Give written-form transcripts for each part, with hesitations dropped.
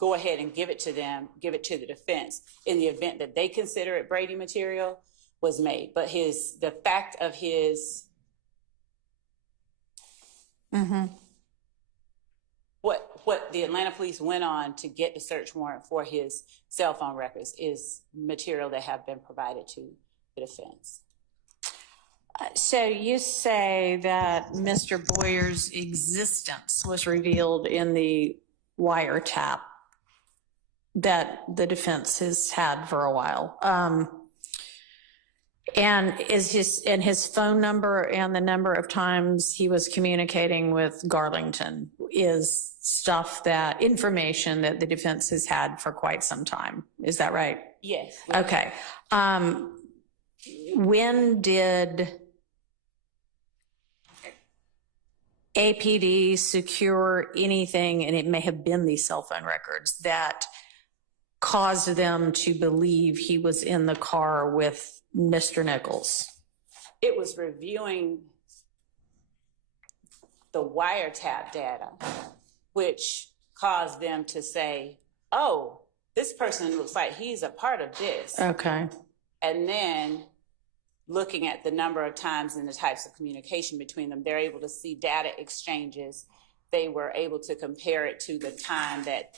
go ahead and give it to them, give it to the defense in the event that they consider it Brady material was made. But the fact of his, what the Atlanta police went on to get the search warrant for his cell phone records is material that have been provided to the defense. So you say that Mr. Boyer's existence was revealed in the wiretap that the defense has had for a while. And is his phone number and the number of times he was communicating with Garlington is information that the defense has had for quite some time. Is that right? Yes. Okay. When did APD secure anything, and it may have been these cell phone records, that caused them to believe he was in the car with Mr. Nichols? It was reviewing the wiretap data, which caused them to say, oh, this person looks like he's a part of this. Okay. And then looking at the number of times and the types of communication between them, they're able to see data exchanges. They were able to compare it to the time that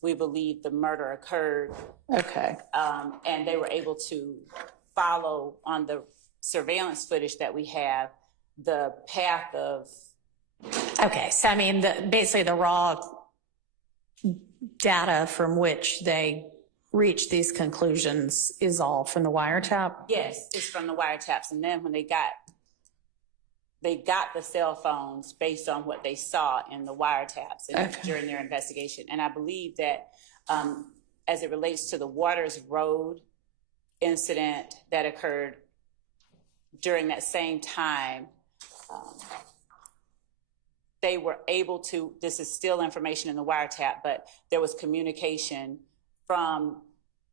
we believe the murder occurred. Okay. And they were able to follow on the surveillance footage that we have the path of. Okay. So, I mean, basically the raw data from which they reach these conclusions is all from the wiretap? Yes, it's from the wiretaps. And then when they got the cell phones based on what they saw in the wiretaps during their investigation. And I believe that as it relates to the Waters Road incident that occurred during that same time, they were able to, this is still information in the wiretap, but there was communication from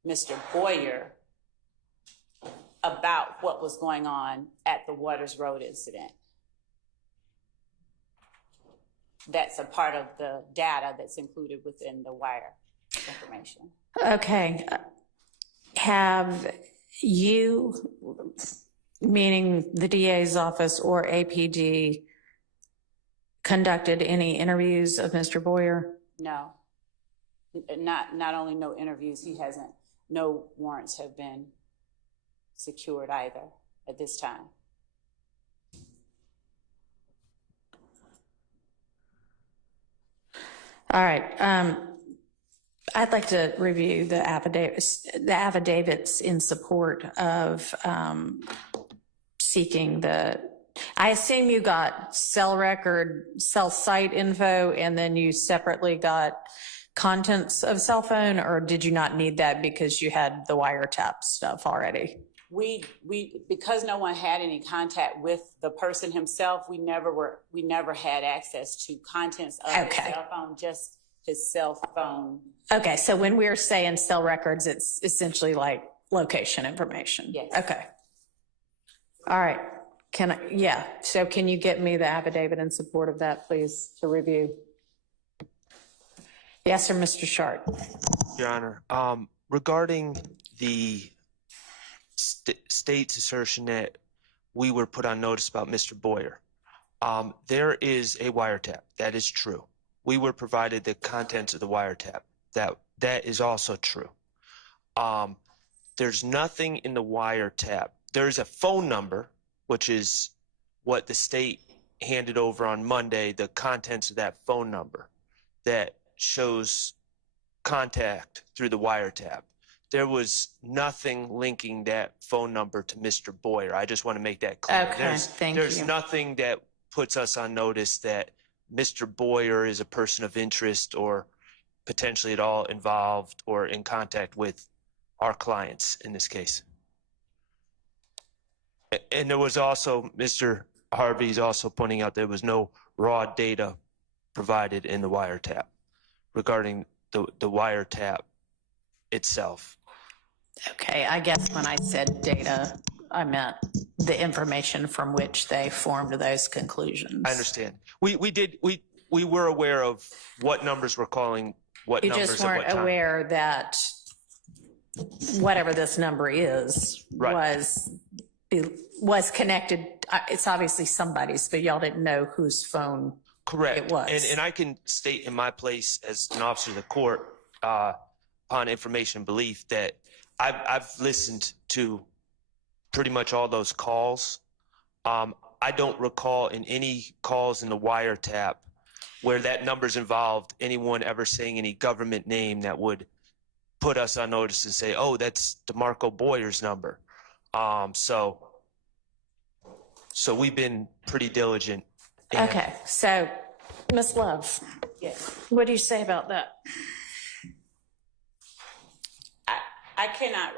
Mr. Boyer about what was going on at the Waters Road incident. That's a part of the data that's included within the wire information. Okay. Have you, meaning the DA's office or APD, conducted any interviews of Mr. Boyer? No. Not only no interviews, no warrants have been secured either at this time. All right. I'd like to review the affidavits in support of seeking I assume you got cell site info, and then you separately got contents of cell phone, or did you not need that because you had the wiretap stuff already? Because no one had any contact with the person himself, we never had access to contents of his cell phone, just his cell phone. Okay, so when we're saying cell records, it's essentially like location information. Yes. Okay. All right. So can you get me the affidavit in support of that, please, to review? Yes, sir, Mr. Sharp. Your Honor, regarding the state's assertion that we were put on notice about Mr. Boyer, there is a wiretap. That is true. We were provided the contents of the wiretap. That is also true. There's nothing in the wiretap. There's a phone number, which is what the state handed over on Monday, the contents of that phone number that shows contact through the wiretap. There was nothing linking that phone number to Mr. Boyer. I just want to make that clear. Okay, there's nothing that puts us on notice that Mr. Boyer is a person of interest or potentially at all involved or in contact with our clients in this case. And there was also, Mr. Harvey's also pointing out there was no raw data provided in the wiretap regarding the wiretap itself. Okay, I guess when I said data, I meant the information from which they formed those conclusions. I understand. We were aware of what numbers were calling what You numbers just at what weren't time. aware that whatever this number is Right. was connected. It's obviously somebody's, but y'all didn't know whose phone Correct. it was. And I can state in my place as an officer of the court, upon information and belief, that I've listened to pretty much all those calls. I don't recall in any calls in the wiretap where that number's involved, anyone ever saying any government name that would put us on notice and say, oh, that's DeMarco Boyer's number. So we've been pretty diligent. And Okay, so Ms. Love, Yes. what do you say about that?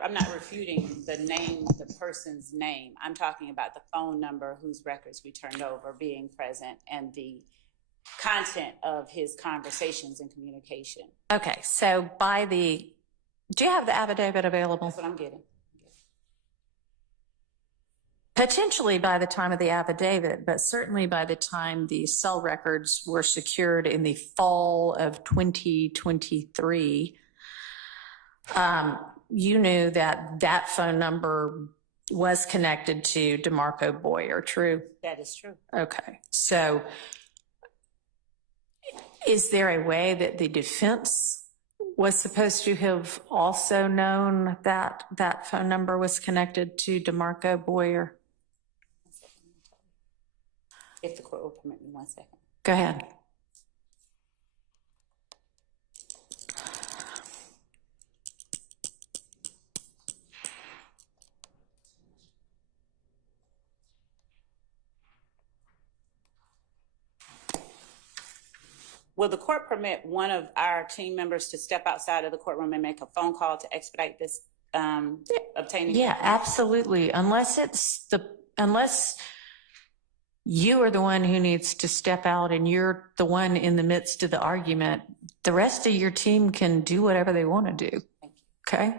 I'm not refuting the person's name. I'm talking about the phone number whose records we turned over being present and the content of his conversations and communication. Okay, so do you have the affidavit available? That's what I'm getting. Potentially by the time of the affidavit, but certainly by the time the cell records were secured in the fall of 2023, you knew that phone number was connected to DeMarco Boyer, true? That is true. Okay, so is there a way that the defense was supposed to have also known that that phone number was connected to DeMarco Boyer? If the court will permit me 1 second. Go ahead. Will the court permit one of our team members to step outside of the courtroom and make a phone call to expedite this obtaining? Yeah, absolutely. Unless you are the one who needs to step out and you're the one in the midst of the argument, the rest of your team can do whatever they want to do. Okay?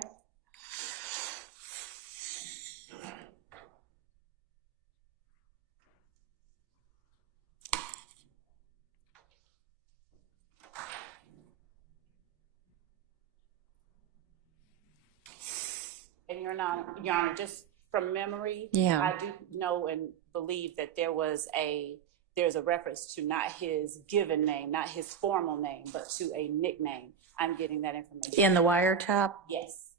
And Your Honor, just from memory, Yeah. I do know and believe that there's a reference to not his given name, not his formal name, but to a nickname. I'm getting that information. In the wiretap? Yes.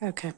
Okay.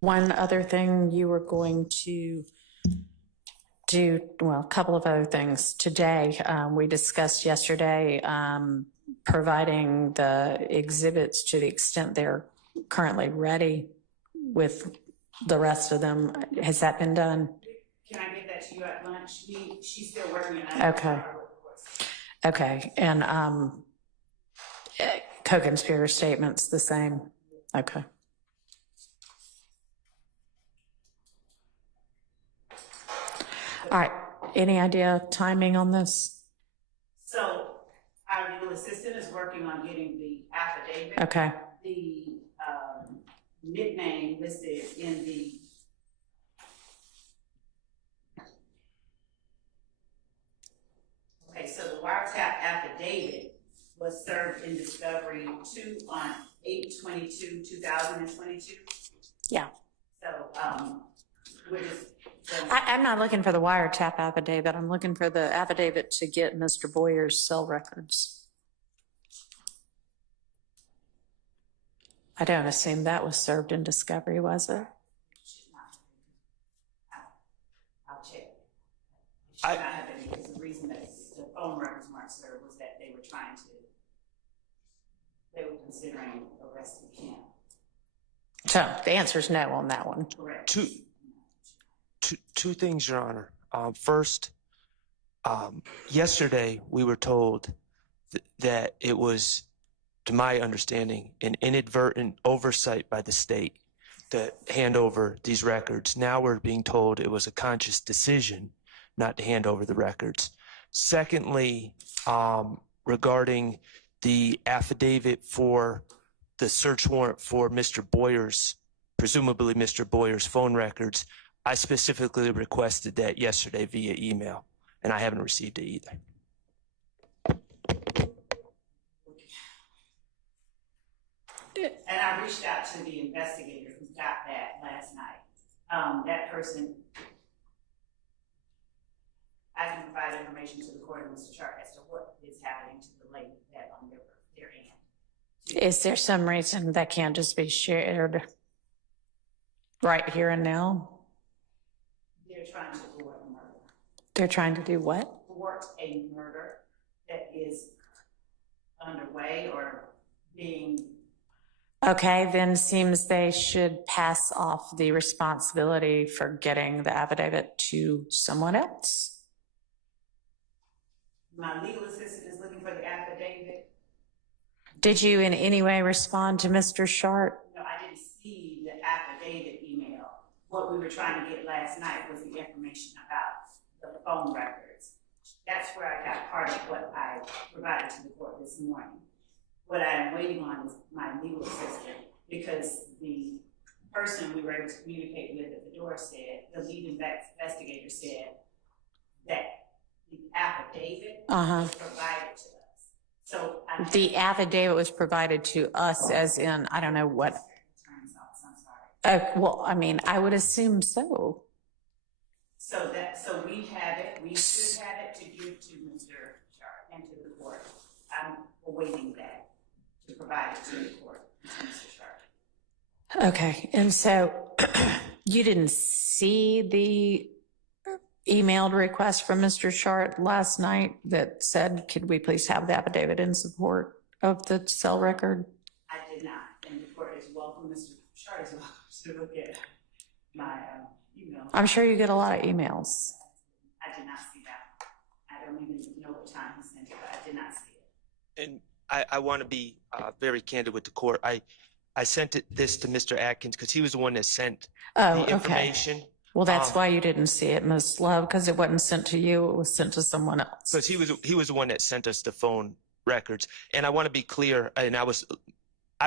One other thing you were going to do, well, a couple of other things today. We discussed yesterday providing the exhibits to the extent they're currently ready with the rest of them. Has that been done? Can I give that to you at lunch? She's still working on it. Okay. Okay. And co-conspirator statements the same. Okay. All right. Any idea timing on this? So our legal assistant is working on getting the affidavit. Okay. The nickname listed in the so the wiretap affidavit was served in discovery 2 on 8/22/2022. Yeah. So we're just. I'm not looking for the wiretap affidavit. I'm looking for the affidavit to get Mr. Boyer's cell records. I don't assume that was served in discovery, was it? Should not. I'll check. It should not have been, because the reason that the phone records weren't served was that they were considering arresting him. So the answer is no on that one. Correct. Two things, Your Honor. First, yesterday we were told that it was, to my understanding, an inadvertent oversight by the state to hand over these records. Now we're being told it was a conscious decision not to hand over the records. Secondly, regarding the affidavit for the search warrant for Mr. Boyer's, presumably Mr. Boyer's phone records, I specifically requested that yesterday via email, and I haven't received it either. And I reached out to the investigator who got that last night. That person, I can provide information to the court and Mr. Sharp as to what is happening to the lady that on their end. Is there some reason that can't just be shared right here and now? They're trying to thwart a murder. They're trying to do what? Thwart a murder that is underway or being. Okay, then seems they should pass off the responsibility for getting the affidavit to someone else. My legal assistant is looking for the affidavit. Did you in any way respond to Mr. Sharp? No, I didn't see the affidavit email. What we were trying to get last night was the information about the phone records. That's where I got part of what I provided to the court this morning. What I'm waiting on is my legal assistant, because the person we were able to communicate with at the door said, the lead investigator said that the affidavit was provided to us. So the affidavit was provided to us as in, I don't know what. I'm sorry. Well, I mean, I would assume so. So we have it, we should have it to give to Mr. Sharp and to the court. I'm awaiting that to provide it to the court, to Mr. Sharp. Okay, and so you didn't see the emailed request from Mr. Sharp last night that said, could we please have the affidavit in support of the cell record? I did not, and the court is welcome, Mr. Sharp is welcome to look at my email. I'm sure you get a lot of emails. I did not see that. I don't even know what time he sent it, but I did not see it. And I want to be very candid with the court. I sent this to Mr. Atkins because he was the one that sent the information. Well, that's why you didn't see it, Ms. Love, because it wasn't sent to you. It was sent to someone else. Because he was the one that sent us the phone records. And I want to be clear, and I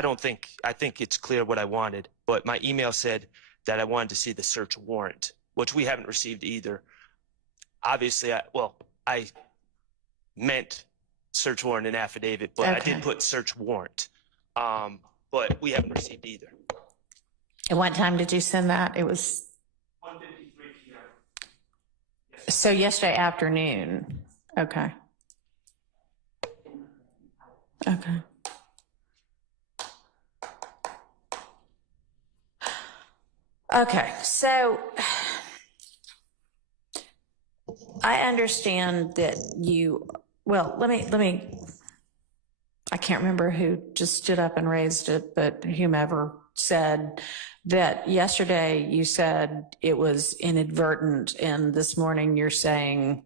think it's clear what I wanted, but my email said that I wanted to see the search warrant, which we haven't received either. Obviously, I meant search warrant and affidavit, but I did put search warrant. But we haven't received either. At what time did you send that? It was 1:53 p.m. So yesterday afternoon. Okay. Okay. Okay, so I understand that let me, I can't remember who just stood up and raised it, but whomever said that yesterday you said it was inadvertent, and this morning you're saying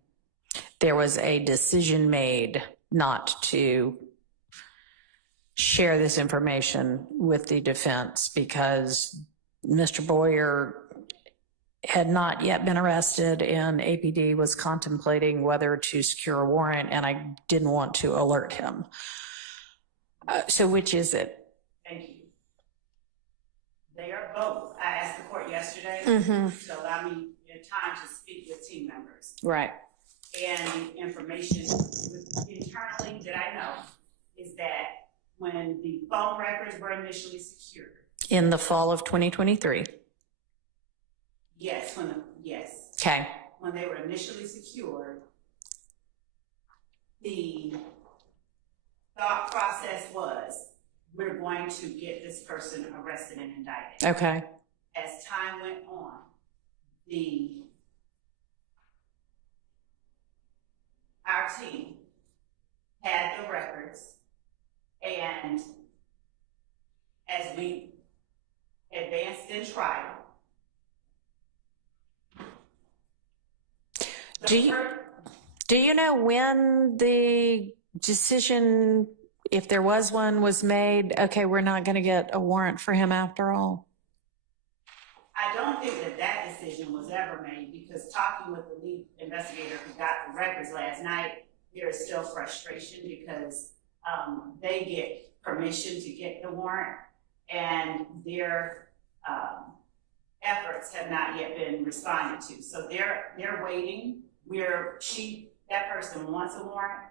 there was a decision made not to share this information with the defense because Mr. Boyer had not yet been arrested and APD was contemplating whether to secure a warrant, and I didn't want to alert him. So which is it? Thank you. They are both. I asked the court yesterday to allow me time to speak with team members. Right. And the information internally that I know is that when the phone records were initially secured. In the fall of 2023. Yes, Okay. When they were initially secured, the thought process was we're going to get this person arrested and indicted. Okay. As time went on, our team had the records, and as we advanced in trial, do you know when the decision, if there was one, was made, okay, we're not going to get a warrant for him after all? I don't think that decision was ever made, because talking with the lead investigator who got the records last night, there is still frustration because they get permission to get the warrant, and their efforts have not yet been responded to. So they're waiting. That person wants a warrant.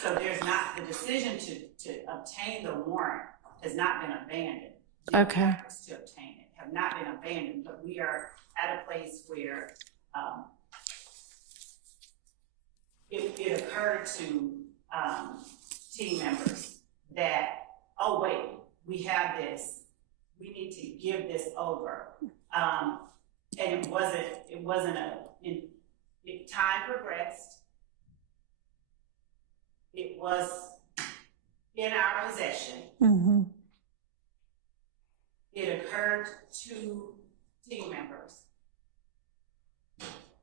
So there's not, the decision to obtain the warrant has not been abandoned. The Okay. efforts to obtain it have not been abandoned, but we are at a place where it occurred to team members that, oh wait, we have this, we need to give this over. And it wasn't time progressed. It was in our possession. Mm-hmm. It occurred to team members.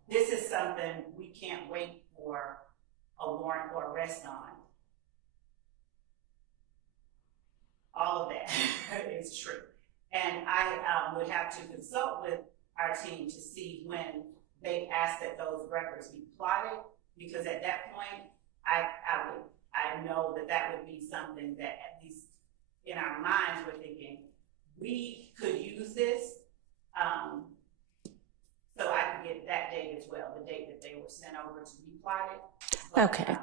This is something we can't wait for a warrant or arrest on. All of that is true. And I would have to consult with our team to see when they ask that those records be plotted, because at that point, I know that would be something that, at least in our minds, we're thinking, we could use this, so I could get that date as well, the date that they were sent over to be plotted. But, Okay.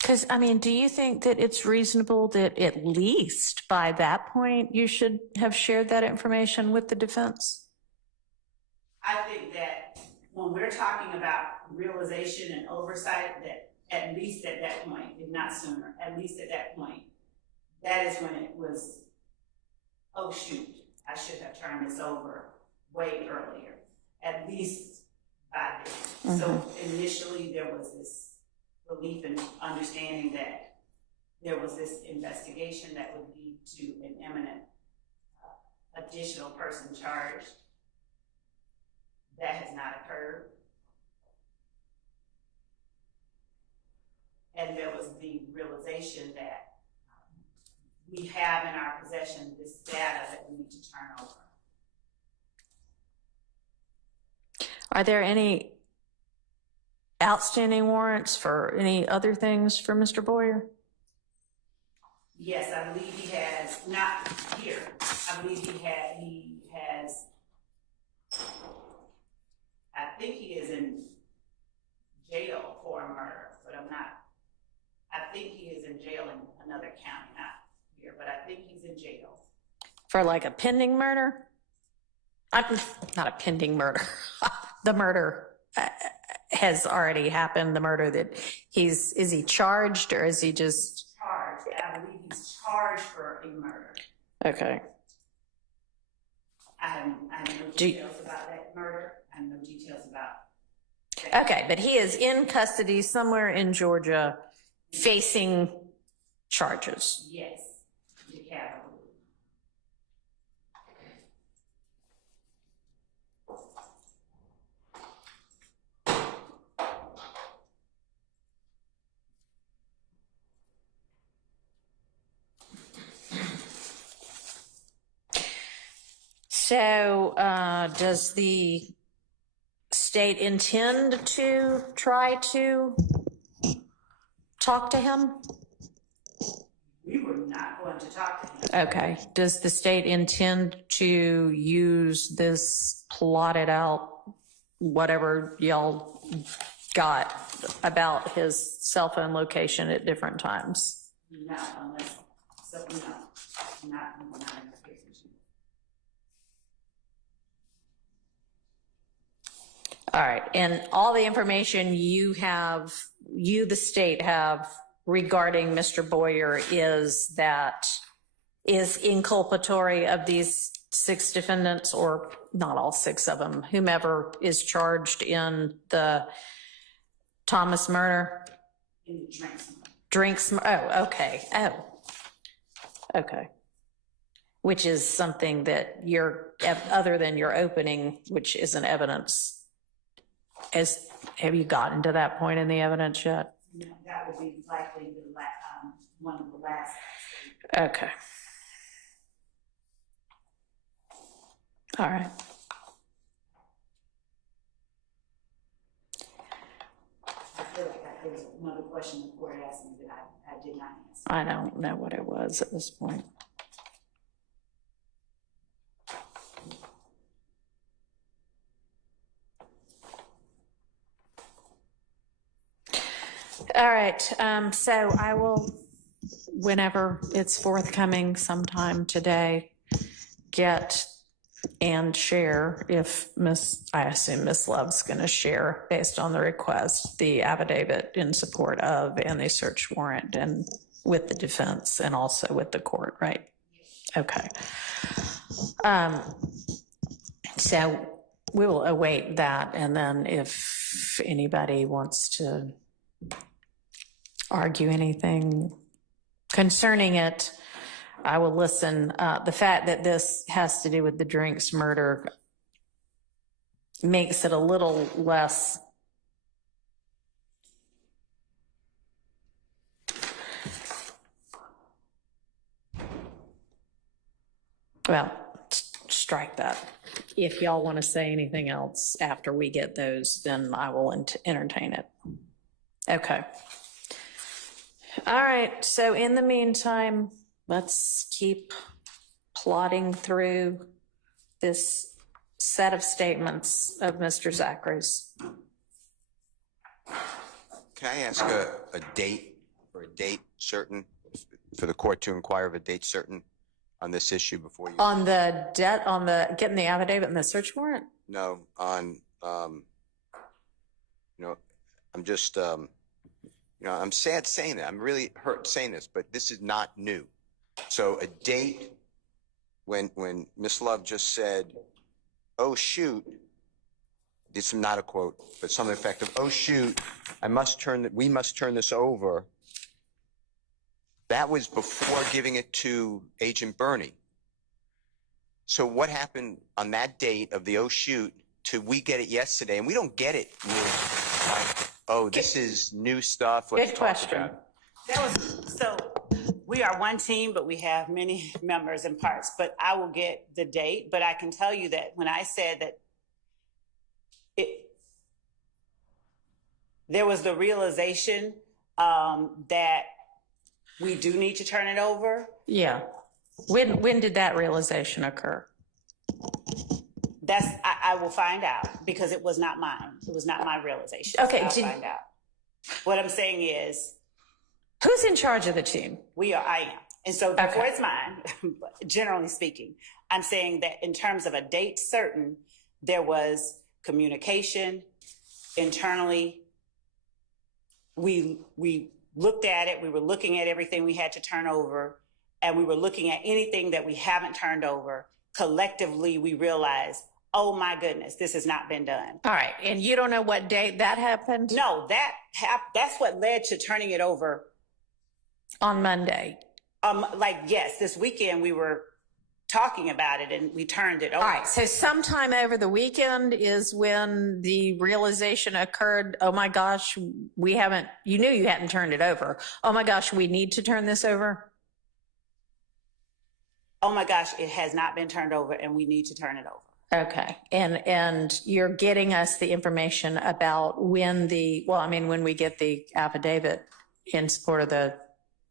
Because, I mean, do you think that it's reasonable that at least by that point you should have shared that information with the defense? I think that when we're talking about realization and oversight, that at least at that point, if not sooner, at least at that point, that is when it was, oh shoot, I should have turned this over way earlier, at least by then. Mm-hmm. So initially there was this belief and understanding that there was this investigation that would lead to an imminent additional person charged. That has not occurred. And there was the realization that we have in our possession this data that we need to turn over. Are there any outstanding warrants for any other things for Mr. Boyer? Yes, I believe he has, not here. I believe he has, I think he is in jail for a murder, but I'm not. I think he is in jail in another county, not here, but I think he's in jail. For like a pending murder? Not a pending murder. The murder has already happened, the murder that is he charged or is he just? Charged, I believe he's charged for a murder. Okay. I have no details about that murder. I have no details about that. Okay, but he is in custody somewhere in Georgia facing charges. Yes, the capital. So, does the state intend to try to talk to him? We were not going to talk to him. Okay. Does the state intend to use this plotted out, whatever y'all got about his cell phone location at different times? No, unless, so no, not in the case. All right. And all the information you have, the state have regarding Mr. Boyer is inculpatory of these 6 defendants, or not all 6 of them, whomever is charged in the Thomas murder? In the Drinks. Oh, okay. Oh, okay. Which is something that other than your opening, which isn't evidence. Have you gotten to that point in the evidence yet? No, that would be likely one of the last. Okay. All right. I feel like there was another question the court asked me that I did not answer. I don't know what it was at this point. All right, so I will, whenever it's forthcoming sometime today, get and share, if I assume Miss Love's going to share based on the request, the affidavit in support of and the search warrant, and with the defense and also with the court, right? Okay. So we will await that, and then if anybody wants to argue anything concerning it, I will listen. The fact that this has to do with the Drinks murder makes it a little less well, strike that. If y'all want to say anything else after we get those, then I will entertain it. Okay. All right, so in the meantime, let's keep plodding through this set of statements of Mr. Zachary's. Can I ask a date, or a date certain, for the court to inquire of a date certain on this issue before you? On the debt, on the getting the affidavit and the search warrant? No, on, I'm just, I'm sad saying that. I'm really hurt saying this, but this is not new. So a date when Miss Love just said, "Oh shoot," this is not a quote, but something effective. "Oh shoot, we must turn this over." That was before giving it to Agent Bernie. So what happened on that date of the "oh shoot" to we get it yesterday, and we don't get it new, like, oh, this is new stuff. Let's Good talk question. about it. So we are one team, but we have many members and parts. But I will get the date. But I can tell you that when I said that there was the realization that we do need to turn it over. Yeah. When did that realization occur? I will find out, because it was not mine. It was not my realization. Okay, I'll find out. What I'm saying is, who's in charge of the team? I am. And so before it's mine, generally speaking, I'm saying that in terms of a date certain, there was communication internally. We looked at it. We were looking at everything we had to turn over, and we were looking at anything that we haven't turned over. Collectively, we realized, oh my goodness, this has not been done. All right. And you don't know what date that happened? No, that's what led to turning it over. On Monday. Yes, this weekend we were talking about it and we turned it over. All right. So sometime over the weekend is when the realization occurred. Oh my gosh, you knew you hadn't turned it over. Oh my gosh, we need to turn this over. Oh my gosh, it has not been turned over and we need to turn it over. Okay. And you're getting us the information about when we get the affidavit in support of the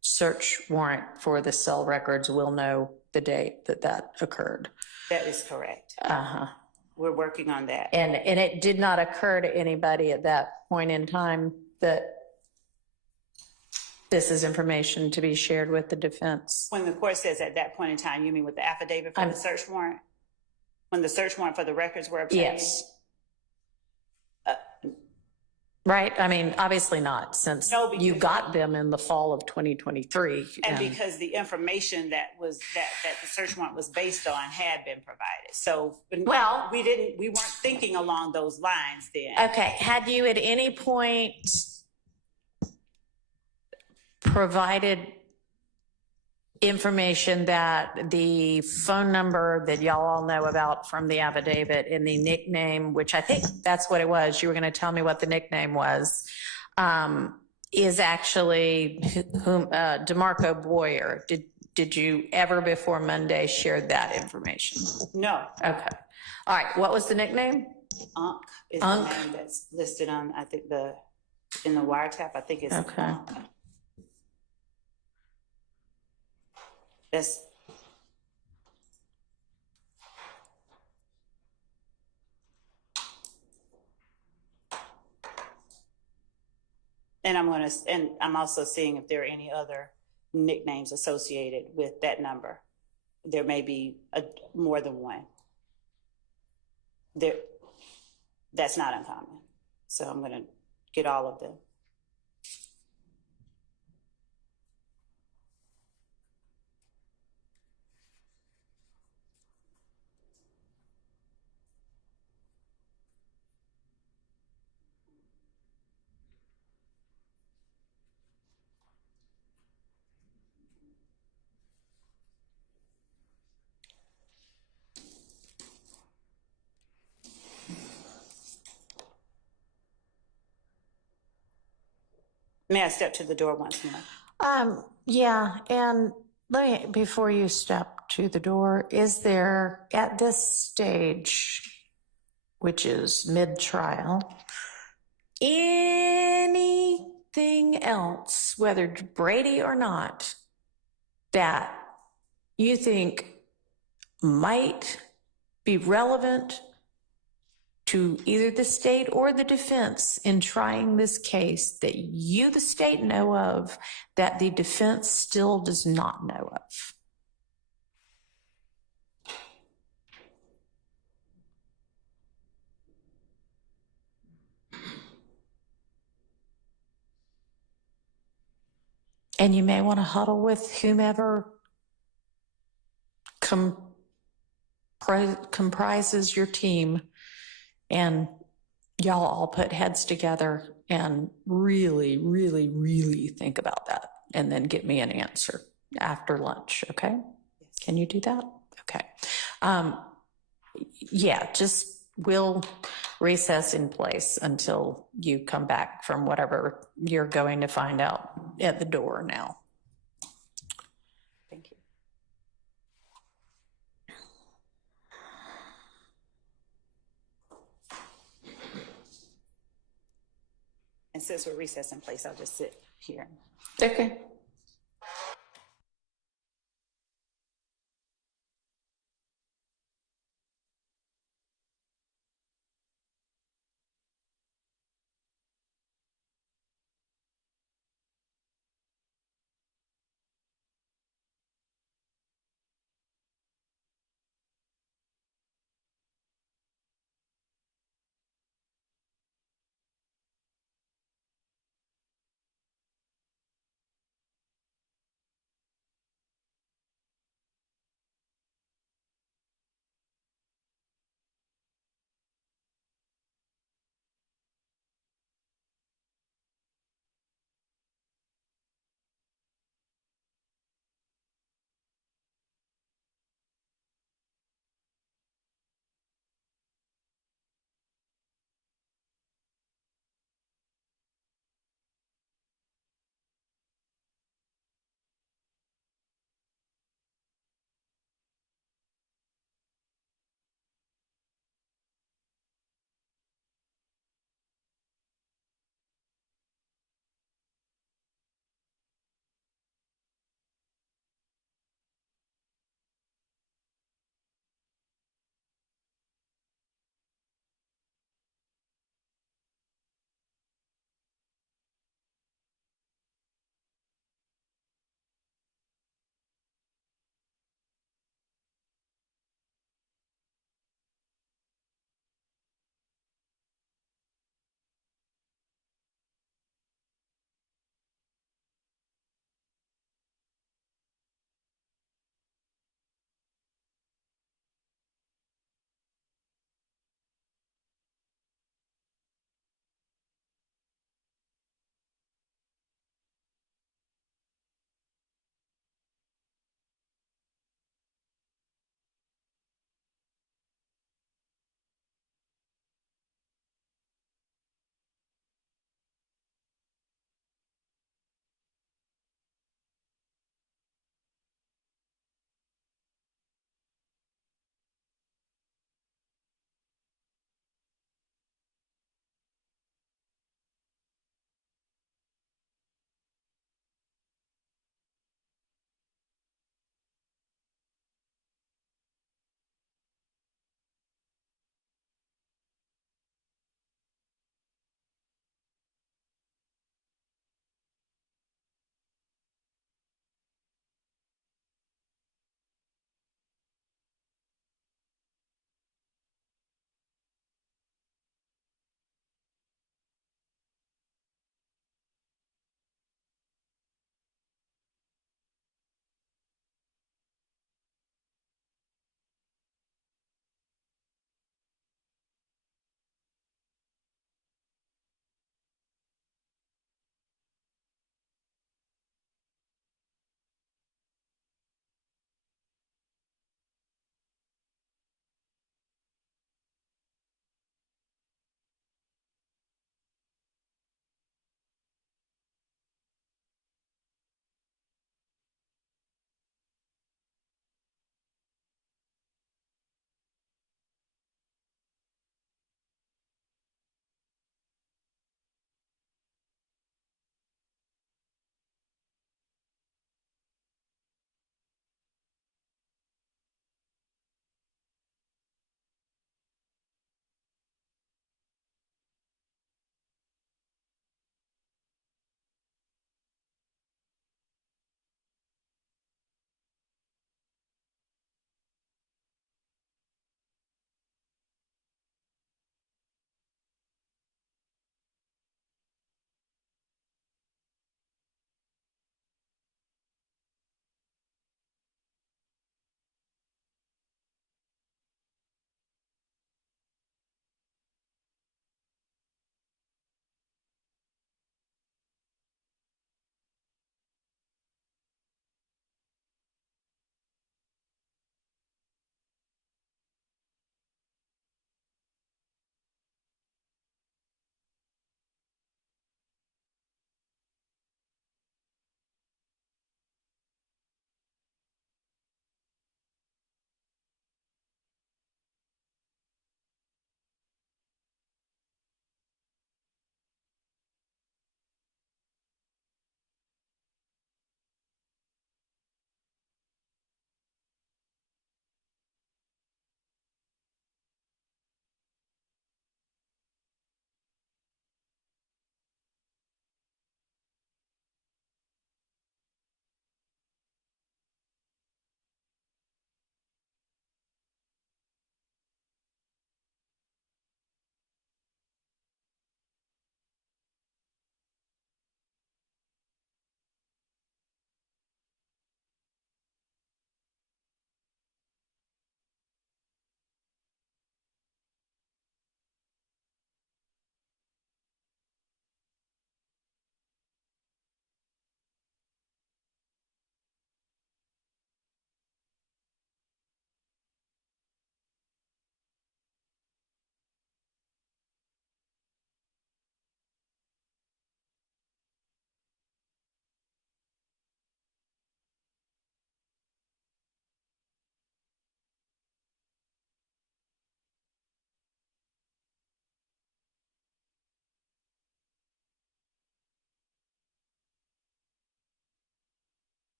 search warrant for the cell records, we'll know the date that occurred. That is correct. Uh-huh. We're working on that. And it did not occur to anybody at that point in time that this is information to be shared with the defense. When the court says at that point in time, you mean with the affidavit for the search warrant? When the search warrant for the records were obtained? Yes. right? I mean, obviously not, since No, because- you got them in the fall of 2023. And because the information that the search warrant was based on had been provided. So, Well- we weren't thinking along those lines then. Okay, had you at any point provided information that the phone number that y'all all know about from the affidavit and the nickname, which I think that's what it was, you were going to tell me what the nickname was, is actually DeMarco Boyer. Did you ever before Monday share that information? No. Okay. All right. What was the nickname? Unc is Unc. the name that's listed on, I think, in the wiretap. I think it's Okay. Unc. That's and I'm also seeing if there are any other nicknames associated with that number. There may be more than one. That's not uncommon. So I'm going to get all of them. May I step to the door once more? Yeah, and let me, before you step to the door, is there at this stage, which is mid-trial, anything else, whether Brady or not, that you think might be relevant to either the state or the defense in trying this case that you, the state, know of that the defense still does not know of? And you may want to huddle with whomever comprises your team, and y'all all put heads together and really, really, really think about that, and then get me an answer after lunch, okay? Yes. Can you do that? Okay. Yeah, just we'll recess in place until you come back from whatever you're going to find out at the door now. Thank you. And since we're recessed in place, I'll just sit here. Okay.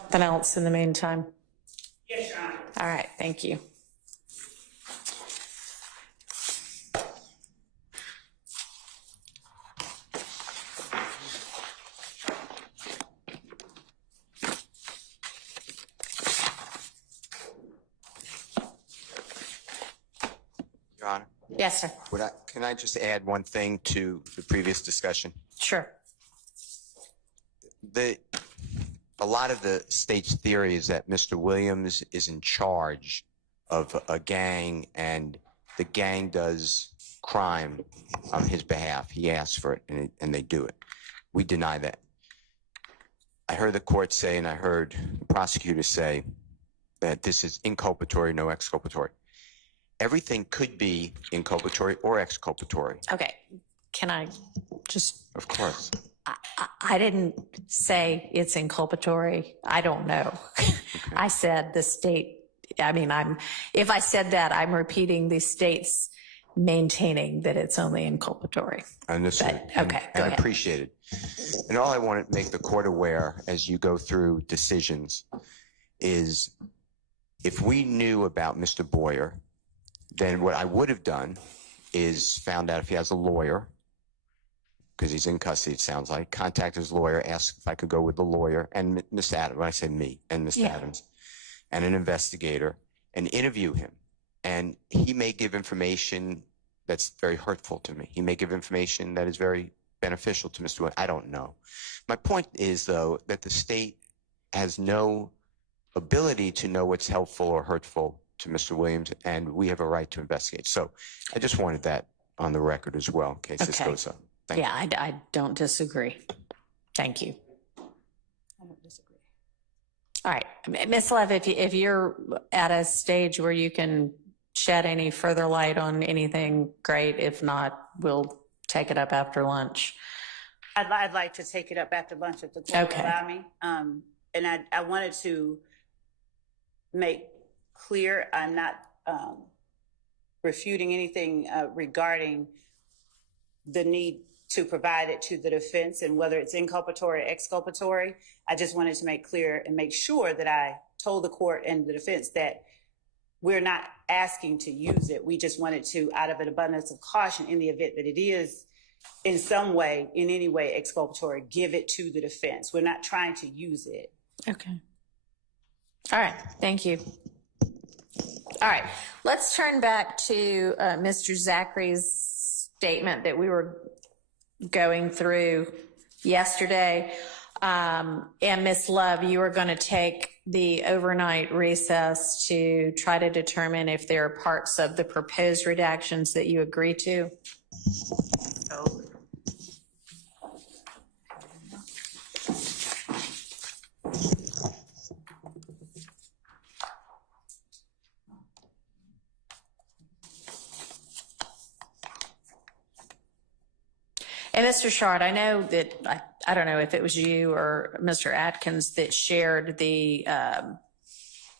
Something else in the meantime? Yes, Your Honor. All right, thank you. Your Honor, Yes, sir. can I just add one thing to the previous discussion? Sure. A lot of the state's theory is that Mr. Williams is in charge of a gang and the gang does crime on his behalf. He asks for it and they do it. We deny that. I heard the court say, and I heard the prosecutor say that this is inculpatory, no exculpatory. Everything could be inculpatory or exculpatory. Okay, can I just, Of course. I didn't say it's inculpatory. I don't know. I said the state, I mean, if I said that, I'm repeating the state's maintaining that it's only inculpatory. Understood. But, okay, go and ahead. appreciated. And all I want to make the court aware as you go through decisions is if we knew about Mr. Boyer, then what I would have done is found out if he has a lawyer, because he's in custody, it sounds like, contact his lawyer, ask if I could go with the lawyer and Miss Adams, when I say me, and Miss Adams, and an investigator, and interview him. And he may give information that's very hurtful to me. He may give information that is very beneficial to Mr. Williams. I don't know. My point is, though, that the state has no ability to know what's helpful or hurtful to Mr. Williams, and we have a right to investigate. So I just wanted that on the record as well, in case this goes up. Thank you. I don't disagree. Thank you. I don't disagree. All right, Ms. Lev, if you're at a stage where you can shed any further light on anything, great. If not, we'll take it up after lunch. I'd like to take it up after lunch if the court will Okay. allow me. And I wanted to make clear I'm not refuting anything regarding the need to provide it to the defense and whether it's inculpatory or exculpatory. I just wanted to make clear and make sure that I told the court and the defense that we're not asking to use it. We just wanted to, out of an abundance of caution, in the event that it is in some way, in any way exculpatory, give it to the defense. We're not trying to use it. Okay. All right, thank you. All right, let's turn back to Mr. Zachary's statement that we were going through yesterday. And Ms. Love, you are going to take the overnight recess to try to determine if there are parts of the proposed redactions that you agree to. And Mr. Shard, I know that, I don't know if it was you or Mr. Atkins that shared the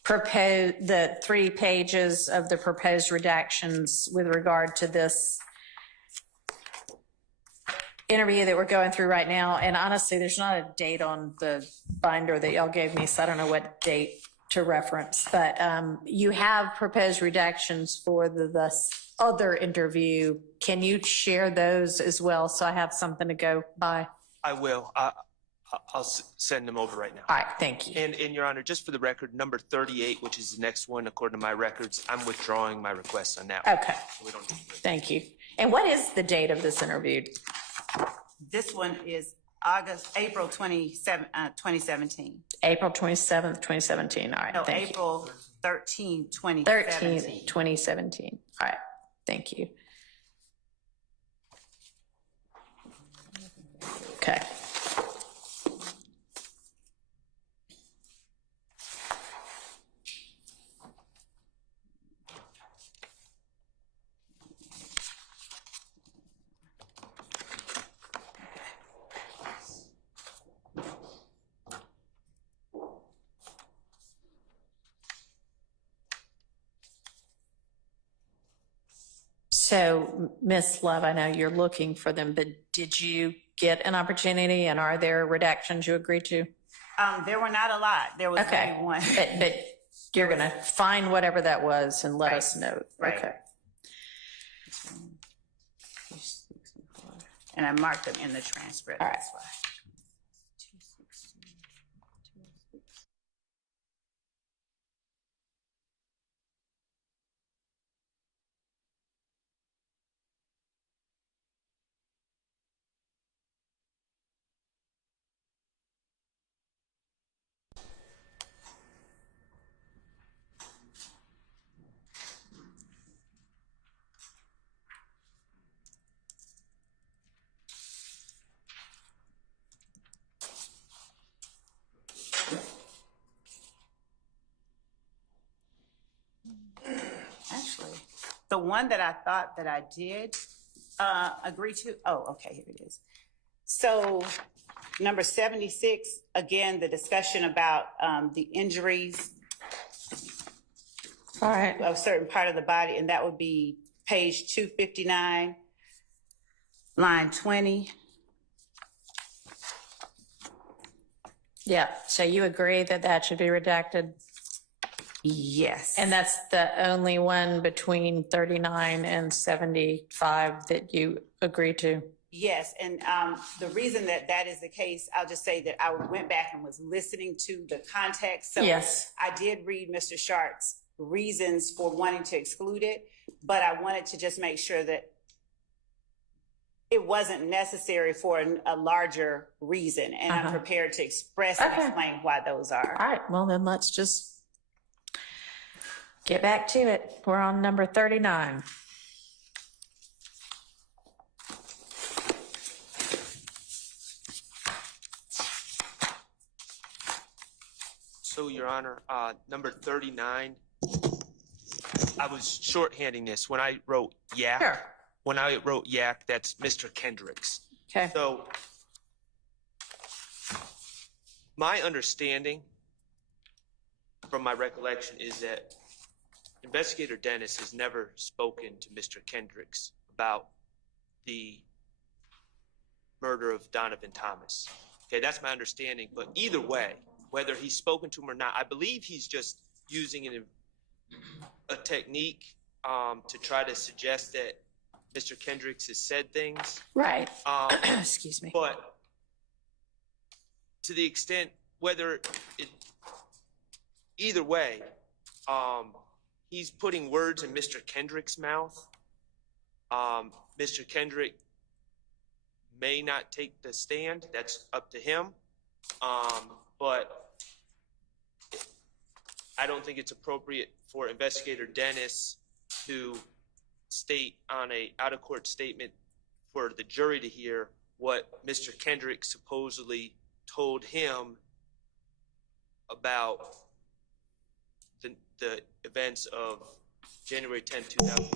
the 3 pages of the proposed redactions with regard to this interview that we're going through right now. And honestly, there's not a date on the binder that y'all gave me, so I don't know what date to reference. But you have proposed redactions for the other interview. Can you share those as well so I have something to go by? I will. I'll send them over right now. All right, thank you. And Your Honor, just for the record, number 38, which is the next one, according to my records, I'm withdrawing my request on that one. Okay, So we don't need to- thank you. And what is the date of this interview? This one is April 27, 2017. April 27th, 2017. All right, No, thank you. April 13, 2017. 13th, 2017. All right, thank you. Okay. So, Ms. Love, I know you're looking for them, but did you get an opportunity and are there redactions you agreed to? There were not a lot. There was Okay. only one. But you're going to find whatever that was and let Right. us know. Right. Okay. And I marked them in the transcript. All right. That's why. Actually, the one that I thought that I did agree to, oh, okay, here it is. So number 76, again, the discussion about the injuries All right. of a certain part of the body, and that would be page 259, line 20. Yeah. So you agree that that should be redacted? Yes. And that's the only one between 39 and 75 that you agree to? Yes, and the reason that that is the case, I'll just say that I went back and was listening to the context. So Yes. I did read Mr. Sharp's reasons for wanting to exclude it, but I wanted to just make sure that it wasn't necessary for a larger reason, and I'm prepared to express and explain why those are. All right. Well, then let's just get back to it. We're on number 39. So, Your Honor, number 39, I was shorthanding this. When I wrote yak, Sure. when I wrote yak, that's Mr. Kendricks. Okay. So, my understanding from my recollection is that Investigator Dennis has never spoken to Mr. Kendricks about the murder of Donovan Thomas. Okay, that's my understanding. But either way, whether he's spoken to him or not, I believe he's just using a technique to try to suggest that Mr. Kendricks has said things. Right. Excuse me. But to the extent, either way, he's putting words in Mr. Kendrick's mouth. Mr. Kendrick may not take the stand. That's up to him. But I don't think it's appropriate for Investigator Dennis to state on a out-of-court statement for the jury to hear what Mr. Kendrick supposedly told him about the events of January 10, 2000.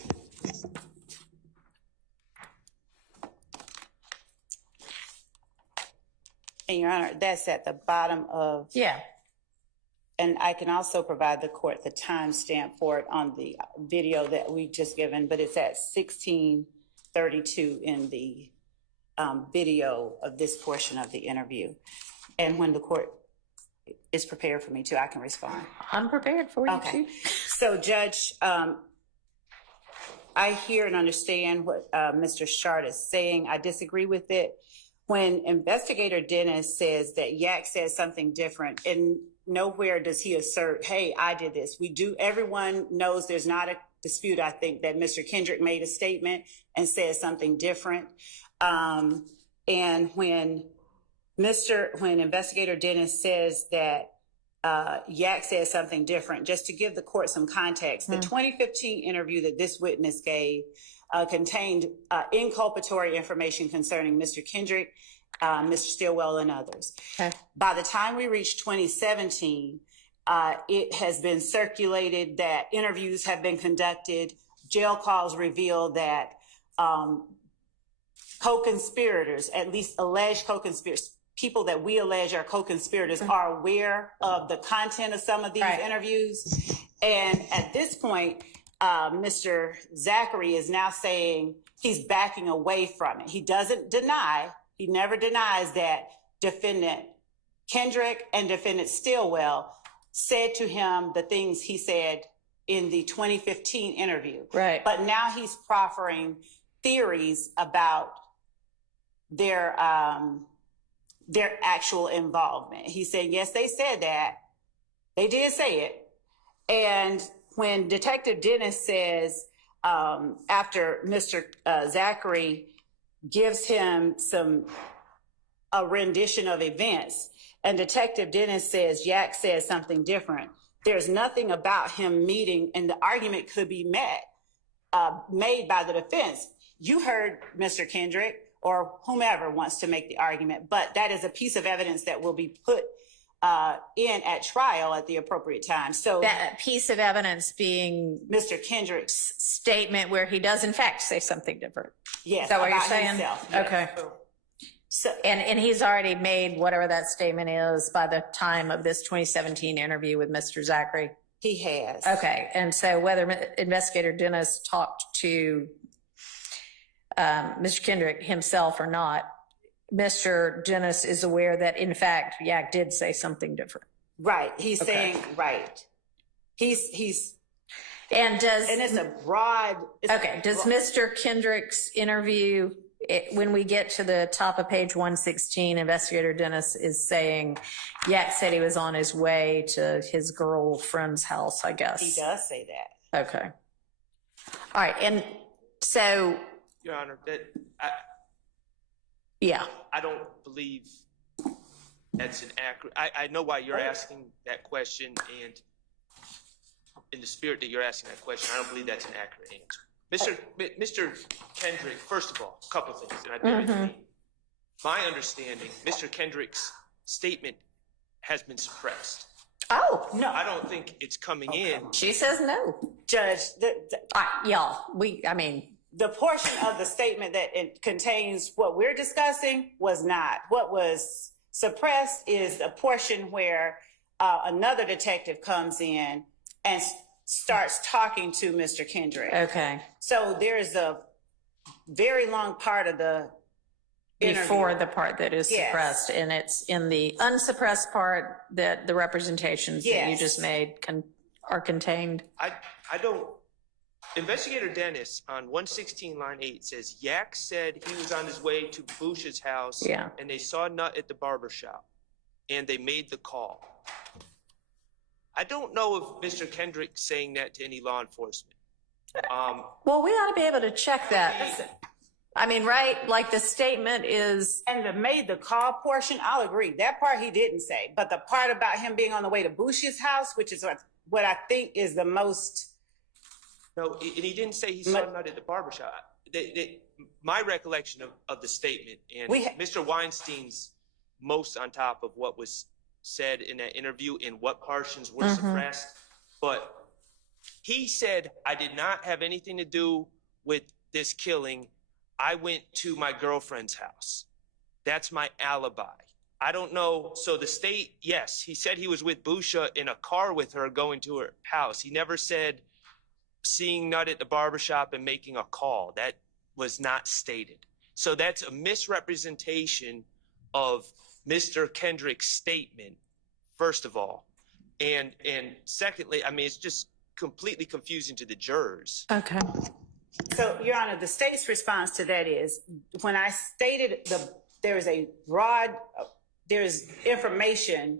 And Your Honor, that's at the bottom of, Yeah. and I can also provide the court the timestamp for it on the video that we just given, but it's at 16:32 in the video of this portion of the interview. And when the court is prepared for me to, I can respond. I'm prepared for you Okay. too. So, Judge, I hear and understand what Mr. Shard is saying. I disagree with it. When Investigator Dennis says that Yak says something different, and nowhere does he assert, hey, I did this. Everyone knows there's not a dispute, I think, that Mr. Kendrick made a statement and said something different. And when Investigator Dennis says that Yak says something different, just to give the court some context, the 2015 interview that this witness gave contained inculpatory information concerning Mr. Kendrick, Mr. Stillwell, and others. Okay. By the time we reached 2017, it has been circulated that interviews have been conducted. Jail calls reveal that co-conspirators, at least alleged co-conspirators, people that we allege are co-conspirators, are aware of the content of some of these interviews. And at this point, Mr. Zachary is now saying he's backing away from it. He doesn't deny, he never denies that defendant Kendrick and defendant Stillwell said to him the things he said in the 2015 interview. Right. But now he's proffering theories about their actual involvement. He said, yes, they said that. They did say it. And when Detective Dennis says, after Mr. Zachary gives him a rendition of events, and Detective Dennis says, Yak says something different, there's nothing about him meeting, and the argument could be made by the defense. You heard Mr. Kendrick or whomever wants to make the argument, but that is a piece of evidence that will be put in at trial at the appropriate time. So that piece of evidence being Mr. Kendrick's statement where he does in fact say something different. Yes. Is that what you're about saying? himself, yes. Okay. So, And he's already made whatever that statement is by the time of this 2017 interview with Mr. Zachary. he has. Okay. And so whether Investigator Dennis talked to Mr. Kendrick himself or not, Mr. Dennis is aware that in fact Yak did say something different. Right. He's Okay. saying, right. He's, And does and it's a broad. does Mr. Kendrick's interview, when we get to the top of page 116, Investigator Dennis is saying Yak said he was on his way to his girlfriend's house, I guess. He does say that. Okay. All right. And so, Your Honor, yeah. I don't believe that's an accurate. I know why you're asking that question, and in the spirit that you're asking that question, I don't believe that's an accurate answer. Mr. Kendrick, first of all, a couple of things, and I bear with me. My understanding, Mr. Kendrick's statement has been suppressed. Oh, No. I don't think it's coming in. she says no. Judge, Y'all, the portion of the statement that it contains what we're discussing was not. What was suppressed is a portion where another detective comes in and starts talking to Mr. Kendrick. okay. So there's a very long part of the interview. Before the part that is Yes. suppressed, and it's in the unsuppressed part that the representations that you Yes. just made are contained. I don't. Investigator Dennis on 116 line 8 says Yak said he was on his way to Bush's house, Yeah. and they saw Nut at the barber shop, and they made the call. I don't know if Mr. Kendrick's saying that to any law enforcement. Well, we ought to be able to check that. I mean, right? Like the statement is, And the made the call portion, I'll agree. That part he didn't say. But the part about him being on the way to Bush's house, which is what I think is the most. No, and he didn't say he saw Nut at the barber shop. My recollection of the statement, and Mr. Weinstein's most on top of what was said in that interview and what portions were suppressed, but he said, I did not have anything to do with this killing. I went to my girlfriend's house. That's my alibi. I don't know. So the state, yes, he said he was with Busha in a car with her going to her house. He never said seeing Nut at the barbershop and making a call. That was not stated. So that's a misrepresentation of Mr. Kendrick's statement, first of all. And secondly, I mean, it's just completely confusing to the jurors. okay. So, Your Honor, the state's response to that is when I stated there's information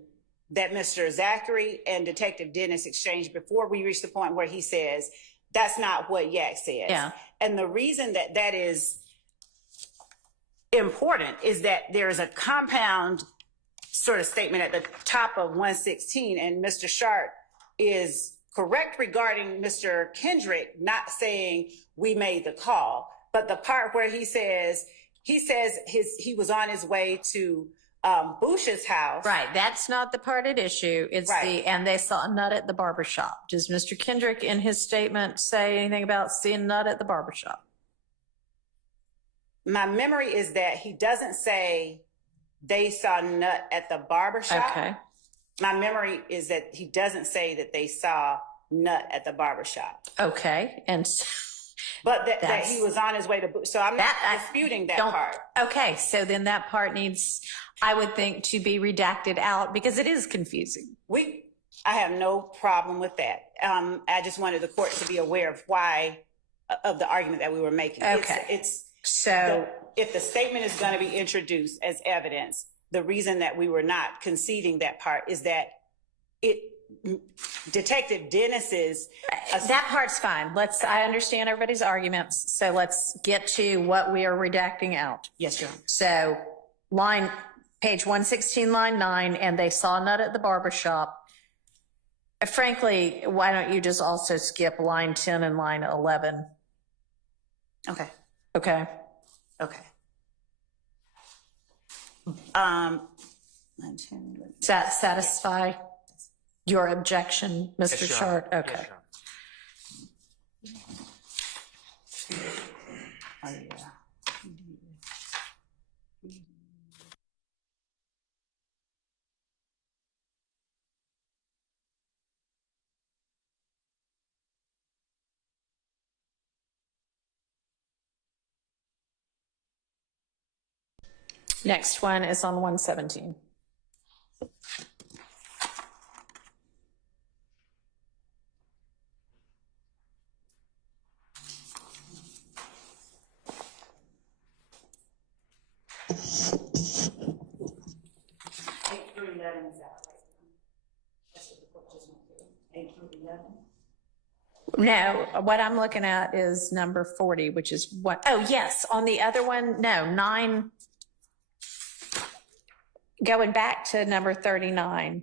that Mr. Zachary and Detective Dennis exchanged before we reached the point where he says, that's not what Yak says. Yeah. And the reason that is important is that there is a compound sort of statement at the top of 116, and Mr. Sharp is correct regarding Mr. Kendrick not saying we made the call, but the part where he says he was on his way to Bush's house. Right. That's not the part at issue. It's Right. and they saw Nut at the barbershop. Does Mr. Kendrick in his statement say anything about seeing Nut at the barbershop? My memory is that he doesn't say they saw Nut at the barbershop. Okay. My memory is that he doesn't say that they saw Nut at the barbershop. Okay. And But that he was on his way to, so I'm not disputing that part. Okay, so then that part needs, I would think, to be redacted out because it is confusing. I have no problem with that. I just wanted the court to be aware of of the argument that we were making. Okay. If the statement is going to be introduced as evidence, the reason that we were not conceding that part is that Detective Dennis's that part's fine. I understand everybody's arguments, so let's get to what we are redacting out. Yes, Your Honor. So page 116, line 9, and they saw Nut at the barbershop. Frankly, why don't you just also skip line 10 and line 11? Okay. Okay. Okay. Does that satisfy your objection, Mr. Short? Okay. Oh, yeah. Next one is on 117. No, what I'm looking at is number 40, which is what, oh, yes, on the other one, no, 9, going back to number 39.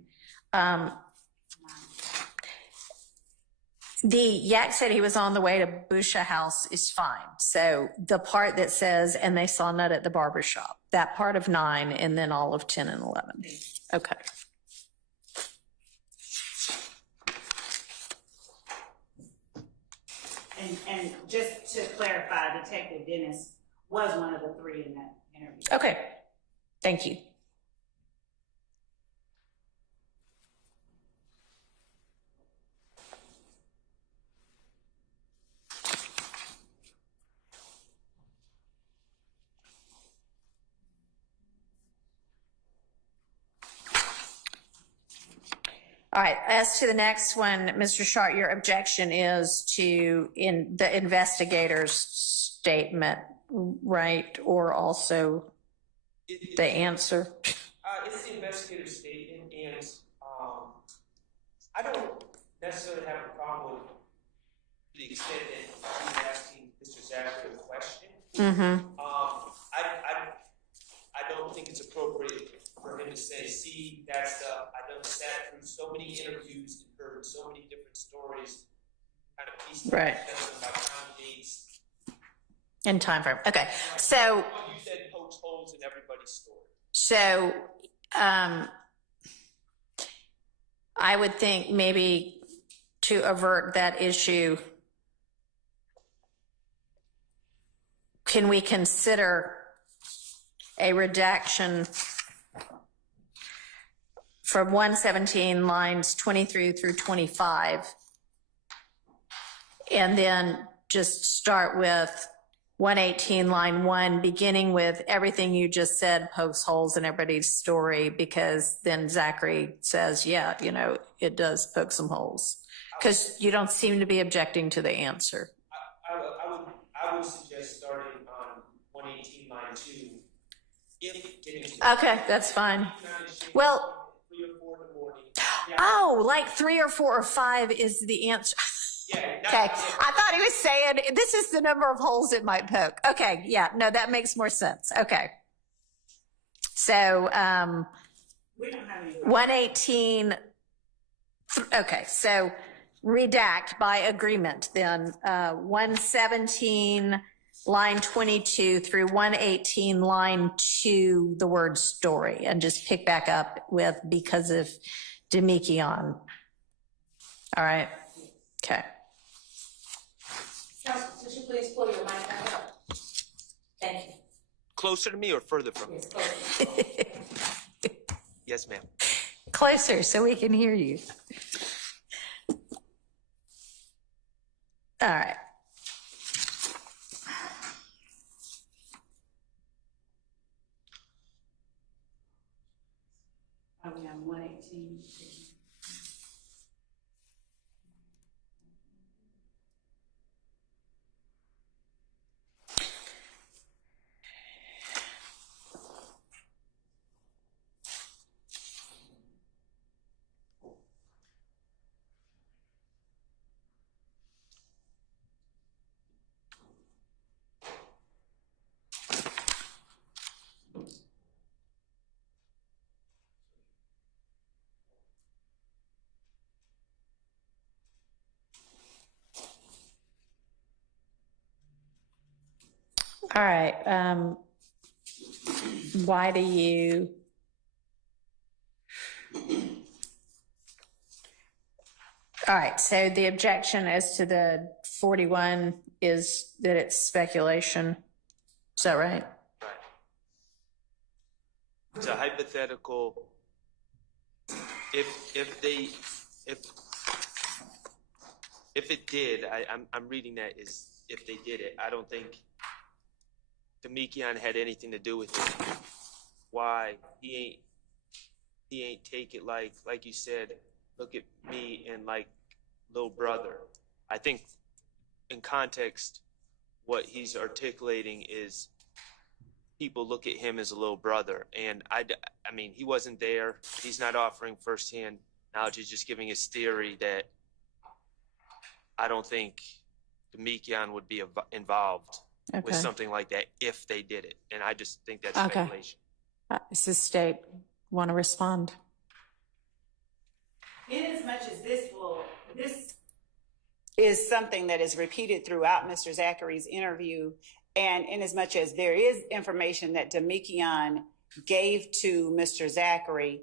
The Yak said he was on the way to Busha House is fine. So the part that says, and they saw Nut at the barbershop, that part of 9, and then all of 10 and 11. Okay. And just to clarify, Detective Dennis was one of the 3 in that interview. Okay. Thank you. All right, as to the next one, Mr. Shart, your objection is to the investigator's statement, right? Or also the answer? It's the investigator's statement, and I don't necessarily have a problem with the extent that he's asking Mr. Zachary a question. Mm-hmm. I don't think it's appropriate for him to say, see, that's I done sat through so many interviews and heard so many different stories, kind of pieced right about time, dates, and time frame. Okay, so you said poach holes in everybody's story. So, I would think maybe to avert that issue, can we consider a redaction from 117 lines 23 through 25, and then just start with 118 line 1, beginning with everything you just said pokes holes in everybody's story, because then Zachary says, yeah, you know, it does poke some holes, because you don't seem to be objecting to the answer. I would suggest starting on 118 line 2. Okay, that's fine. Well, 3 or 4 in the morning. Oh, like 3 or 4 or 5 is the answer. Yeah, okay, I thought he was saying this is the number of holes it might poke. Okay, yeah, no, that makes more sense. Okay, so 118. Okay, so redact by agreement. Then 117 line 22 through 118 line 2, the word story, and just pick back up with because of Demikion. All right. Okay. Counsel, could you please pull your mic up? Thank you. Closer to me or further from me? Yes, ma'am. Closer so we can hear you. All right. Are we on 118? All right. Why do you? All right. So the objection as to the 41 is that it's speculation. Is that right? Right. It's a hypothetical. If it did, I'm reading that as if they did it. I don't think Demekian had anything to do with it. Why he ain't take it like you said, look at me and like little brother. I think in context, what he's articulating is people look at him as a little brother. And I mean, he wasn't there. He's not offering firsthand knowledge. He's just giving his theory that I don't think Demekian would be involved with something like that if they did it. And I just think that's speculation. Does the state want to respond? In as much as this is something that is repeated throughout Mr. Zachary's interview, and in as much as there is information that Demekian gave to Mr. Zachary,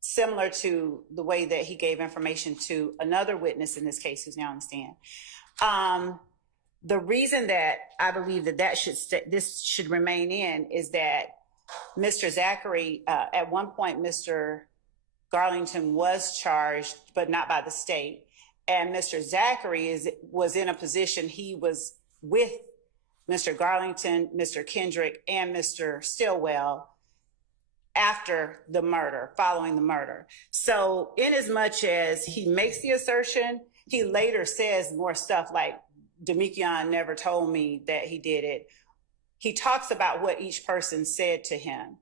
similar to the way that he gave information to another witness in this case who's now on the stand. The reason that I believe that this should remain in is that Mr. Zachary, at one point, Mr. Garlington was charged, but not by the state. And Mr. Zachary was in a position, he was with Mr. Garlington, Mr. Kendrick, and Mr. Stillwell after the murder, following the murder. So in as much as he makes the assertion, he later says more stuff like, Demekian never told me that he did it. He talks about what each person said to him.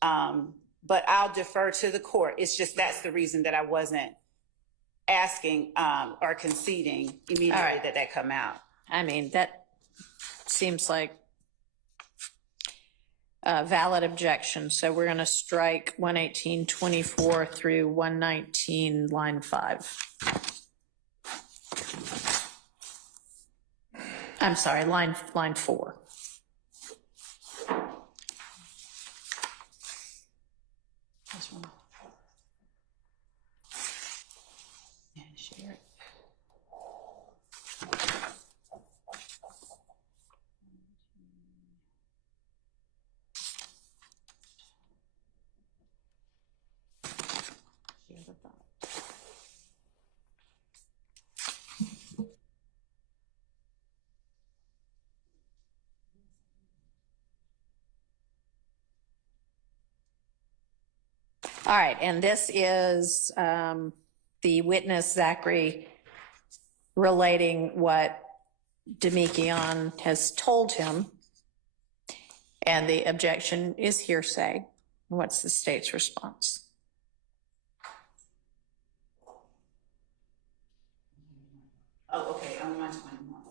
But I'll defer to the court. It's just that's the reason that I wasn't asking or conceding immediately that come out. I mean, that seems like a valid objection. So we're going to strike 118.24 through 119, line 5. I'm sorry, line 4. All right, and this is the witness, Zachary, relating what Demekian has told him, and the objection is hearsay. What's the state's response? Oh, okay, I'm 121.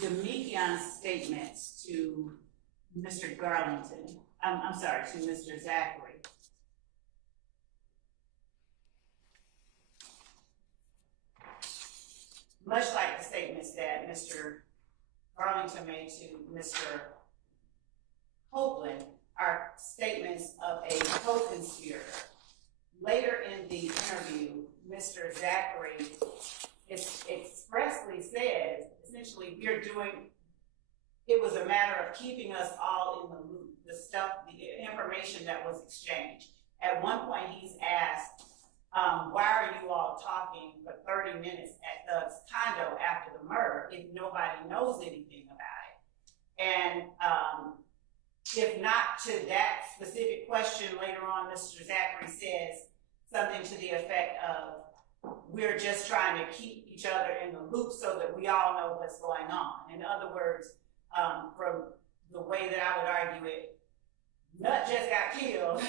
Demekian's statements to Mr. Garlington, I'm sorry, to Mr. Zachary. Much like the statements that Mr. Garlington made to Mr. Copeland are statements of a co-conspirator. Later in the interview, Mr. Zachary expressly says, essentially, it was a matter of keeping us all in the loop, the information that was exchanged. At one point, he's asked, why are you all talking for 30 minutes at Doug's condo after the murder if nobody knows anything about it? And if not to that specific question, later on, Mr. Zachary says something to the effect of, we're just trying to keep each other in the loop so that we all know what's going on. In other words, from the way that I would argue it, Nut just got killed.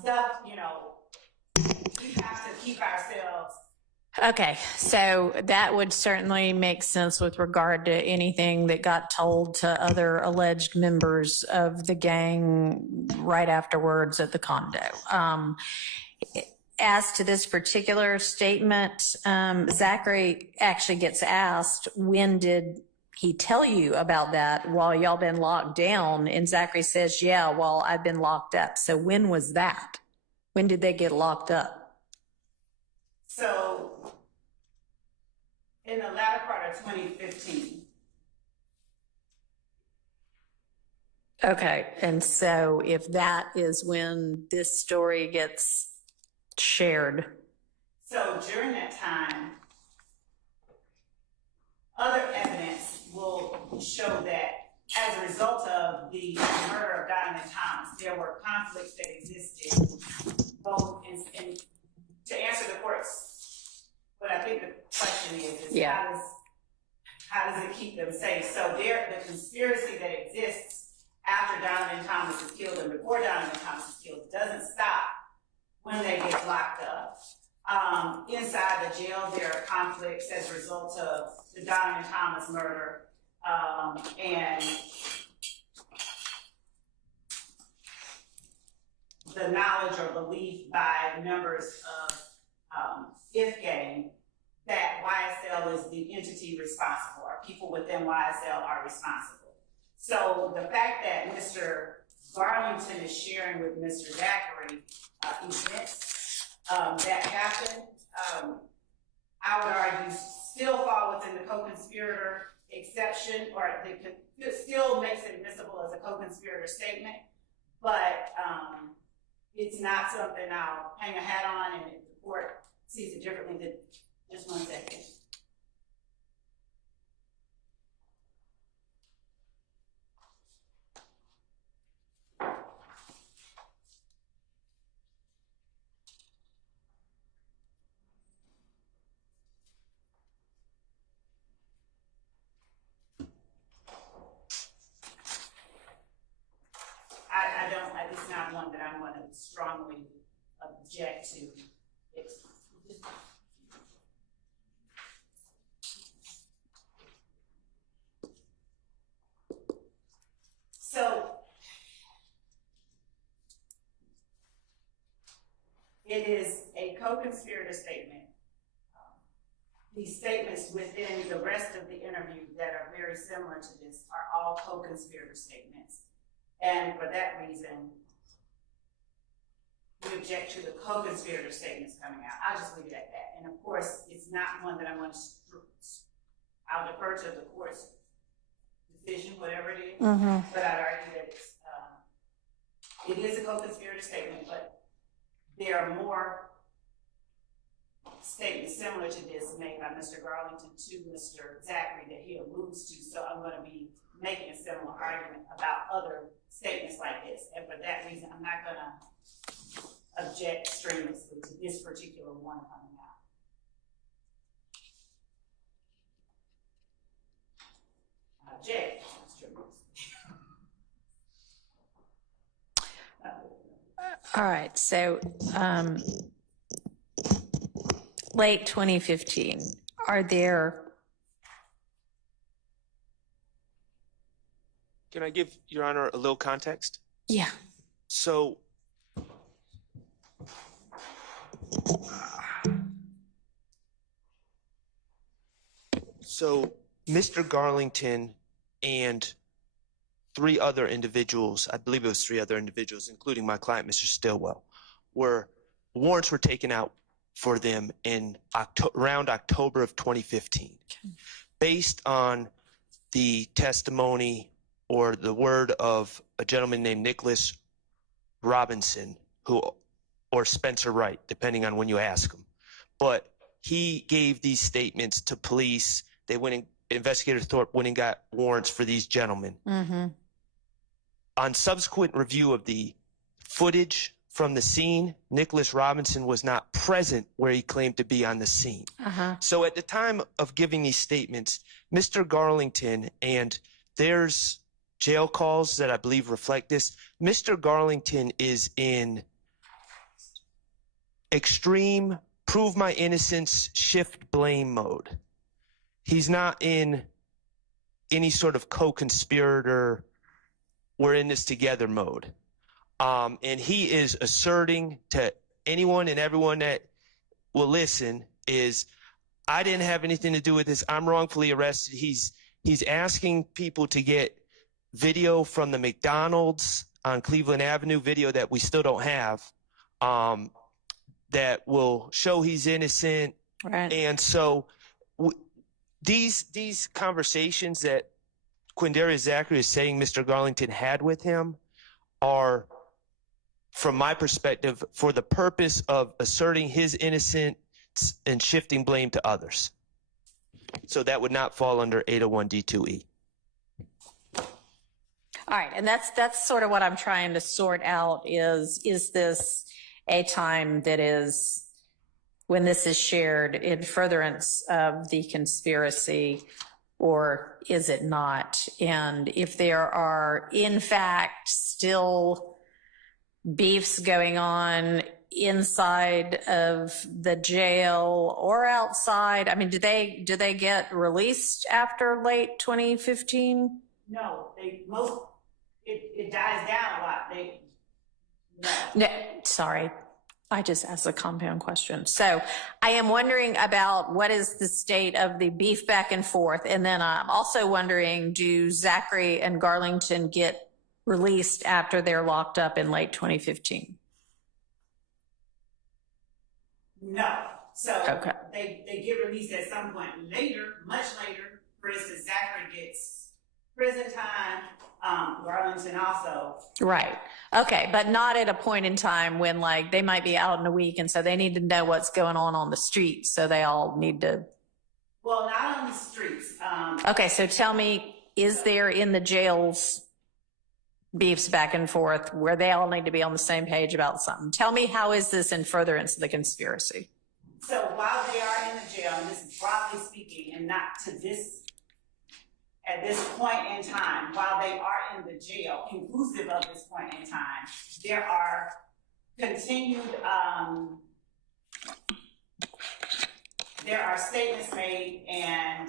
Stuff, you know, we have to keep ourselves. Okay, so that would certainly make sense with regard to anything that got told to other alleged members of the gang right afterwards at the condo. As to this particular statement, Zachary actually gets asked, when did he tell you about that while y'all been locked down? And Zachary says, yeah, well, I've been locked up. So when was that? When did they get locked up? So, in the latter part of 2015. Okay, and so if that is when this story gets shared. So during that time, other evidence will show that as a result of the murder of Donovan Thomas, there were conflicts that existed both in to answer the court's, what I think the question is Yeah. how does it keep them safe? So the conspiracy that exists after Donovan Thomas is killed and before Donovan Thomas is killed doesn't stop when they get locked up. Inside the jail, there are conflicts as a result of the Donovan Thomas murder, and the knowledge or belief by members of If Gang that YSL is the entity responsible, or people within YSL are responsible. So the fact that Mr. Garlington is sharing with Mr. Zachary events that happened, I would argue still fall within the co-conspirator exception, or it still makes it admissible as a co-conspirator statement, but it's not something I'll hang a hat on, and if the court sees it differently, then just 1 second. It's not one that I'm going to strongly object to. So it is a co-conspirator statement. These statements within the rest of the interview that are very similar to this are all co-conspirator statements. And for that reason, we object to the co-conspirator statements coming out. I'll just leave it at that. And of course, it's not one that I'm going to, I'll defer to the court's decision, whatever it is. But I'd argue that it is a co-conspirator statement, but there are more statements similar to this made by Mr. Garlington to Mr. Zachary that he alludes to. So I'm going to be making a similar argument about other statements like this. And for that reason, I'm not going to object strenuously to this particular one coming out. I object strenuously. All right, so late 2015, are there... Can I give Your Honor a little context? Yeah. So Mr. Garlington and 3 other individuals, I believe it was 3 other individuals, including my client, Mr. Stillwell, warrants were taken out for them in around October of 2015. Okay. Based on the testimony or the word of a gentleman named Nicholas Robinson, or Spencer Wright, depending on when you ask him. But he gave these statements to police. They went and Investigator Thorpe went and got warrants for these gentlemen. On subsequent review of the footage from the scene, Nicholas Robinson was not present where he claimed to be on the scene. So at the time of giving these statements, Mr. Garlington, and there's jail calls that I believe reflect this, Mr. Garlington is in extreme prove my innocence, shift blame mode. He's not in any sort of co-conspirator, we're in this together mode. And he is asserting to anyone and everyone that will listen is, I didn't have anything to do with this. I'm wrongfully arrested. He's asking people to get video from the McDonald's on Cleveland Avenue, video that we still don't have, that will show he's innocent. Right. And so these conversations that Quindarius Zachary is saying Mr. Garlington had with him are, from my perspective, for the purpose of asserting his innocence and shifting blame to others. So that would not fall under 801D2E. All right, and that's sort of what I'm trying to sort out is this a time that is, when this is shared in furtherance of the conspiracy, or is it not? And if there are, in fact, still beefs going on inside of the jail or outside, I mean, do they get released after late 2015? No, it dies down a lot. No, sorry. I just asked a compound question. So I am wondering about what is the state of the beef back and forth. And then I'm also wondering, do Zachary and Garlington get released after they're locked up in late 2015? No. So Okay. they get released at some point later, much later. For instance, Zachary gets prison time, Garlington also. Right. Okay. But not at a point in time when, like, they might be out in a week and so they need to know what's going on the streets. So they all need to. Well, not on the streets. Okay. So tell me, is there in the jails beefs back and forth where they all need to be on the same page about something? Tell me, how is this in furtherance of the conspiracy? So while they are in the jail, and this is broadly speaking and not to this, at this point in time, while they are in the jail, inclusive of this point in time, there are continued, there are statements made and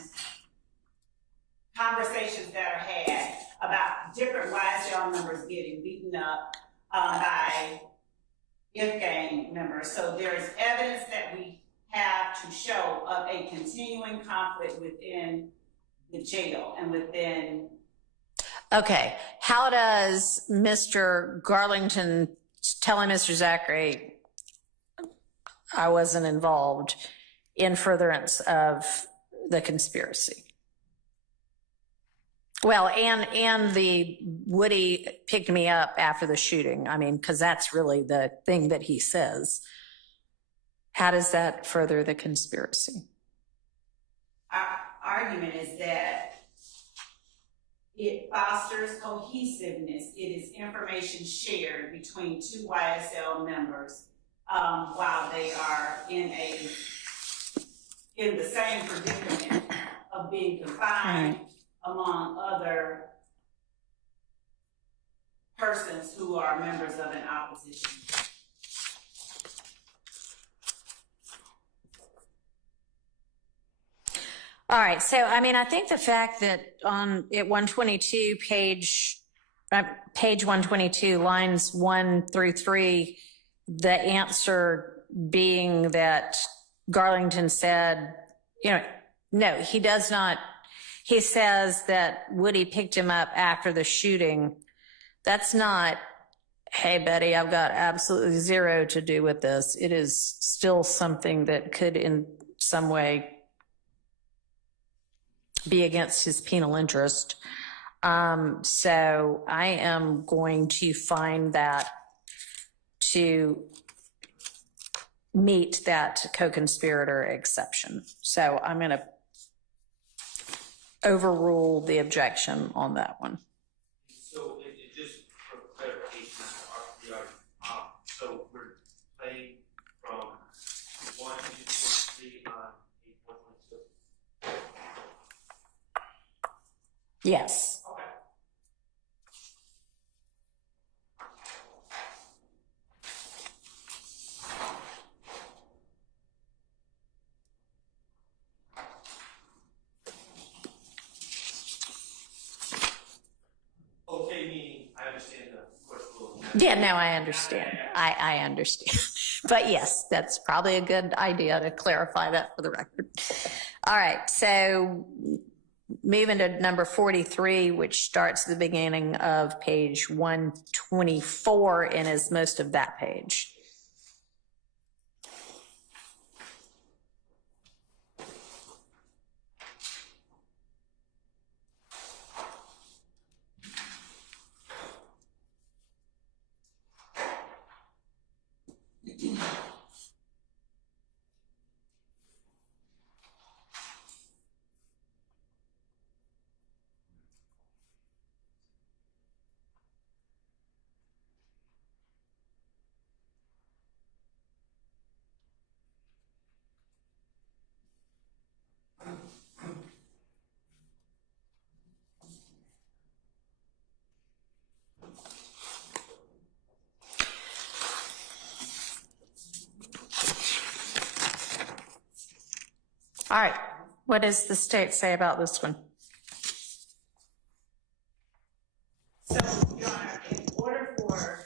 conversations that are had about different YSL members getting beaten up by IF gang members. So there is evidence that we have to show of a continuing conflict within the jail and within. Okay. How does Mr. Garlington telling Mr. Zachary, I wasn't involved, in furtherance of the conspiracy? Well, and the Woody picked me up after the shooting. I mean, because that's really the thing that he says. How does that further the conspiracy? Our argument is that it fosters cohesiveness. It is information shared between two YSL members while they are in the same predicament of being confined among other persons who are members of an opposition. All right. So, I mean, I think the fact that at 122, page 122, lines 1 through 3, the answer being that Garlington said, no, he does not. He says that Woody picked him up after the shooting. That's not, hey, Betty, I've got absolutely zero to do with this. It is still something that could in some way be against his penal interest. So I am going to find that to meet that co-conspirator exception. So I'm going to overrule the objection on that one. So it just Yes. Okay, meaning I understand the court rule. Yeah, no, I understand. I understand. But yes, that's probably a good idea to clarify that for the record. All right, so moving to number 43, which starts at the beginning of page 124 and is most of that page. All right, what does the state say about this one? So, Your Honor, in order for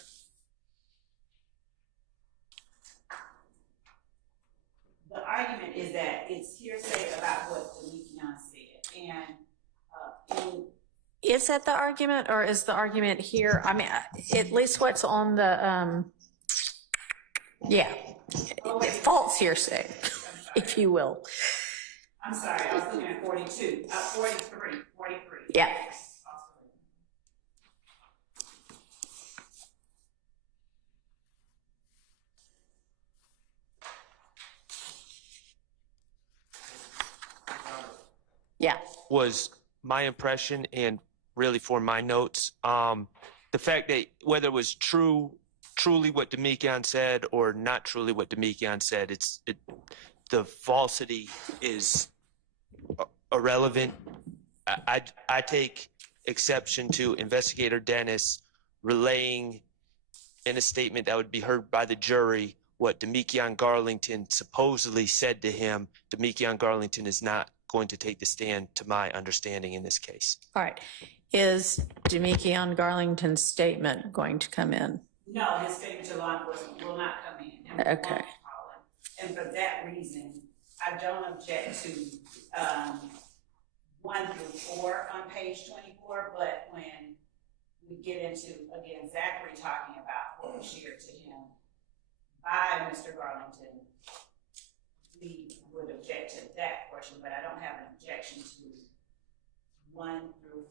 the argument is that it's hearsay about what Demekion said, and Is that the argument, or is the argument here? I mean, at least what's on the, yeah, false hearsay, if you will. I'm sorry, I was looking at 42, 43. Yeah. Yeah. Was my impression, and really for my notes, the fact that whether it was truly what Demekion said or not truly what Demekion said, the falsity is irrelevant. I take exception to Investigator Dennis relaying in a statement that would be heard by the jury what Demekion Garlington supposedly said to him. Demekion Garlington is not going to take the stand, to my understanding, in this case. All right. Is Demekion Garlington's statement going to come in? No, his statement to law enforcement will not come in. And Okay. And for that reason, I don't object to 1 through 4 on page 24, but when we get into, again, Zachary talking about what was shared to him by Mr. Garlington, we would object to that portion, but I don't have an objection to 1 through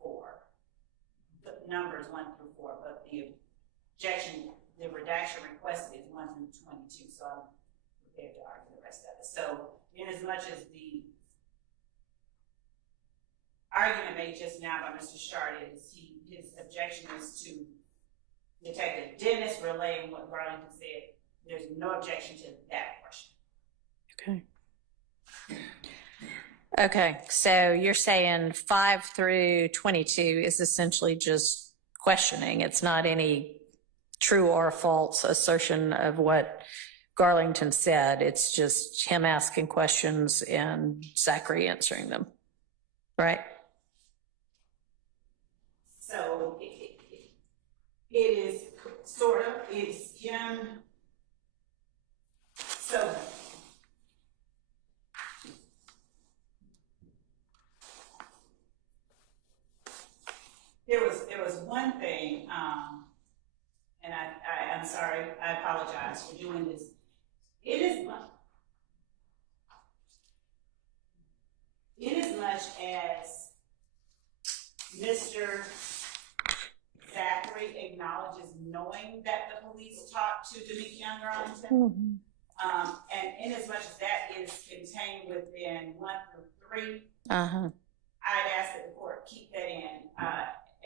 4. The numbers 1 through 4, but the objection, the redaction requested is 1 through 22, so I'm prepared to argue the rest of it. So, in as much as the argument made just now by Mr. Shard is his objection is to Detective Dennis relaying what Garlington said, there's no objection to that portion. Okay. Okay, so you're saying 5 through 22 is essentially just questioning. It's not any true or false assertion of what Garlington said. It's just him asking questions and Zachary answering them, right? So it is sort of, it's him. So there was one thing, and I'm sorry, I apologize for doing this. It is much as Mr. Zachary acknowledges knowing that the police talked to Demekion Garlington, and in as much as that is contained within 1 through 3, I'd ask that the court keep that in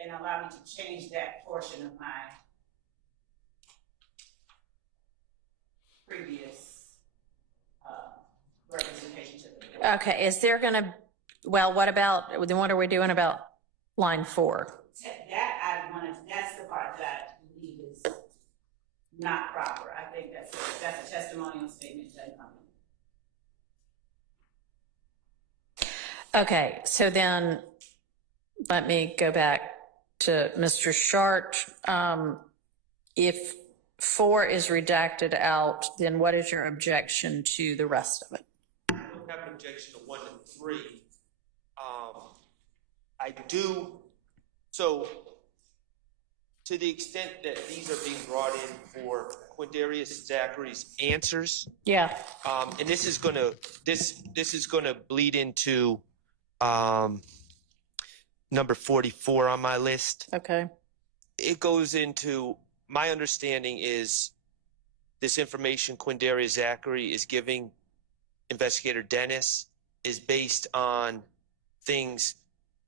and allow me to change that portion of my previous representation to the court. Okay, is there going to, well, what about, then what are we doing about line 4. That's the part that I believe is not proper. I think that's a testimonial statement to uncommon. Okay, so then let me go back to Mr. Shart. If 4 is redacted out, then what is your objection to the rest of it? I don't have an objection to 1 and 3. I do, so to the extent that these are being brought in for Quindarius Zachary's answers, Yeah. and this is gonna bleed into number 44 on my list. Okay. It goes into, my understanding is this information Quindarius Zachary is giving Investigator Dennis is based on things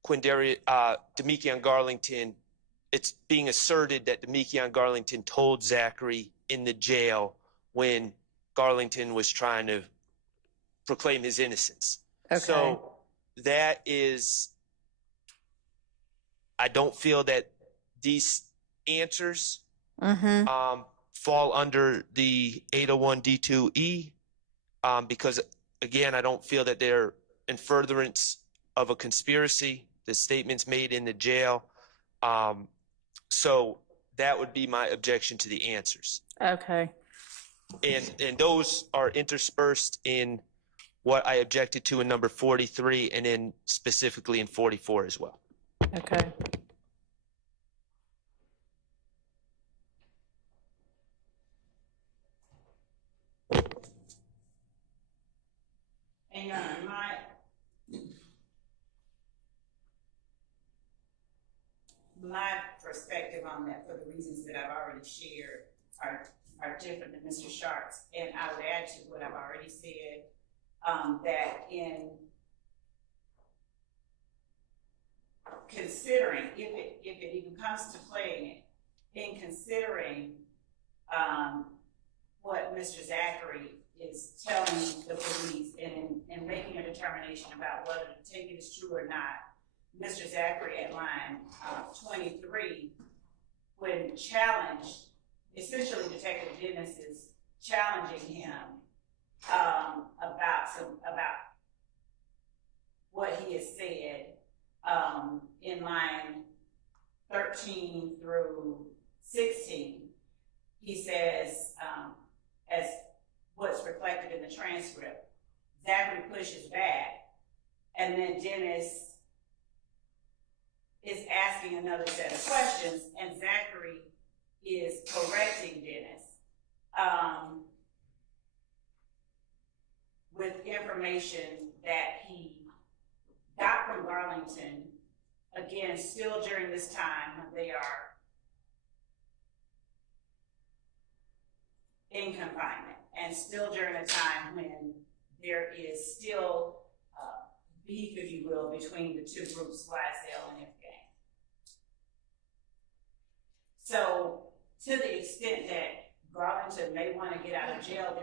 Demekion Garlington, it's being asserted that Demekion Garlington told Zachary in the jail when Garlington was trying to proclaim his innocence. Okay. So that is, I don't feel that these answers fall under the 801 D2E because, again, I don't feel that they're in furtherance of a conspiracy. The statements made in the jail. So that would be my objection to the answers. Okay. And those are interspersed in what I objected to in number 43 and then specifically in 44 as well. Okay. And my perspective on that, for the reasons that I've already shared, are different than Mr. Sharp's. And I would add to what I've already said, that in considering, if it even comes to playing it, in considering what Mr. Zachary is telling the police and making a determination about whether the ticket is true or not, Mr. Zachary at line 23, when challenged, essentially Detective Dennis is challenging him about what he has said in line 13 through 16. He says, as what's reflected in the transcript, Zachary pushes back, and then Dennis is asking another set of questions, and Zachary is correcting Dennis with information that he got from Garlington, again, still during this time when they are in confinement, and still during a time when there is still beef, if you will, between the two groups, YSL and F-Gang. So, to the extent that Garlington may want to get out of jail,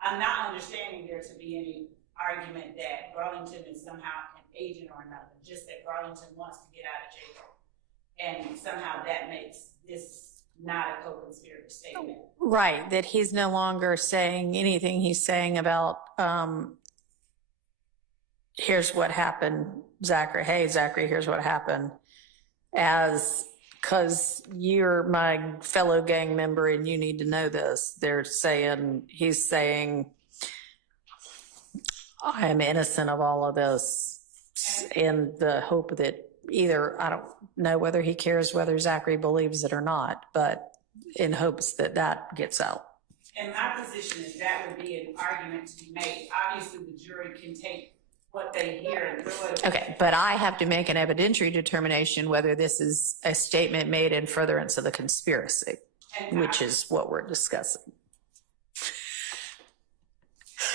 I'm not understanding there to be any argument that Garlington is somehow an agent or another, just that Garlington wants to get out of jail. And somehow that makes this not a co-conspirator statement. Right, that he's no longer saying anything. He's saying about, here's what happened, Zachary. Hey, Zachary, here's what happened. Because you're my fellow gang member and you need to know this. He's saying, I am innocent of all of this in the hope that either, I don't know whether he cares whether Zachary believes it or not, but in hopes that that gets out. And my position is that would be an argument to be made. Obviously, the jury can take what they hear and throw it. Okay, but I have to make an evidentiary determination whether this is a statement made in furtherance of the conspiracy, which is what we're discussing.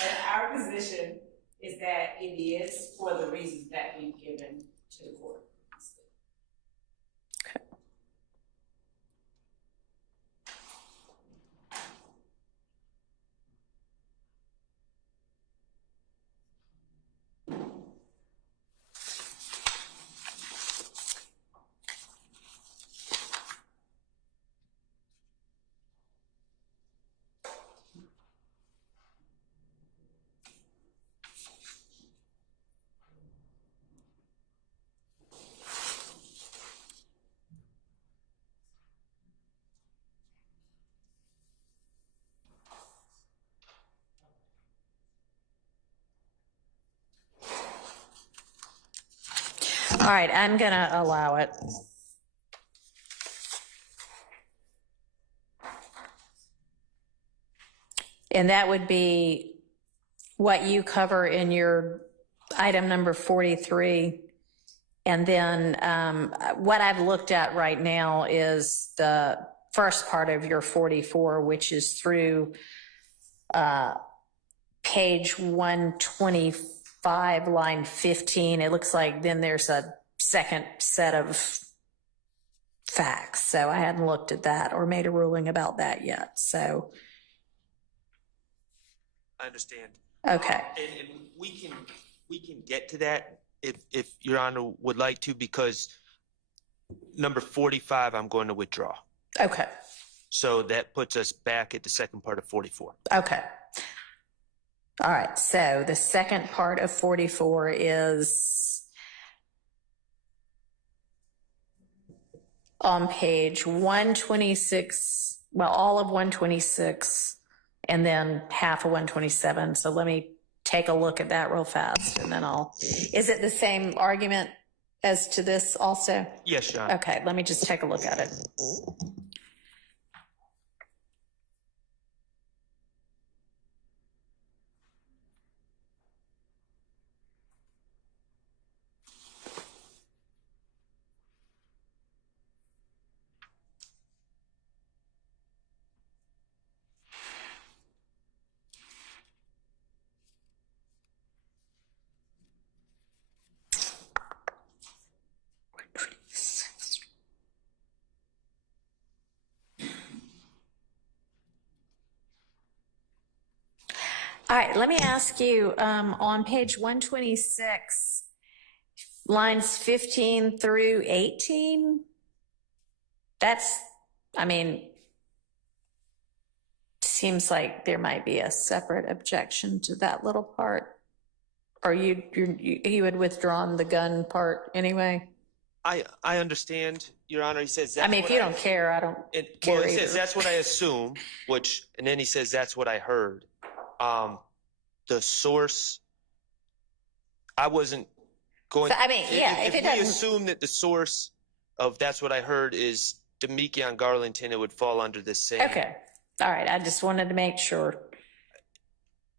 And our position is that it is for the reasons that we've given to the court. All right, I'm going to allow it. And that would be what you cover in your item number 43. And then what I've looked at right now is the first part of your 44, which is through page 125, line 15. It looks like then there's a second set of facts. So I hadn't looked at that or made a ruling about that yet. So. I understand. Okay. And we can get to that if Your Honor would like to, because number 45 I'm going to withdraw. Okay. So that puts us back at the second part of 44. Okay. All right. So the second part of 44 is on page 126, well, all of 126, and then half of 127. So let me take a look at that real fast, and then is it the same argument as to this also? Yes, Your Honor. Okay, let me just take a look at it. All right, let me ask you, on page 126, lines 15 through 18, seems like there might be a separate objection to that little part. Or you had withdrawn the gun part anyway? I understand, Your Honor. He says that. I mean, if you don't care, I don't care Well, he either. says that's what I assume, and then he says that's what I heard. The source, I wasn't going. So, I mean, yeah, if it we doesn't. assume that the source of that's what I heard is Demekion Garlington, it would fall under the same. Okay. All right. I just wanted to make sure.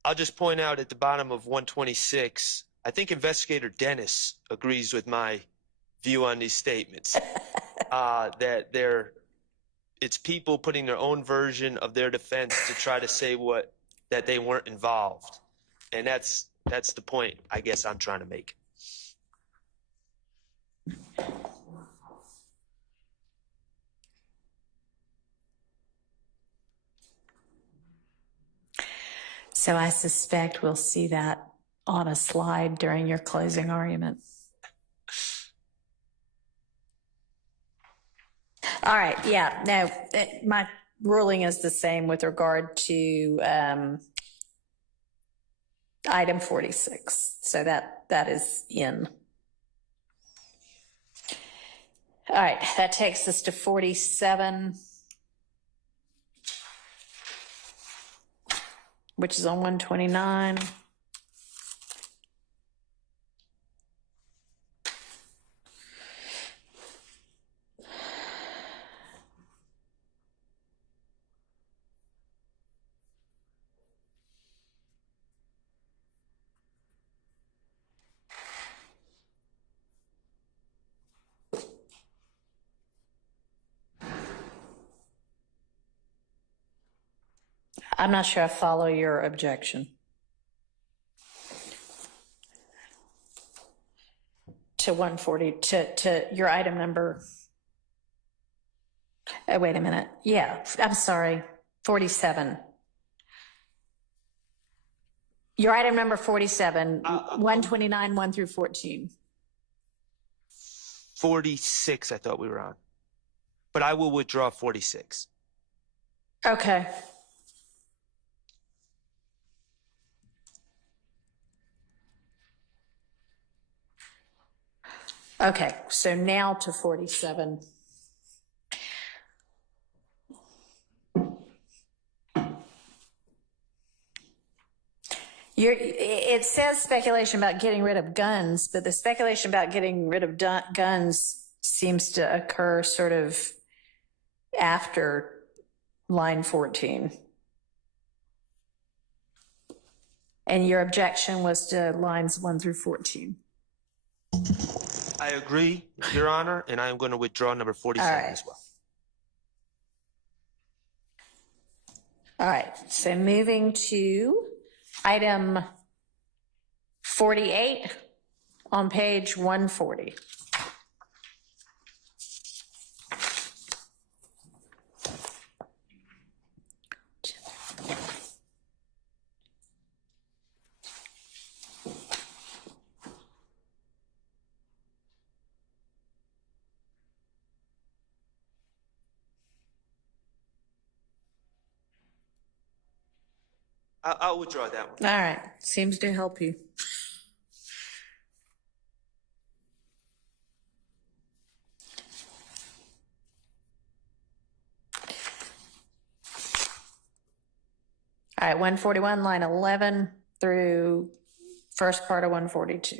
I'll just point out at the bottom of 126, I think Investigator Dennis agrees with my view on these statements. That it's people putting their own version of their defense to try to say that they weren't involved. And that's the point I guess I'm trying to make. So I suspect we'll see that on a slide during your closing argument. All right. Yeah. No, my ruling is the same with regard to item 46. So that is in. All right. That takes us to 47. Which is on 129. I'm not sure I follow your objection. To 140, to your item number. Oh, wait a minute. Yeah, I'm sorry. 47. Your item number 47, 129, 1 through 14. 46, I thought we were on. But I will withdraw 46. Okay. Okay, so now to 47. It says speculation about getting rid of guns, but the speculation about getting rid of guns seems to occur sort of after line 14. And your objection was to lines 1 through 14. I agree, Your Honor, and I am going to withdraw number 47 All right. as well. All right, so moving to item 48 on page 140. I'll withdraw that one. All right, seems to help you. All right, 141, line 11 through first part of 142.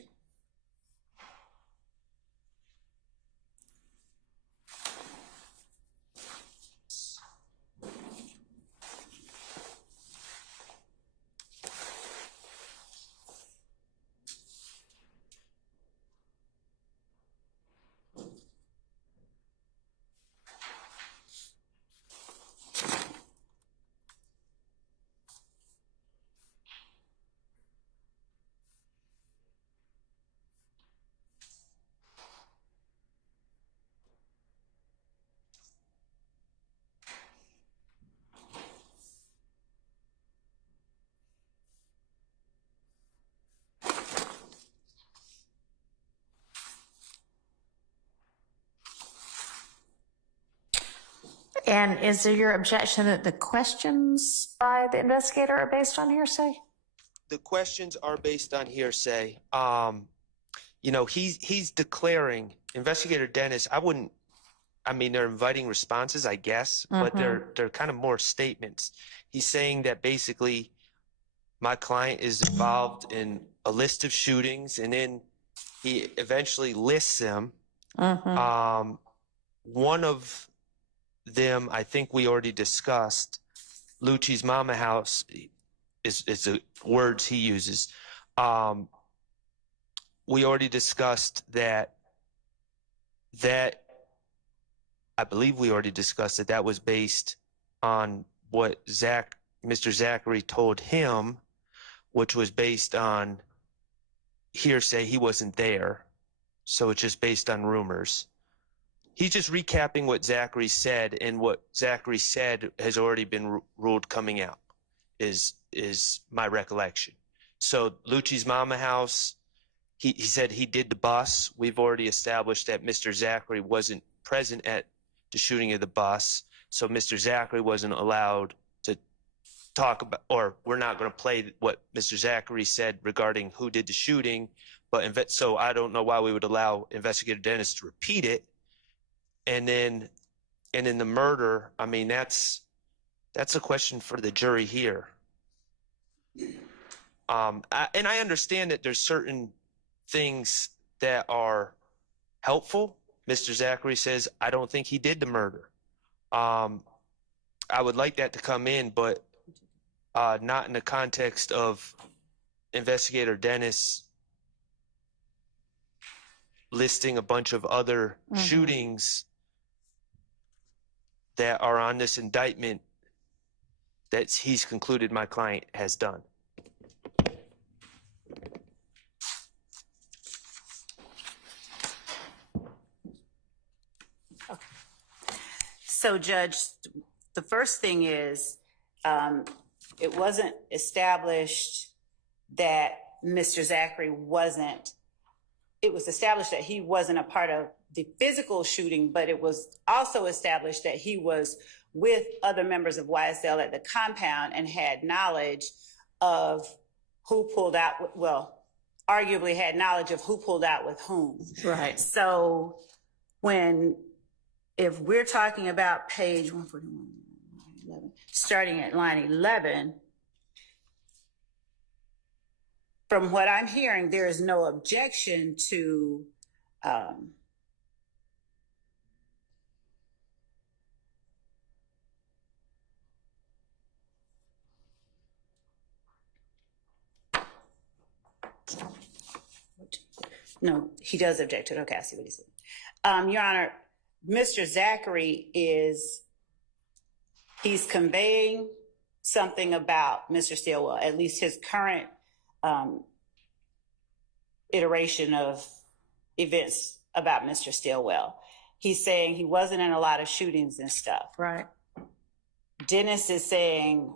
And is there your objection that the questions by the investigator are based on hearsay? The questions are based on hearsay. You know, he's declaring, Investigator Dennis, they're inviting responses, I guess, but they're kind of more statements. He's saying that basically my client is involved in a list of shootings, and then he eventually lists them. One of them, I think we already discussed, Lucci's Mama House is the words he uses. We already discussed that I believe we already discussed that was based on what Mr. Zachary told him, which was based on hearsay. He wasn't there, so it's just based on rumors. He's just recapping what Zachary said, and what Zachary said has already been ruled coming out, is my recollection. So Lucci's Mama House, he said he did the bus. We've already established that Mr. Zachary wasn't present at the shooting of the bus, so Mr. Zachary wasn't allowed to talk about, or we're not going to play what Mr. Zachary said regarding who did the shooting. But so I don't know why we would allow Investigator Dennis to repeat it. And in the murder, I mean, that's a question for the jury here. And I understand that there's certain things that are helpful. Mr. Zachary says, I don't think he did the murder. I would like that to come in, but not in the context of Investigator Dennis listing a bunch of other shootings that are on this indictment that he's concluded my client has done. So, Judge, the first thing is, it wasn't established that Mr. Zachary wasn't, it was established that he wasn't a part of the physical shooting, but it was also established that he was with other members of YSL at the compound and had knowledge of who pulled out, well, arguably had knowledge of who pulled out with whom. Right. So if we're talking about page 141, starting at line 11, from what I'm hearing, there is no objection to no, he does object to it. Okay, I see what he said. Your Honor, Mr. Zachary he's conveying something about Mr. Stillwell, at least his current iteration of events about Mr. Stillwell. He's saying he wasn't in a lot of shootings and stuff. Right. Dennis is saying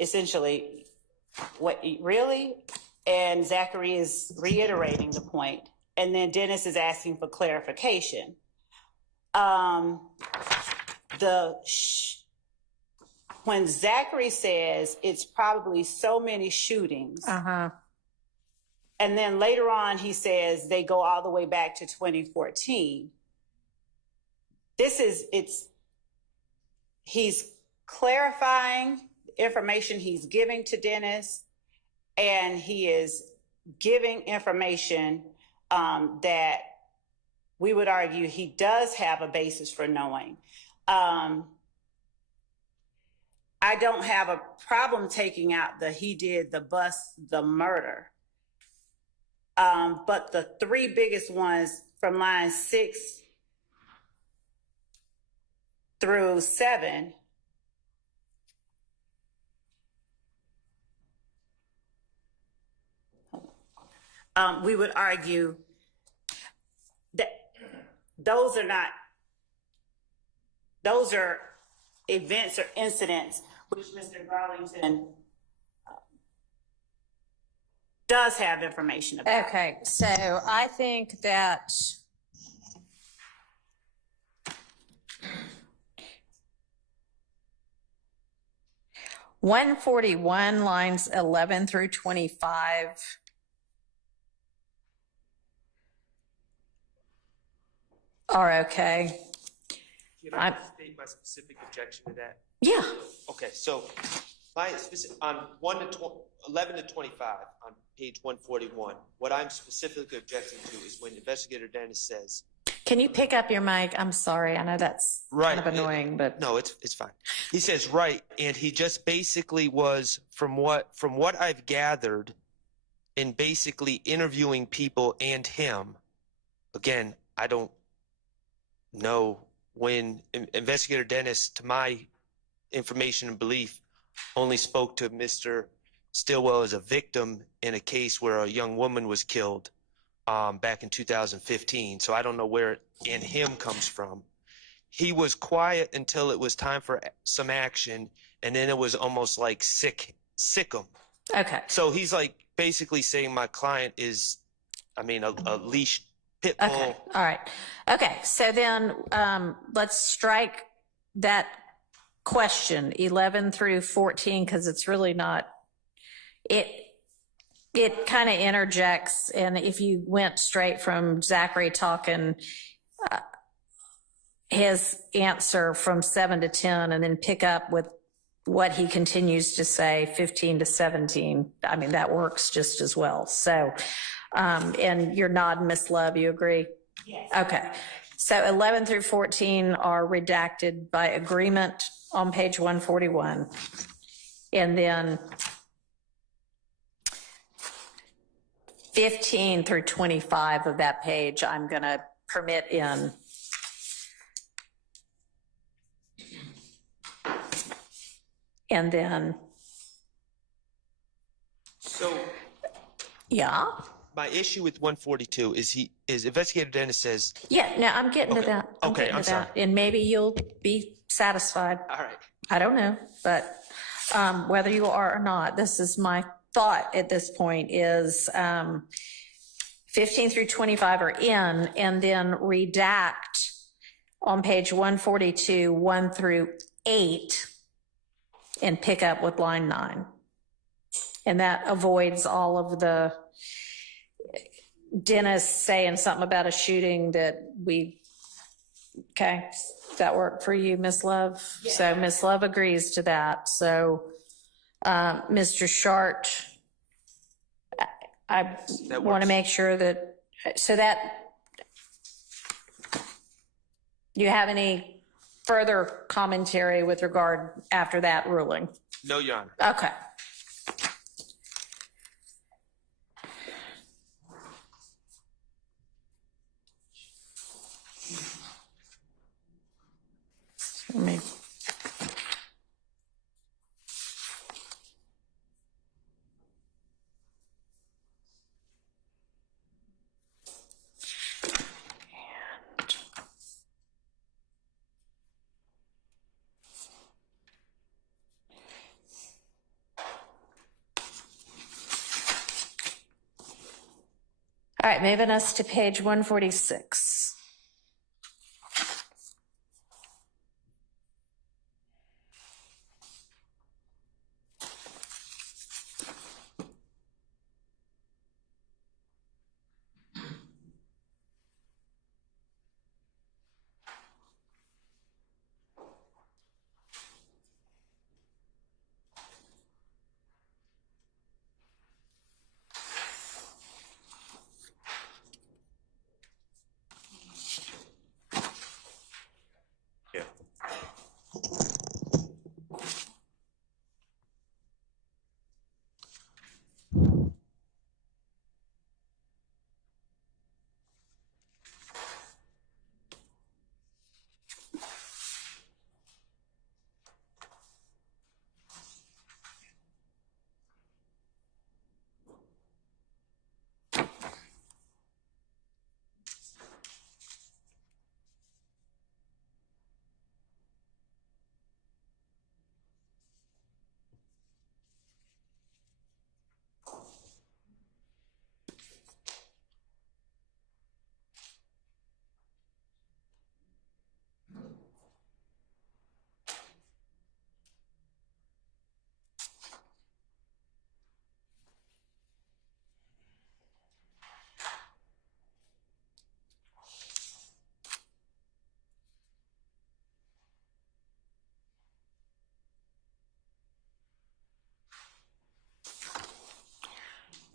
essentially, what, really? And Zachary is reiterating the point. And then Dennis is asking for clarification. When Zachary says it's probably so many shootings, and then later on he says they go all the way back to 2014. He's clarifying information he's giving to Dennis, and he is giving information that we would argue he does have a basis for knowing. I don't have a problem taking out he did the bust, the murder. But the three biggest ones from lines 6 through 7, we would argue that those are events or incidents which Mr. Garlington does have information about. Okay, so I think that (141) lines 11 through 25 are okay. Can I state my specific objection to that? Yeah. Okay, so my specific, on 11 to 25 on page 141, what I'm specifically objecting to is when Investigator Dennis says, Can you pick up your mic? I'm sorry. I know that's right, kind of annoying, but no, it's fine. He says, right, and he just basically was, from what I've gathered in basically interviewing people and him, again, I don't know when Investigator Dennis, to my information and belief, only spoke to Mr. Stillwell as a victim in a case where a young woman was killed back in 2015. So I don't know where "in him" comes from. He was quiet until it was time for some action, and then it was almost like sick him. okay. So he's like basically saying my client is, a leash pit bull. Okay. All right. Okay. So then let's strike that question 11 through 14 because it's really not. It kind of interjects, and if you went straight from Zachary talking his answer from 7 to 10 and then pick up with what he continues to say 15 to 17, that works just as well. So, and you're nodding, Ms. Love, you agree? Yes. Okay. So 11 through 14 are redacted by agreement on page 141. And then 15 through 25 of that page, I'm going to permit in. And then, So yeah. my issue with 142 is Investigator Dennis says, Yeah, no, I'm getting to that. Okay, I'm sorry. And maybe you'll be satisfied. all right, I don't know, but whether you are or not, this is my thought at this point is 15 through 25 are in, and then redact on page 142, 1 through 8, and pick up with line 9. And that avoids all of the Dennis saying something about a shooting that okay, does that work for you, Ms. Love? Yeah. So Ms. Love agrees to that. So Mr. Shart, I That want to works. make sure that, so that, do you have any further commentary with regard after that ruling? No, Your Honor. Okay. Let me. All right, moving us to page 146. Yeah.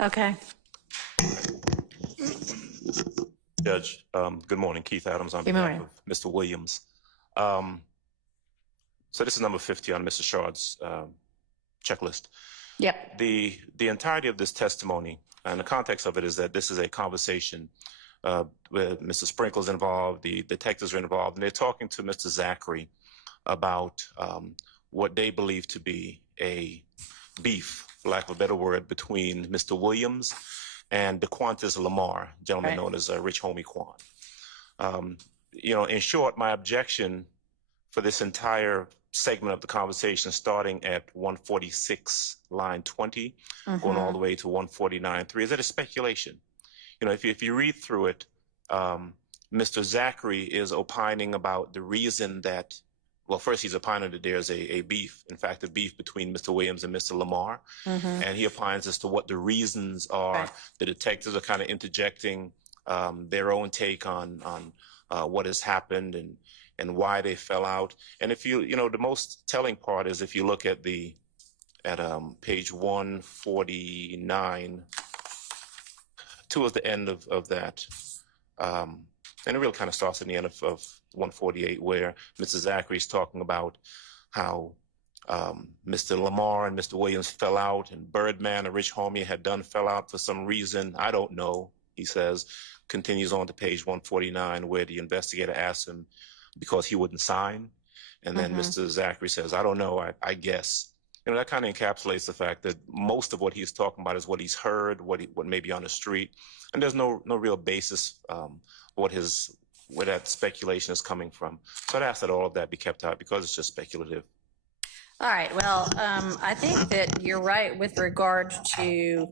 Okay. Judge, good morning. Keith Adams on Good behalf morning. of Mr. Williams. So this is number 50 on Mr. Shard's checklist. Yep. The entirety of this testimony and the context of it is that this is a conversation where Mr. Sprinkle's involved, the detectives are involved, and they're talking to Mr. Zachary about what they believe to be a beef, for lack of a better word, between Mr. Williams and DeQuantis Lamar, a gentleman Right. known as Rich Homie Quan. In short, my objection for this entire segment of the conversation, starting at 146, line 20, going all the way to 149.3, is that it's speculation. If you read through it, Mr. Zachary is opining about the reason that, well, first he's opining that there's a beef, in fact, a beef between Mr. Williams and Mr. Lamar. And he opines as to what the reasons are. Right. The detectives are kind of interjecting their own take on what has happened and why they fell out. And if the most telling part is if you look at page 149, towards the end of that, and it really kind of starts in the end of 148, where Mr. Zachary is talking about how Mr. Lamar and Mr. Williams fell out, and Birdman, a Rich Homie, fell out for some reason. I don't know, he says. Continues on to page 149, where the investigator asks him because he wouldn't sign. And then Mr. Zachary says, I don't know, I guess. That kind of encapsulates the fact that most of what he's talking about is what he's heard, what may be on the street. And there's no real basis where that speculation is coming from. So I'd ask that all of that be kept out because it's just speculative. All right. Well, I think that you're right with regard to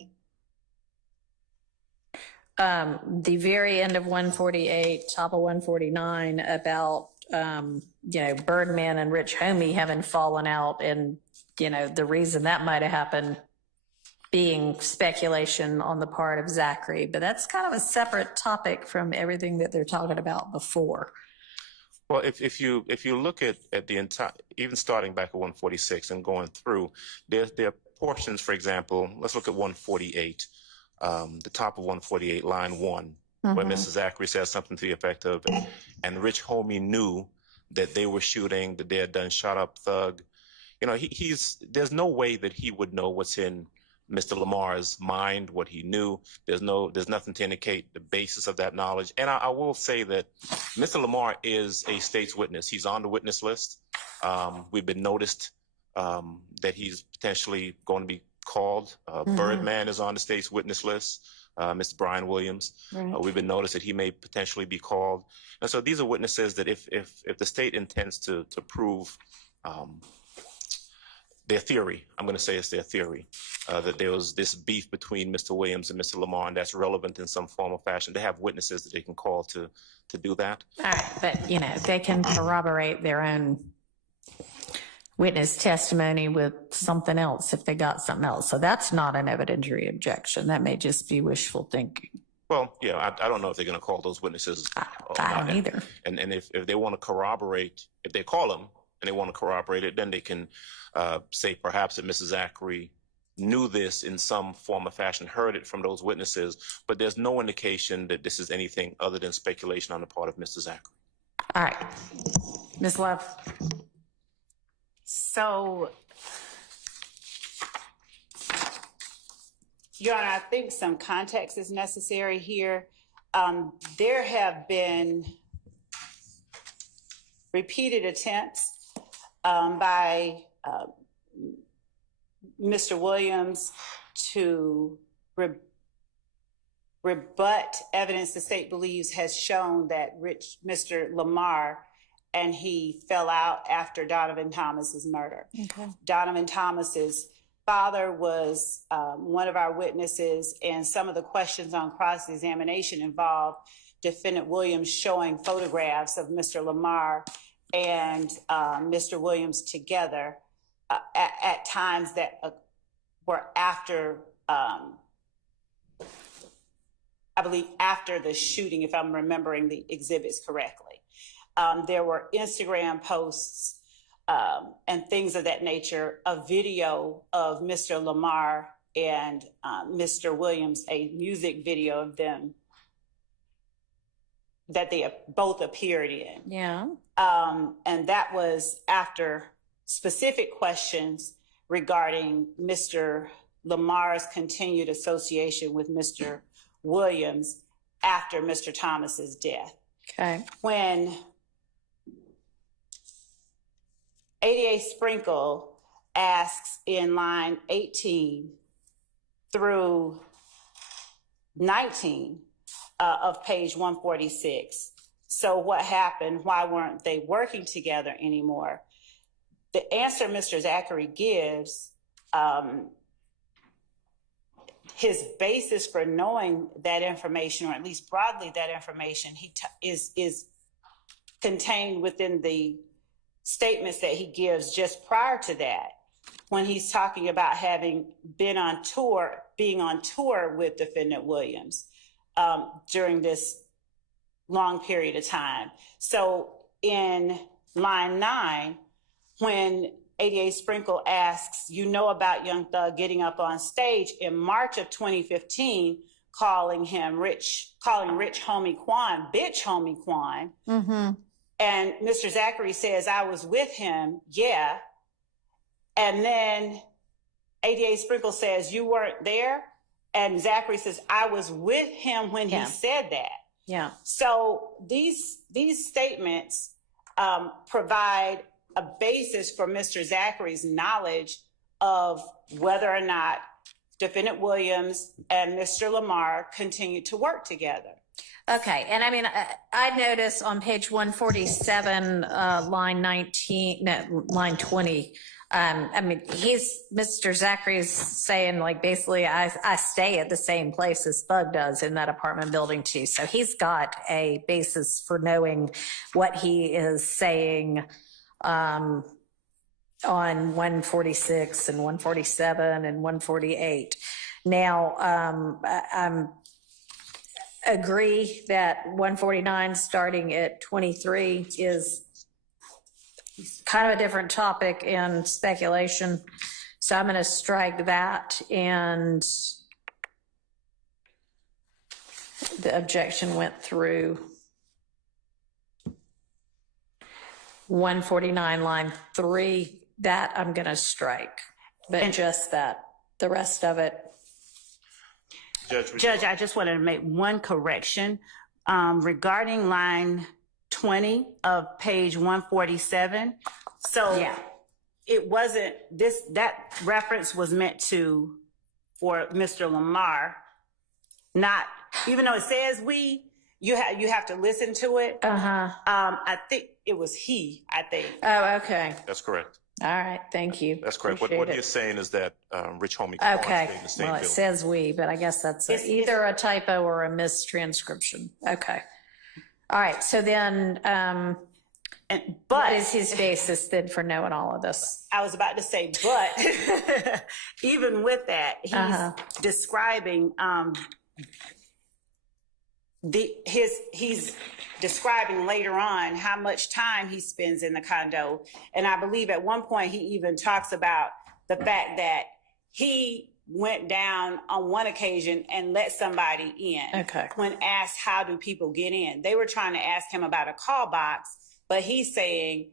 the very end of 148, top of 149, about Birdman and Rich Homie having fallen out, and the reason that might have happened being speculation on the part of Zachary. But that's kind of a separate topic from everything that they're talking about before. Well, if you look at the entire, even starting back at 146 and going through, there are portions, for example, let's look at 148, the top of 148, line 1, where Mrs. Zachary says something to the effect of, and Rich Homie knew that they were shooting, that they had done shot up thug. You know, there's no way that he would know what's in Mr. Lamar's mind, what he knew. There's nothing to indicate the basis of that knowledge. And I will say that Mr. Lamar is a state's witness. He's on the witness list. We've been noticed that he's potentially going to be called. Birdman is on the state's witness list. Mr. Brian Williams. Right. We've been noticed that he may potentially be called. And so these are witnesses that if the state intends to prove their theory, I'm going to say it's their theory, that there was this beef between Mr. Williams and Mr. Lamar, and that's relevant in some form or fashion, they have witnesses that they can call to do that. All right, but, you know, they can corroborate their own witness testimony with something else if they got something else. So that's not an evidentiary objection. That may just be wishful thinking. Well, yeah, I don't know if they're going to call those witnesses. I don't either. And if they want to corroborate, if they call them and they want to corroborate it, then they can say perhaps that Mrs. Zachary knew this in some form or fashion, heard it from those witnesses, but there's no indication that this is anything other than speculation on the part of Mr. Zachary. All right. Ms. Love. So, Your Honor, I think some context is necessary here. There have been repeated attempts by Mr. Williams to rebut evidence the state believes has shown that Mr. Lamar and he fell out after Donovan Thomas's murder. Okay. Donovan Thomas's father was one of our witnesses, and some of the questions on cross-examination involved Defendant Williams showing photographs of Mr. Lamar and Mr. Williams together at times that were after, I believe, after the shooting, if I'm remembering the exhibits correctly. There were Instagram posts and things of that nature, a video of Mr. Lamar and Mr. Williams, a music video of them that they both appeared in. Yeah. And that was after specific questions regarding Mr. Lamar's continued association with Mr. Williams after Mr. Thomas's death. Okay. When ADA Sprinkle asks in line 18 through 19 of page 146, so what happened? Why weren't they working together anymore? The answer Mr. Zachary gives, his basis for knowing that information, or at least broadly that information, is contained within the statements that he gives just prior to that, when he's talking about having been on tour, being on tour with Defendant Williams during this long period of time. So in line 9, when ADA Sprinkle asks, you know about Young Thug getting up on stage in March of 2015, calling Rich Homie Quan, bitch Homie Quan. Mm-hmm. And Mr. Zachary says, I was with him, yeah. And then ADA Sprinkle says, you weren't there? And Zachary says, I was with him when he said that. Yeah. So these statements provide a basis for Mr. Zachary's knowledge of whether or not Defendant Williams and Mr. Lamar continued to work together. Okay, and I mean, I notice on page 147, line 20, I mean, Mr. Zachary's saying, like, basically, I stay at the same place as Thug does in that apartment building too. So he's got a basis for knowing what he is saying on 146 and 147 and 148. Now, I'm agree that 149 starting at 23 is kind of a different topic in speculation. So I'm going to strike that. And the objection went through 149 line 3. That I'm going to strike, but just that. The rest of it. Judge, I just wanted to make one correction regarding line 20 of page 147. So Yeah. it wasn't this, that reference was meant for Mr. Lamar, not, even though it says we, you have to listen to it. I think it was he, I think. Oh, okay. That's correct. All right. Thank you. That's correct. What Appreciate he is saying is that Rich Homie Okay. stayed in the same Well, it building. says we, but I guess that's either a typo or a mistranscription. Okay. All right. So then, what is his basis then for knowing all of this? I was about to say, but even with that, he's describing he's describing later on how much time he spends in the condo. And I believe at one point he even talks about the fact that he went down on one occasion and let somebody in. Okay. When asked how do people get in, they were trying to ask him about a call box, but he's saying,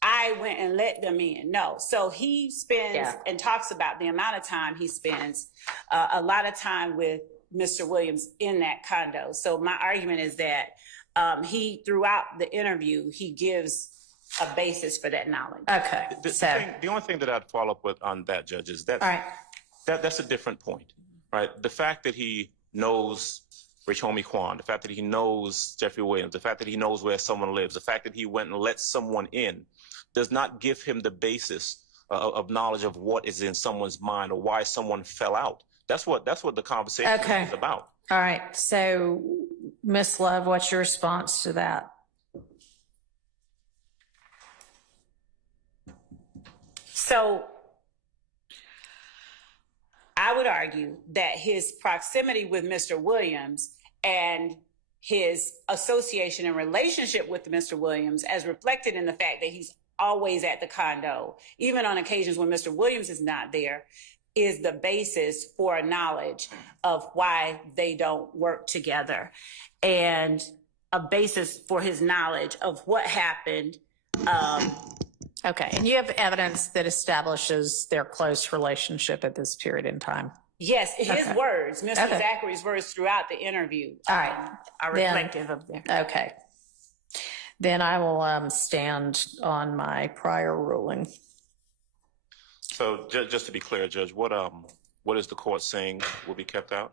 I went and let them in. No. So he spends and talks about the amount of time he spends, a lot of time with Mr. Williams in that condo. So my argument is that he, throughout the interview, he gives a basis for that knowledge. Okay. The only thing that I'd follow up with on that, Judge, is that, all right. That's a different point, right? The fact that he knows Rich Homie Quan, the fact that he knows Jeffery Williams, the fact that he knows where someone lives, the fact that he went and let someone in does not give him the basis of knowledge of what is in someone's mind or why someone fell out. That's what the conversation is about. All right. So, Ms. Love, what's your response to that? So I would argue that his proximity with Mr. Williams and his association and relationship with Mr. Williams, as reflected in the fact that he's always at the condo, even on occasions when Mr. Williams is not there, is the basis for a knowledge of why they don't work together and a basis for his knowledge of what happened. Okay. And you have evidence that establishes their close relationship at this period in time? Yes, his words, Mr. Zachary's words throughout the interview are reflective of there. Okay. Then I will stand on my prior ruling. So just to be clear, Judge, what is the court saying will be kept out?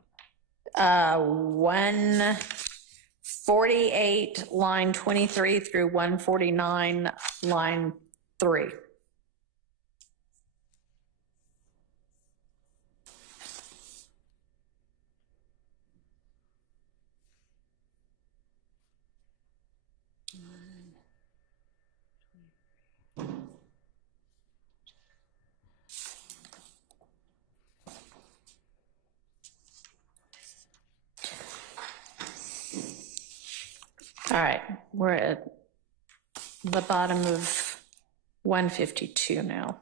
148 line 23 through 149 line 3. All right, we're at the bottom of 152 now.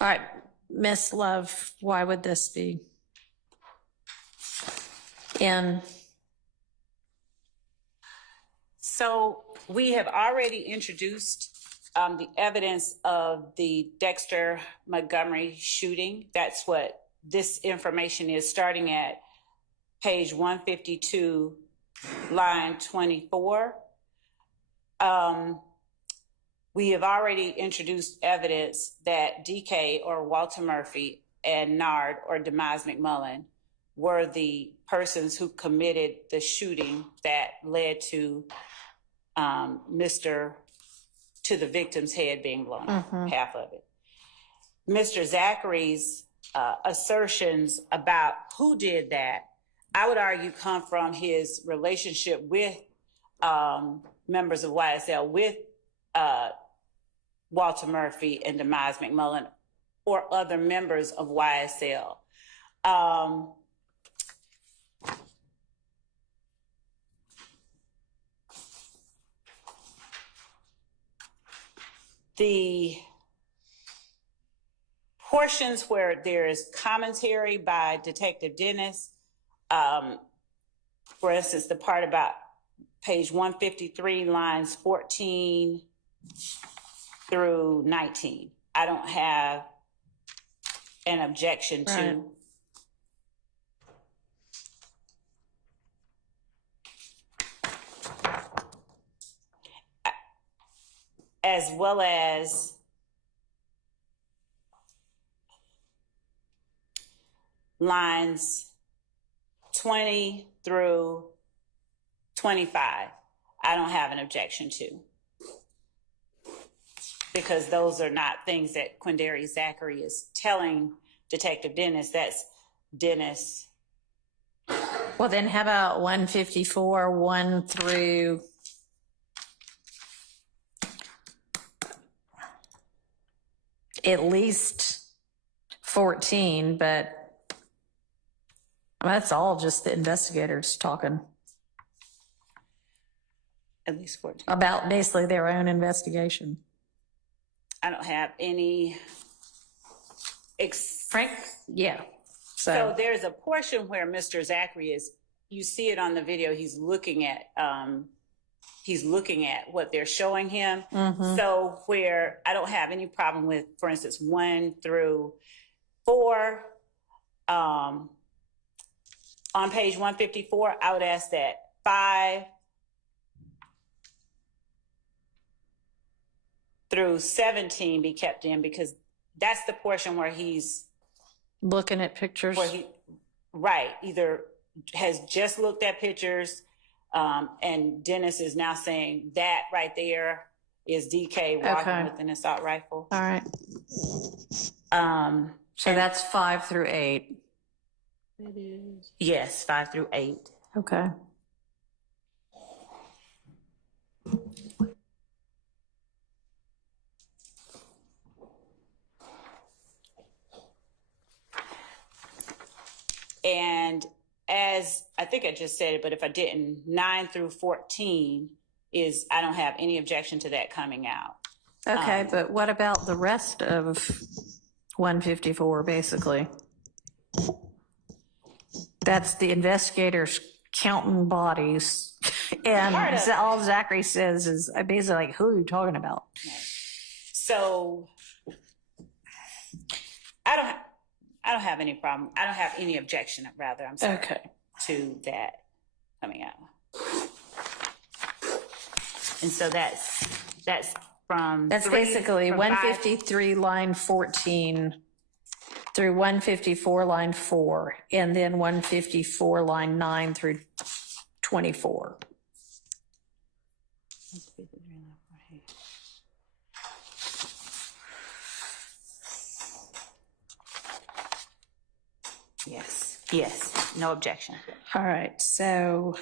All right, Miss Love, why would this be in? So we have already introduced the evidence of the Dexter Montgomery shooting. That's what this information is, starting at page 152, line 24. we have already introduced evidence that DK or Walter Murphy and Nard or Demise McMullen were the persons who committed the shooting that led to to the victim's head being blown off, half of it. Mr. Zachary's assertions about who did that, I would argue, come from his relationship with members of YSL, with Walter Murphy and Demise McMullen, or other members of YSL. The portions where there is commentary by Detective Dennis, for instance, the part about page 153, lines 14 through 19, I don't have an objection to. As well as lines 20 through 25, I don't have an objection to, because those are not things that Quindary Zachary is telling Detective Dennis. That's Dennis. Well, then how about 154, 1 through at least 14, but that's all just the investigators talking At least 14. about basically their own investigation. I don't have any. Frank? Yeah. So there's a portion where Mr. Zachary is, you see it on the video, he's looking at what they're showing him. So where I don't have any problem with, for instance, 1 through 4, on page 154, I would ask that 5 through 17 be kept in, because that's the portion where he's looking at pictures. Either has just looked at pictures, and Dennis is now saying that right there is DK walking with an assault rifle. All right. So that's 5 through 8. It is. Yes, 5 through 8. Okay. And as I think I just said it, but if I didn't, 9 through 14 is, I don't have any objection to that coming out. Okay, but what about the rest of 154, basically? That's the investigators counting bodies. And all Zachary says is basically like, who are you talking about? So I don't have any problem. I don't have any objection, rather, I'm sorry, to that coming out. And so that's from basically 153 line 14 through 154 line 4, and then 154 line 9 through 24. Yes, no objection. All right, so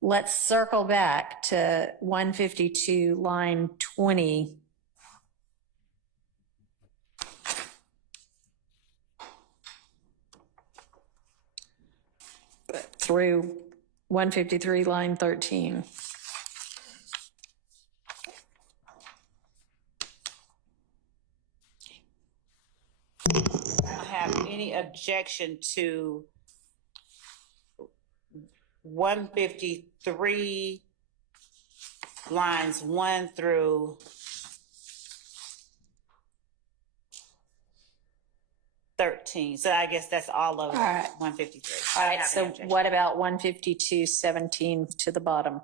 let's circle back to 152 line 20. Through 153 line 13. I don't have any objection to 153 lines 1 through 13. So I guess that's all of 153. All right, so what about 152, 17 to the bottom?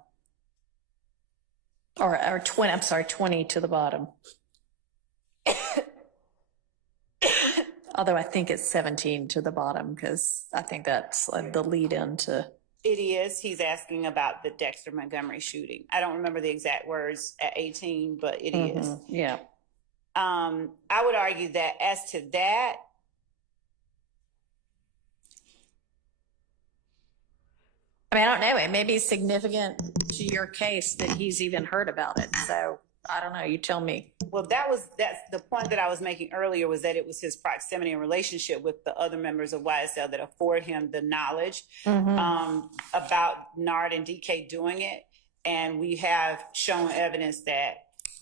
or 20, I'm sorry, 20 to the bottom. Although I think it's 17 to the bottom because I think that's the lead into. It is. He's asking about the Dexter Montgomery shooting. I don't remember the exact words at 18, but it is. Yeah. I would argue that as to that, I mean, I don't know. It may be significant to your case that he's even heard about it. So I don't know. You tell me. well, that's the point that I was making earlier, was that it was his proximity and relationship with the other members of YSL that afford him the knowledge about Nard and DK doing it. And we have shown evidence that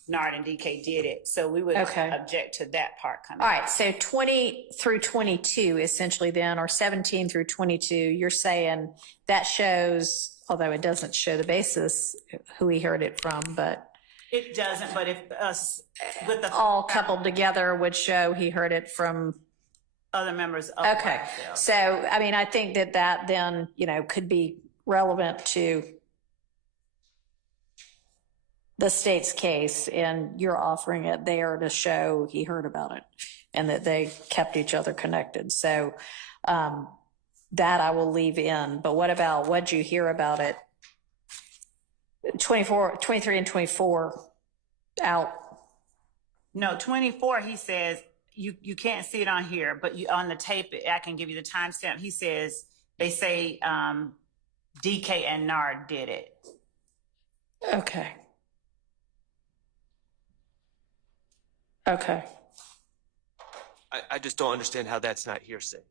Nard and DK did it. So we would object to that part coming. All right. So 20 through 22, essentially then, or 17 through 22, you're saying that shows, although it doesn't show the basis, who he heard it from, but. It doesn't, but if us with the all coupled together would show he heard it from other members of okay. YSL. So, I mean, I think that then, could be relevant to the state's case, and you're offering it there to show he heard about it and that they kept each other connected. So that I will leave in. But what'd you hear about it? 23 and 24 out. No, 24, he says, you can't see it on here, but on the tape, I can give you the timestamp. He says, they say DK and Nard did it. Okay. Okay. I just don't understand how that's not hearsay.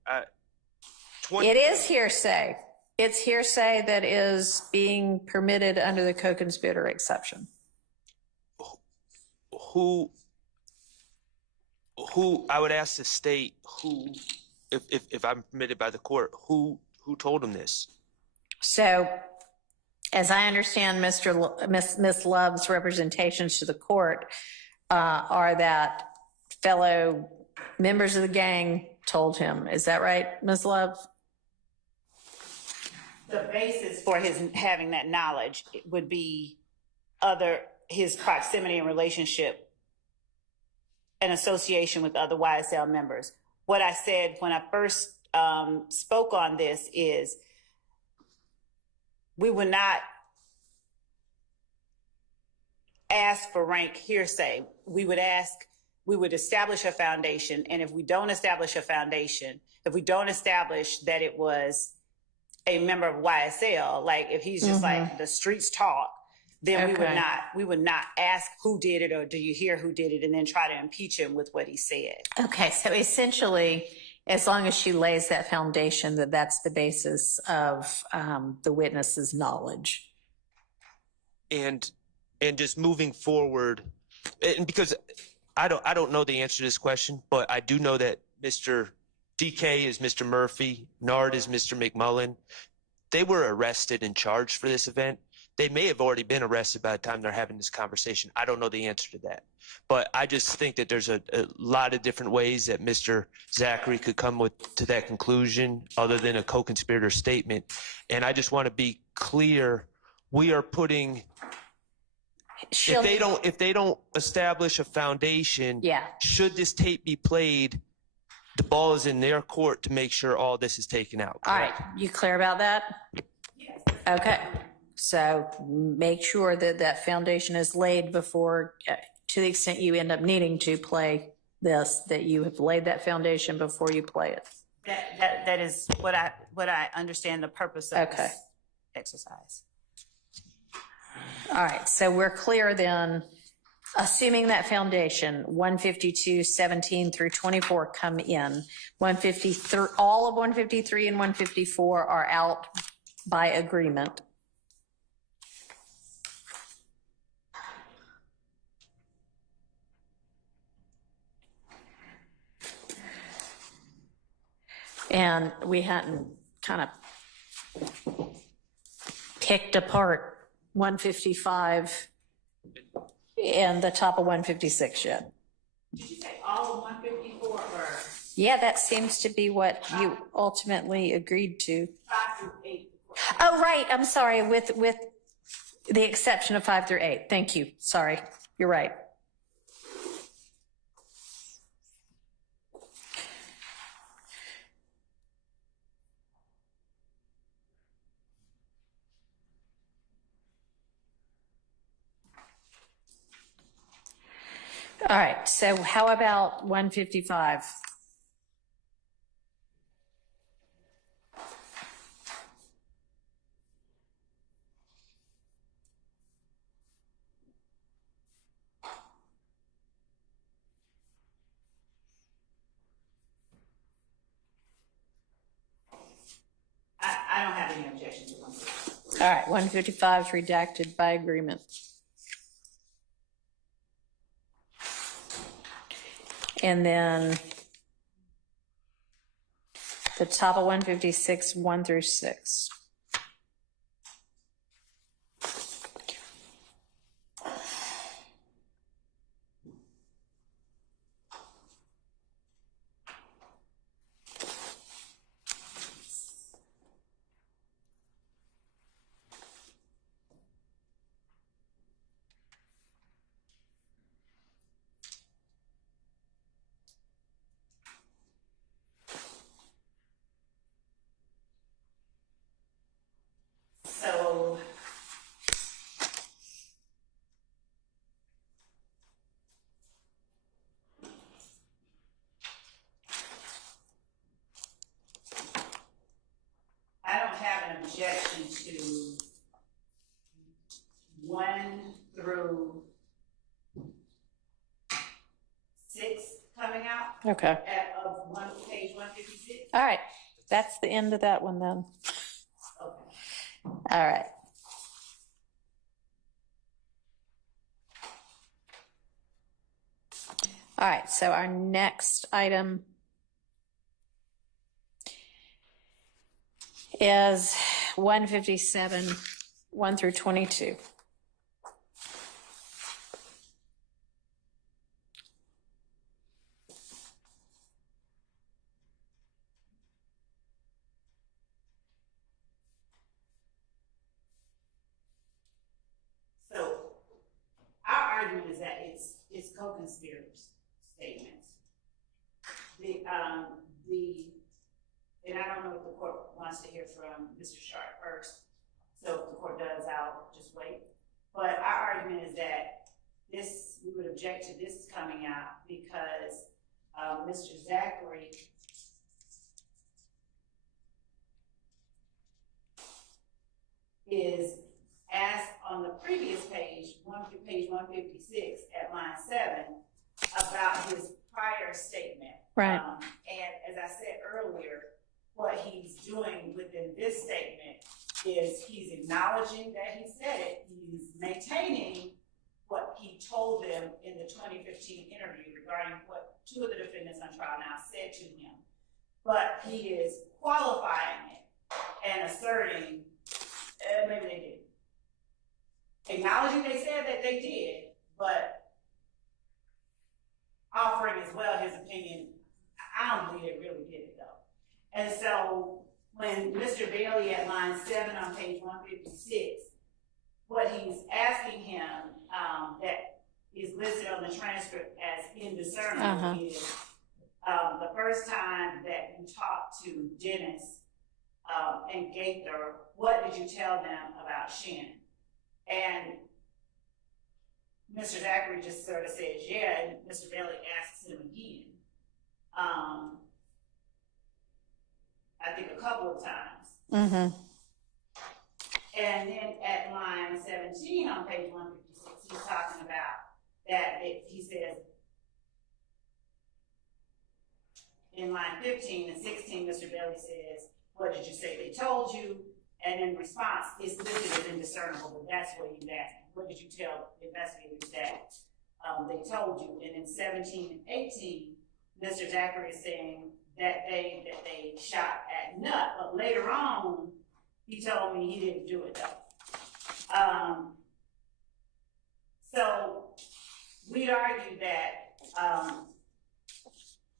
It is hearsay. It's hearsay that is being permitted under the co-conspirator exception. Who I would ask the state who, if I'm permitted by the court, who told him this? So, as I understand Miss Love's representations to the court are that fellow members of the gang told him. Is that right, Ms. Love? The basis for his having that knowledge would be his proximity and relationship and association with other YSL members. What I said when I first spoke on this is we would not ask for rank hearsay. We would establish a foundation. And if we don't establish a foundation, if we don't establish that it was a member of YSL, like if he's just like the streets talk, then we would not ask who did it or do you hear who did it and then try to impeach him with what he said. Okay, so essentially, as long as she lays that foundation, that's the basis of the witness's knowledge. And just moving forward, and because I don't know the answer to this question, but I do know that Mr. DK is Mr. Murphy, Nard is Mr. McMullen. They were arrested and charged for this event. They may have already been arrested by the time they're having this conversation. I don't know the answer to that. But I just think that there's a lot of different ways that Mr. Zachary could come to that conclusion other than a co-conspirator statement. And I just want to be clear, we are putting... If they don't establish a foundation, should this tape be played, the ball is in their court to make sure all this is taken out. Correct? All right. You clear about that? Yes. Okay. So make sure that foundation is laid before, to the extent you end up needing to play this, that you have laid that foundation before you play it. That is what I understand the purpose of this exercise. All right, so we're clear then, assuming that foundation, 152, 17 through 24 come in, 153, all of 153 and 154 are out by agreement. And we hadn't kind of picked apart 155 and the top of 156 yet. Did you say all of 154 or? Yeah, that seems to be what you ultimately agreed to. 5 through 8. Oh, right. I'm sorry. With The exception of 5 through 8. Thank you. Sorry. You're right. All right. So how about 155? I don't have any objection to them. All right. 155 is redacted by agreement. And then the top of 156, 1 through 6. So I don't have an objection to 1 through 6 coming out Okay. of page 156. All right. That's the end of that one then. Okay. All right. All right. So our next item is 157, 1 through 22. So our argument is that it's co-conspirators statements. And I don't know if the court wants to hear from Mr. Sharp first. So if the court does, I'll just wait. But our argument is that we would object to this coming out because Mr. Zachary is asked on the previous page, page 156 at line 7, about his prior statement. Right. And as I said earlier, what he's doing within this statement is he's acknowledging that he said it. He's maintaining what he told them in the 2015 interview regarding what 2 of the defendants on trial now said to him. But he is qualifying it and asserting, maybe they didn't. Acknowledging they said that they did, but offering as well his opinion. I don't believe they really did it though. And so when Mr. Bailey at line 7 on page 156, what he's asking him that is listed on the transcript as indiscernible is the first time that you talked to Dennis and Gaither, what did you tell them about Shannon? And Mr. Zachary just sort of says, yeah, and Mr. Bailey asks him again. I think a couple of times. Mm-hmm. And then at line 17 on page 156, he's talking about that he says, in line 15 and 16, Mr. Bailey says, what did you say they told you? And in response, it's listed as indiscernible, but that's what he's asking. What did you tell investigators that they told you? And in 17 and 18, Mr. Zachary is saying that they shot at Nutt, but later on, he told me he didn't do it though. So we'd argue that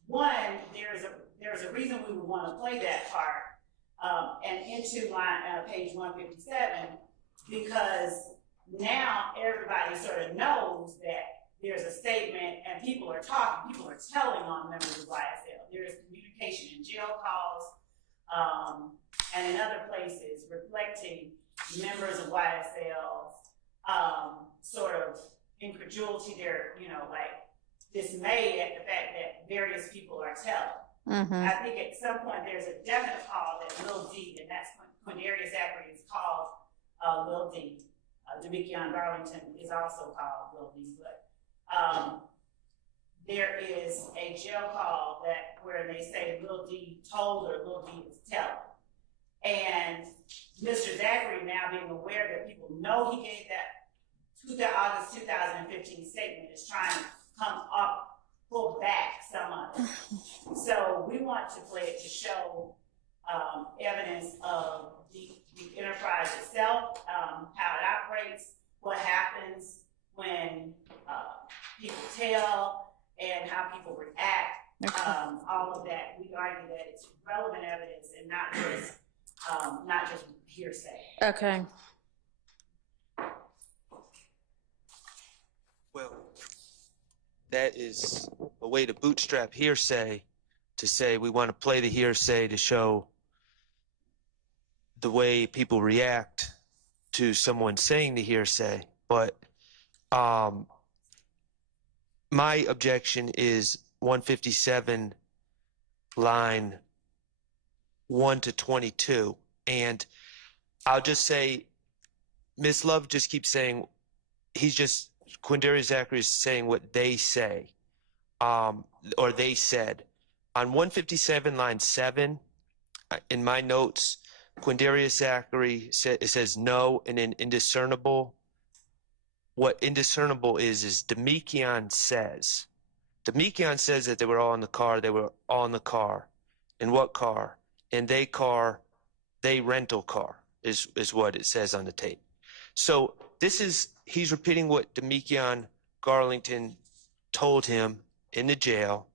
one, there's a reason we would want to play that part and into line page 157 because now everybody sort of knows that there's a statement and people are talking, people are telling on members of YSL. There's communication in jail calls and in other places reflecting members of YSL sort of incredulity, they're, like dismayed at the fact that various people are telling. Mm-hmm. I think at some point there's a definite call that Lil D, and that's when Quindarius Zachary is called Lil D. Demekion Garlington is also called Lil D, but there is a jail call where they say Lil D told or Lil D is telling. And Mr. Zachary, now being aware that people know he gave that August 2015 statement, is trying to pull back some of it. So we want to play it to show evidence of the enterprise itself, how it operates, what happens when people tell, and how people react. All of that, we argue that it's relevant evidence and not just hearsay. Okay. Well, that is a way to bootstrap hearsay, to say we want to play the hearsay to show the way people react to someone saying the hearsay. But my objection is 157 line 1 to 22. And I'll just say, Ms. Love just keeps saying, Quindarius Zachary is saying what they say, or they said. On 157 line 7, in my notes, Quindarius Zachary says no, and then indiscernible. What indiscernible is Demekion says. Demekion says that they were all in the car. They were all in the car. In what car? In they rental car is what it says on the tape. So he's repeating what Demekion Garlington told him in the jail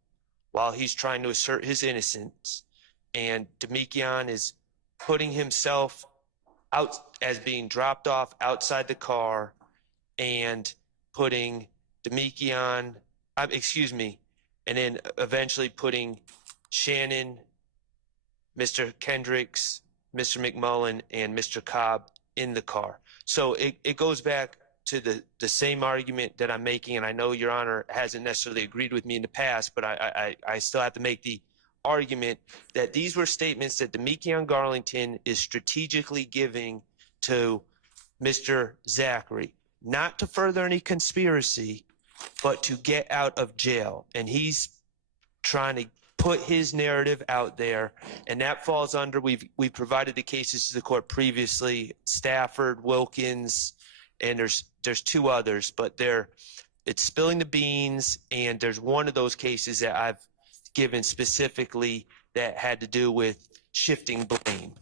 while he's trying to assert his innocence. And Demekion is putting himself out as being dropped off outside the car and putting and then eventually putting Shannon, Mr. Kendricks, Mr. McMullen, and Mr. Cobb in the car. So it goes back to the same argument that I'm making, and I know Your Honor hasn't necessarily agreed with me in the past, but I still have to make the argument that these were statements that Demekion Garlington is strategically giving to Mr. Zachary, not to further any conspiracy, but to get out of jail. And he's trying to put his narrative out there, and that falls under, we've provided the cases to the court previously, Stafford, Wilkins, and there's two others, but it's spilling the beans, and there's one of those cases that I've given specifically that had to do with shifting blame.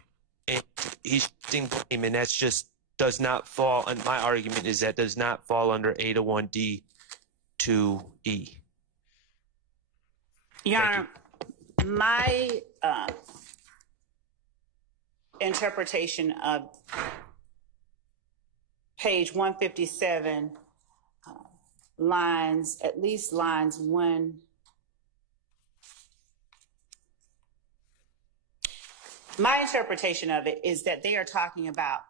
And he's shifting blame, and that's just does not fall, and my argument is that does not fall under 801D to E. Your Honor, my interpretation of page 157, at least lines 1. My interpretation of it is that they are talking about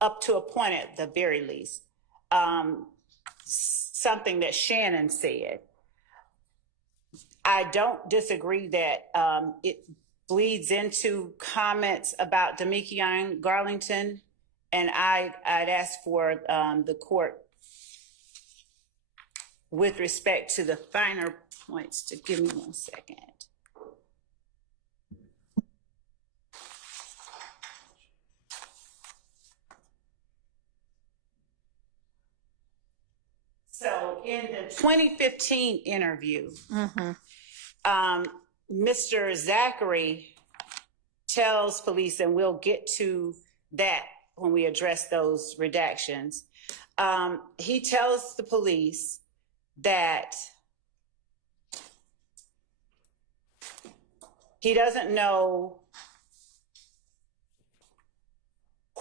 up to a point at the very least, something that Shannon said. I don't disagree that it bleeds into comments about Demekion Garlington, and I'd ask for the court, with respect to the finer points, to give me 1 second. So in the 2015 interview, Mr. Zachary tells police, and we'll get to that when we address those redactions. He tells the police that he doesn't know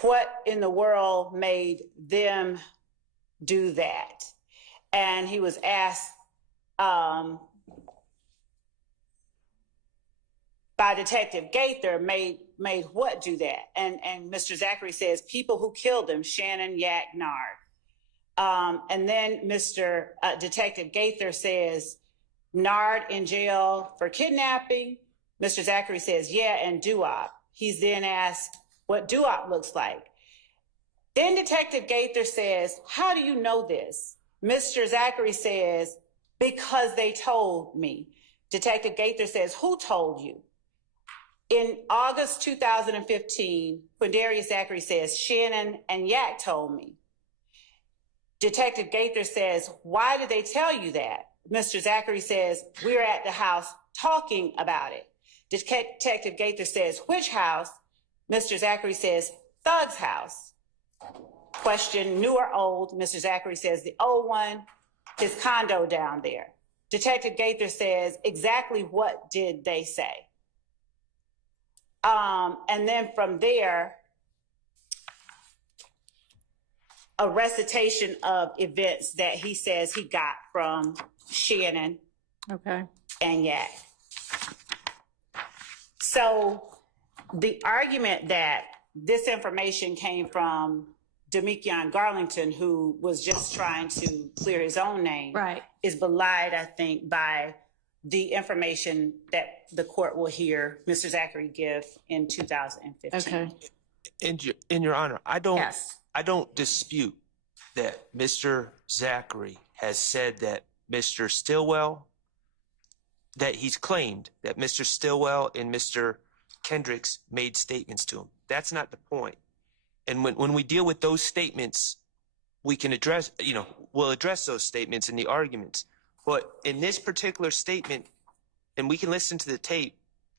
what in the world made them do that? And he was asked by Detective Gaither, made what do that? And Mr. Zachary says, people who killed him, Shannon, Yak, Nard. And then Detective Gaither says, Nard in jail for kidnapping. Mr. Zachary says, yeah, and Duop. He's then asked what Duop looks like. Then Detective Gaither says, how do you know this? Mr. Zachary says, because they told me. Detective Gaither says, who told you? In August 2015, Quindarius Zachary says, Shannon and Yak told me. Detective Gaither says, why did they tell you that? Mr. Zachary says, we were at the house talking about it. Detective Gaither says, which house? Mr. Zachary says, Thug's house. Question, new or old? Mr. Zachary says, the old one, his condo down there. Detective Gaither says, exactly what did they say? And then from there, a recitation of events that he says he got from Shannon and Yak. So the argument that this information came from Demekion Garlington, who was just trying to clear his own name, is belied, I think, by the information that the court will hear Mr. Zachary give in 2015. Okay. In your honor, I don't dispute that Mr. Zachary has said that Mr. Stillwell, that he's claimed that Mr. Stillwell and Mr. Kendricks made statements to him. That's not the point. And when we deal with those statements, we can address, we'll address those statements in the arguments. But in this particular statement, and we can listen to the tape,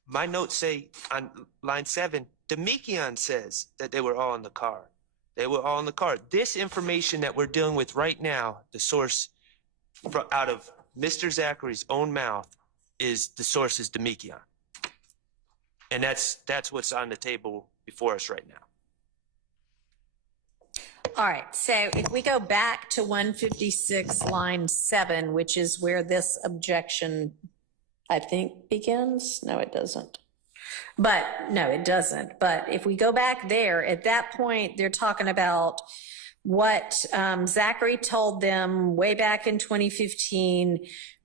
my notes say on line 7, Demekion says that they were all in the car. They were all in the car. This information that we're dealing with right now, the source out of Mr. Zachary's own mouth, is the source is Demekion. And that's what's on the table before us right now. All right, so if we go back to 156 line 7, which is where this objection, I think, begins. No, it doesn't. But no, it doesn't. But if we go back there, at that point, they're talking about what Zachary told them way back in 2015,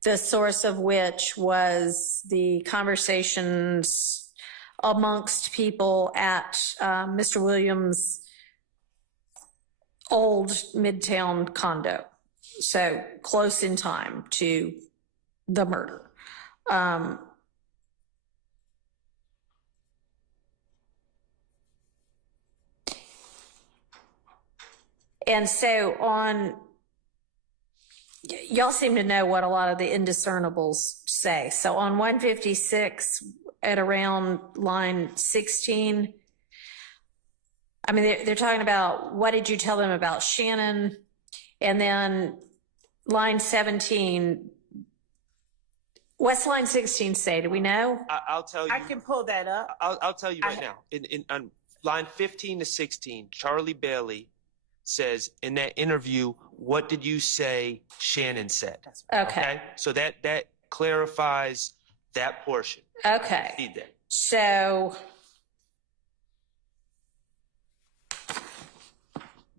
the source of which was the conversations amongst people at Mr. Williams' old Midtown condo. So close in time to the murder. And so y'all seem to know what a lot of the indiscernibles say. So on 156 at around line 16, I mean, they're talking about what did you tell them about Shannon? And then line 17, what's line 16 say? Do we know? I'll tell you. I can pull that up. I'll tell you right now. On line 15 to 16, Charlie Bailey says in that interview, what did you say Shannon said? Okay. So that clarifies that portion. Okay. See that. So.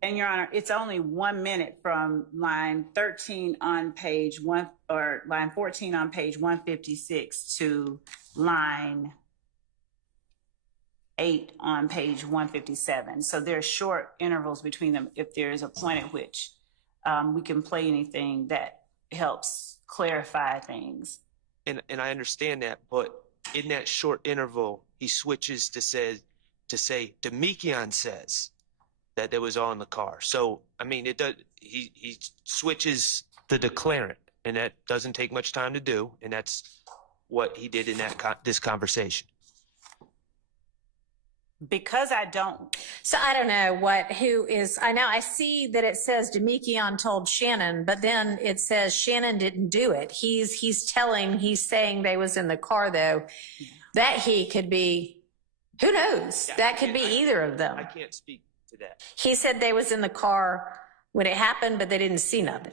And Your Honor, it's only 1 minute from line 13 on page 1, or line 14 on page 156 to line 8 on page 157. So there's short intervals between them if there's a point at which we can play anything that helps clarify things. And I understand that, but in that short interval, he switches to say Demekion says that they was all in the car. So I mean, he switches the declarant, and that doesn't take much time to do, and that's what he did in this conversation. Because I don't. So I don't know who is, I see that it says Demekion told Shannon, but then it says Shannon didn't do it. He's saying they was in the car though. Yeah. That he could be, who knows? Yeah, that could be either of them. I can't speak to that. He said they was in the car when it happened, but they didn't see nothing.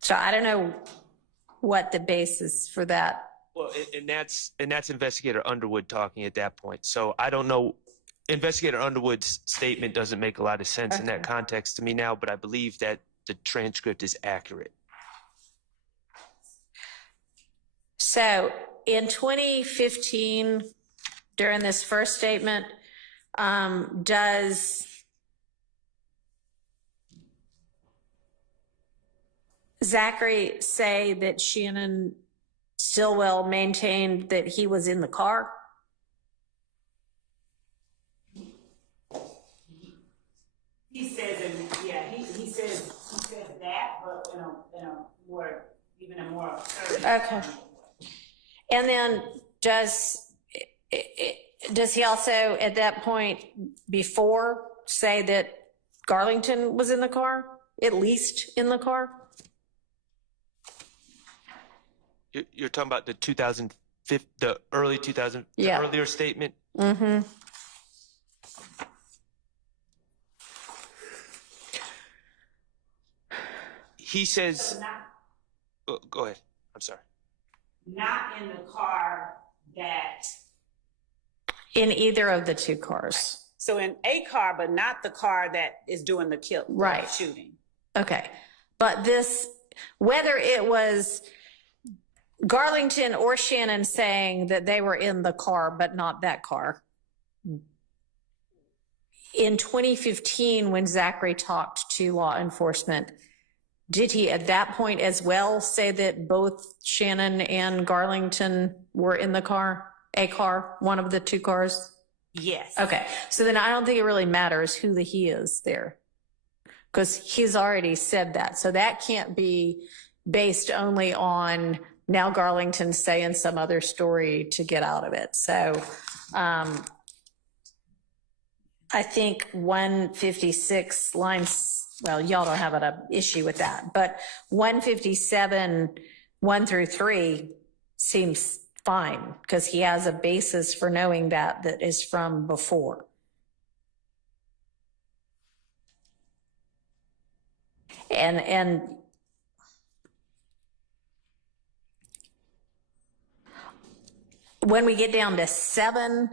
So I don't know what the basis for that. Well, and that's Investigator Underwood talking at that point. So I don't know. Investigator Underwood's statement doesn't make a lot of sense in that context to me now, but I believe that the transcript is accurate. So in 2015, during this first statement, does Zachary say that Shannon Stillwell maintained that he was in the car? He says, he says that, but in a more, even a more assertive. Okay. And then does he also at that point before say that Garlington was in the car, at least in the car? You're talking about the 2005, the early 2000, Yeah. the earlier statement? Mm-hmm. He says, go ahead. I'm sorry. Not in the car that. In either of the two cars. So in a car, but not the car that is doing the Right. shooting. Okay. But this, whether it was Garlington or Shannon saying that they were in the car, but not that car. In 2015, when Zachary talked to law enforcement, did he at that point as well say that both Shannon and Garlington were in the car, a car, one of the two cars? Yes. Okay. So then I don't think it really matters who the he is there, because he's already said that. So that can't be based only on now Garlington saying some other story to get out of it. So I think 156 lines, well, y'all don't have an issue with that, but 157, 1 through 3 seems fine because he has a basis for knowing that is from before. And when we get down to 7,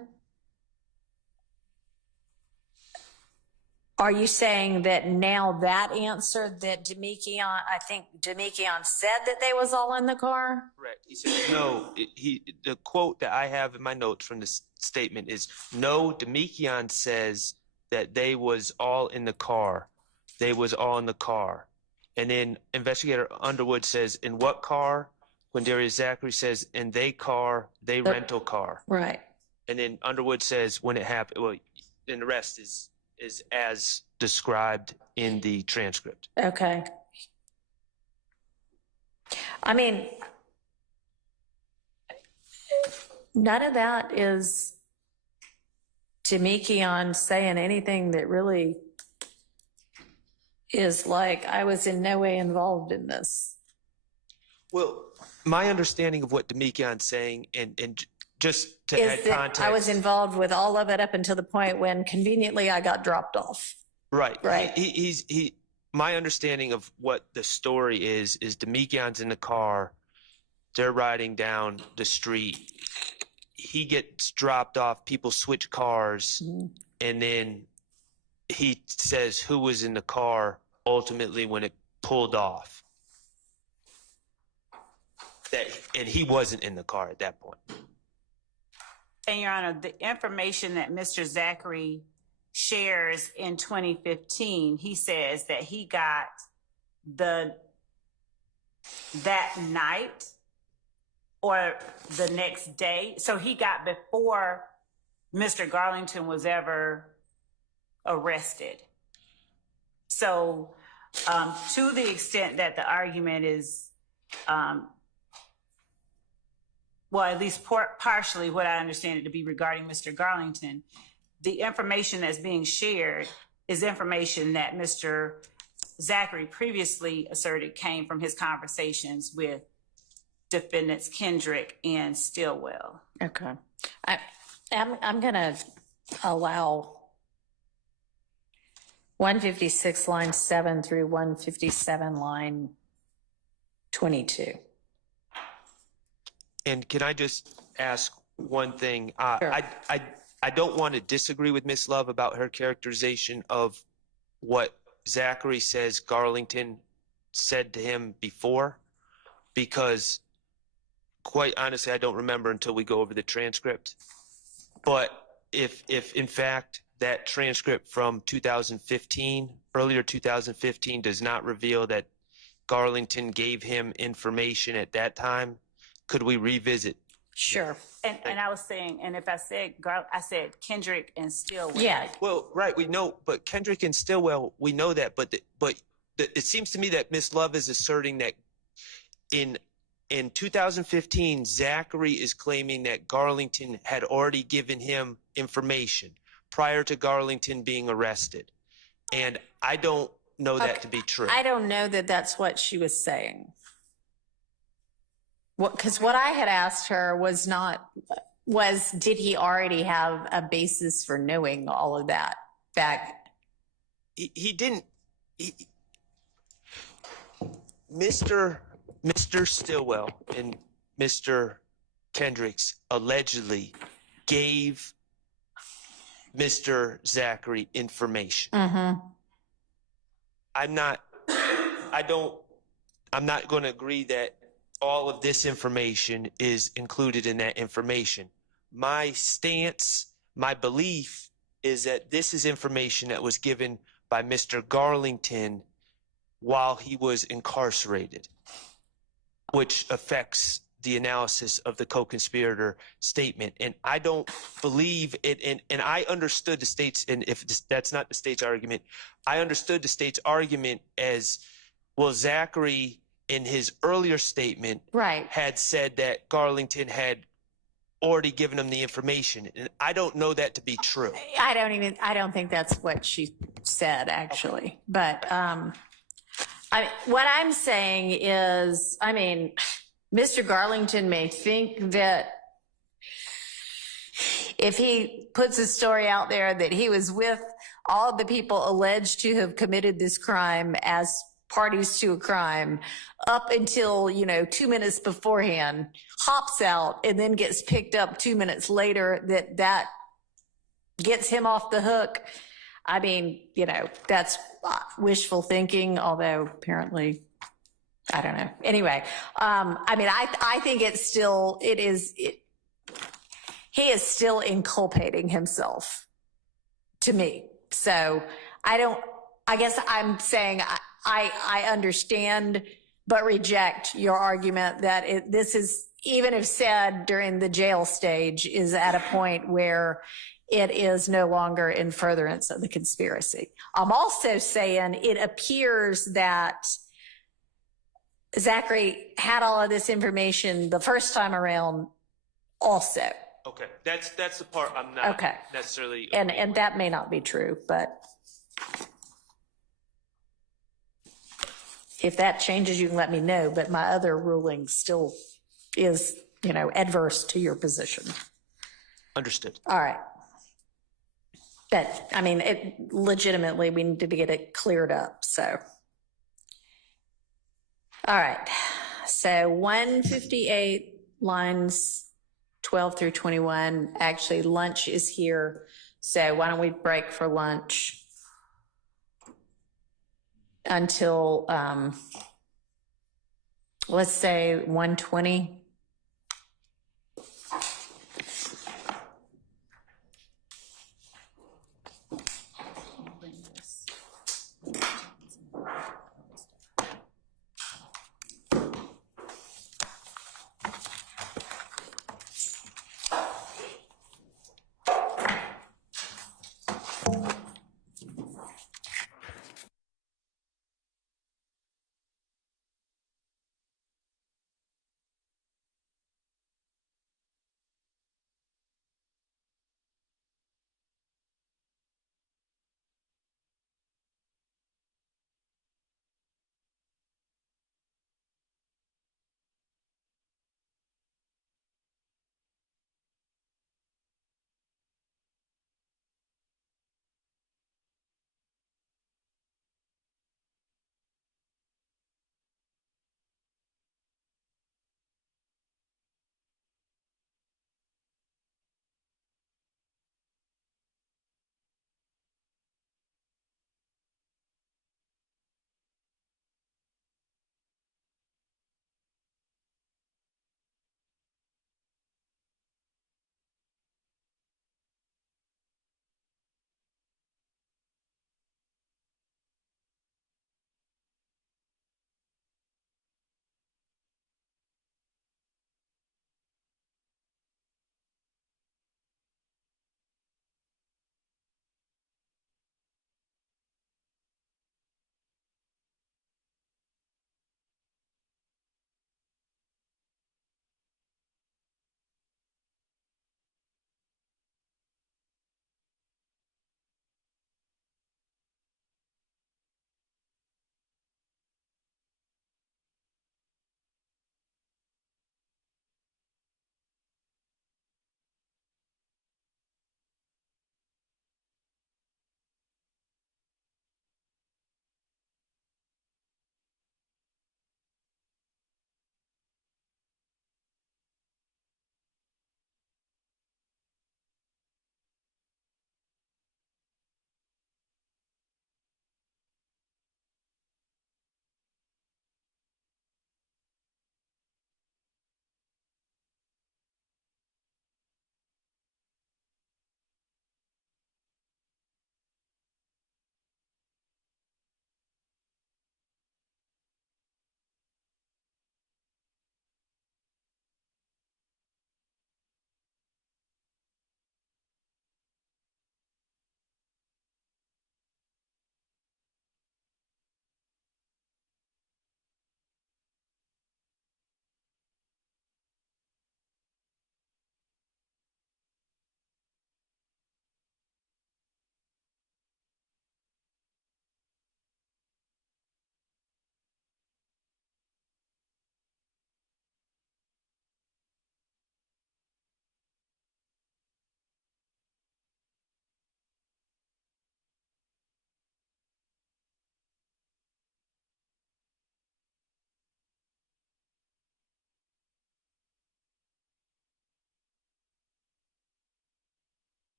are you saying that now that answer that I think Demekian said that they was all in the car? Correct. He said, no, the quote that I have in my notes from this statement is, no, Demekian says that they was all in the car. They was all in the car. And then Investigator Underwood says, in what car? When Darius Zachary says, in they car, they rental car. Right. And then Underwood says, when it happened, well, then the rest is as described in the transcript. Okay. I mean, none of that is Demekian saying anything that really is like, I was in no way involved in this. Well, my understanding of what Demekian's saying, and just to add context, I was involved with all of it up until the point when conveniently I got dropped off. Right. Right. My understanding of what the story is Demekian's in the car. They're riding down the street. He gets dropped off. People switch cars. Mm-hmm. And then he says who was in the car ultimately when it pulled off. And he wasn't in the car at that point. And Your Honor, the information that Mr. Zachary shares in 2015, he says that he got that night or the next day. So he got before Mr. Garlington was ever arrested. So to the extent that the argument is, well, at least partially what I understand it to be regarding Mr. Garlington, the information that's being shared is information that Mr. Zachary previously asserted came from his conversations with defendants Kendrick and Stillwell. Okay. I'm going to allow 156 line 7 through 157 line 22. And can I just ask one thing? Sure. I don't want to disagree with Miss Love about her characterization of what Zachary says Garlington said to him before, because quite honestly, I don't remember until we go over the transcript. But if in fact that transcript from 2015, earlier 2015, does not reveal that Garlington gave him information at that time, could we revisit? Sure. And I was saying, and if I said I said Kendrick and Stillwell. Yeah. Well, right, we know, but Kendrick and Stillwell, we know that, but it seems to me that Miss Love is asserting that in 2015, Zachary is claiming that Garlington had already given him information prior to Garlington being arrested, and I don't know that to be true. I don't know that that's what she was saying. Because what I had asked her was did he already have a basis for knowing all of that back? He didn't. Mr. Stillwell and Mr. Kendricks allegedly gave Mr. Zachary information. Mm-hmm. I'm not going to agree that all of this information is included in that information. My stance, my belief is that this is information that was given by Mr. Garlington while he was incarcerated, which affects the analysis of the co-conspirator statement. And I don't believe it. And I understood the state's, and if that's not the state's argument, I understood the state's argument as, well, Zachary in his earlier statement had said that Garlington had already given him the information. And I don't know that to be true. I don't think that's what she said, actually. Okay. But what I'm saying is, Mr. Garlington may think that if he puts a story out there that he was with all of the people alleged to have committed this crime as parties to a crime up until, 2 minutes beforehand, hops out and then gets picked up 2 minutes later, that gets him off the hook. That's wishful thinking, although apparently, I don't know. Anyway, I think he is still inculpating himself to me. So I guess I'm saying I understand, but reject your argument that this is, even if said during the jail stage, is at a point where it is no longer in furtherance of the conspiracy. I'm also saying it appears that Zachary had all of this information the first time around also. Okay, that's the part I'm not necessarily. And that may not be true, but if that changes, you can let me know. But my other ruling still is, adverse to your position. Understood. All right. But it legitimately, we need to get it cleared up. So, all right. So 158 lines 12 through 21. Actually, lunch is here. So why don't we break for lunch until, let's say 1:20.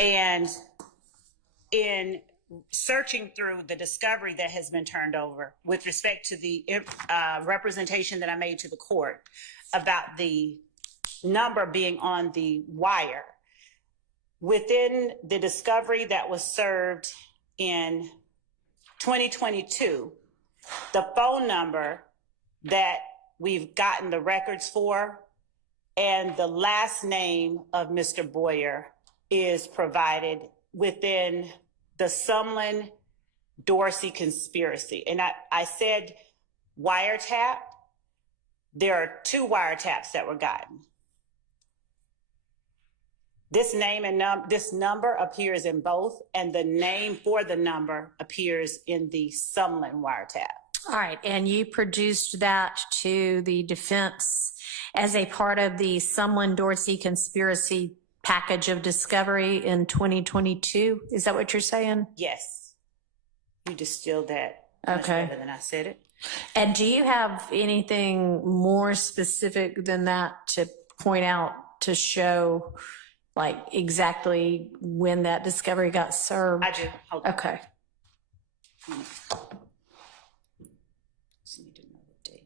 And in searching through the discovery that has been turned over with respect to the representation that I made to the court about the number being on the wire, within the discovery that was served in 2022, the phone number that we've gotten the records for and the last name of Mr. Boyer is provided within the Sumlin-Dorsey conspiracy. And I said wiretap. There are 2 wiretaps that were gotten. This name and this number appears in both, and the name for the number appears in the Sumlin wiretap. All right, and you produced that to the defense as a part of the Sumlin-Dorsey conspiracy package of discovery in 2022. Is that what you're saying? Yes. You distilled that much Okay. better than I said it. And do you have anything more specific than that to point out to show like exactly when that discovery got served? I do. Hold on. Okay. Just need to know the date.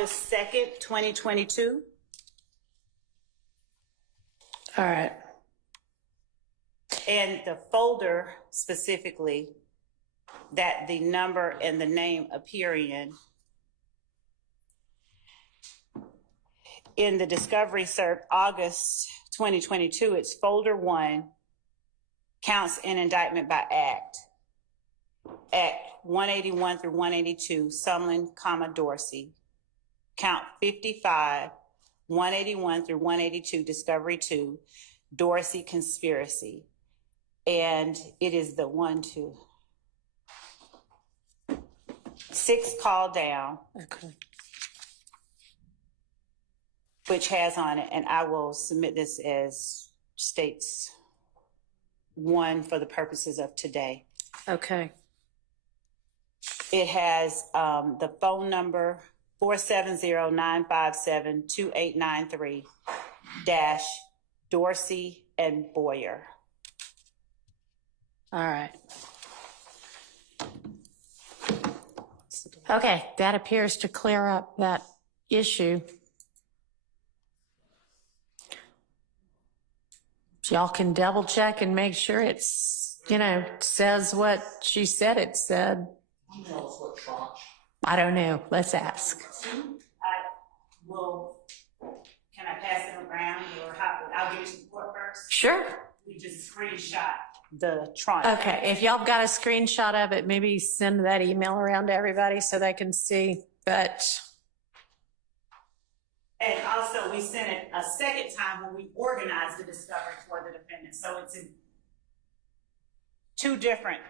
August 2nd, 2022. All right. And the folder specifically that the number and the name appear in the discovery served August 2022, it's folder 1, counts in indictment by act 181 through 182, Sumlin, Dorsey. Count 55, 181 through 182, discovery 2, Dorsey conspiracy. And it is the 6 call down, Okay. which has on it, and I will submit this as states 1 for the purposes of today. Okay. It has the phone number 470-957-2893 - Dorsey and Boyer. All right. Okay, that appears to clear up that issue. Y'all can double check and make sure it's, says what she said it said. I don't know. Let's ask. Can I pass it around or I'll give it to the court first? Sure. We just screenshot the tranche. Okay, if y'all got a screenshot of it, maybe send that email around to everybody so they can see. But And also we sent it a second time when we organized the discovery for the defendant. So it's in 2 different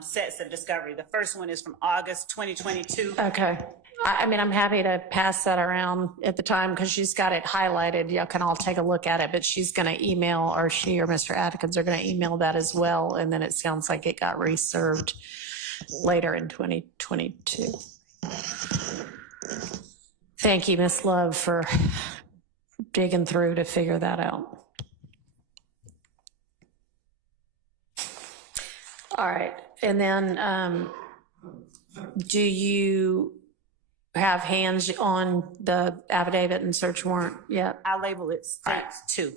sets of discovery. The first one is from August 2022. okay. I mean, I'm happy to pass that around at the time because she's got it highlighted. Y'all can all take a look at it, but she's going to email, or she or Mr. Atkins are going to email that as well. And then it sounds like it got reserved later in 2022. Thank you, Ms. Love, for digging through to figure that out. All right. And then do you have hands on the affidavit and search warrant yet? I label it states 2.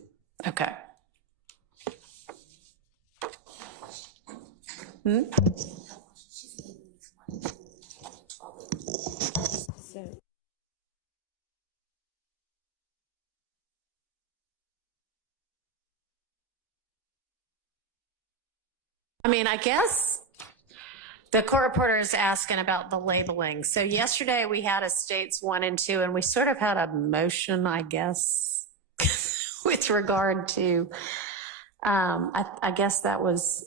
Okay. I mean, I guess the court reporter is asking about the labeling. So yesterday we had a states 1 and 2, and we sort of had a motion, I guess, with regard to, I guess that was,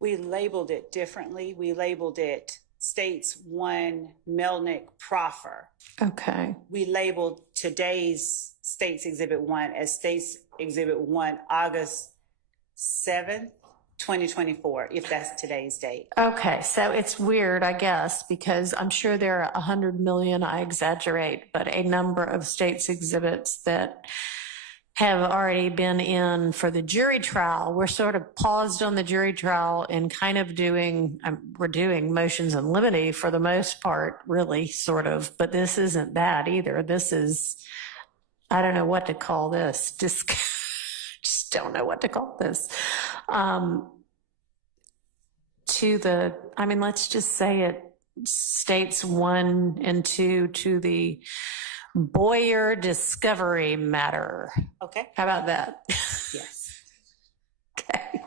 We labeled it differently. We labeled it States 1 Melnick Proffer. okay. We labeled today's States Exhibit 1 as States Exhibit 1 August 7th, 2024, if that's today's date. Okay, so it's weird, I guess, because I'm sure there are 100 million, I exaggerate, but a number of states exhibits that have already been in for the jury trial. We're sort of paused on the jury trial and kind of doing, we're doing motions in limine for the most part, really, sort of, but this isn't that either. This is, I don't know what to call this. Just don't know what to call this. Let's just say it, States 1 and 2 to the Boyer discovery matter. Okay? How about that? Yes. Okay.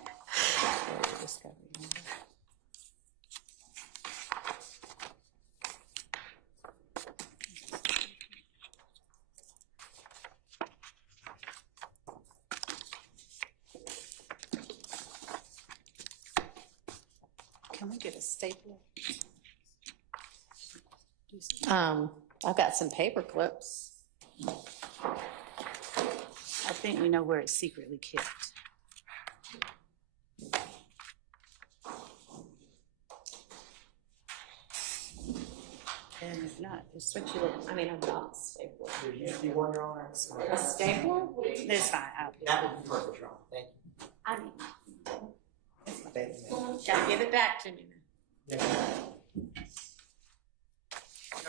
Can we get a stapler? I've got some paper clips. I think we know where it's secretly kept. And if not, it's what you look. I'm not stapler. There used to be one, Your Honor. A stapler? It's fine. That would be perfect, Your Honor. Thank you. Thank you, ma'am. Gotta give it back to me. Thank you. Can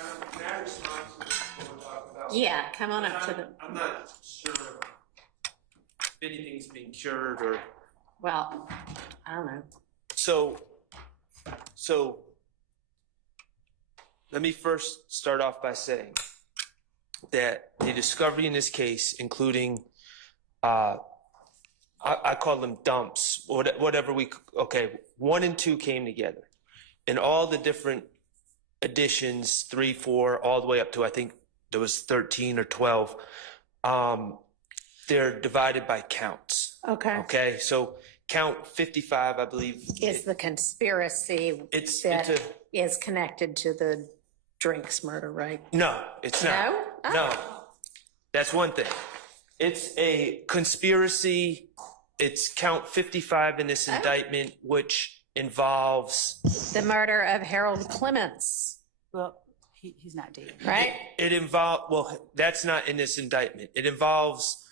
I respond to what we're talking about? Yeah, come on up to the, I'm not sure if anything's being cured or. well, I don't know. So let me first start off by saying that the discovery in this case, including, I call them dumps, whatever okay, 1 and 2 came together. And all the different editions, 3, 4, all the way up to, I think there was 13 or 12, they're divided by counts. Okay. Okay, so count 55, I believe. Is the conspiracy that is connected to the Drinks murder, right? No, it's not. No? Oh. No. That's one thing. It's a conspiracy. It's count 55 in this indictment, which involves. The murder of Harold Clements, Well, he's not dead. right? It involves, well, that's not in this indictment. It involves.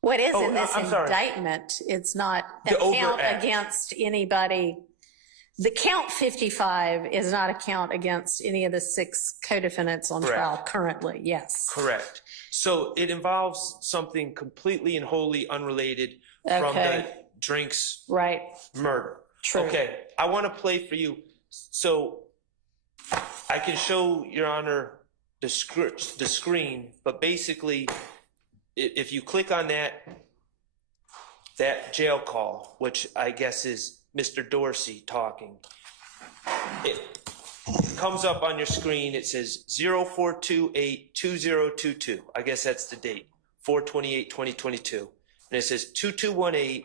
What is in this I'm sorry. indictment? It's not a The count overact. against anybody. The count 55 is not a count against any of the 6 co-defendants on Correct. trial currently, yes. Correct. So it involves something completely and wholly unrelated from the Okay. Drinks Right, murder. true. Okay, I want to play for you. So I can show Your Honor the screen, but basically, if you click on that jail call, which I guess is Mr. Dorsey talking, it comes up on your screen. It says 0428-2022. I guess that's the date, 4/28/2022. And it says 2218.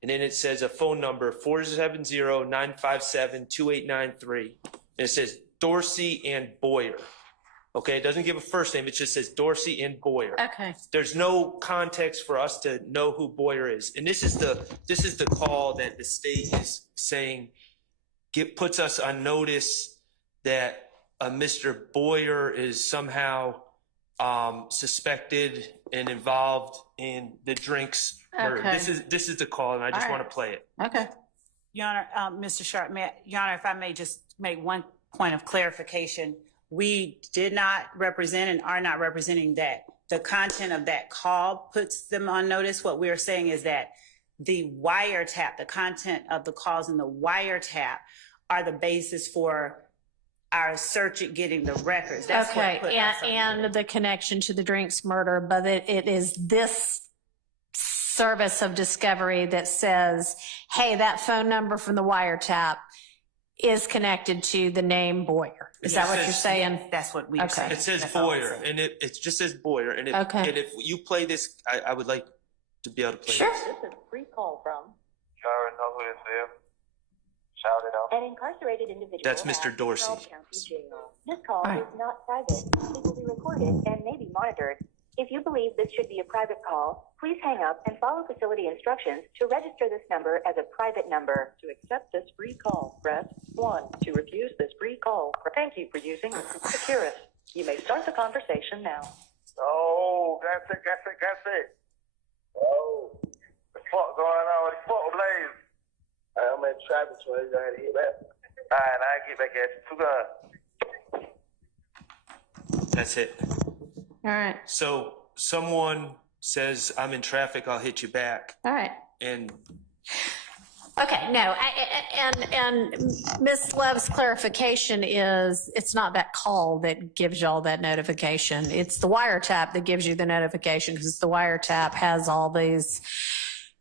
And then it says a phone number, 470-957-2893. And it says Dorsey and Boyer. Okay, it doesn't give a first name. It just says Dorsey and Boyer. Okay, There's no context for us to know who Boyer is. And this is the call that the state is saying puts us on notice that Mr. Boyer is somehow suspected and involved in the Drinks murder. Okay. This is the call, and I just All right. want to play it. okay. Your Honor, Mr. Sharp, Your Honor, if I may just make one point of clarification. We did not represent and are not representing that the content of that call puts them on notice. What we are saying is that the wiretap, the content of the calls in the wiretap are the basis for our search at getting the records. That's Okay, what put us on and notice. the connection to the Drinks murder, but it is this service of discovery that says, hey, that phone number from the wiretap is connected to the name Boyer. Is that what you're saying? That's what we are Okay. saying. It says That's all I'm Boyer, saying. and it just says Boyer, and Okay. if you play this, I would like to be able to play Sure. this. This is a free call from You already know who this is. Shout it out. an incarcerated individual. That's Mr. at Dorsey. County Jail. This call Right. is not private. It will be recorded and may be monitored. If you believe this should be a private call, please hang up and follow facility instructions to register this number as a private number. To accept this free call, press 1. To refuse this free call, thank you for using Securus. You may start the conversation now. Oh, that's it. Oh, what the fuck going on? What the fuck, Blaze? I'm in traffic, so I gotta hit that. All right, I get back at you. Too good. That's it. All right. So someone says, I'm in traffic, I'll hit you back. All right. And Okay, no, and Ms. Love's clarification is it's not that call that gives y'all that notification. It's the wiretap that gives you the notification because the wiretap has all these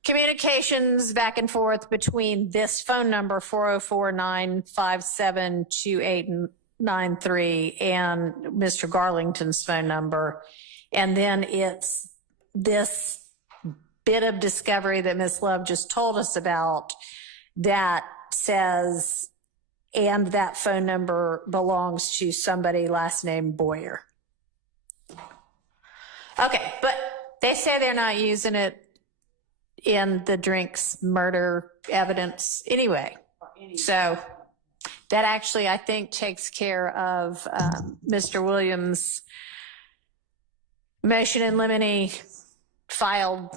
communications back and forth between this phone number, 404-957-2893, and Mr. Garlington's phone number. And then it's this bit of discovery that Ms. Love just told us about that says, and that phone number belongs to somebody last name Boyer. Okay, but they say they're not using it in the drinks murder evidence anyway. So that actually, I think, takes care of Mr. Williams' motion in limine filed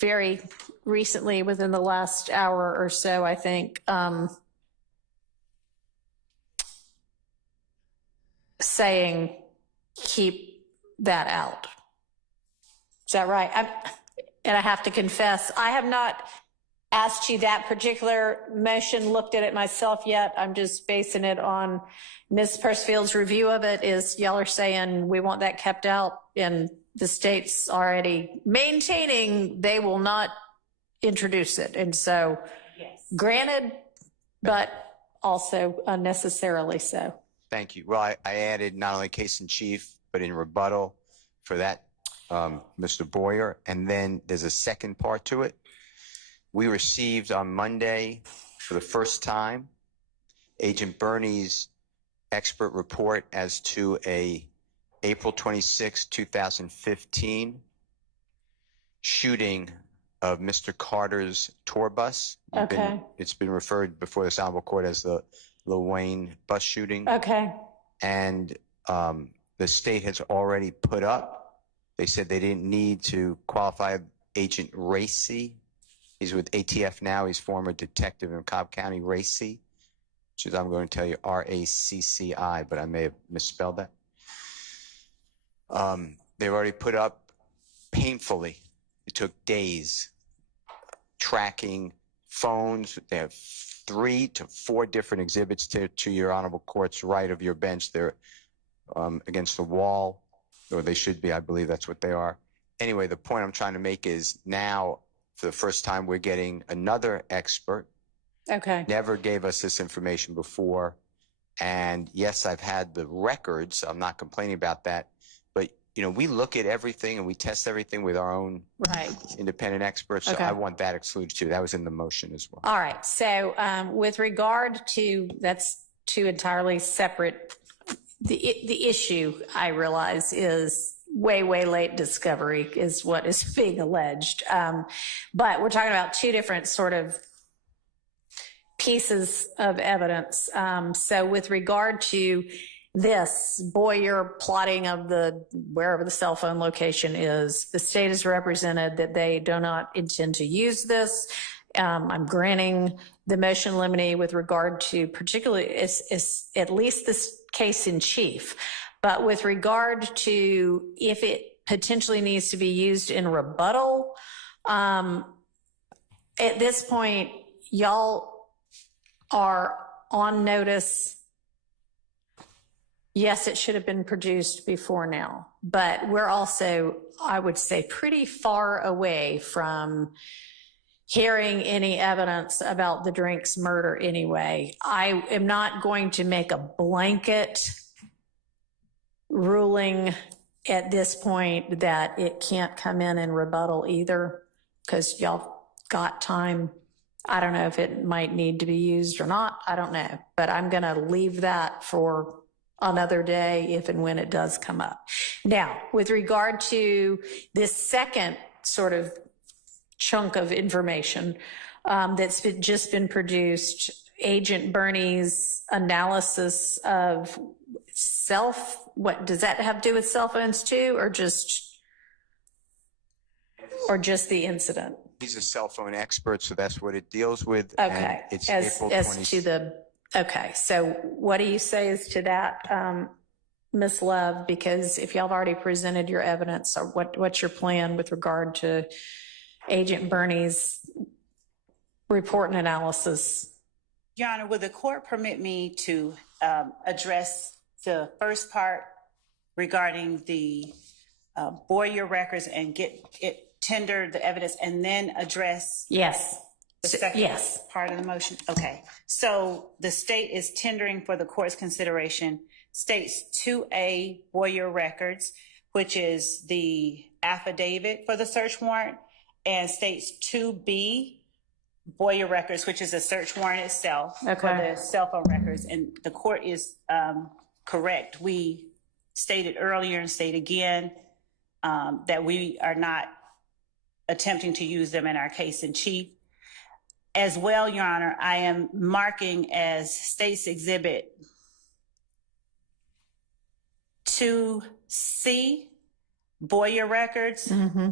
very recently within the last hour or so, I think, saying keep that out. Is that right? And I have to confess, I have not asked you that particular motion, looked at it myself yet. I'm just basing it on Ms. Pursfield's review of it. Is y'all are saying we want that kept out, and the state's already maintaining they will not introduce it. And so, Yes. granted, but also unnecessarily so. Thank you. Well, I added not only case in chief, but in rebuttal for that, Mr. Boyer. And then there's a second part to it. We received on Monday, for the first time, Agent Bernie's expert report as to a April 26, 2015 shooting of Mr. Carter's tour bus. Okay. It's been referred before this honorable court as the Lil Wayne bus shooting. Okay. And the state has already put up, they said they didn't need to qualify Agent Racy. He's with ATF now. He's former detective in Cobb County. Racy, which is, I'm going to tell you, R-A-C-C-I, but I may have misspelled that. They've already put up painfully. It took days tracking phones. They have 3 to 4 different exhibits to your honorable court's right of your bench. They're against the wall, or they should be. I believe that's what they are. Anyway, the point I'm trying to make is now, for the first time, we're getting another expert. Okay. Never gave us this information before. And yes, I've had the records. I'm not complaining about that. But, you know, we look at everything and we test everything with our own Right. independent experts. So Okay. I want that excluded too. That was in the motion as well. All right. So with regard to, that's two entirely separate, the issue I realize is way late discovery is what is being alleged. But we're talking about 2 different sort of pieces of evidence. So with regard to this Boyer plotting of wherever the cell phone location is, the state has represented that they do not intend to use this. I'm granting the motion limine with regard to particularly is at least this case in chief. But with regard to if it potentially needs to be used in rebuttal, at this point, y'all are on notice. Yes, it should have been produced before now, but we're also, I would say, pretty far away from hearing any evidence about the Drinks murder anyway. I am not going to make a blanket ruling at this point that it can't come in rebuttal either, because y'all got time. I don't know if it might need to be used or not. I don't know, but I'm going to leave that for another day if and when it does come up. Now, with regard to this second sort of chunk of information that's just been produced, Agent Bernie's analysis of what does that have to do with cell phones too, or just the incident? He's a cell phone expert, so that's what it deals with. Okay. And it's As April as 20. to the, okay. So what do you say as to that, Ms. Love? Because if y'all have already presented your evidence, or what's your plan with regard to Agent Bernie's report and analysis? Your Honor, would the court permit me to address the first part regarding the Boyer records and tender the evidence, and then address Yes. the second Yes. part of the motion? Okay. So the state is tendering for the court's consideration states 2A Boyer records, which is the affidavit for the search warrant, and states 2B Boyer records, which is a search warrant itself for the cell phone records. And the court is correct. We stated earlier and state again that we are not attempting to use them in our case in chief. As well, Your Honor, I am marking as State's Exhibit 2C Boyer records. Mm-hmm.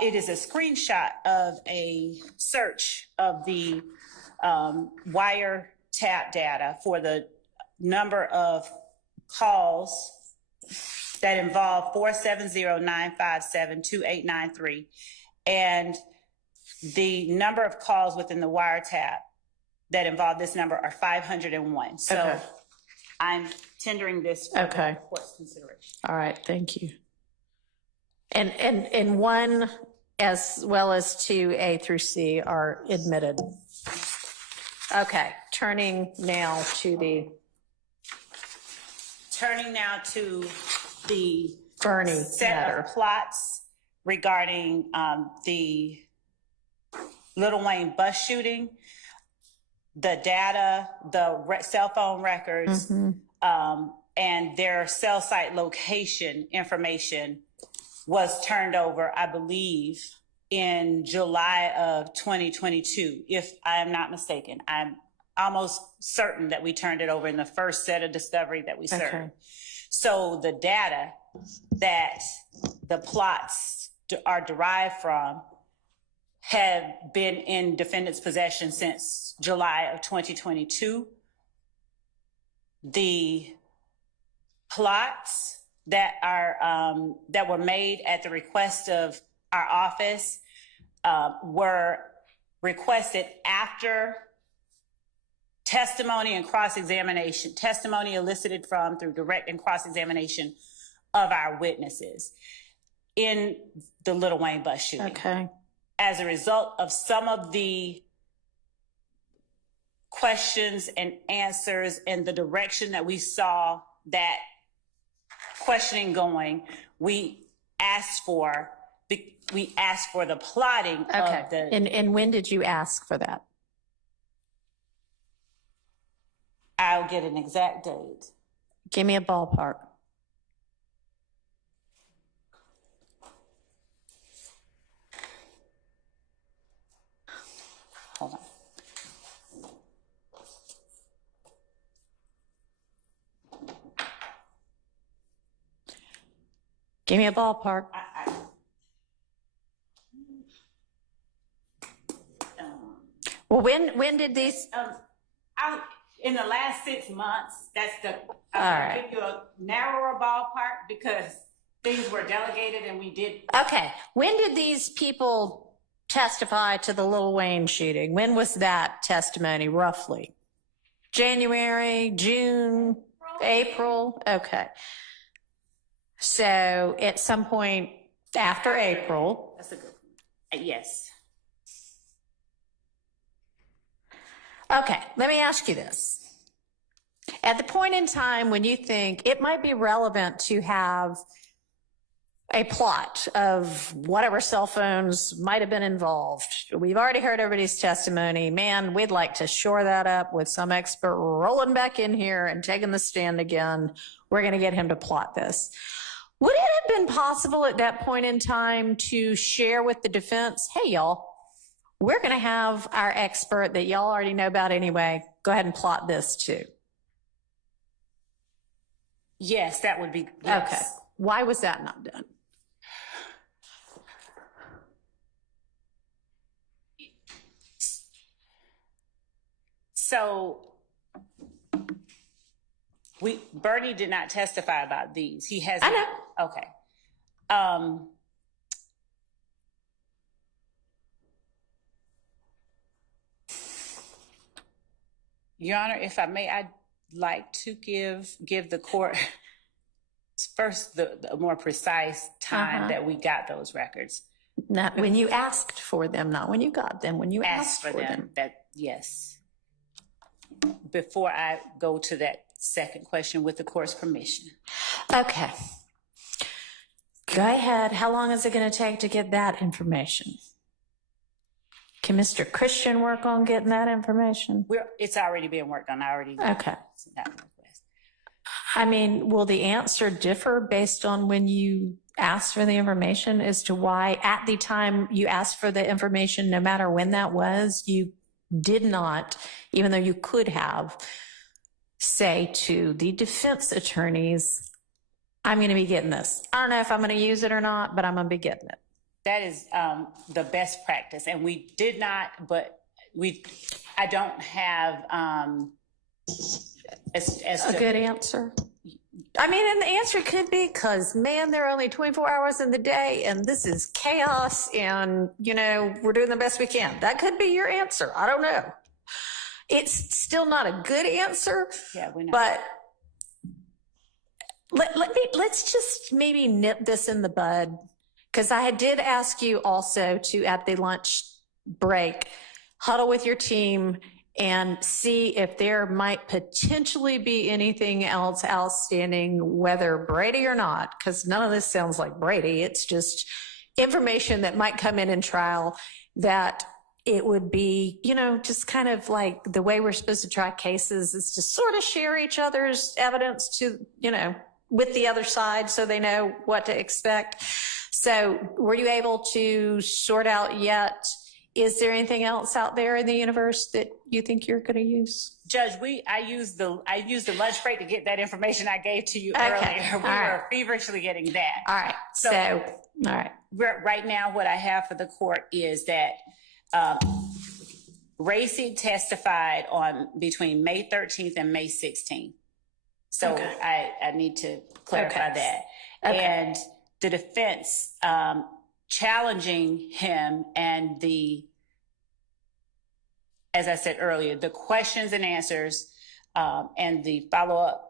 It is a screenshot of a search of the wiretap data for the number of calls that involve 470-957-2893, and the number of calls within the wiretap that involve this number are 501. So Okay. I'm tendering this for the court's consideration. All right. Thank you. And one as well as 2A through C are admitted. Okay. Turning now to the Bernie set matter. of plots regarding the Little Wayne bus shooting, the data, the cell phone records, and their cell site location information was turned over, I believe, in July of 2022, if I am not mistaken. I'm almost certain that we turned it over in the first set of discovery that we served. Okay. So the data that the plots are derived from have been in defendant's possession since July of 2022. The plots that were made at the request of our office were requested after testimony and cross-examination, testimony elicited from through direct and cross-examination of our witnesses in the Little Wayne bus shooting. Okay. As a result of some of the questions and answers and the direction that we saw that questioning going, we asked for the plotting of the... And when did you ask for that? I'll get an exact date. Give me a ballpark. Hold on. Give me a ballpark. Well, when did these? In the last 6 months, that's the, All right. give you a narrower ballpark because things were delegated and we did. Okay. When did these people testify to the Lil Wayne shooting? When was that testimony, roughly? January, June, April? Okay. So at some point After April. That's a good one. Yes. Okay, let me ask you this. At the point in time when you think it might be relevant to have a plot of whatever cell phones might have been involved, we've already heard everybody's testimony. Man, we'd like to shore that up with some expert rolling back in here and taking the stand again. We're going to get him to plot this. Would it have been possible at that point in time to share with the defense, hey, y'all, we're going to have our expert that y'all already know about anyway. Go ahead and plot this too. Yes, that would be. Yes. Okay. Why was that not done? So Bernie did not testify about these. He has. I know. Okay. Your Honor, if I may, I'd like to give the court first the more precise time that we got those records. Not when you asked for them, not when you got them, when you asked for them. Yes. Before I go to that second question, with the court's permission. Okay. Go ahead. How long is it going to take to get that information? Can Mr. Christian work on getting that information? It's already being worked on. I already. Okay. I mean, will the answer differ based on when you asked for the information as to why at the time you asked for the information, no matter when that was, you did not, even though you could have, say to the defense attorneys, I'm going to be getting this. I don't know if I'm going to use it or not, but I'm going to be getting it. That is the best practice. And we did not, but I don't have a good answer. I mean, and the answer could be because, man, there are only 24 hours in the day and this is chaos and, you know, we're doing the best we can. That could be your answer. I don't know. It's still not a good answer. Yeah, we know. But let's just maybe nip this in the bud, because I did ask you also to, at the lunch break, huddle with your team and see if there might potentially be anything else outstanding, whether Brady or not, because none of this sounds like Brady. It's just information that might come in trial that it would be, you know, just kind of like the way we're supposed to try cases is to sort of share each other's evidence to, you know, with the other side so they know what to expect. So were you able to sort out yet? Is there anything else out there in the universe that you think you're going to use? Judge, I used the lunch break to get that information I gave to you earlier. We were feverishly getting that. All right. So all right. Right now, what I have for the court is that Racy testified on between May 13th and May 16th. So I need to clarify that. Okay. And the defense challenging him and as I said earlier, the questions and answers and the follow-up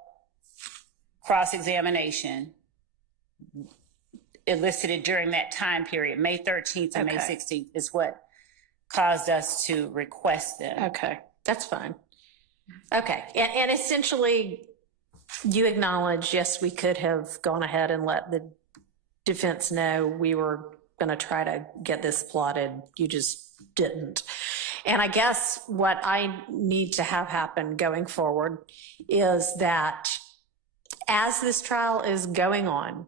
cross-examination elicited during that time period, May 13th and May 16th, is what caused us to request them. Okay, that's fine. Okay, and essentially you acknowledge, yes, we could have gone ahead and let the defense know we were going to try to get this plotted. You just didn't. And I guess what I need to have happen going forward is that as this trial is going on,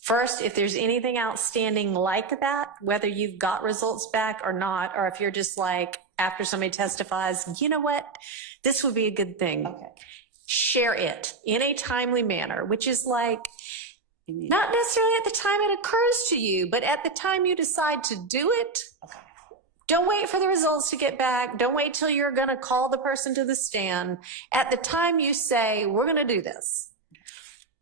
first, if there's anything outstanding like that, whether you've got results back or not, or if you're just like, after somebody testifies, you know what, this would be a good thing. Okay. Share it in a timely manner, which is like, not necessarily at the time it occurs to you, but at the time you decide to do it. Okay. Don't wait for the results to get back. Don't wait till you're going to call the person to the stand. At the time you say, we're going to do this,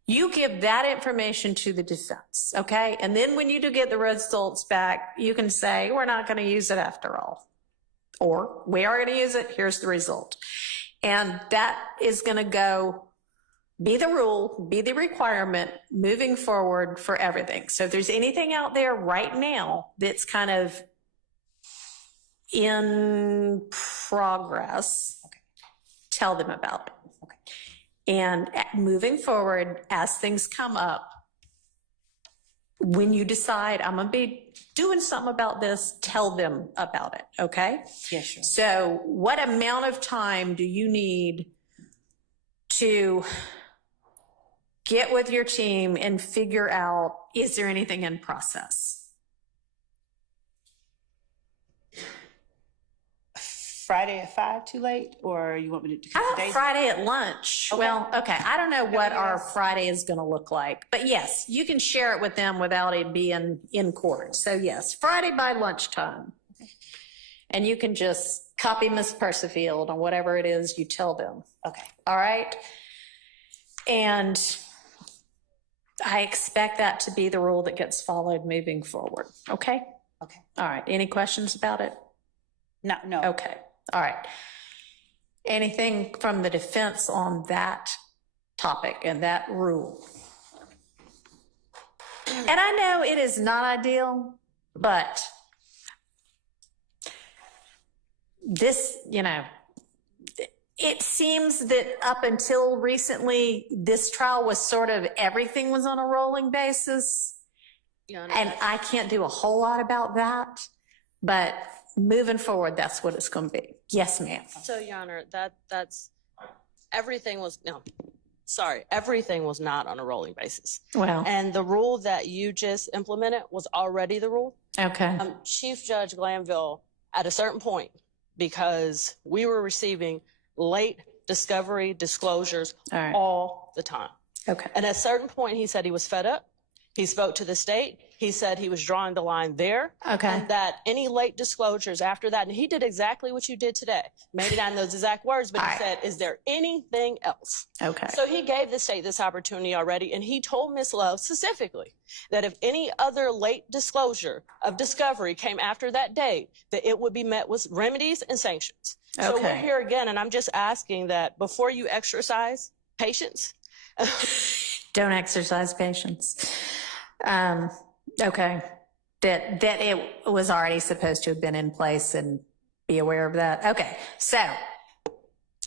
you give that information to the defense, okay? And then when you do get the results back, you can say, we're not going to use it after all. Or, we are going to use it, here's the result. And that is going to go be the rule, be the requirement moving forward for everything. So if there's anything out there right now that's kind of in progress, tell them about it. And moving forward, as things come up, when you decide I'm going to be doing something about this, tell them about it, okay? Yes, sure. So what amount of time do you need to get with your team and figure out, is there anything in process? Friday at 5 too late, or you want me to? How about Friday at lunch? Okay. Well, okay. I don't know what our Yes. Friday is going to look like, but yes, you can share it with them without it being in court. So yes, Friday by lunchtime. And you can just copy Miss Persefield on whatever it is you tell them. Okay. All right. And I expect that to be the rule that gets followed moving forward. Okay. Okay. All right. Any questions about it? No. Okay. All right. Anything from the defense on that topic and that rule? And I know it is not ideal, but this, it seems that up until recently, this trial was sort of everything was on a rolling basis. And I can't do a whole lot about that, but moving forward, that's what it's going to be. Yes, ma'am. So, Your Honor, that's everything was everything was not on a rolling basis. Well, And the rule that you just implemented was already the rule. okay. Chief Judge Glanville, at a certain point, because we were receiving late discovery disclosures All right. all the time. Okay. And at a certain point, he said he was fed up. He spoke to the state. He said he was drawing the line there. Okay. And that any late disclosures after that, and he did exactly what you did today. Maybe not in those exact words, but All he right. said, is there anything else? Okay. So he gave the state this opportunity already, and he told Ms. Love specifically that if any other late disclosure of discovery came after that date, that it would be met with remedies and sanctions. So we're Okay. here again, and I'm just asking that before you exercise patience, Don't exercise patience. Okay. That it was already supposed to have been in place and be aware of that. Okay. So,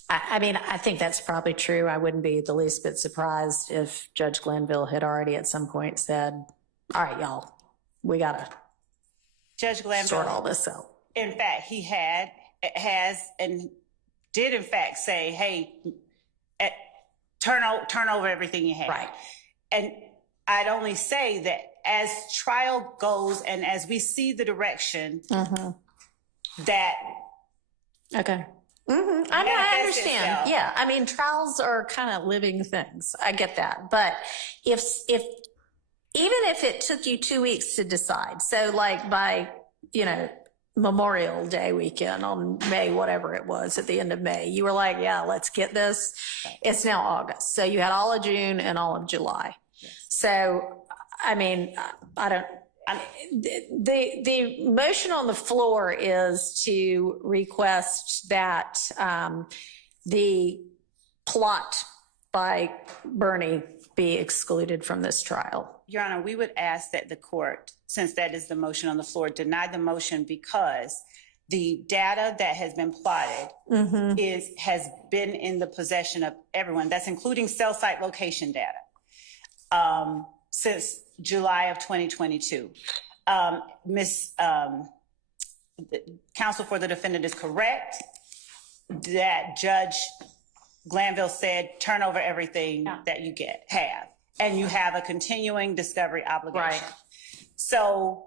I mean, I think that's probably true. I wouldn't be the least bit surprised if Judge Glanville had already at some point said, all right, y'all, we got to Judge Glanville, sort all this out. in fact, he has and did in fact say, hey, turn over everything you have. Right. And I'd only say that as trial goes and as we see the direction that Okay. I manifests understand. itself. Yeah. I mean, trials are kind of living things. I get that. But if even if it took you 2 weeks to decide, so like by, Memorial Day weekend on May, whatever it was at the end of May, you were like, yeah, let's get this. It's now August. So you had all of June and all of July. So, I mean, the motion on the floor is to request that the plot by Bernie be excluded from this trial. Your Honor, we would ask that the court, since that is the motion on the floor, deny the motion because the data that has been plotted has been in the possession of everyone. That's including cell site location data since July of 2022. Counsel for the defendant is correct that Judge Glanville said turn over everything that you have. And you have a continuing discovery obligation. Right. So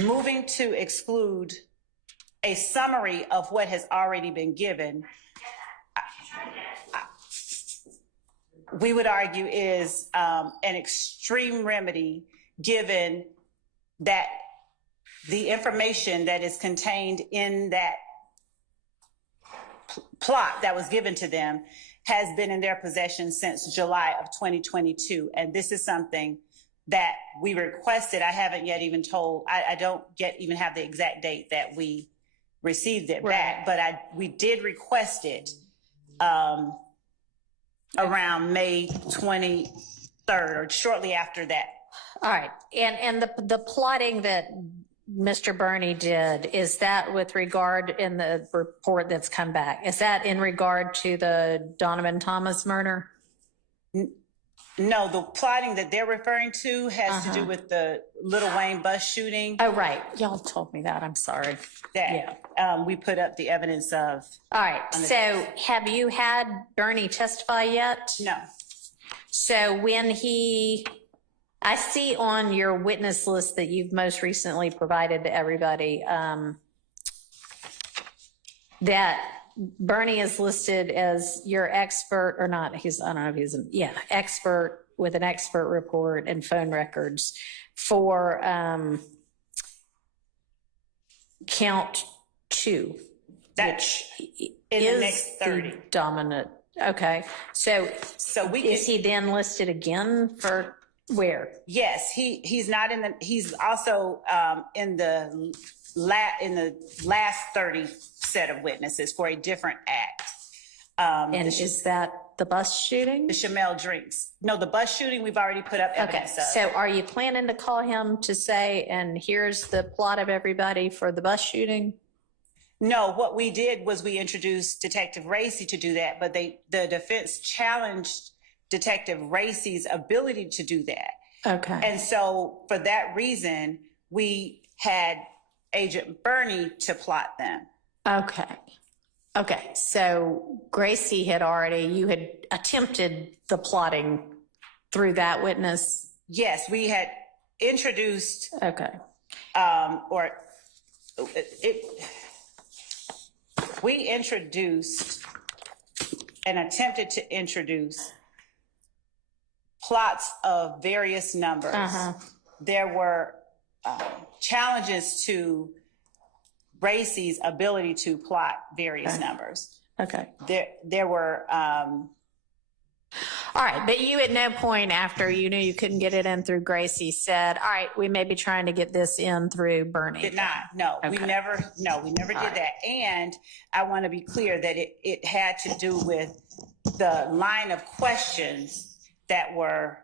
moving to exclude a summary of what has already been given, we would argue is an extreme remedy given that the information that is contained in that plot that was given to them has been in their possession since July of 2022. And this is something that we requested. I haven't yet even told, I don't yet even have the exact date that we received it back, but we did request it around May 23rd or shortly after that. All right. And the plotting that Mr. Burney did, is that with regard in the report that's come back? Is that in regard to the Donovan Thomas murder? No, the plotting that they're referring to has to do with the Little Wayne bus shooting. Oh, right. Y'all told me that. I'm sorry. That we put up the evidence of. All right. So have you had Burney testify yet? No. So when I see on your witness list that you've most recently provided to everybody, that Burney is listed as your expert or not. I don't know if he's expert with an expert report and phone records for count 2, That's which in is the next 30. the dominant. Okay. So is he then listed again for where? Yes, he's not in the. He's also in the last 30 set of witnesses for a different act. And is that the bus shooting? The Chamel drinks. No, the bus shooting we've already put up evidence of. So are you planning to call him to say, and here's the plot of everybody for the bus shooting? No, what we did was we introduced Detective Racy to do that, but the defense challenged Detective Racy's ability to do that. Okay. And so for that reason, we had Agent Burney to plot them. Okay. So Gracie you had attempted the plotting through that witness? Yes, we had introduced. Okay. We introduced and attempted to introduce plots of various numbers. There were challenges to Racy's ability to plot various numbers. Okay. There were. All right, but you at no point after you knew you couldn't get it in through Gracie said, all right, we may be trying to get this in through Burney. Did not. No, Okay. we never did that. And I want to be clear that it had to do with the line of questions that were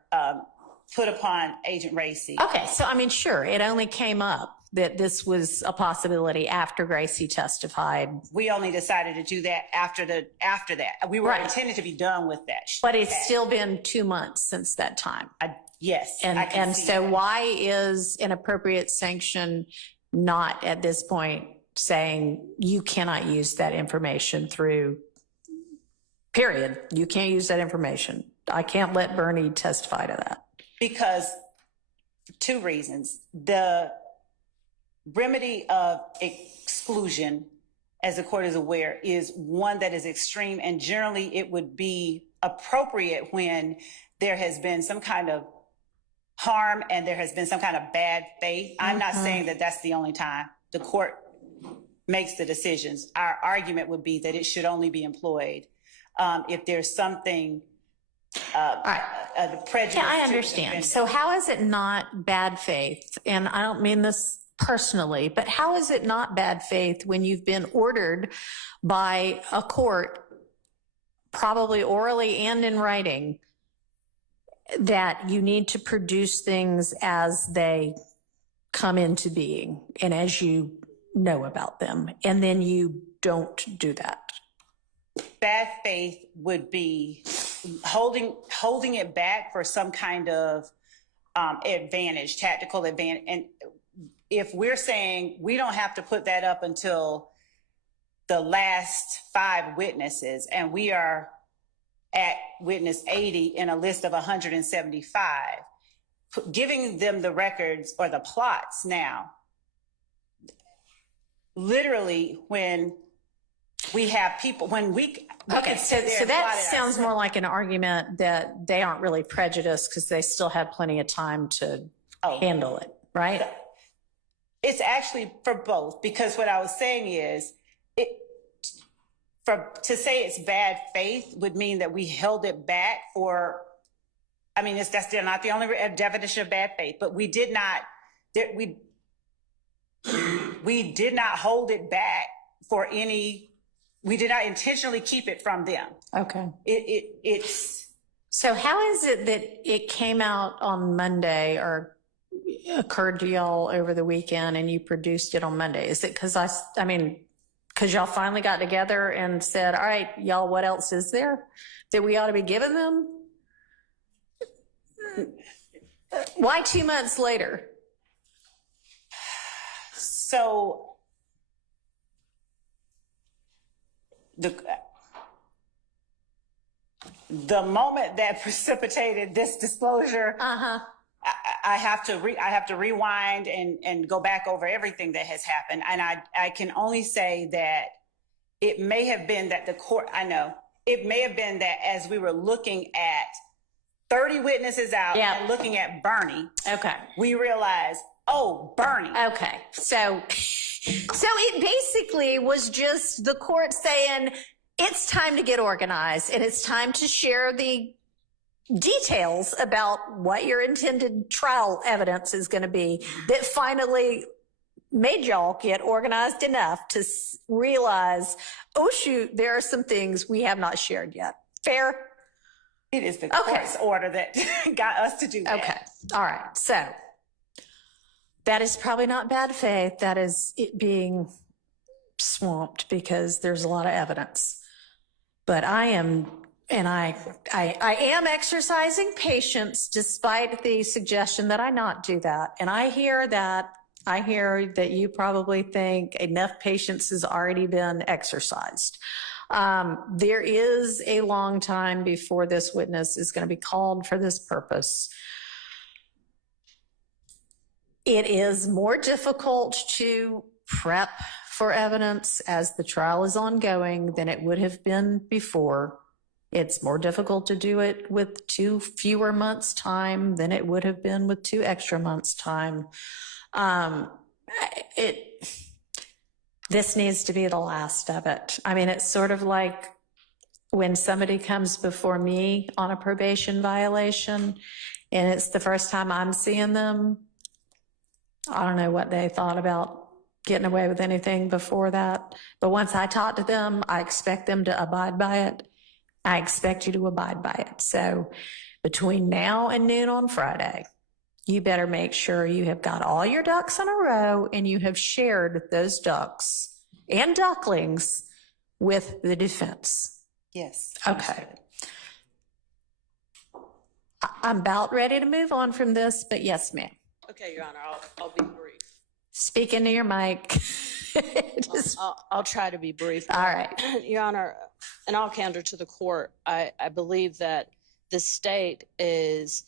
put upon Agent Racy. Okay, so I mean, sure, it only came up that this was a possibility after Gracie testified. We only decided to do that after that. We were intended to be done with that. But it's still been 2 months since that time. Yes. And so why is an appropriate sanction not at this point saying you cannot use that information through, period. You can't use that information. I can't let Burney testify to that. Because 2 reasons. The remedy of exclusion, as the court is aware, is one that is extreme, and generally it would be appropriate when there has been some kind of harm and there has been some kind of bad faith. I'm not saying that that's the only time the court makes the decisions. Our argument would be that it should only be employed if there's something the prejudice. Yeah, I understand. So how is it not bad faith? And I don't mean this personally, but how is it not bad faith when you've been ordered by a court, probably orally and in writing, that you need to produce things as they come into being and as you know about them, and then you don't do that? Bad faith would be holding it back for some kind of advantage, tactical advantage. And if we're saying we don't have to put that up until the last 5 witnesses, and we are at witness 80 in a list of 175, giving them the records or the plots now, literally when we have people, when we okay, so that sounds more like an argument that they aren't really prejudiced because they still have plenty of time to handle it, right? It's actually for both, because what I was saying is, to say it's bad faith would mean that we held it back for. I mean, that's still not the only definition of bad faith, but we did not hold it back for any We did not intentionally keep it from them. Okay. It's So how is it that it came out on Monday or occurred to y'all over the weekend and you produced it on Monday? Is it because because y'all finally got together and said, all right, y'all, what else is there that we ought to be giving them? Why 2 months later? so the moment that precipitated this disclosure, I have to rewind and go back over everything that has happened. And I can only say that it may have been that it may have been that as we were looking at 30 witnesses out and looking at Bernie, we realized, oh, Bernie. Okay. So it basically was just the court saying, it's time to get organized and it's time to share the details about what your intended trial evidence is going to be that finally made y'all get organized enough to realize, oh, shoot, there are some things we have not shared yet. Fair? It is the court's order that got us to do that. Okay. All right. So that is probably not bad faith. That is it being swamped because there's a lot of evidence. But I am exercising patience despite the suggestion that I not do that. And I hear that you probably think enough patience has already been exercised. There is a long time before this witness is going to be called for this purpose. It is more difficult to prep for evidence as the trial is ongoing than it would have been before. It's more difficult to do it with 2 fewer months' time than it would have been with 2 extra months' time. This needs to be the last of it. I mean, it's sort of like when somebody comes before me on a probation violation and it's the first time I'm seeing them. I don't know what they thought about getting away with anything before that. But once I talk to them, I expect them to abide by it. I expect you to abide by it. So between now and noon on Friday, you better make sure you have got all your ducks in a row and you have shared those ducks and ducklings with the defense. Yes. Okay. I'm about ready to move on from this, but yes, ma'am. Okay, Your Honor, I'll be brief. Speak into your mic. I'll try to be brief. All right. Your Honor, in all candor to the court, I believe that the state is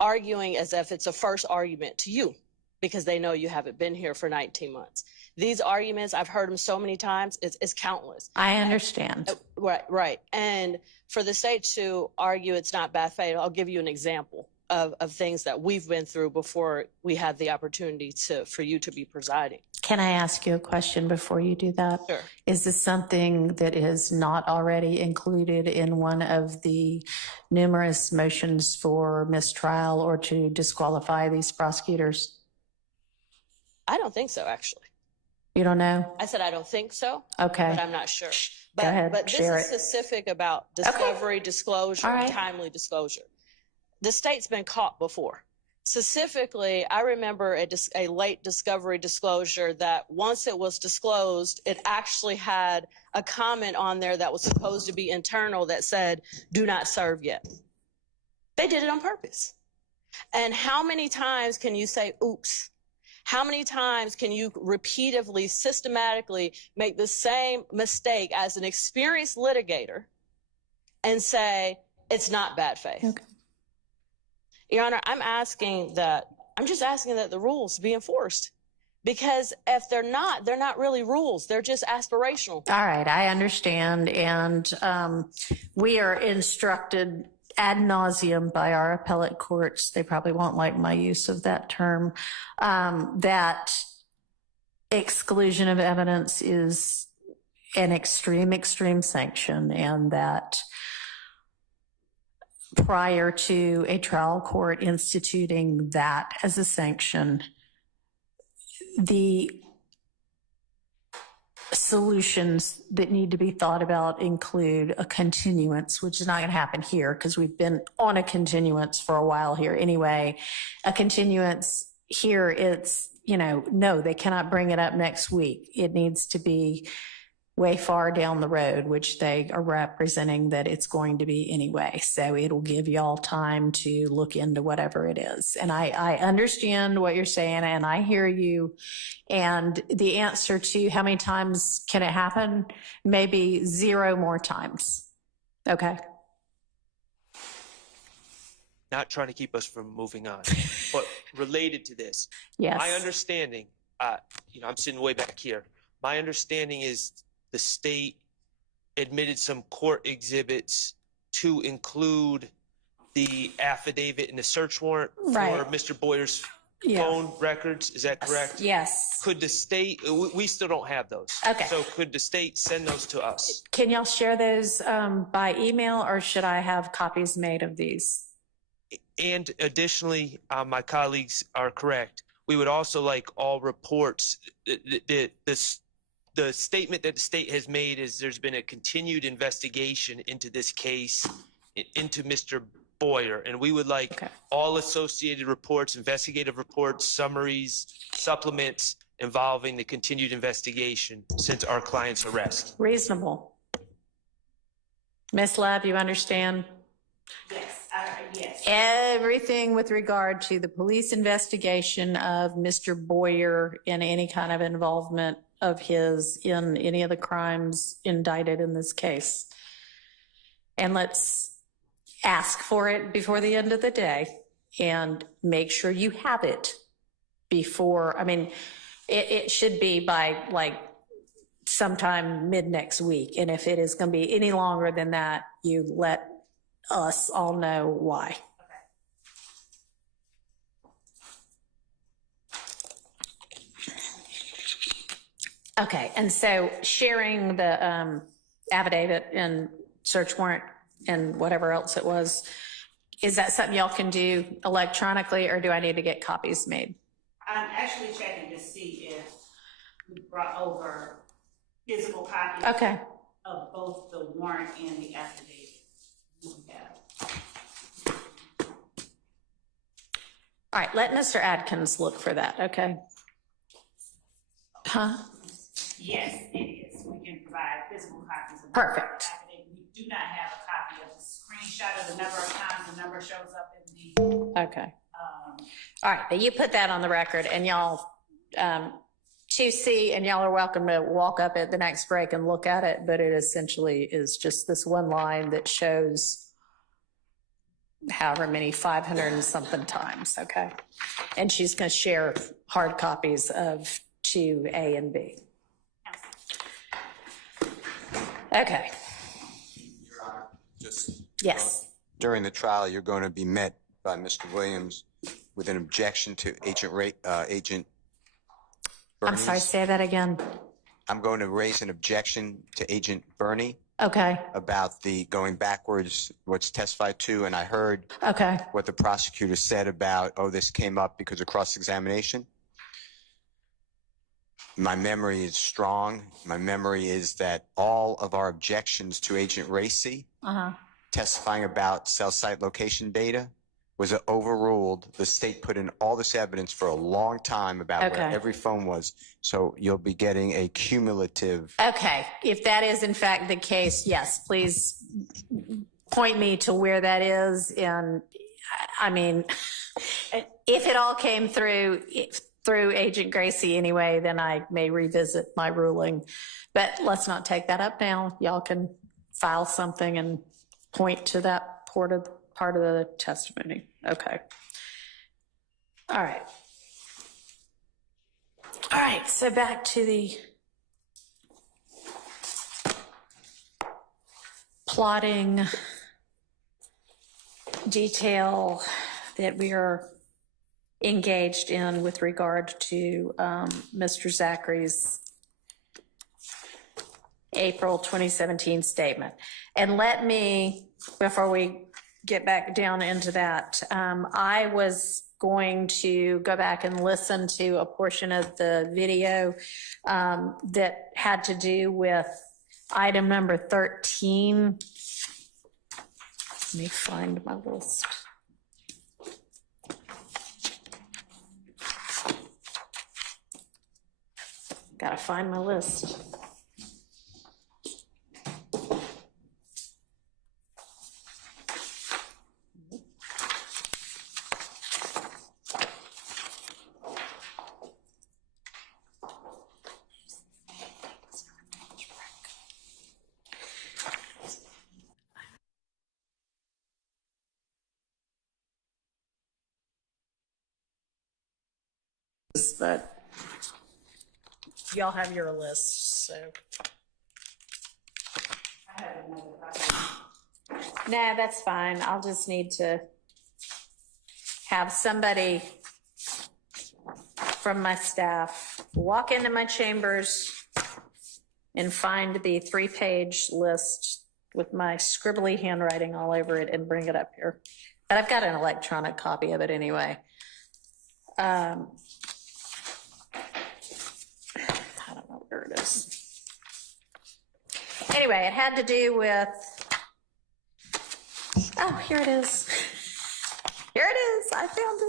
arguing as if it's a first argument to you because they know you haven't been here for 19 months. These arguments, I've heard them so many times, it's countless. I understand. Right. And for the state to argue it's not bad faith, I'll give you an example of things that we've been through before we had the opportunity for you to be presiding. Can I ask you a question before you do that? Sure. Is this something that is not already included in one of the numerous motions for mistrial or to disqualify these prosecutors? I don't think so, actually. You don't know? I said I don't think so. Okay. But I'm not sure. Go ahead, but this share is it. specific about discovery, disclosure, All right. and timely disclosure. The state's been caught before. Specifically, I remember a late discovery disclosure that once it was disclosed, it actually had a comment on there that was supposed to be internal that said, do not serve yet. They did it on purpose. And how many times can you say, oops? How many times can you repeatedly, systematically make the same mistake as an experienced litigator and say, it's not bad faith? Okay. Your Honor, I'm just asking that the rules be enforced. Because if they're not really rules. They're just aspirational. All right, I understand. And we are instructed ad nauseum by our appellate courts, they probably won't like my use of that term, that exclusion of evidence is an extreme sanction, and that prior to a trial court instituting that as a sanction, the solutions that need to be thought about include a continuance, which is not going to happen here because we've been on a continuance for a while here anyway. A continuance here, it's, no, they cannot bring it up next week. It needs to be way far down the road, which they are representing that it's going to be anyway. So it'll give y'all time to look into whatever it is. And I understand what you're saying, and I hear you. And the answer to how many times can it happen? Maybe 0 more times. Okay. Not trying to keep us from moving on, but related to this, Yes. my understanding, I'm sitting way back here. My understanding is the state admitted some court exhibits to include the affidavit and the search warrant Right. for Mr. Boyer's Yeah. phone records. Is that correct? Yes. Could the state, we still don't have those. Okay. So could the state send those to us? Can y'all share those by email, or should I have copies made of these? And additionally, my colleagues are correct. We would also like all reports. The statement that the state has made is there's been a continued investigation into this case, into Mr. Boyer, and we would like all associated reports, investigative reports, summaries, supplements involving the continued investigation since our client's arrest. Reasonable. Ms. Lab, you understand? Yes, yes. Everything with regard to the police investigation of Mr. Boyer and any kind of involvement of his in any of the crimes indicted in this case. And let's ask for it before the end of the day and make sure you have it before, it should be by like sometime mid next week. And if it is going to be any longer than that, you let us all know why. Okay, and so sharing the affidavit and search warrant and whatever else it was, is that something y'all can do electronically, or do I need to get copies made? I'm actually checking to see if we brought over physical copies Okay. of both the warrant and the affidavit. All right, let Mr. Adkins look for that, okay? Huh? Yes, it is. We can provide physical copies of the Perfect. affidavit. We do not have a copy of the screenshot of the number of times the number shows up in the. Okay. All right, but you put that on the record, and y'all, 2C, and y'all are welcome to walk up at the next break and look at it, but it essentially is just this one line that shows however many 500 and something times, okay? And she's going to share hard copies of 2A and B. Okay. Your Honor, just Yes. during the trial, you're going to be met by Mr. Williams with an objection to Agent I'm sorry, Bernie's. say that again. I'm going to raise an objection to Agent Bernie Okay, about the going backwards, what's testified to, and I heard okay, what the prosecutor said about, oh, this came up because of cross-examination. My memory is strong. My memory is that all of our objections to Agent Racy testifying about cell site location data was overruled. The state put in all this evidence for a long time about where every phone was. So you'll be getting a cumulative. okay. If that is in fact the case, yes, please point me to where that is. And I mean, if it all came through Agent Gracie anyway, then I may revisit my ruling. But let's not take that up now. Y'all can file something and point to that part of the testimony. Okay. All right. All right, so back to the plotting detail that we are engaged in with regard to Mr. Zachary's April 2017 statement. And let me, before we get back down into that, I was going to go back and listen to a portion of the video that had to do with item number 13. Let me find my list. Gotta find my list. But y'all have your list, so. No, that's fine. I'll just need to have somebody from my staff walk into my chambers and find the 3-page list with my scribbly handwriting all over it and bring it up here. But I've got an electronic copy of it anyway. I don't know where it is. Anyway, it had to do with, oh, here it is. Here it is, I found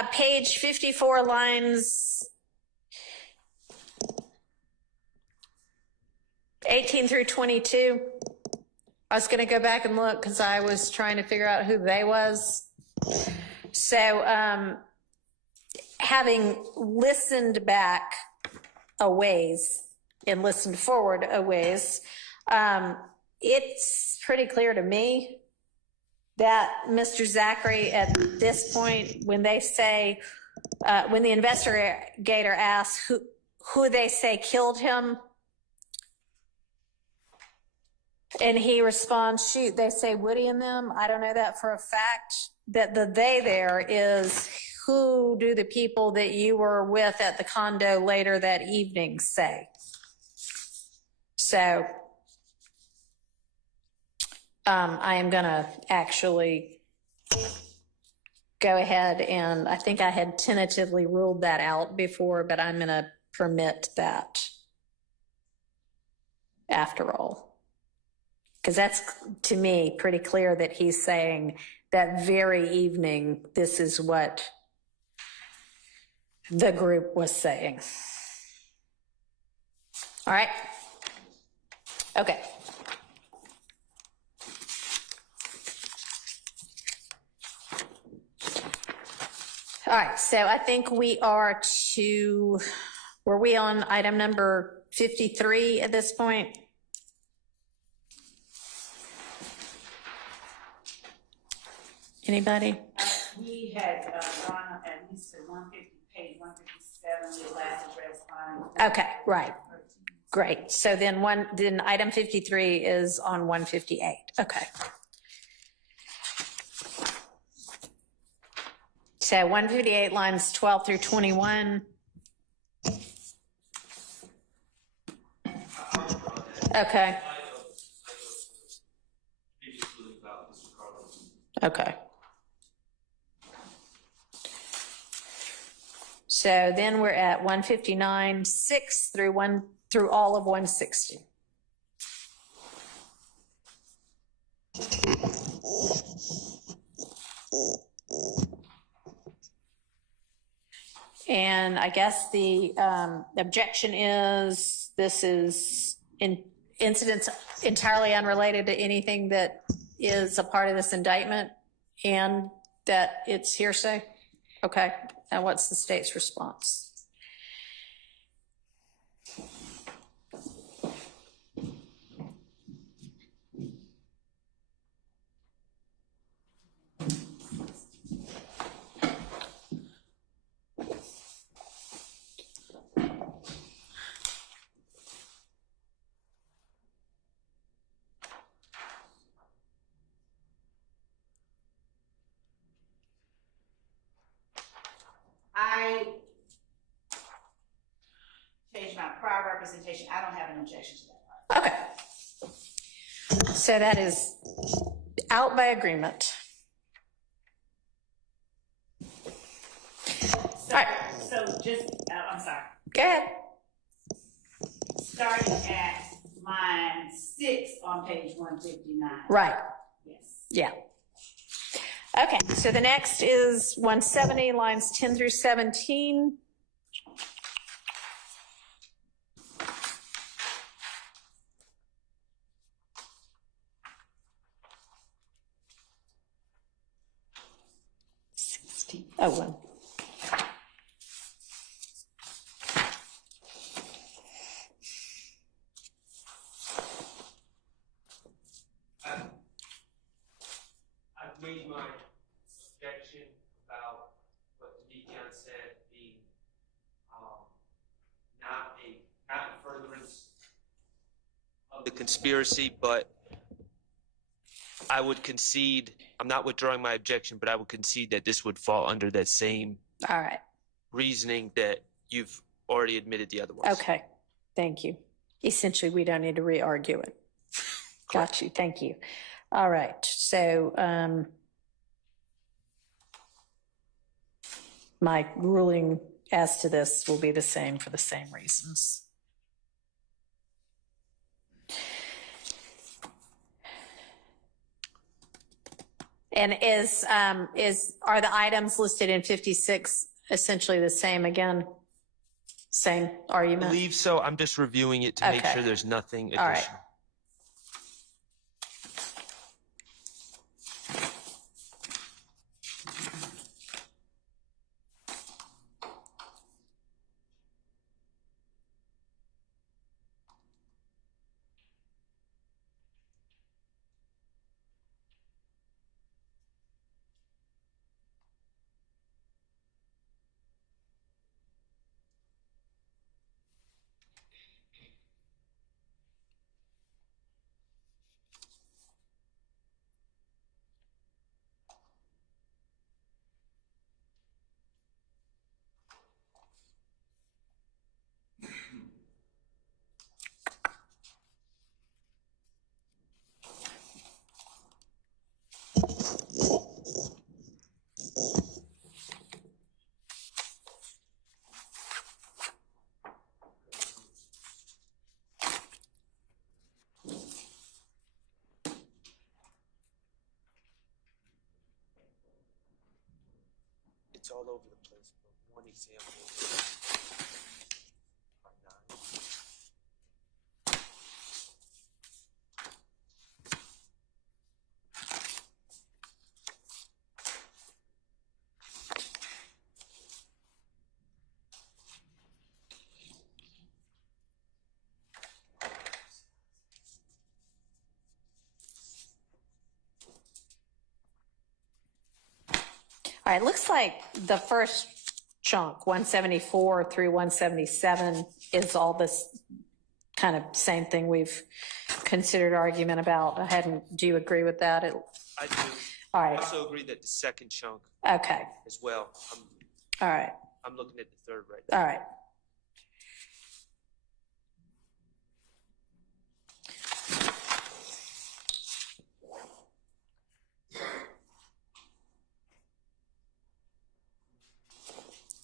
it. Page 54, lines 18 through 22. I was gonna go back and look because I was trying to figure out who they was. So, having listened back a ways and listened forward a ways, it's pretty clear to me that Mr. Zachary, at this point, when they say, when the investigator asks who they say killed him, and he responds, shoot, they say Woody and them. I don't know that for a fact. That the they there is who do the people that you were with at the condo later that evening say. So I am gonna actually go ahead, and I think I had tentatively ruled that out before, but I'm gonna permit that after all. Because that's, to me, pretty clear that he's saying that very evening, this is what the group was saying. All right? Okay. All right, so I think we are were we on item number 53 at this point? Anybody? We had gone at least to 150, page 157, the last address line. Okay, right. Great. So then item 53 is on 158. Okay. So 158 lines 12 through 21. Okay. Okay. So then we're at 159, 6 through all of 160. And I guess the objection is this is incidents entirely unrelated to anything that is a part of this indictment and that it's hearsay? Okay. And what's the state's response? I changed my prior representation. I don't have an objection to that part. Okay. So that is out by agreement. So just, I'm sorry. Go ahead. Starting at line 6 on page 159. Right. Yes. Yeah. Okay, so the next is 170, lines 10 through 17. Oh, well. I've made my objection about what the deacon said being not in furtherance of the conspiracy, but I would concede, I'm not withdrawing my objection, but I would concede that this would fall under that same All right. reasoning that you've already admitted the other ones. Okay, thank you. Essentially, we don't need to re-argue it. Got you, thank you. All right, so my ruling as to this will be the same for the same reasons. And are the items listed in 56 essentially the same again? Same I argument? believe so. I'm just reviewing it to make Okay. sure there's nothing additional. All right. It's all over the place, but one example. All right, looks like the first chunk, 174 through 177, is all this kind of same thing we've considered argument about. Do you agree with that? I do. All I right, also agree that the second chunk okay, as well. all right, I'm looking at the third right now. all right.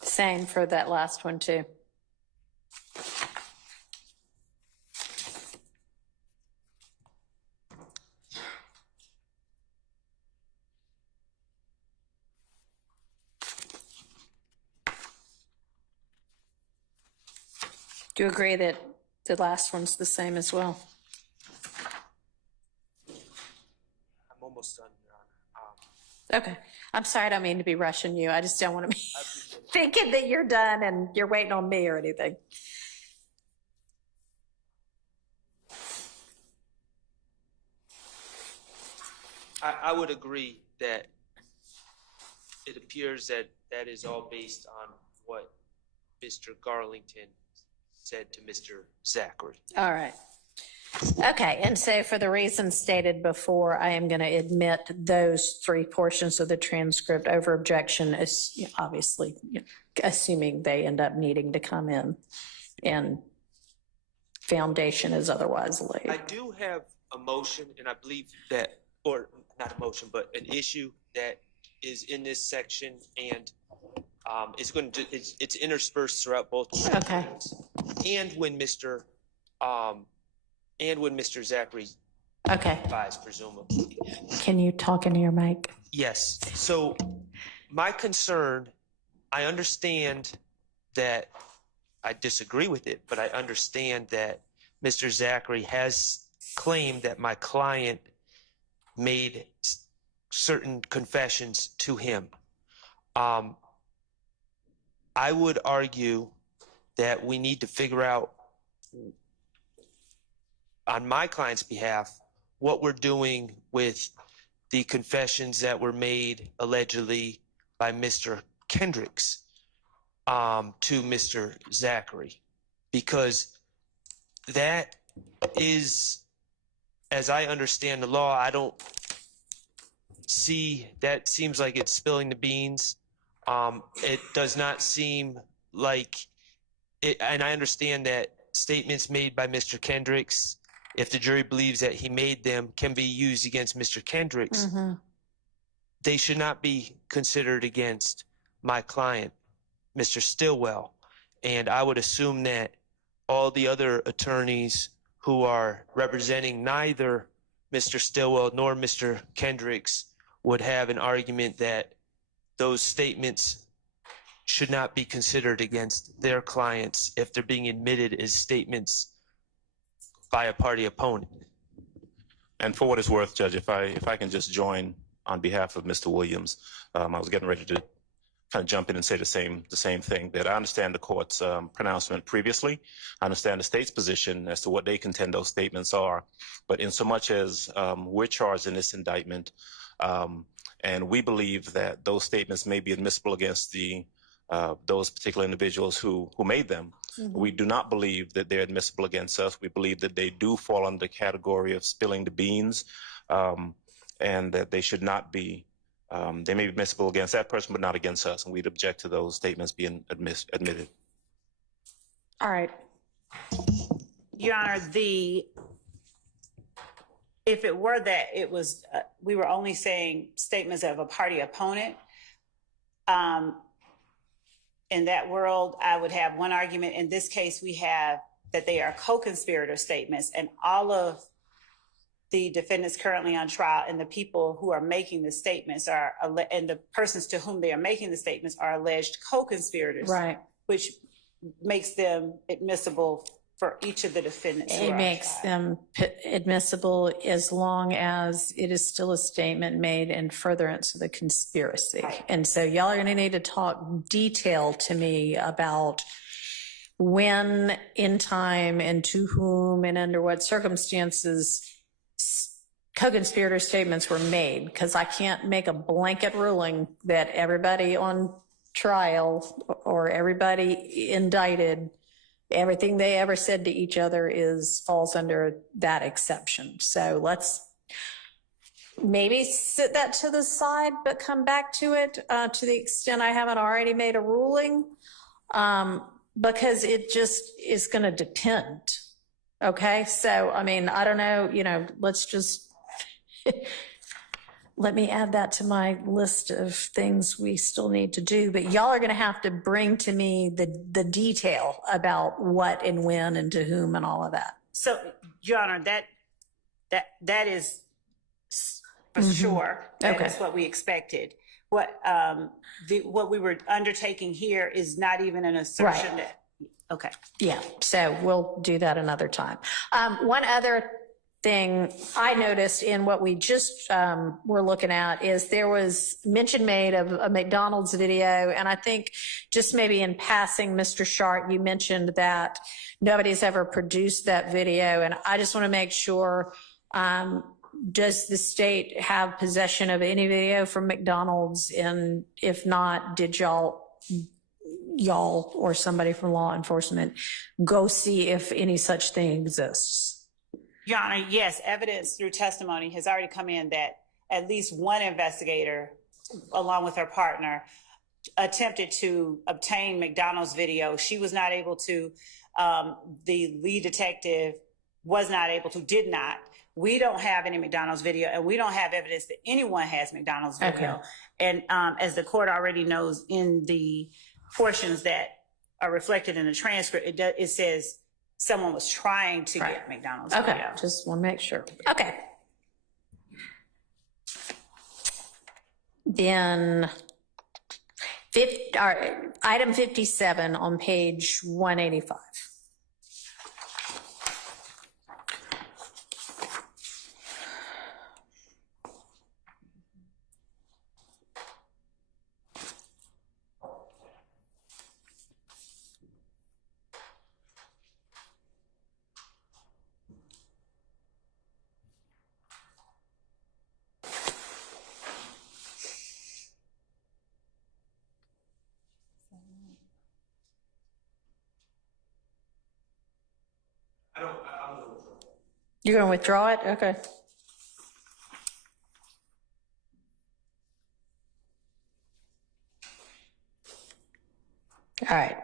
Same for that last one too. Do you agree that the last one's the same as well? I'm almost done, Your Honor. Okay. I'm sorry, I don't mean to be rushing you. I just don't want to be thinking that you're done and you're waiting on me or anything. I would agree that it appears that that is all based on what Mr. Garlington said to Mr. Zachary. All right. Okay, and so for the reasons stated before, I am going to admit those three portions of the transcript over objection, is obviously assuming they end up needing to come in and foundation is otherwise laid. I do have a motion, and I believe that, or not a motion, but an issue that is in this section, and It's interspersed throughout both. Okay. And when Mr. Zachary Okay. testifies, presumably. Can you talk into your mic? Yes. So my concern, I understand that I disagree with it, but I understand that Mr. Zachary has claimed that my client made certain confessions to him. I would argue that we need to figure out on my client's behalf what we're doing with the confessions that were made allegedly by Mr. Kendricks to Mr. Zachary, because that is, as I understand the law, I don't see that. Seems like it's spilling the beans. It does not seem like it, and I understand that statements made by Mr. Kendricks, if the jury believes that he made them, can be used against Mr. Kendricks. Mm-hmm. They should not be considered against my client, Mr. Stillwell. And I would assume that all the other attorneys who are representing neither Mr. Stillwell nor Mr. Kendricks would have an argument that those statements should not be considered against their clients if they're being admitted as statements by a party opponent. And for what it's worth, Judge, if I can just join on behalf of Mr. Williams, I was getting ready to kind of jump in and say the same thing, that I understand the court's pronouncement previously. I understand the state's position as to what they contend those statements are. But in so much as we're charged in this indictment, and we believe that those statements may be admissible against those particular individuals who made them. Mm-hmm. We do not believe that they're admissible against us. We believe that they do fall under the category of spilling the beans, and that they should not be. They may be admissible against that person, but not against us, and we'd object to those statements being admitted. All right. Your Honor, if it were that it was, we were only saying statements of a party opponent, in that world, I would have one argument. In this case, we have that they are co-conspirator statements, and all of the defendants currently on trial and the people who are making the statements and the persons to whom they are making the statements are alleged co-conspirators, right? Which makes them admissible for each of the defendants. It makes them admissible as long as it is still a statement made in furtherance of the conspiracy. Right. And so y'all are going to need to talk detail to me about when in time and to whom and under what circumstances co-conspirator statements were made, because I can't make a blanket ruling that everybody on trial or everybody indicted, everything they ever said to each other falls under that exception. So let's maybe sit that to the side, but come back to it to the extent I haven't already made a ruling, because it just is going to depend. Okay. So, I mean, I don't know, let's just let me add that to my list of things we still need to do. But y'all are going to have to bring to me the detail about what and when and to whom and all of that. So, Your Honor, that is for sure. That is what we expected. What we were undertaking here is not even an assertion that. Okay. Yeah. So we'll do that another time. One other thing I noticed in what we just were looking at is there was mention made of a McDonald's video. And I think just maybe in passing, Mr. Sharp, you mentioned that nobody's ever produced that video. And I just want to make sure, does the state have possession of any video from McDonald's? And if not, did y'all or somebody from law enforcement go see if any such thing exists? Your Honor, yes, evidence through testimony has already come in that at least one investigator, along with her partner, attempted to obtain McDonald's video. She was not able to. The lead detective was not able to, did not. We don't have any McDonald's video, and we don't have evidence that anyone has McDonald's video. And as the court already knows, in the portions that are reflected in the transcript, it says someone was trying to get McDonald's video. Just want to make sure. Okay. Then item 57 on page 185. You're going to withdraw it? Okay. All right.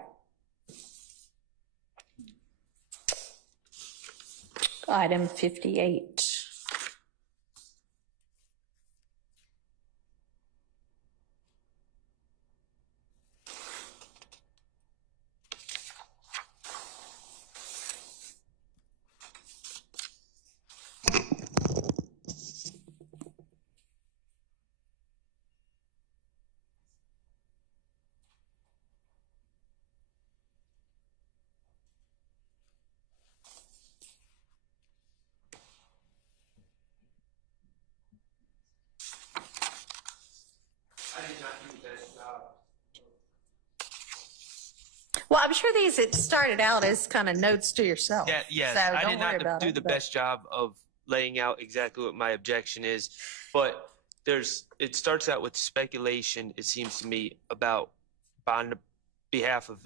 Item 58. Well, I'm sure it started out as kind of notes to yourself. Yeah, yes. So I don't did worry not about do it, the but- best job of laying out exactly what my objection is, but it starts out with speculation, it seems to me, about on behalf of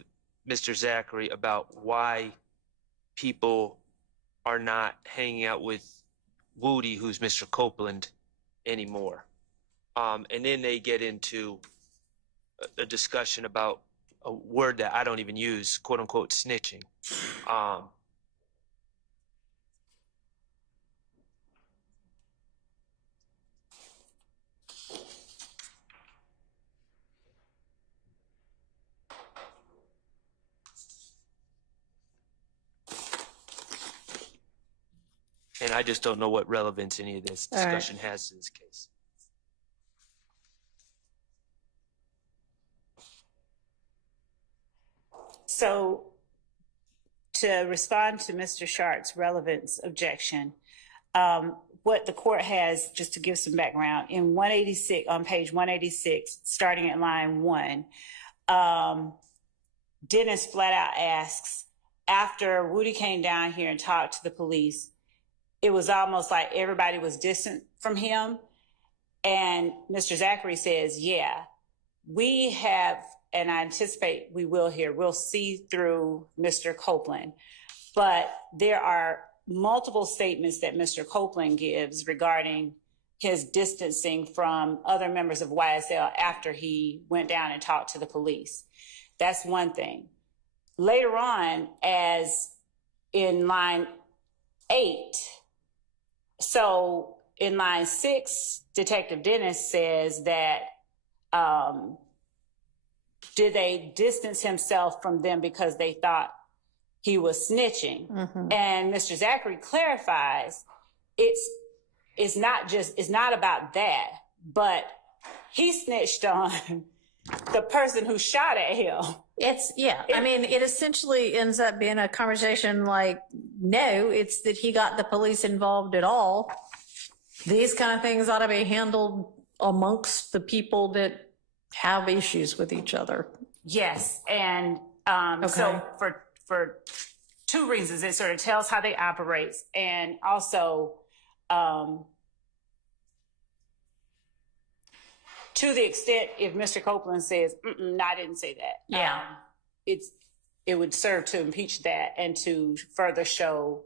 Mr. Zachary about why people are not hanging out with Woody, who's Mr. Copeland, anymore. And then they get into a discussion about a word that I don't even use, quote unquote, snitching. And I just don't know what relevance any of this discussion has to this case. So to respond to Mr. Sharp's relevance objection, what the court has, just to give some background, in 186, on page 186, starting at line 1, Dennis flat out asks, after Woody came down here and talked to the police, it was almost like everybody was distant from him. And Mr. Zachary says, yeah, we have, and I anticipate we will here, we'll see through Mr. Copeland. But there are multiple statements that Mr. Copeland gives regarding his distancing from other members of YSL after he went down and talked to the police. That's one thing. Later on, as in line 8, so in line 6, Detective Dennis says that did they distance himself from them because they thought he was snitching? Mm-hmm. And Mr. Zachary clarifies it's not about that, but he snitched on the person who shot at him. I mean, it essentially ends up being a conversation like, no, it's that he got the police involved at all. These kind of things ought to be handled amongst the people that have issues with each other. Yes, and so for 2 reasons, it sort of tells how they operate, and also to the extent if Mr. Copeland says, no, I didn't say that. Yeah. It would serve to impeach that and to further show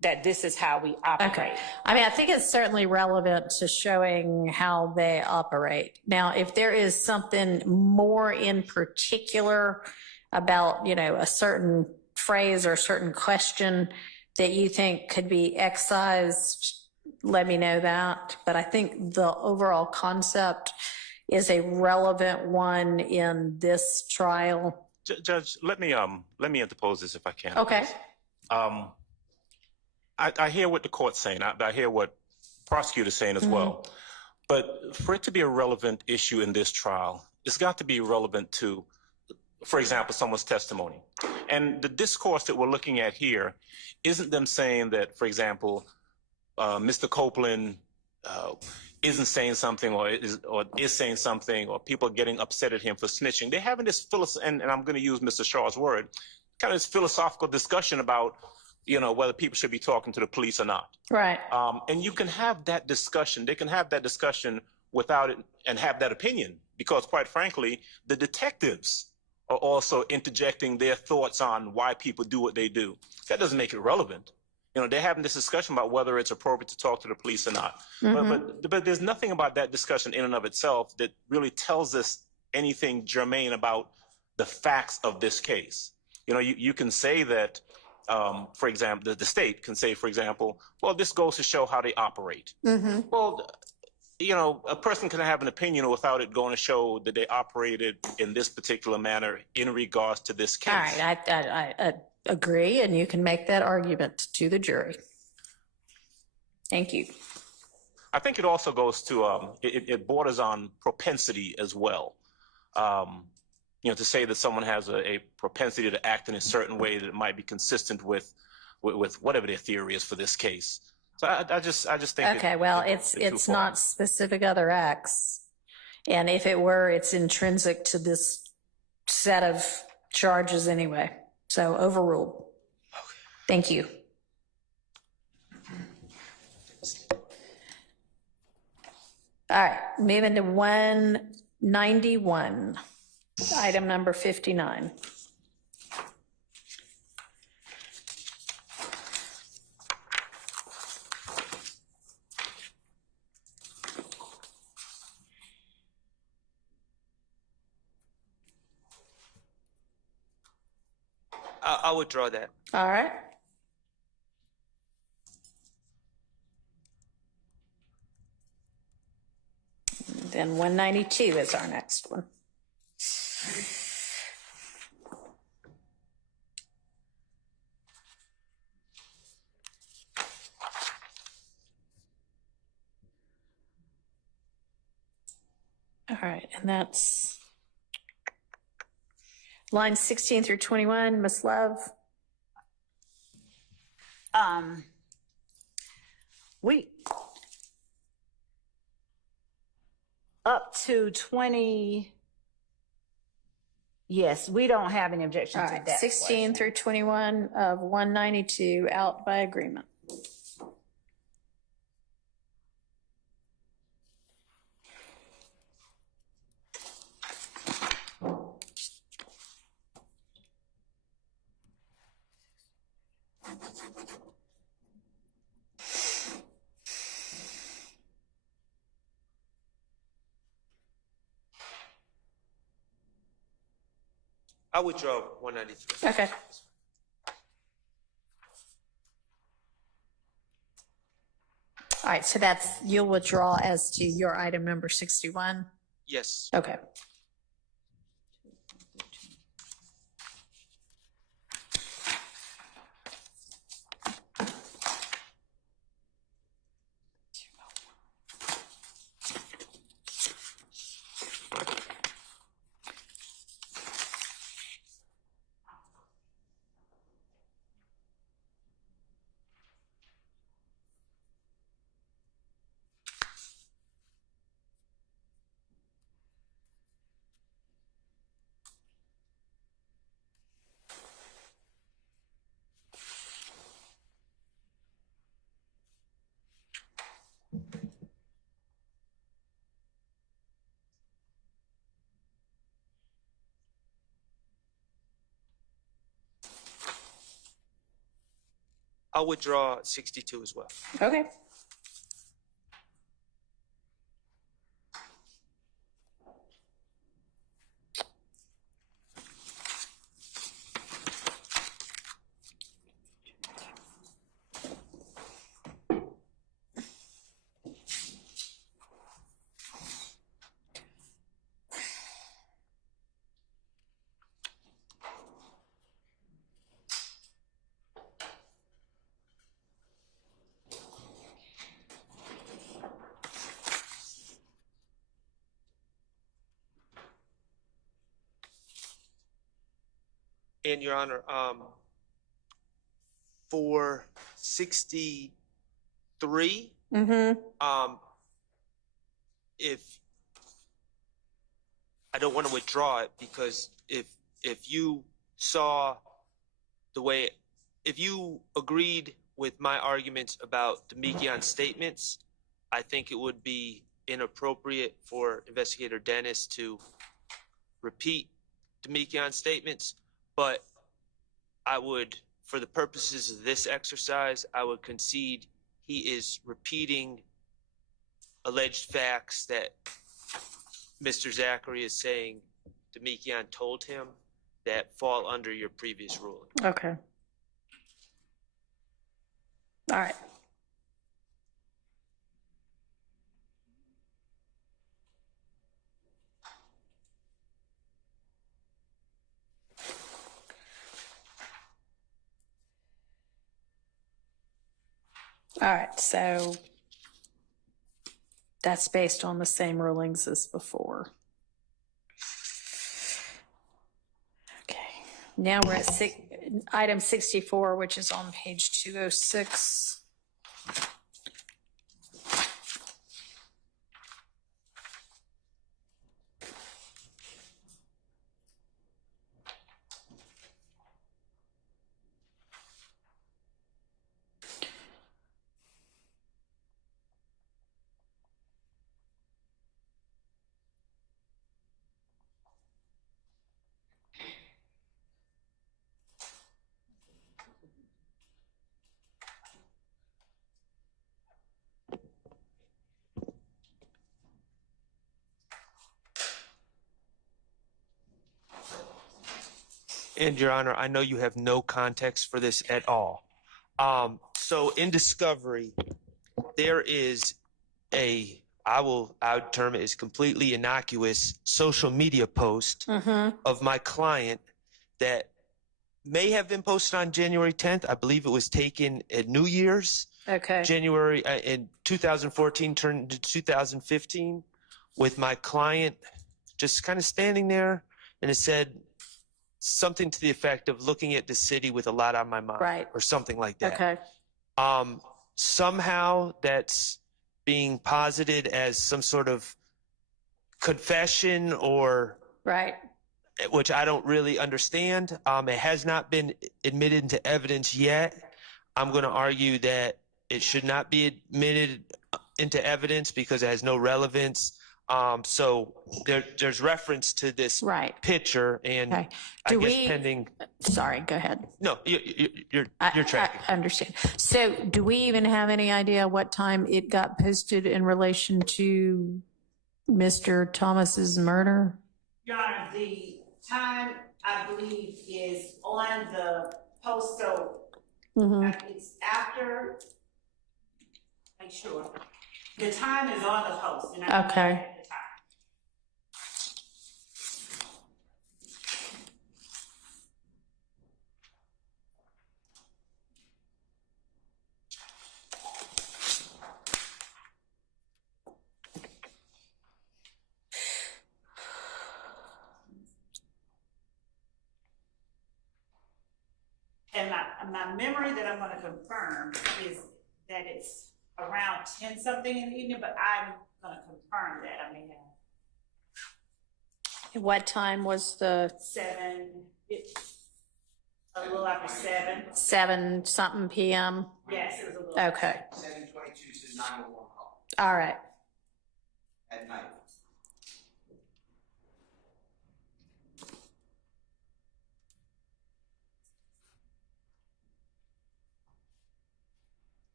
that this is how we operate. Okay. I mean, I think it's certainly relevant to showing how they operate. Now, if there is something more in particular about, a certain phrase or a certain question that you think could be excised, let me know that. But I think the overall concept is a relevant one in this trial. Judge, let me interpose this if I can. Okay. I hear what the court's saying. I hear what prosecutor's saying as well. But for it to be a relevant issue in this trial, it's got to be relevant to, for example, someone's testimony. And the discourse that we're looking at here isn't them saying that, for example, Mr. Copeland isn't saying something or is saying something, or people are getting upset at him for snitching. They're having this and I'm going to use Mr. Shaw's word, kind of this philosophical discussion about, whether people should be talking to the police or not. Right. And you can have that discussion. They can have that discussion without it and have that opinion, because quite frankly, the detectives are also interjecting their thoughts on why people do what they do. That doesn't make it relevant. They're having this discussion about whether it's appropriate to talk to the police or not. But there's nothing about that discussion in and of itself that really tells us anything germane about the facts of this case. You can say that, for example, the state can say, for example, well, this goes to show how they operate. Well, a person can have an opinion without it going to show that they operated in this particular manner in regards to this case. All right. I agree, and you can make that argument to the jury. Thank you. I think it also goes to, it borders on propensity as well. To say that someone has a propensity to act in a certain way that might be consistent with whatever their theory is for this case. So I just think. Okay, well, it's not specific other acts, and if it were, it's intrinsic to this set of charges anyway. So overruled. Okay. Thank you. All right, moving to 191, item number 59. I withdraw that. All right. Then 192 is our next one. All right, and that's lines 16 through 21, Ms. Love. We up to 20. Yes, we don't have any objection to that. 16 through 21 of 192 out by agreement. I withdraw 193. Okay. All right, so that's, you'll withdraw as to your item number 61? Yes. Okay. I'll withdraw 62 as well. Okay. And Your Honor, for 63, if I don't want to withdraw it, because if you saw the way, if you agreed with my arguments about Demikion's statements, I think it would be inappropriate for Investigator Dennis to repeat Demikion's statements, but I would, for the purposes of this exercise, I would concede he is repeating alleged facts that Mr. Zachary is saying Demikion told him that fall under your previous ruling. Okay. All right. All right, so that's based on the same rulings as before. Okay, now we're at item 64, which is on page 206. And Your Honor, I know you have no context for this at all. So in discovery, there is I would term it as completely innocuous social media post of my client that may have been posted on January 10th. I believe it was taken at New Year's. Okay. January in 2014 turned into 2015 with my client just kind of standing there, and it said something to the effect of looking at the city with a lot on my mind, Right. or something like that. Okay. Somehow that's being posited as some sort of confession, or Right. which I don't really understand. It has not been admitted into evidence yet. I'm going to argue that it should not be admitted into evidence because it has no relevance. So there's reference to this picture, and Okay. I guess pending. Sorry, go ahead. No, you're tracking. I understand. So do we even have any idea what time it got posted in relation to Mr. Thomas's murder? Your Honor, the time, I believe, is on the post, so it's after, make sure. The time is on the post. And I Okay. And my memory that I'm going to confirm is that it's around 10 something in the evening, but I'm going to confirm that. I may have. What time was the 7, a little after 7. 7 something p.m.? Yes, it was a little. Okay. 7:22 is 911 call All right. at night.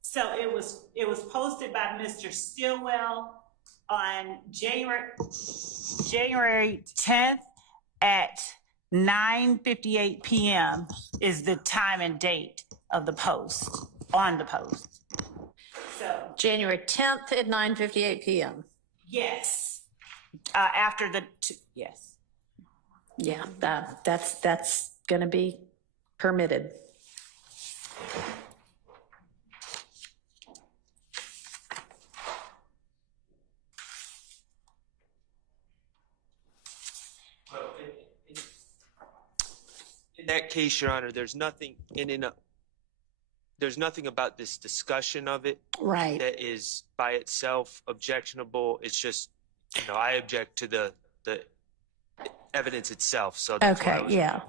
So it was posted by Mr. Stillwell on January 10th at 9:58 p.m. is the time and date of the post, on the post. So January 10th at 9:58 p.m. Yes. After the yes. Yeah, that's going to be permitted. In that case, Your Honor, there's nothing there's nothing about this discussion of it Right. that is by itself objectionable. It's just, I object to the evidence itself. So that's why I Okay, was, yeah.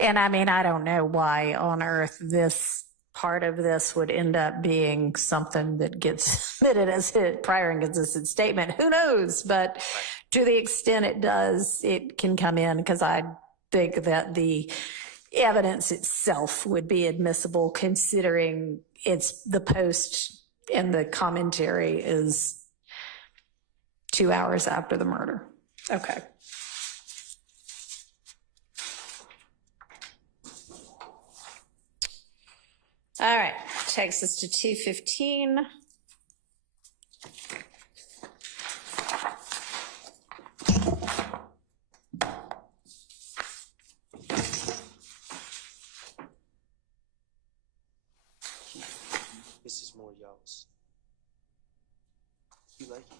And I mean, I don't know why on earth this part of this would end up being something that gets submitted as a prior inconsistent statement. Who knows? But to the extent it does, it can come in, because I think that the evidence itself would be admissible, considering it's the post and the commentary is 2 hours after the murder. Okay. All right, takes us to 2:15. this is more y'all's. You like it?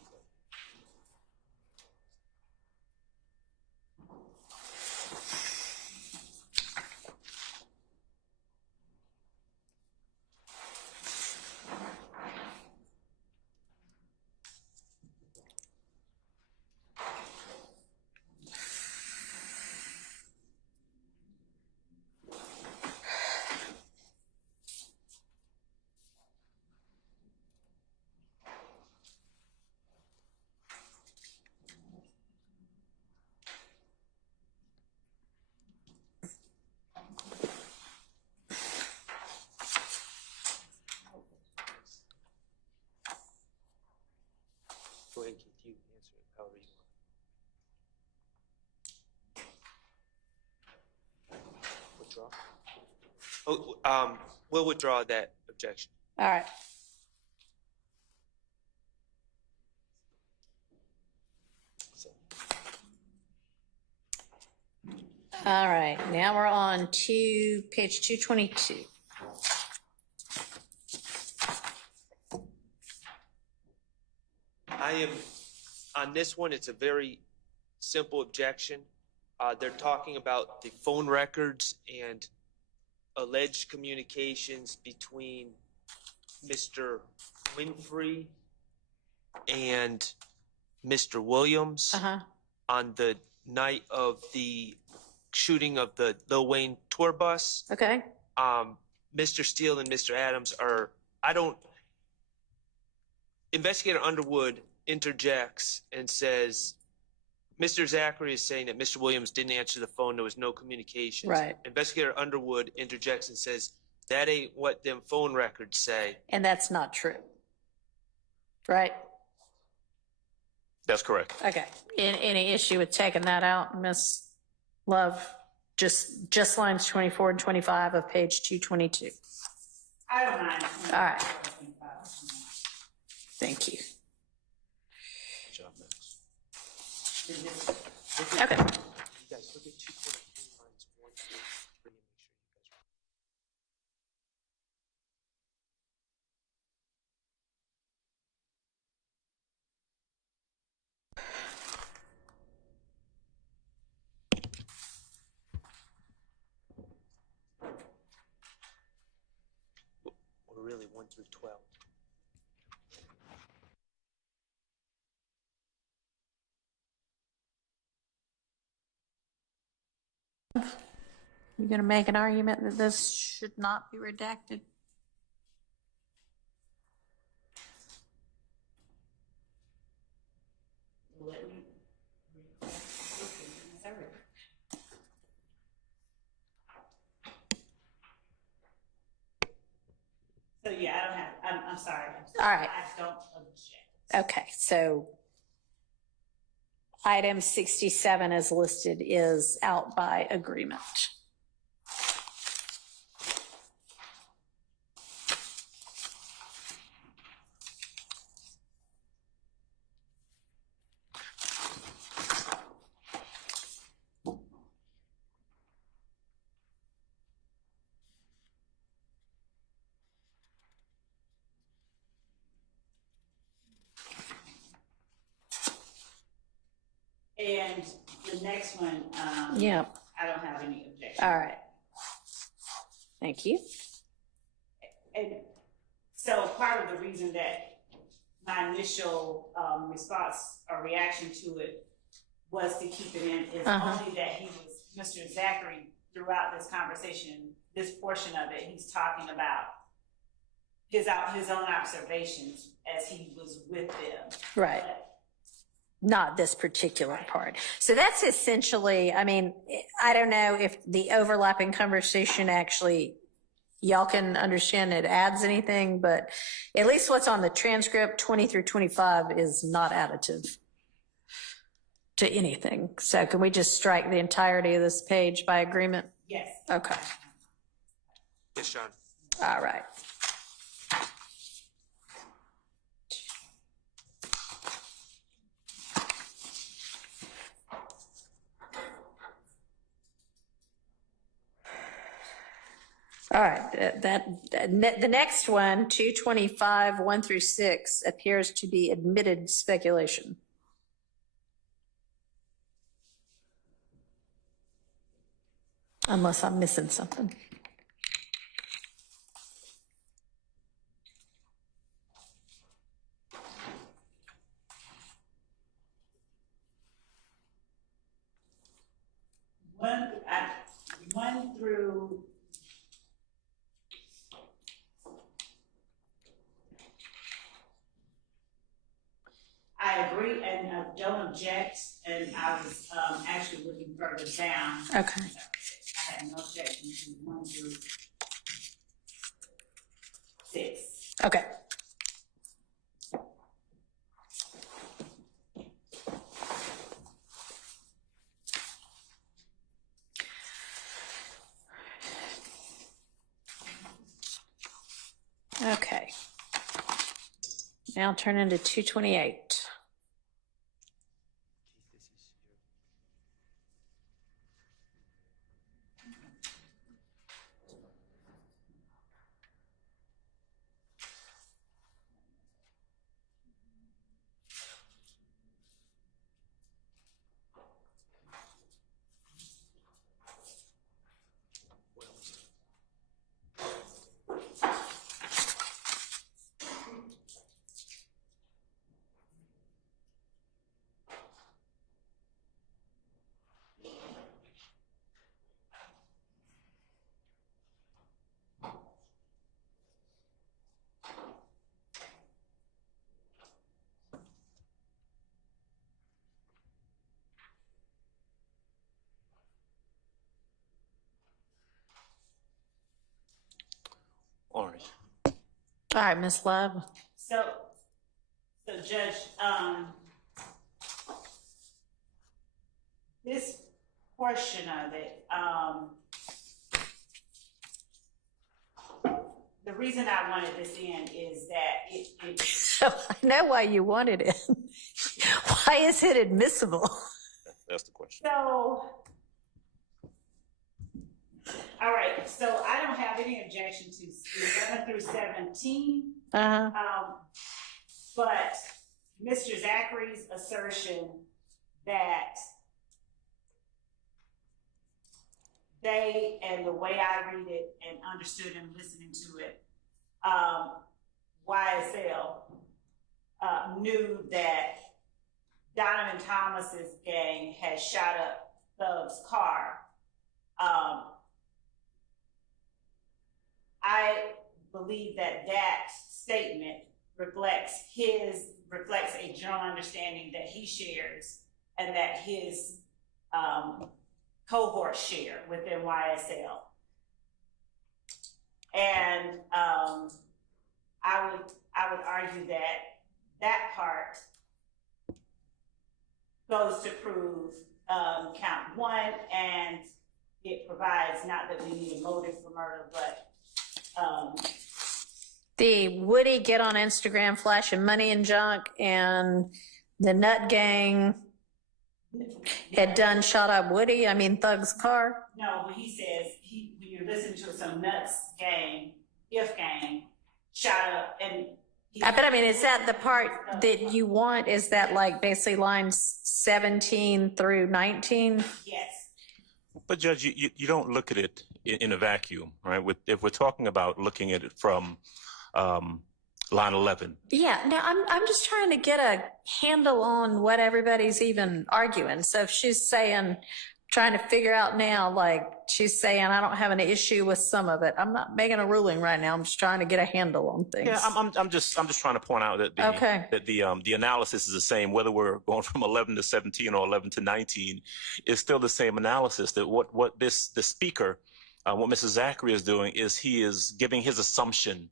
Go ahead, Keith. You answer it however you want. Withdraw? We'll withdraw that objection. All right. All right, now we're on to page 222. On this one, it's a very simple objection. They're talking about the phone records and alleged communications between Mr. Winfrey and Mr. Williams on the night of the shooting of the Lil Wayne tour bus. Okay. Mr. Steele and Mr. Adams Investigator Underwood interjects and says, Mr. Zachary is saying that Mr. Williams didn't answer the phone. There was no communications. Right. Investigator Underwood interjects and says, that ain't what them phone records say. And that's not true, right? That's correct. Okay. Any issue with taking that out, Ms. Love? Just lines 24 and 25 of page 222. I don't mind. All right. Thank you. Good job, Max. Okay. You guys look at 223 lines 1 through 3 and make sure you guys or really 1 through 12. You're going to make an argument that this should not be redacted? So yeah, I don't have, I'm sorry. All right. I don't object. Okay, so item 67 as listed is out by agreement. And the next one, Yeah. I don't have any objection. All right. Thank you. And so part of the reason that my initial response or reaction to it was to keep it in is only that Mr. Zachary, throughout this conversation, this portion of it, he's talking about his own observations as he was with them. Right. Not this particular part. So that's essentially, I mean, I don't know if the overlapping conversation actually, y'all can understand it adds anything, but at least what's on the transcript 20 through 25 is not additive to anything. So can we just strike the entirety of this page by agreement? Yes. Okay. Yes, John. All right. All right, the next one, 225, 1 through 6, appears to be admitted speculation. Unless I'm missing something. One through I agree and don't object, and I was actually looking further down. Okay. I had no objection to 1 through 6. Okay. Okay. Now turn into 228. All right. All right, Ms. Love. So Judge, this portion of it, the reason I wanted this in is that it I know why you wanted it. Why is it admissible? That's the question. So, all right, so I don't have any objection to 11 through 17. But Mr. Zachary's assertion that they, and the way I read it and understood and listening to it, YSL knew that Donovan Thomas's gang had shot up Thug's car. I believe that statement reflects a general understanding that he shares and that his cohorts share within YSL. And I would argue that part goes to prove count 1, and it provides not that we need a motive for murder, but the Woody get on Instagram flashing money and junk, and the Nut Gang had done shot up Woody, Thug's car. No, when he says, when you listen to some Nuts gang, If gang, shot up, and But I mean, is that the part that you want? Is that like basically lines 17 through 19? Yes. But Judge, you don't look at it in a vacuum, right? If we're talking about looking at it from line 11. Yeah, no, I'm just trying to get a handle on what everybody's even arguing. So if she's saying, trying to figure out now, like she's saying, I don't have an issue with some of it. I'm not making a ruling right now. I'm just trying to get a handle on things. Yeah, I'm just trying to point out that the analysis is the same, whether we're going from 11 to 17 or 11 to 19, is still the same analysis. That what the speaker, what Mrs. Zachary is doing is he is giving his assumption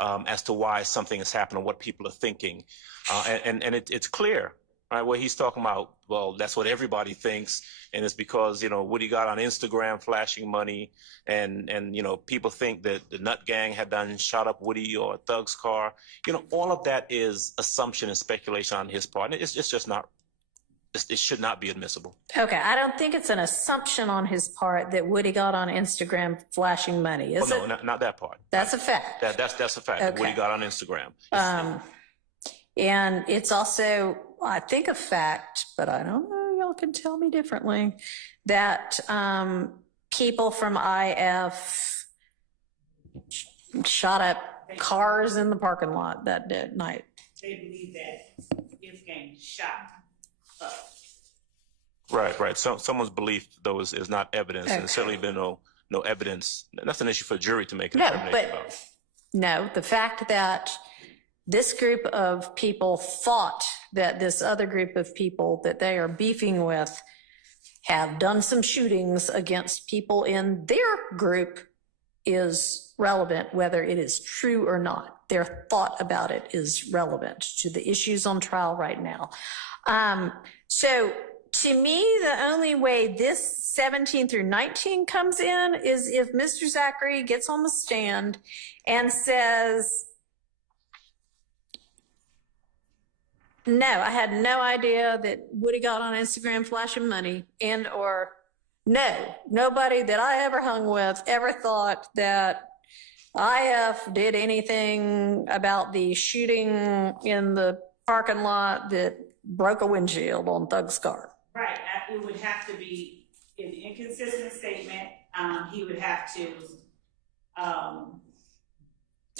as to why something has happened and what people are thinking, and it's clear. Right, where he's talking about, well, that's what everybody thinks, and it's because, you know, Woody got on Instagram flashing money, and you know, people think that the Nut Gang had done shot up Woody or Thug's car. You know, all of that is assumption and speculation on his part, and it's just not. It should not be admissible. Okay, I don't think it's an assumption on his part that Woody got on Instagram flashing money, is it? No, not that part. That's a fact. That's a fact. Okay. Woody got on Instagram. And it's also, I think, a fact, but I don't know, y'all can tell me differently, that people from IF shot up cars in the parking lot that night. They believe that if gang shot up. Right. So someone's belief, though, is not evidence, and there's certainly been no evidence. That's an issue for a jury to make a determination about. No, the fact that this group of people thought that this other group of people that they are beefing with have done some shootings against people in their group is relevant, whether it is true or not. Their thought about it is relevant to the issues on trial right now. So to me, the only way this 17 through 19 comes in is if Mr. Zachary gets on the stand and says, no, I had no idea that Woody got on Instagram flashing money, and or no, nobody that I ever hung with ever thought that IF did anything about the shooting in the parking lot that broke a windshield on Thug's car. Right, it would have to be an inconsistent statement. He would have to. All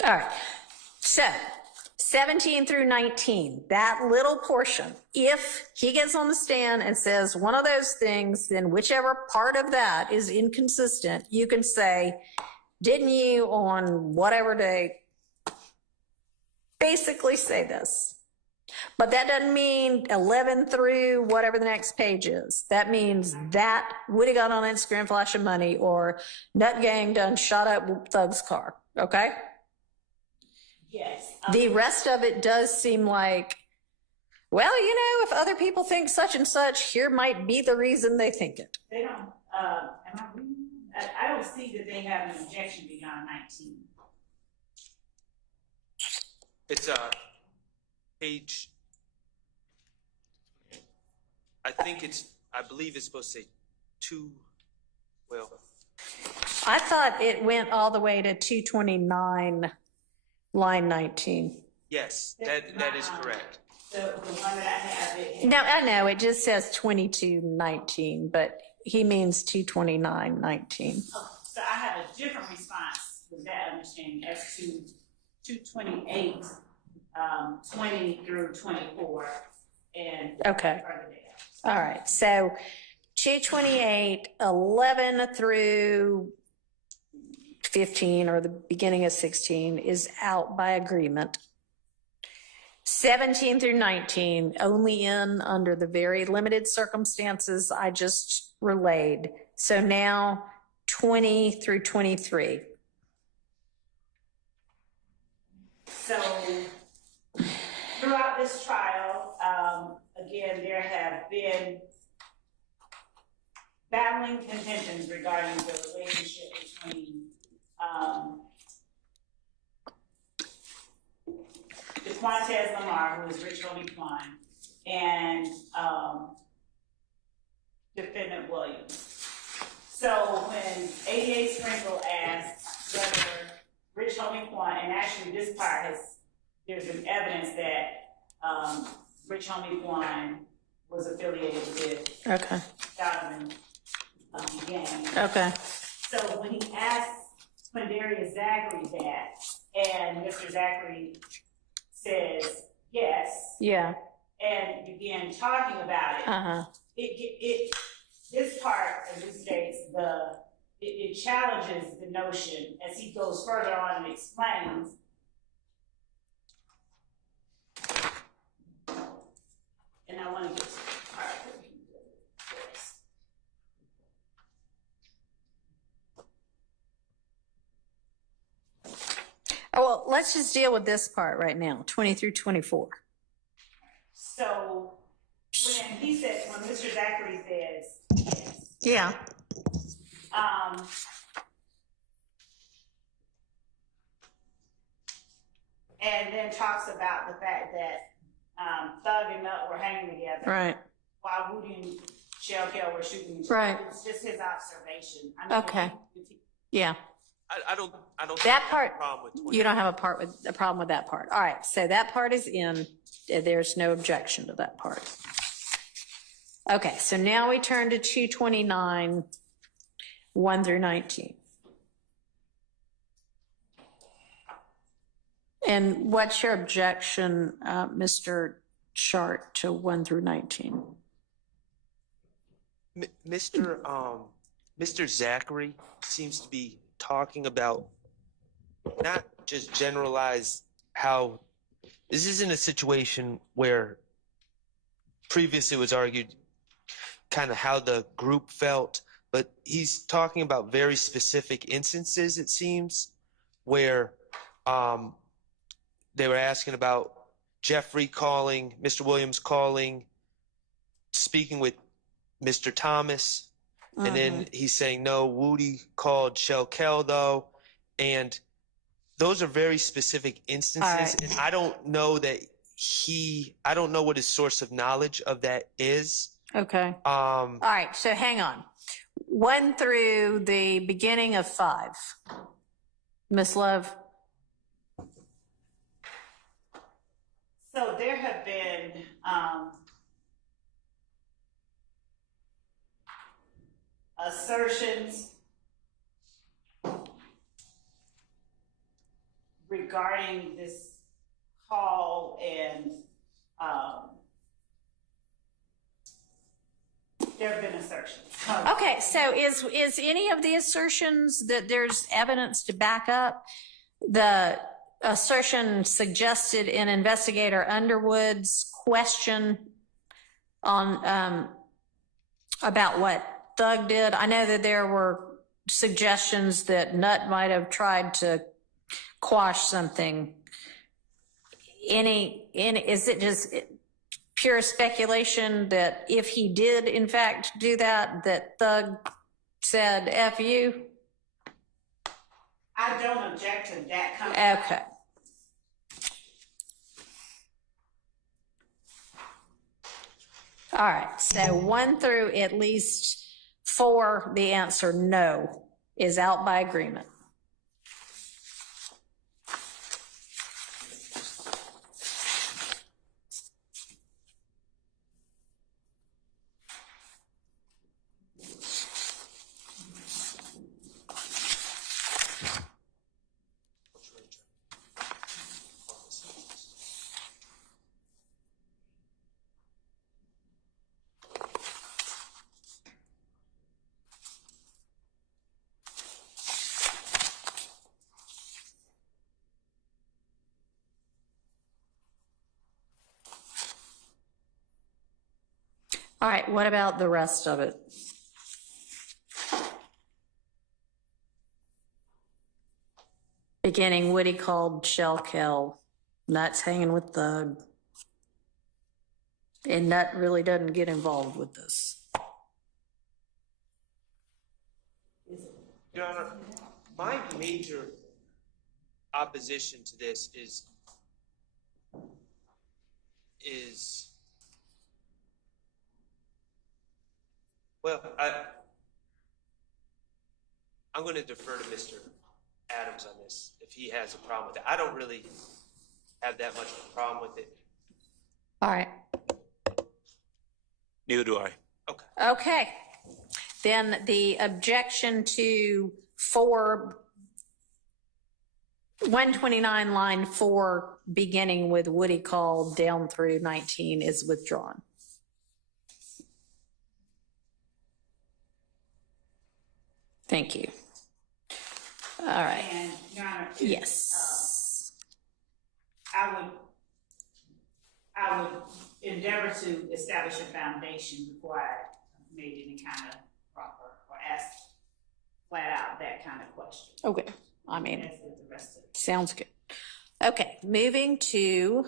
right, so 17 through 19, that little portion, if he gets on the stand and says one of those things, then whichever part of that is inconsistent, you can say, didn't you on whatever day basically say this? But that doesn't mean 11 through whatever the next page is. That means that Woody got on Instagram flashing money or Nut Gang done shot up Thug's car, okay? Yes. The rest of it does seem like, well, you know, if other people think such and such, here might be the reason they think it. They don't, am I reading? I don't see that they have an objection beyond 19. It's page, I believe it's supposed to say 2, well. I thought it went all the way to 229, line 19. Yes, that is correct. The one that I have. No, I know, it just says 2219, but he means 22919. Oh, so I have a different response with that understanding as to 228, 20 through 24, and Okay. further down. All right, so 228, 11 through 15, or the beginning of 16, is out by agreement. 17 through 19, only in under the very limited circumstances I just relayed. So now 20 through 23. So throughout this trial, again, there have been battling contentions regarding the relationship between DeQuantez Lamar, who is Rich Homie Quan, and defendant Williams. So when ADA Sprinkle asked whether Rich Homie Quan, and actually this part has there's been evidence that Rich Homie Kwan was affiliated with Okay. Donovan gang. Okay. So when he asked Quindarius Zachary that, and Mr. Zachary says yes, Yeah. and began talking about it, Uh-huh. This part, as it states, it challenges the notion as he goes further on and explains. And I want to get to the part where he says, Oh, well, let's just deal with this part right now, 20 through 24. so when Mr. Zachary says yes, Yeah. and then talks about the fact that Thug and Nut were hanging together Right. while Woody and Shell Kell were shooting each other. Right. It's just his observation. I mean, Okay. Yeah. I don't That have a part, problem with you don't have a problem with that part. All right, so that part is in. There's no objection to that part. Okay, so now we turn to 229, 1 through 19. And what's your objection, Mr. Chart, to 1 through 19? Mr. Zachary seems to be talking about not just generalize how this isn't a situation where previously it was argued kind of how the group felt, but he's talking about very specific instances, it seems, where they were asking about Jeffrey calling, Mr. Williams calling, speaking with Mr. Thomas, and then he's saying, no, Woody called Shell Kell, though. And those are very specific instances. Right. And I don't know that I don't know what his source of knowledge of that is. Okay. All right, so hang on. 1 through the beginning of 5. Miss Love? So there have been assertions regarding this call, and there have been assertions. Okay, so is any of the assertions that there's evidence to back up the assertion suggested in Investigator Underwood's question on about what Thug did? I know that there were suggestions that Nut might have tried to quash something. Is it just pure speculation that if he did in fact do that, that Thug said F you? I don't object to that kind of. Okay. All right, so 1 through at least 4, the answer no is out by agreement. All right, what about the rest of it? Beginning, Woody called Shell Kell, Nut's hanging with Thug. And Nut really doesn't get involved with this. Your Honor, my major opposition to this is well, I'm going to defer to Mr. Adams on this if he has a problem with it. I don't really have that much of a problem with it. All right. Neither do I. Okay. Then the objection to 129 line 4, beginning with Woody call down through 19 is withdrawn. Thank you. All right. And, Your Honor, Yes. I would endeavor to establish a foundation before I made any kind of proper or ask flat out that kind of question. Okay. I mean, As with the rest of it. sounds good. Okay, moving to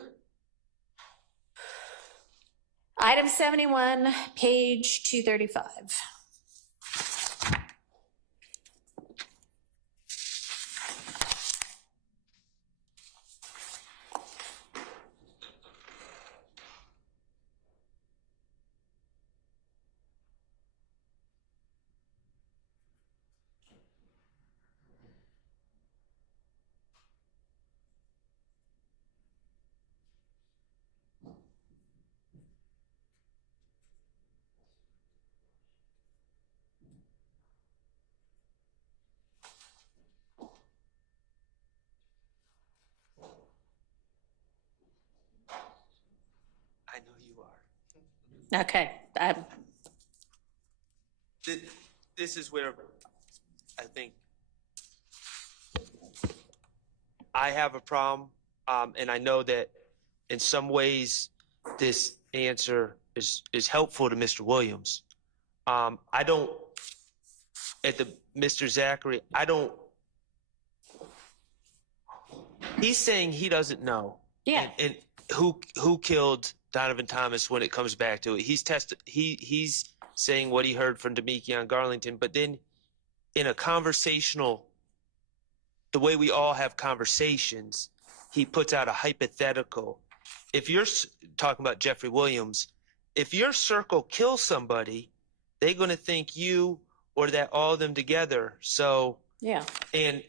item 71, page 235. I know you are. Okay. This is where I think I have a problem, and I know that in some ways this answer is helpful to Mr. Williams. I don't, Mr. Zachary, I don't, he's saying he doesn't know. Yeah. And who killed Donovan Thomas when it comes back to it. He's saying what he heard from Demekion Garlington, but then in a conversational, the way we all have conversations, he puts out a hypothetical. If you're talking about Jeffery Williams, if your circle kills somebody, they're going to think you or that all of them together. So, Yeah. and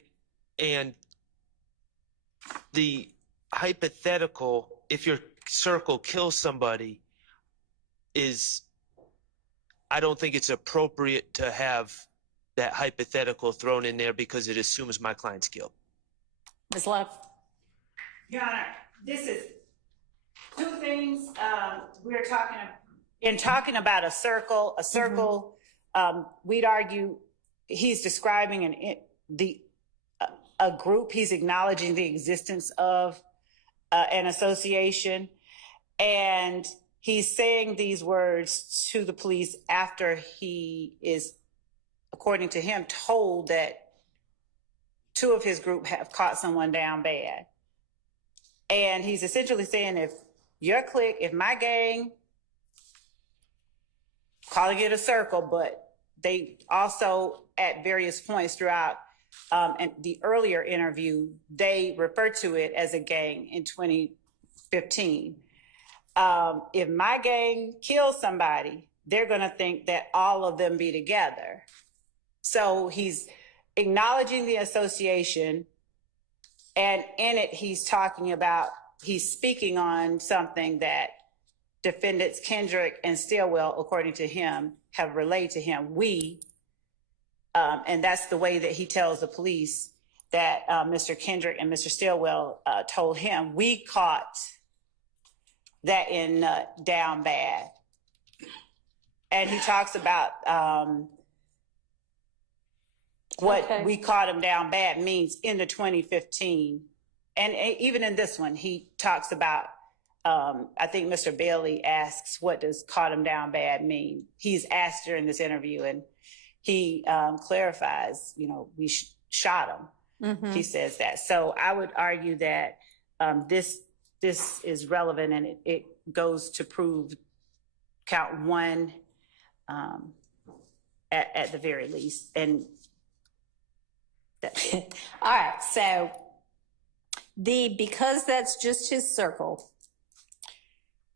the hypothetical, if your circle kills somebody, I don't think it's appropriate to have that hypothetical thrown in there because it assumes my client's killed. Ms. Love? Your Honor, this is two things. We're talking about a circle. We'd argue he's describing a group. He's acknowledging the existence of an association, and he's saying these words to the police after he is, according to him, told that two of his group have caught someone down bad. And he's essentially saying, if your clique, if my gang, calling it a circle, but they also at various points throughout and the earlier interview, they referred to it as a gang in 2015. If my gang kills somebody, they're going to think that all of them be together. So he's acknowledging the association, and in it, he's speaking on something that defendants Kendrick and Stilwell, according to him, have relayed to him. And that's the way that he tells the police that Mr. Kendrick and Mr. Stilwell told him, we caught that in down bad. And he talks about what we caught him down bad means in the 2015. And even in this one, he talks about, I think Mr. Bailey asks, what does caught him down bad mean? He's asked during this interview, and he clarifies, we shot him. Mm-hmm. He says that. So I would argue that this is relevant, and it goes to prove count one at the very least. And that's it. All right, so because that's just his circle,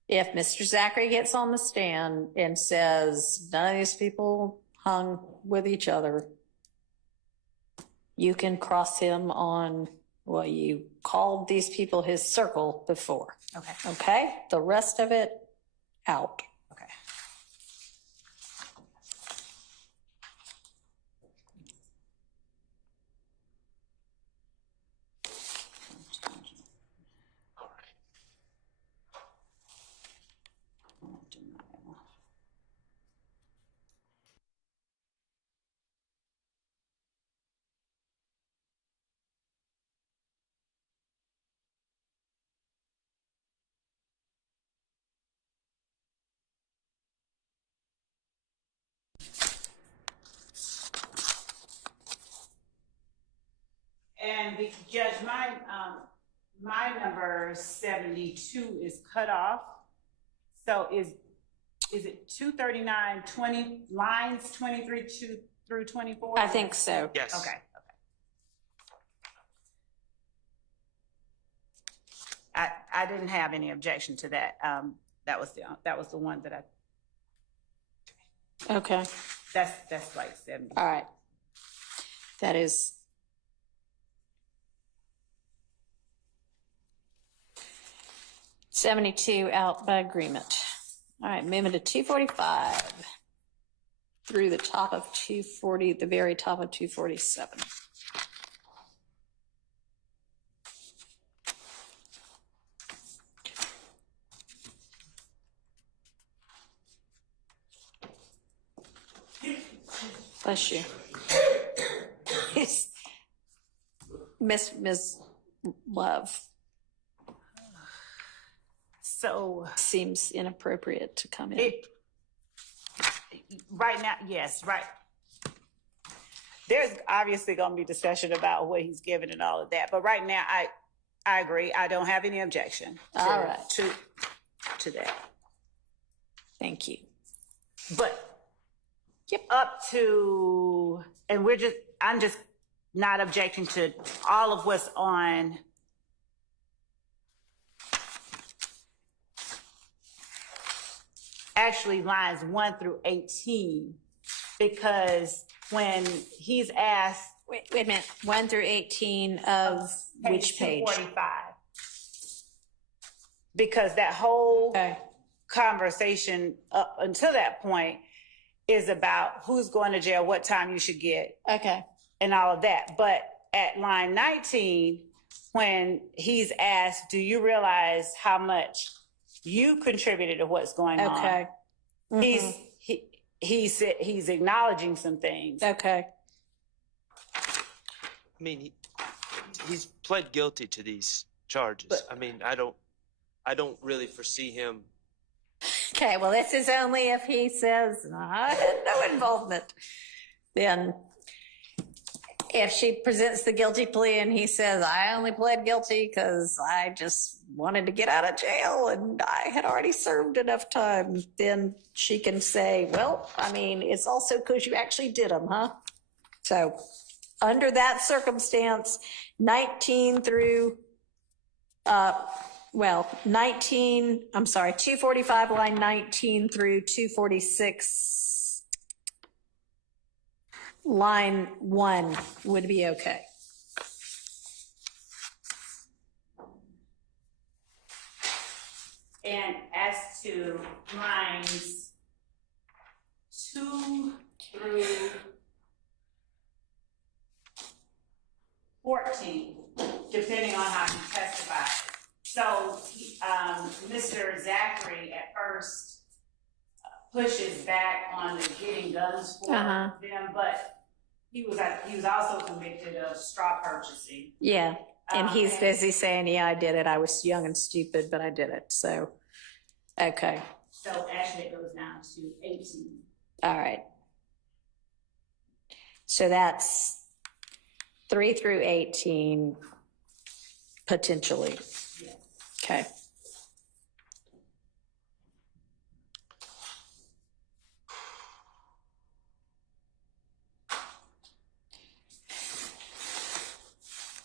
if Mr. Zachary gets on the stand and says none of these people hung with each other, you can cross him on, well, you called these people his circle before. Okay. Okay? The rest of it, out. Okay. And the judge, my number 72 is cut off. So is it 239, 20 lines 23 through 24? I think so. Yes. Okay. I didn't have any objection to that. That was the one that Okay. that's like 70. All right. That is. $72 out by agreement. All right, moving to 245 through the top of 240, the very top of 247. Bless you. Miss Love. So Seems inappropriate to come in. Right now, yes, right. There's obviously going to be discussion about what he's given and all of that, but right now, I agree. I don't have any objection. All right. To that. Thank you. But Yep. up to, and I'm just not objecting to all of what's on actually lines 1 through 18, because when he's asked, Wait a minute. 1 through 18 of which page? 245, because that whole Okay. conversation up until that point is about who's going to jail, what time you should get, Okay. and all of that. But at line 19, when he's asked, do you realize how much you contributed to what's going on? Okay. Mhm. He's acknowledging some things. Okay. I mean, he's pled guilty to these charges. But- I mean, I don't really foresee him. Okay, well, this is only if he says, "No, I had no involvement." Then if she presents the guilty plea and he says, "I only pled guilty because I just wanted to get out of jail and I had already served enough time," then she can say, "Well, I mean, it's also because you actually did them, huh?" So under that circumstance, 19 through 245 line 19 through 246 line 1 would be okay. And as to lines 2 through 14, depending on how he testifies. So, Mr. Zachary at first pushes back on the getting guns for them, but he was also convicted of straw purchasing. Yeah, and he's busy saying, "Yeah, I did it. I was young and stupid, but I did it." So, okay, So actually, it goes down to 18. all right. So that's 3 through 18 potentially. Yes. Okay.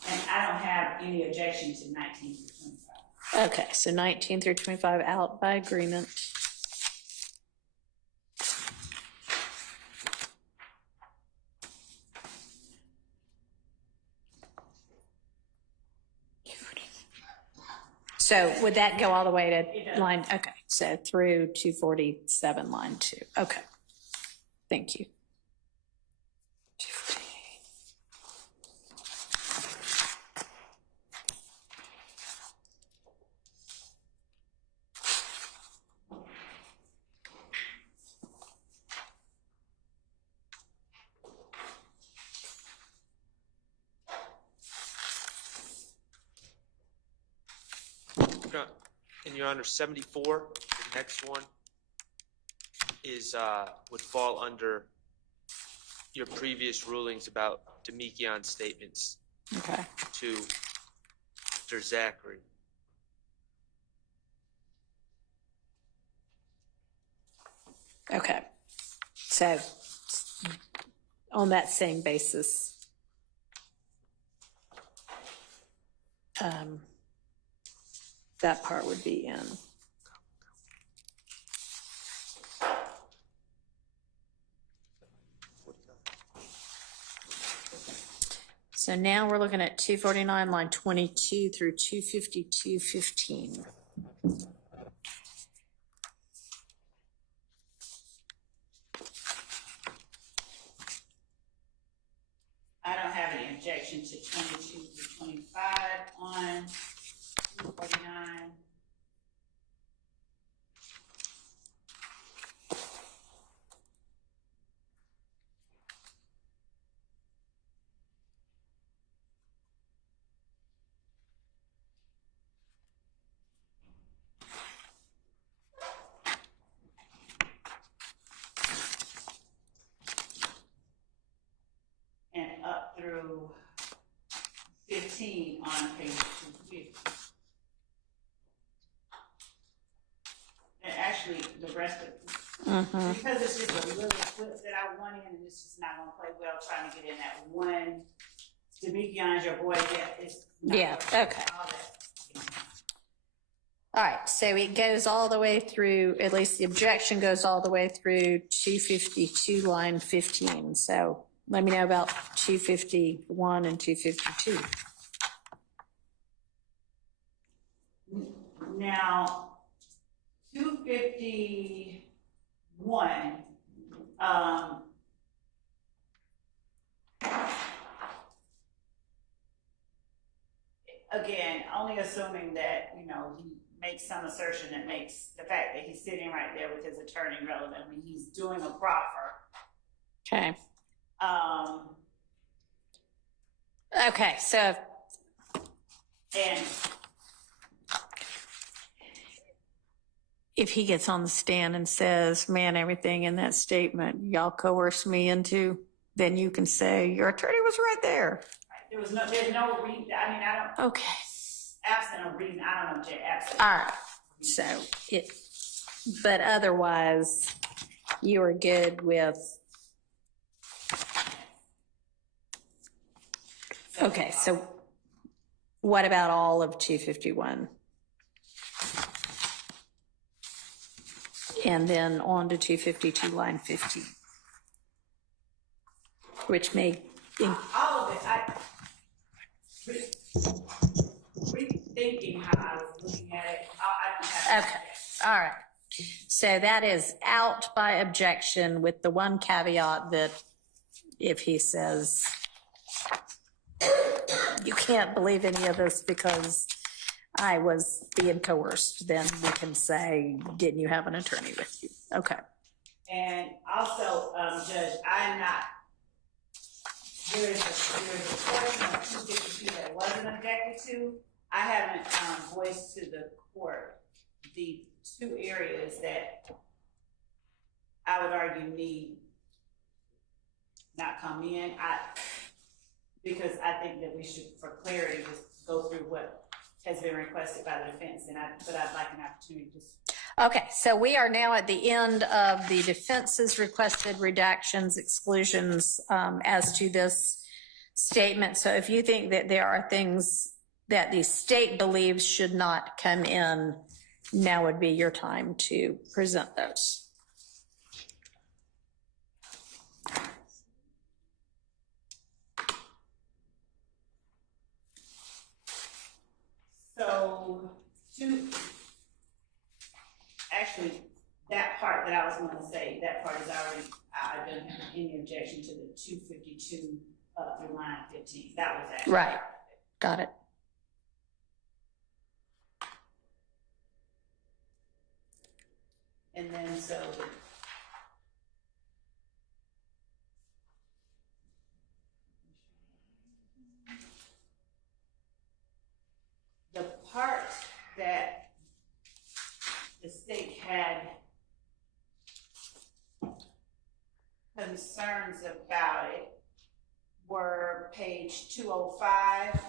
And I don't have any objection to 19 to 25. Okay, so 19 through 25 out by agreement. So would that go all the way It to does. line, okay, so through 247, line 2. Okay. Thank you. 248. And you're under 74, the next one is, would fall under your previous rulings about Demikion's statements Okay. to Mr. Zachary. Okay. So on that same basis, that part would be in. So now we're looking at 249, line 22 through 252.15. I don't have any objection to 22 through 25 on 249. And up through 15 on page 250. And actually, the rest of, because it's just a little clip that I want in, and it's just not gonna play well trying to get in that one. Demikion's your boy, yeah, it's not Yeah, working. okay. All that. All right, so it goes all the way through, at least the objection goes all the way through 252, line 15. So let me know about 251 and 252. Now, 251, again, only assuming that, you know, he makes some assertion that makes the fact that he's sitting right there with his attorney relevant when he's doing a proffer. Okay. Okay, so And if he gets on the stand and says, man, everything in that statement y'all coerced me into, then you can say your attorney was right there. there's no reason, I mean, I don't, Okay. absent a reason, I don't object, absent. All right. So it, but otherwise, you are good with. Okay, so what about all of 251? And then on to 252, line 15, which may. All of it, rethinking how I was looking at it, I don't have. Okay, all right. So that is out by objection with the one caveat that if he says, you can't believe any of this because I was being coerced, then we can say, didn't you have an attorney with you? Okay. And also, Judge, I'm not, there is a portion of 252 that wasn't objected to. I haven't voiced to the court the two areas that I would argue need not come in. Because I think that we should, for clarity, just go through what has been requested by the defense, but I'd like an opportunity to. Okay, so we are now at the end of the defense's requested redactions, exclusions as to this statement. So if you think that there are things that the state believes should not come in, now would be your time to present those. So Actually, that part that I was going to say, that part is already, I don't have any objection to the 252 through line 15. That was actually. Right. Got it. And then so the part that the state had concerns about it were page 205.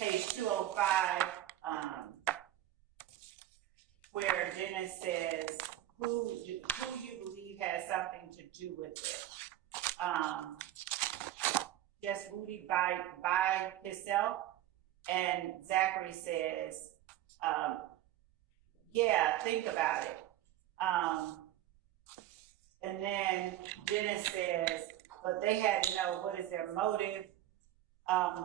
Page 205, where Dennis says, who you believe has something to do with it? Just Rudy by himself, and Zachary says, yeah, think about it. And then Dennis says, but they had to know what is their motive,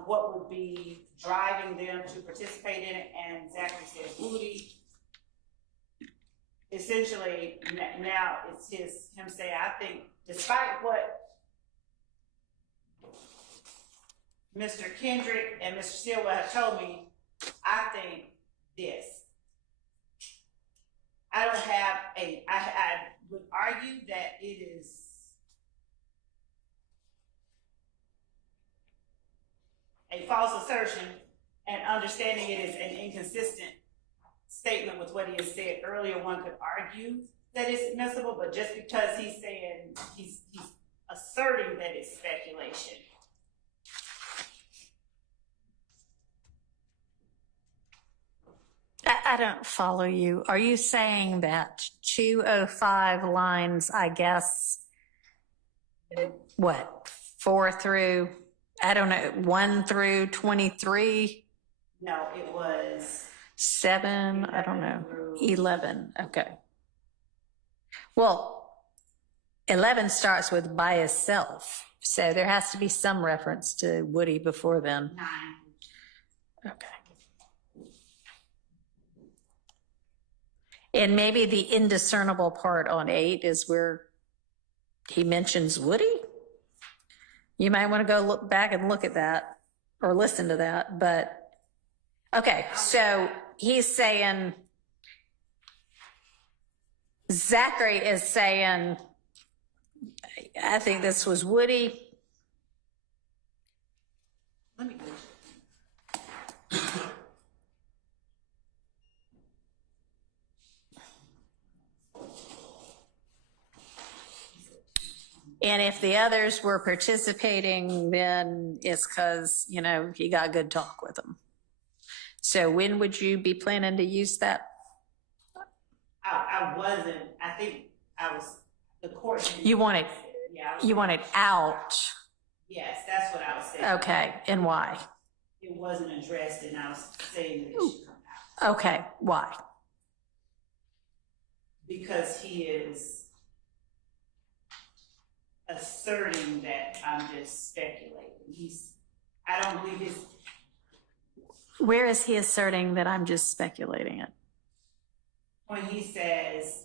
what would be driving them to participate in it, and Zachary says, Rudy. Essentially, now it's him saying, I think, despite what Mr. Kendrick and Mr. Stillwell have told me, I think this. I don't have I would argue that it is a false assertion, and understanding it is an inconsistent statement with what he has said earlier. One could argue that it's admissible, but just because he's saying, he's asserting that it's speculation. I don't follow you. Are you saying that 205 lines, I guess, what, 4 through, I don't know, 1 through 23? No, it was 7, I don't know, 11, okay. Well, 11 starts with by itself, so there has to be some reference to Woody before then. 9. Okay. And maybe the indiscernible part on 8 is where he mentions Woody. You might want to go look back and look at that or listen to that. But okay, so he's saying, Zachary is saying, I think this was Woody. Let me go. And if the others were participating, then it's because, you know, he got good talk with them. So when would you be planning to use that? I wasn't. I think I was, the court. You want it, yeah, you want it out. Yes, that's what I was saying. Okay, and why? It wasn't addressed, and I was saying that it should come out. Okay, why? Because he is asserting that I'm just speculating. I don't believe his. Where is he asserting that I'm just speculating it? When he says,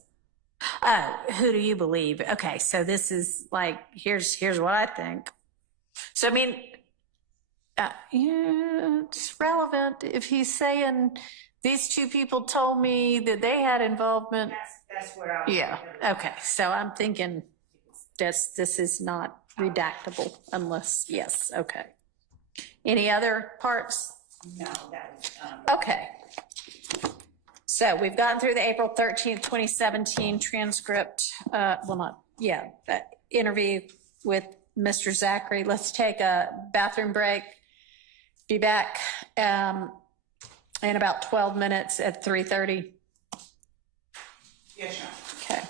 oh, who do you believe? Okay, so this is like, here's what I think. So, I mean, yeah, it's relevant if he's saying these two people told me that they had involvement. that's where I was. Yeah, okay, so I'm thinking this is not redactable unless, yes, okay. Any other parts? No, that was. Okay. So we've gotten through the April 13th, 2017 transcript, that interview with Mr. Zachary. Let's take a bathroom break. Be back in about 12 minutes at 3:30. Yes, sir. Okay.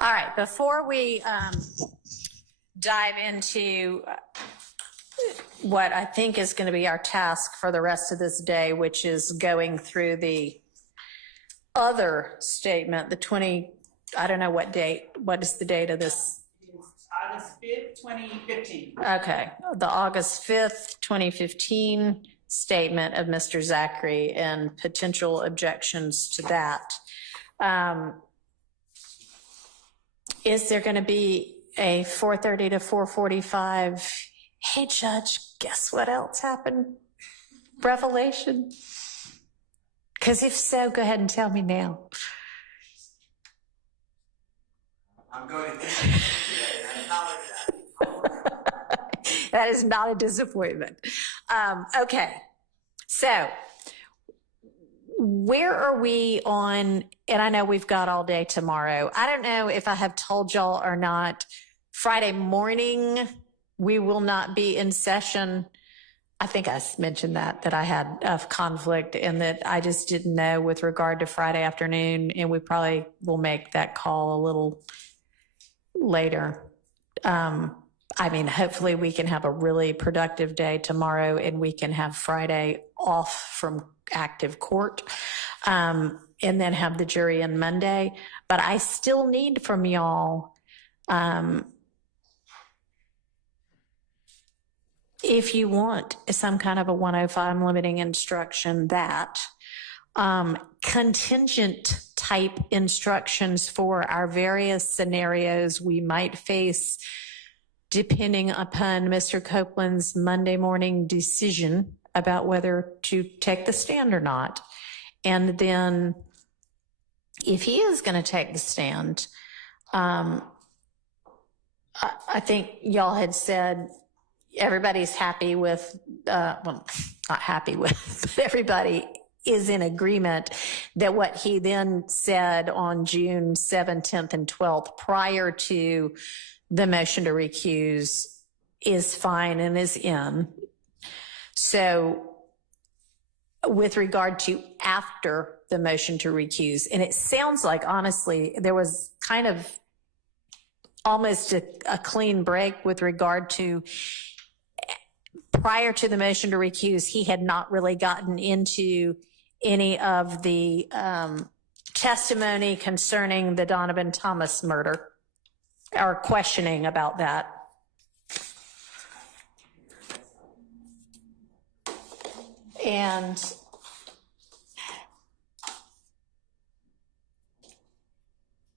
All right, before we dive into what I think is going to be our task for the rest of this day, which is going through the other statement, the 20, I don't know what date, what is the date of this? August 5th, 2015. Okay, the August 5th, 2015 statement of Mr. Zachary and potential objections to that. Is there going to be a 4:30 to 4:45? Hey, Judge, guess what else happened? Revelation? Because if so, go ahead and tell me now. I'm going to today, and I apologize. That is not a disappointment. Okay, so where are we on, and I know we've got all day tomorrow. I don't know if I have told y'all or not, Friday morning, we will not be in session. I think I mentioned that I had a conflict and that I just didn't know with regard to Friday afternoon, and we probably will make that call a little later. I mean, hopefully we can have a really productive day tomorrow and we can have Friday off from active court, and then have the jury on Monday. But I still need from y'all, if you want some kind of a 105 limiting instruction, that contingent type instructions for our various scenarios we might face depending upon Mr. Copeland's Monday morning decision about whether to take the stand or not. And then if he is going to take the stand, I think y'all had said everybody's happy with, well, not happy with, but everybody is in agreement that what he then said on June 7th, 10th, and 12th prior to the motion to recuse is fine and is in. So with regard to after the motion to recuse, and it sounds like, honestly, there was kind of almost a clean break with regard to prior to the motion to recuse, he had not really gotten into any of the testimony concerning the Donovan Thomas murder or questioning about that. And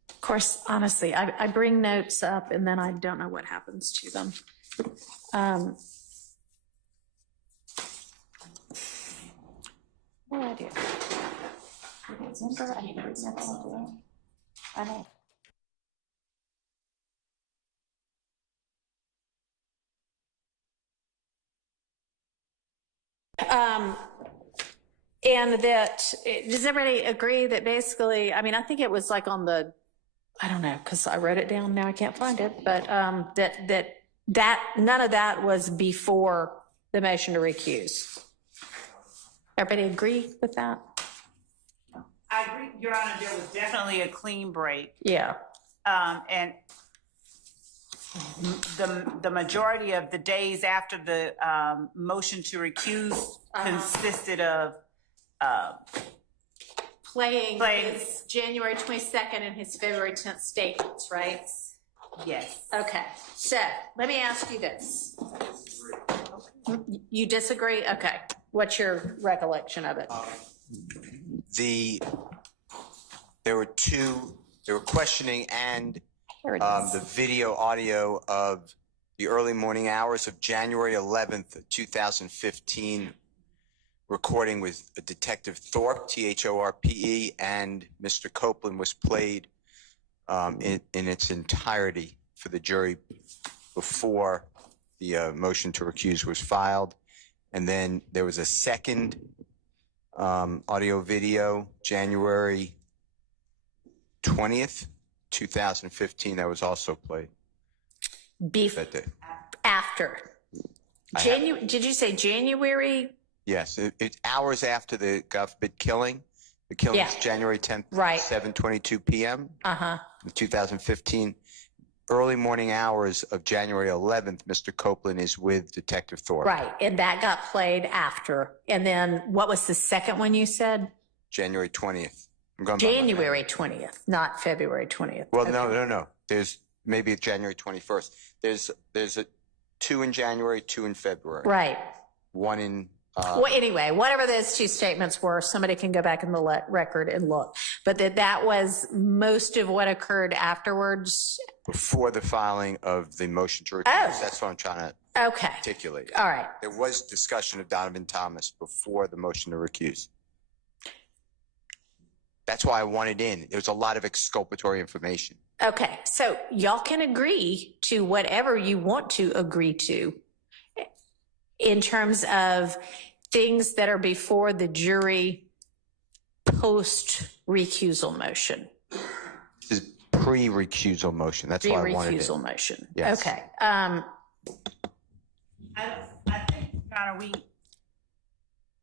of course, honestly, I bring notes up and then I don't know what happens to them. What do I do? Remember, I need to read notes. I know. And that, does everybody agree that basically, I mean, I think it was like on the, I don't know, because I wrote it down, now I can't find it, but that none of that was before the motion to recuse. Everybody agree with that? I agree, Your Honor, there was definitely a clean break. Yeah. And the majority of the days after the motion to recuse consisted of playing his January 22nd and his February 10th statements, right? Yes. Okay, so let me ask you this. You disagree? Okay. What's your recollection of it? There were questioning and the video audio of the early morning hours of January 11th, 2015, recording with Detective Thorpe, Thorpe, and Mr. Copeland was played in its entirety for the jury before the motion to recuse was filed. And then there was a second audio video, January 20th, 2015, that was also played. After. Did you say January? Yes, hours after the God forbid killing, The killing Yeah. is January 10th, Right. 7:22 p.m. Uh-huh. in 2015. Early morning hours of January 11th, Mr. Copeland is with Detective Thorpe. Right. And that got played after. And then what was the second one you said? January 20th. I'm going by my memory. January 20th, not February 20th. Well, Okay. no. There's maybe January 21st. There's a 2 in January, 2 in February. Right. 1 in. Well, anyway, whatever those two statements were, somebody can go back in the record and look. But that was most of what occurred afterwards. Before the filing of the motion to recuse. Oh. That's what I'm trying to Okay. articulate. All right. There was discussion of Donovan Thomas before the motion to recuse. That's why I wanted in. There was a lot of exculpatory information. Okay. So y'all can agree to whatever you want to agree to in terms of things that are before the jury post recusal motion. This is pre-recusal motion. That's why I wanted it. Pre-recusal motion. Yes. Okay. I think, Your Honor,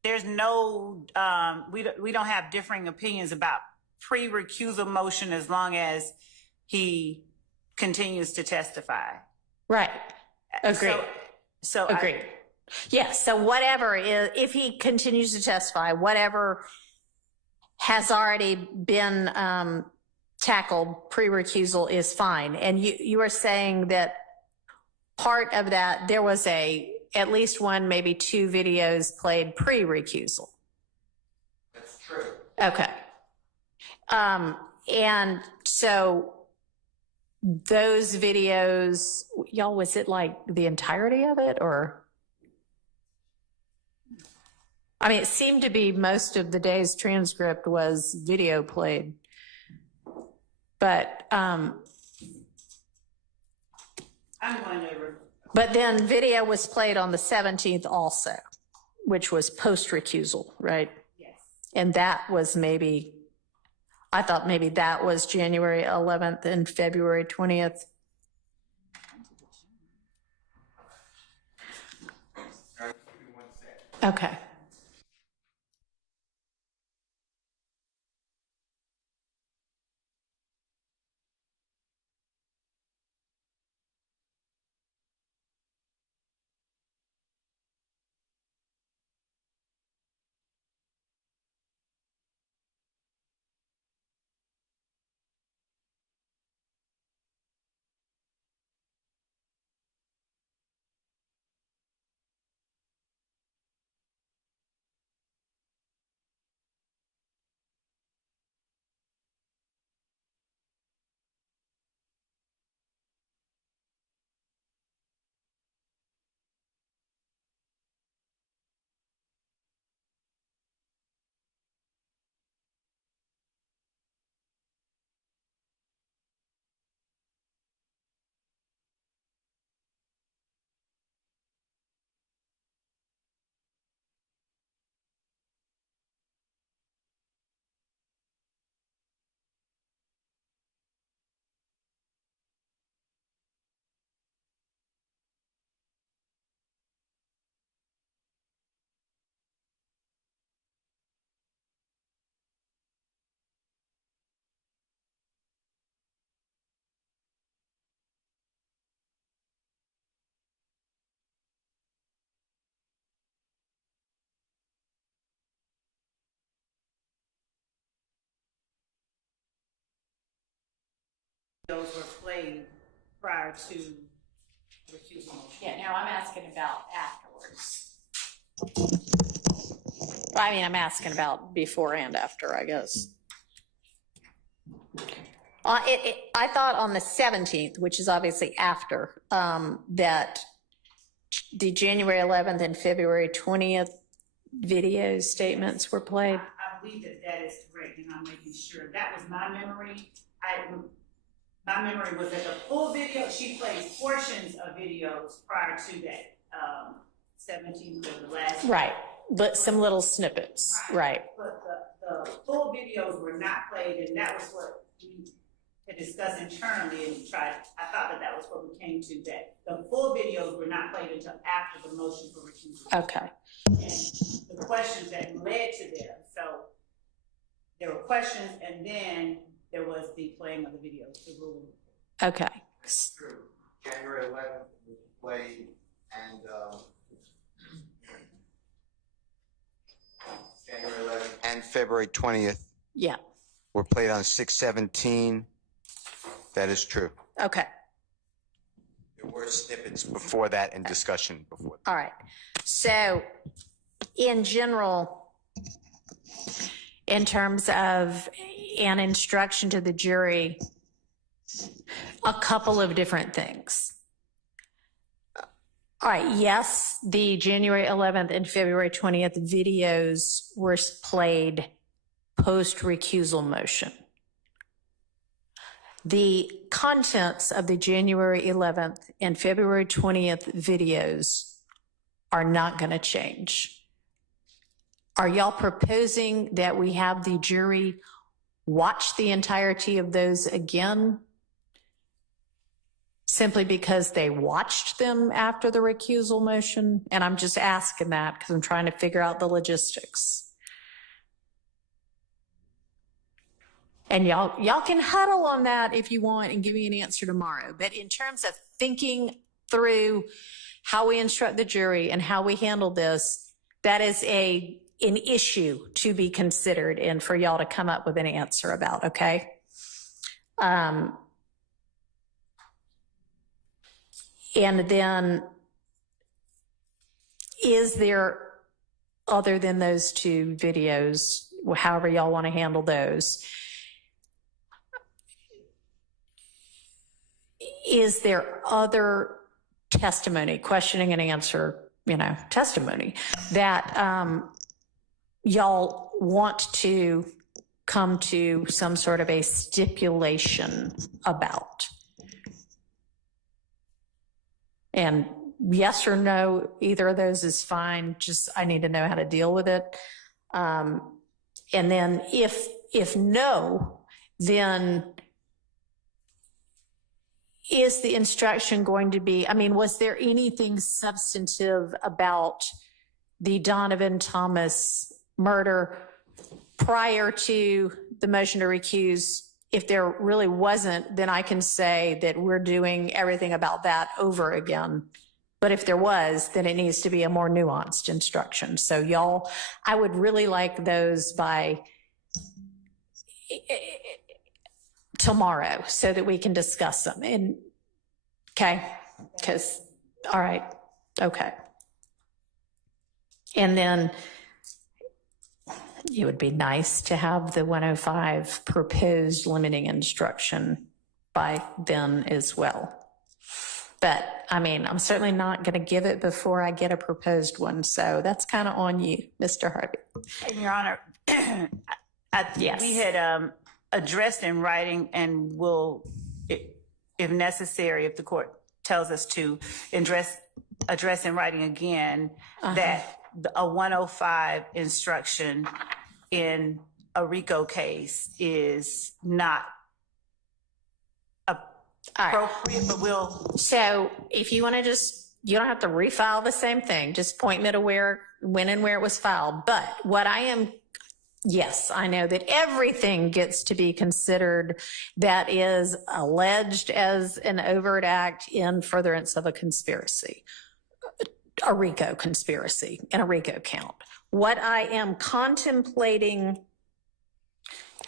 there's no, we don't have differing opinions about pre-recusal motion as long as he continues to testify. Right. Agreed. So Agreed. Yes. So whatever is, if he continues to testify, whatever has already been tackled pre-recusal is fine. And you are saying that part of that, there was at least one, maybe 2 videos played pre-recusal. That's true. Okay. And so those videos, y'all, was it like the entirety of it, or? I mean, it seemed to be most of the day's transcript was video played. But but then video was played on the 17th also, which was post-recusal, right? Yes. And that was maybe, I thought maybe that was January 11th and February 20th. Okay. Those were played prior to recusal motion. Yeah, now I'm asking about afterwards. I mean, I'm asking about before and after, I guess. I thought on the 17th, which is obviously after, that the January 11th and February 20th video statements were played. I believe that is correct, and I'm making sure. That was my memory. My memory was that the full video, she plays portions of videos prior to that 17th of the last. Right, but some little snippets, right. But the full videos were not played, and that was what we had discussed internally and I thought that was what we came to, that the full videos were not played until after the motion for recusal. Okay. And the questions that led to them. So there were questions, and then there was the playing of the video, the ruling. Okay. That's true. January 11th was played, and January 11th And February 20th Yeah. were played on 6/17. That is true. Okay. There were snippets before that and discussion before that. All right. So, in general, in terms of an instruction to the jury, a couple of different things. All right. Yes, the January 11th and February 20th videos were played post-recusal motion. The contents of the January 11th and February 20th videos are not going to change. Are y'all proposing that we have the jury watch the entirety of those again, simply because they watched them after the recusal motion? And I'm just asking that because I'm trying to figure out the logistics. And y'all can huddle on that if you want and give me an answer tomorrow. But in terms of thinking through how we instruct the jury and how we handle this, that is an issue to be considered and for y'all to come up with an answer about, okay? And then, is there, other than those two videos, however y'all want to handle those, is there other testimony, questioning and answer, testimony that y'all want to come to some sort of a stipulation about? And yes or no, either of those is fine. Just, I need to know how to deal with it. And then if no, then is the instruction going to be, was there anything substantive about the Donovan Thomas murder prior to the motion to recuse? If there really wasn't, then I can say that we're doing everything about that over again. But if there was, then it needs to be a more nuanced instruction. So y'all, I would really like those by tomorrow so that we can discuss them. And okay, because, all right, okay. And then it would be nice to have the 105 proposed limiting instruction by then as well. But I'm certainly not going to give it before I get a proposed one. So that's kind of on you, Mr. Harvey. And Your Honor, Yes. we had addressed in writing and will, if necessary, if the court tells us to address in writing again, that a 105 instruction in a RICO case is not appropriate, but we'll. So if you want to you don't have to refile the same thing. Just point me to when and where it was filed. But what yes, I know that everything gets to be considered that is alleged as an overt act in furtherance of a conspiracy, a RICO conspiracy, and a RICO count. What I am contemplating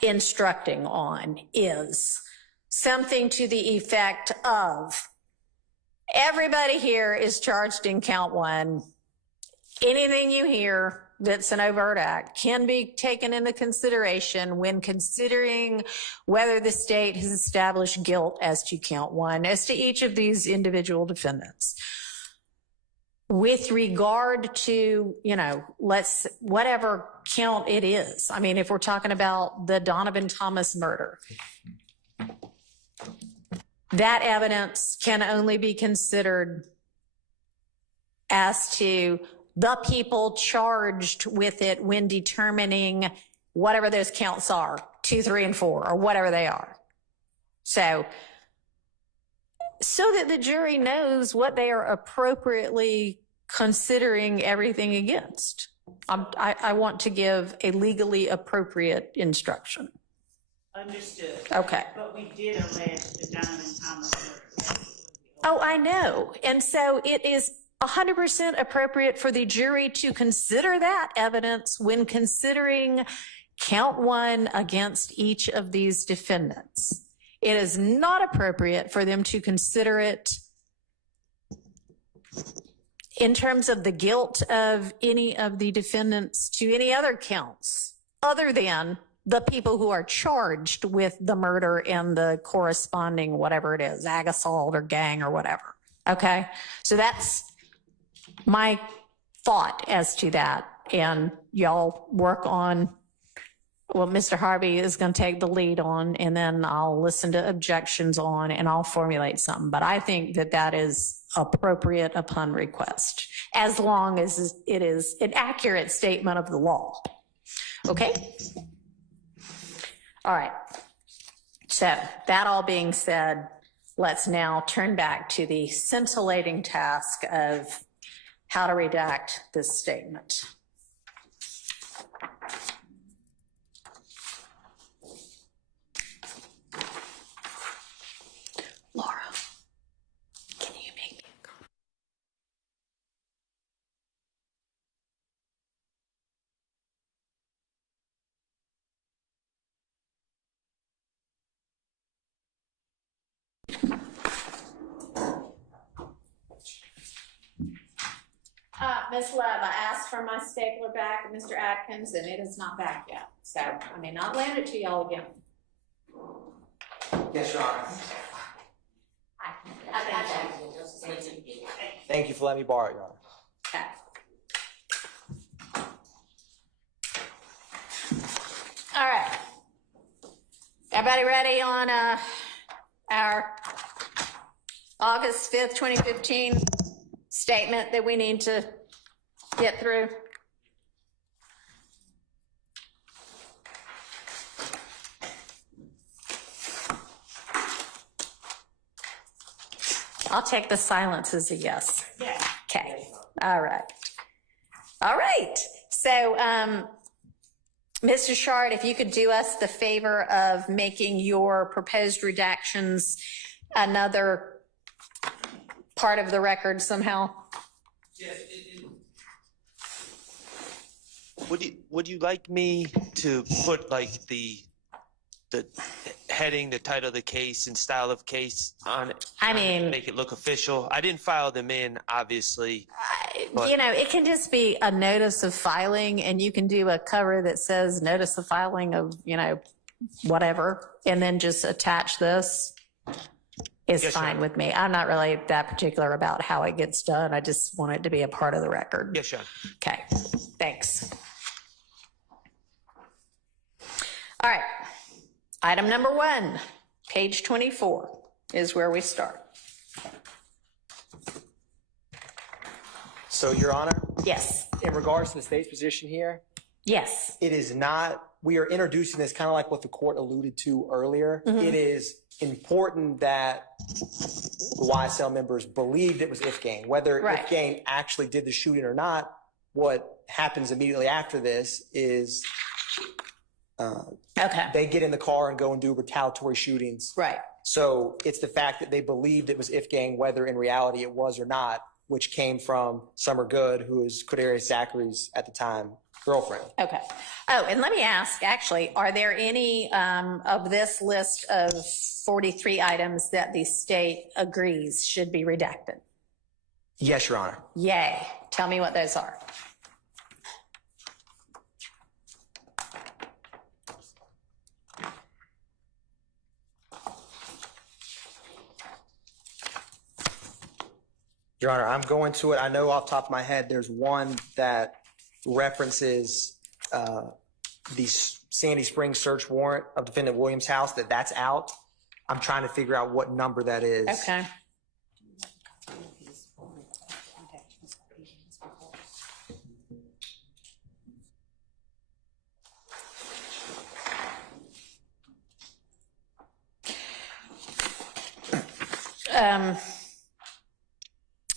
instructing on is something to the effect of, everybody here is charged in count one. Anything you hear that's an overt act can be taken into consideration when considering whether the state has established guilt as to count one, as to each of these individual defendants. With regard to, whatever count it is. If we're talking about the Donovan Thomas murder, that evidence can only be considered as to the people charged with it when determining whatever those counts are, 2, 3, and 4, or whatever they are. So that the jury knows what they are appropriately considering everything against. I want to give a legally appropriate instruction. Understood. Okay. But we did allege the Donovan Thomas murder. Oh, I know. And so it is 100% appropriate for the jury to consider that evidence when considering count one against each of these defendants. It is not appropriate for them to consider it in terms of the guilt of any of the defendants to any other counts other than the people who are charged with the murder and the corresponding whatever it is, ag assault or gang or whatever. Okay? So that's my thought as to that. And y'all work on what Mr. Harvey is going to take the lead on, and then I'll listen to objections on, and I'll formulate something. But I think that that is appropriate upon request, as long as it is an accurate statement of the law. Okay? All right. So that all being said, let's now turn back to the scintillating task of how to redact this statement. Laura, can you make me a copy? Ms. Love, I asked for my stapler back, Mr. Atkins, and it is not back yet. So I may not land it to y'all again. Yes, Your Honor. Thank you for letting me borrow it, Your Honor. Okay. All right. Everybody ready on our August 5th, 2015 statement that we need to get through? I'll take the silence as a yes. Yeah. Okay. All right. All right. So, Mr. Shard, if you could do us the favor of making your proposed redactions another part of the record somehow. Yes. Would you like me to put like the heading, the title of the case, and style of case on it? I mean, make it look official. I didn't file them in, obviously. You know, it can just be a notice of filing, and you can do a cover that says notice of filing of, you know, whatever, and then just attach this. Is Yes, fine Sean. with me. I'm not really that particular about how it gets done. I just want it to be a part of the record. Yes, Sean. Okay, thanks. All right, item number 1, page 24 is where we start. So, Your Honor, Yes, in regards to the state's position here, yes, it is not, we are introducing this kind of like what the court alluded to earlier. It is important that the YSL members believed it was Ifgang. Whether Right. Ifgang actually did the shooting or not, what happens immediately after this is okay, they get in the car and go and do retaliatory shootings. right, So it's the fact that they believed it was Ifgang, whether in reality it was or not, which came from Summer Good, who is Cordelia Zachary's, at the time, girlfriend. okay. Oh, and let me ask, actually, are there any of this list of 43 items that the state agrees should be redacted? Yes, Your Honor. Yay. Tell me what those are. Your Honor, I'm going to it. I know off the top of my head, there's one that references the Sandy Springs search warrant of Defendant Williams' house, that's out. I'm trying to figure out what number that is. Okay.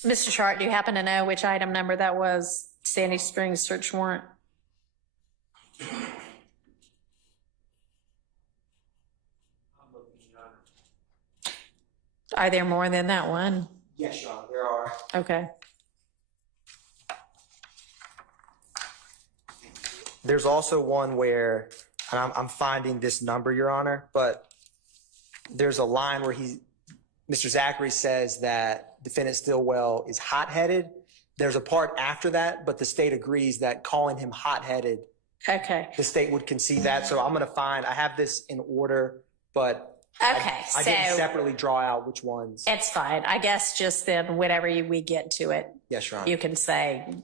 Mr. Shart, do you happen to know which item number that was? Sandy Springs search warrant? Are there more than that one? Yes, Your Honor, there are. Okay. There's also one where, and I'm finding this number, Your Honor, but there's a line where Mr. Zachary says that defendant Stillwell is hot-headed. There's a part after that, but the state agrees that calling him hot-headed, Okay. the state would concede that. So I'm going to I have this in order, but Okay. I didn't separately draw out which ones. It's fine. I guess just then, whenever we get to it, Yes, Your Honor. you can say,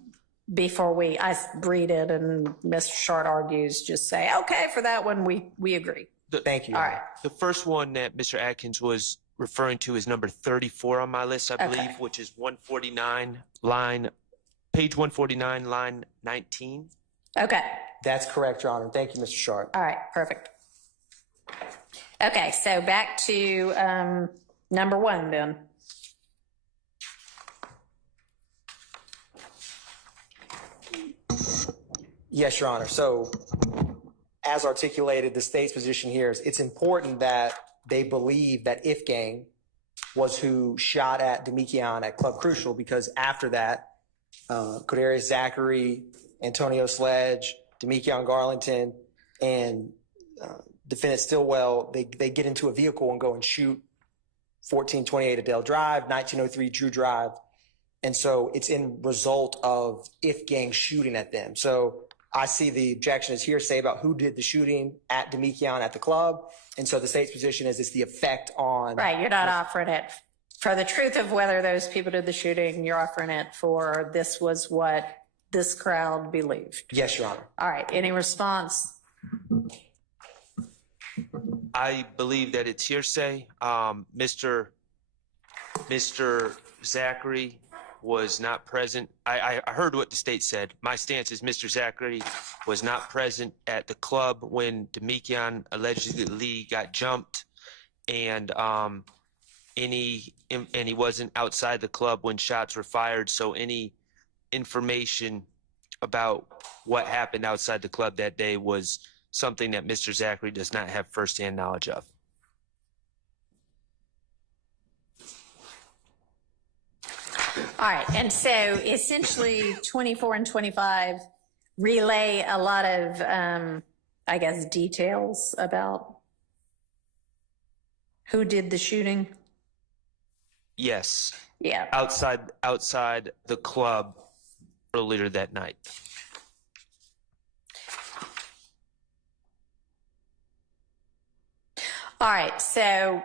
before I read it and Mr. Short argues, just say, okay, for that one, we agree. Thank you. All right. The first one that Mr. Atkins was referring to is number 34 on my list, I believe, Okay. which is page 149, line 19. Okay. That's correct, Your Honor. Thank you, Mr. Sharp. All right. Perfect. Okay. So back to number one then. Yes, Your Honor. So as articulated, the state's position here is it's important that they believe that Ifgang was who shot at Demekian at Club Crucial, because after that, Cordarius Zachary, Antonio Sledge, Demekian Garlington, and defendant Stillwell, they get into a vehicle and go and shoot 1428 Adele Drive, 1903 Drew Drive. And so it's in result of Ifgang shooting at them. So I see the objection is hearsay about who did the shooting at Demekian at the club. And so the state's position is it's the effect on. Right. You're not offering it for the truth of whether those people did the shooting. You're offering it for this was what this crowd believed. Yes, Your Honor. All right. Any response? I believe that it's hearsay. Mr. Zachary was not present. I heard what the state said. My stance is Mr. Zachary was not present at the club when Demekian allegedly got jumped, and he wasn't outside the club when shots were fired. So any information about what happened outside the club that day was something that Mr. Zachary does not have firsthand knowledge of. All right. And so essentially 24 and 25 relay a lot of, I guess, details about who did the shooting. Yes. Yeah. Outside the club earlier that night. All right. So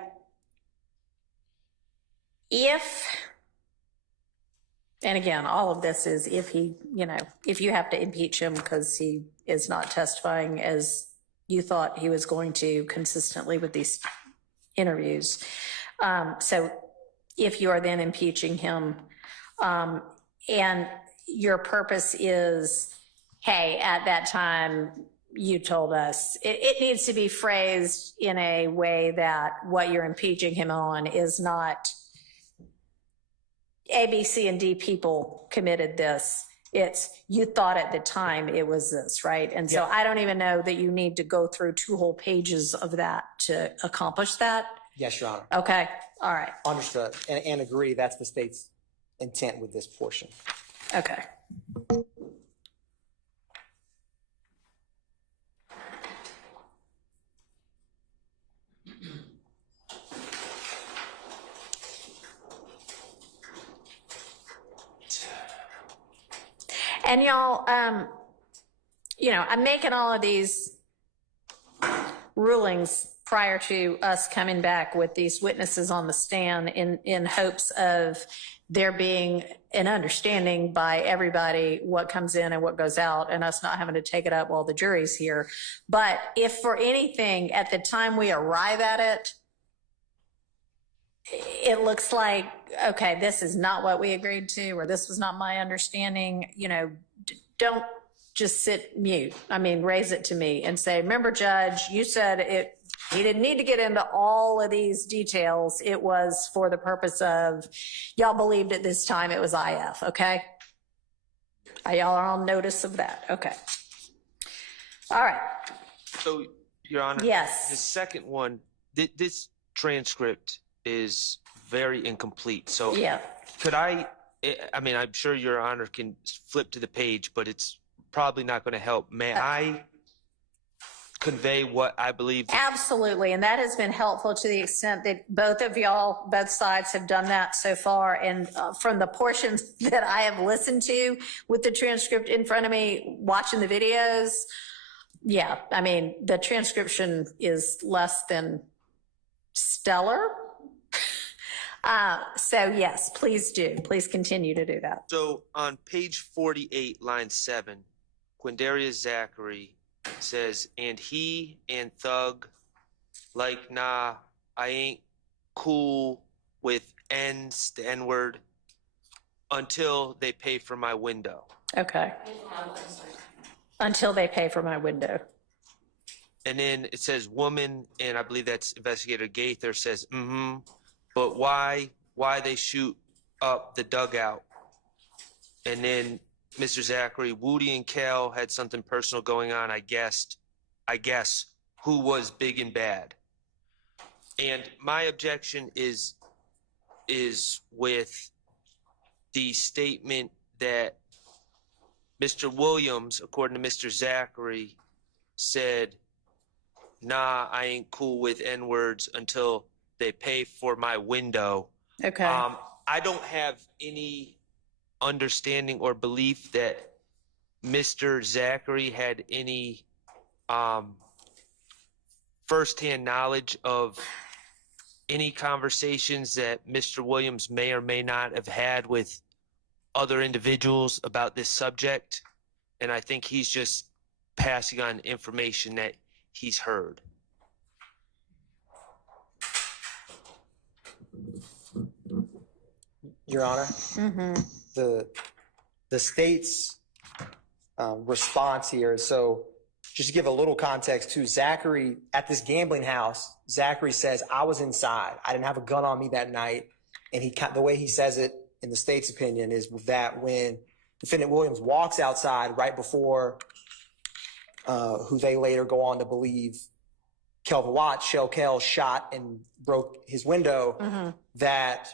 and again, all of this is if you have to impeach him because he is not testifying as you thought he was going to consistently with these interviews. So if you are then impeaching him, and your purpose is, hey, at that time you told us, it needs to be phrased in a way that what you're impeaching him on is not A, B, C, and D people committed this. It's you thought at the time it was this, right? And so I don't even know that you need to go through 2 whole pages of that to accomplish that. Yes, Your Honor. Okay. All right. Understood. And agree that's the state's intent with this portion. Okay. And y'all, I'm making all of these rulings prior to us coming back with these witnesses on the stand in hopes of there being an understanding by everybody what comes in and what goes out, and us not having to take it up while the jury's here. But if for anything, at the time we arrive at it, it looks like, okay, this is not what we agreed to, or this was not my understanding, don't just sit mute. I mean, raise it to me and say, remember, Judge, you said he didn't need to get into all of these details. It was for the purpose of, y'all believed at this time it was IF, okay? Y'all are on notice of that. Okay. All right. So, Your Honor, Yes. the second one, this transcript is very incomplete. So, Yeah. could I mean, I'm sure Your Honor can flip to the page, but it's probably not going to help. May I convey what I believe? Absolutely. And that has been helpful to the extent that both sides have done that so far. And from the portions that I have listened to with the transcript in front of me, watching the videos, yeah, I mean, the transcription is less than stellar. So yes, please do. Please continue to do that. So on page 48, line 7, Quindarius Zachary says, and he and Thug, like, nah, I ain't cool with N's, the N-word, until they pay for my window. Okay. Until they pay for my window. And then it says woman, and I believe that's Investigator Gaither says, but why they shoot up the dugout? And then Mr. Zachary, Woody and Cal had something personal going on, I guess, who was big and bad. And my objection is with the statement that Mr. Williams, according to Mr. Zachary, said, nah, I ain't cool with N-words until they pay for my window. Okay. I don't have any understanding or belief that Mr. Zachary had any firsthand knowledge of any conversations that Mr. Williams may or may not have had with other individuals about this subject. And I think he's just passing on information that he's heard. Your Honor, the state's response here. So just to give a little context to Zachary, at this gambling house, Zachary says, I was inside. I didn't have a gun on me that night. And the way he says it in the state's opinion is that when Defendant Williams walks outside right before who they later go on to believe Kelvin Watts, Shell Kell, shot and broke his window, that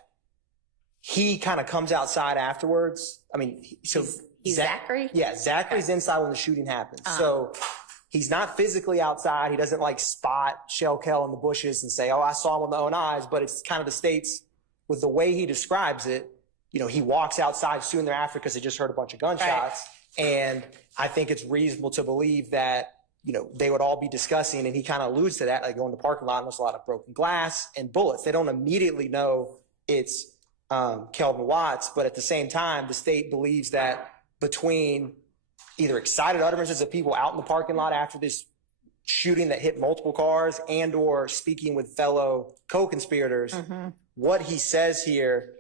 he kind of comes outside afterwards. I mean, so he's Zachary? Yeah, Zachary's inside when the shooting happens. So he's not physically outside. He doesn't like spot Shell Kell in the bushes and say, oh, I saw him with my own eyes. But it's kind of the state's, with the way he describes it, you know, he walks outside soon thereafter because he just heard a bunch of gunshots. Right. And I think it's reasonable to believe that, you know, they would all be discussing, and he kind of alludes to that, like going to the parking lot and there's a lot of broken glass and bullets. They don't immediately know it's Kelvin Watts, but at the same time, the state believes that between either excited utterances of people out in the parking lot after this shooting that hit multiple cars and or speaking with fellow co-conspirators, what he says here,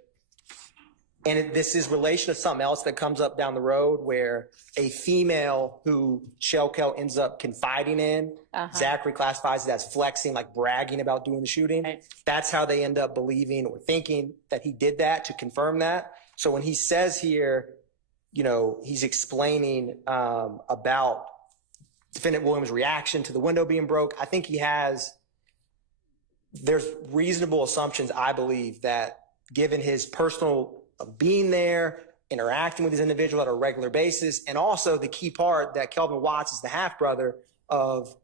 and this is relation to something else that comes up down the road where a female who Shell Kell ends up confiding in, Zachary classifies it as flexing, like bragging about doing the shooting. Right. That's how they end up believing or thinking that he did that, to confirm that. So when he says here, you know, he's explaining about Defendant Williams' reaction to the window being broke, I think there's reasonable assumptions, I believe, that given his personal being there, interacting with this individual at a regular basis, and also the key part that Kelvin Watts is the half-brother of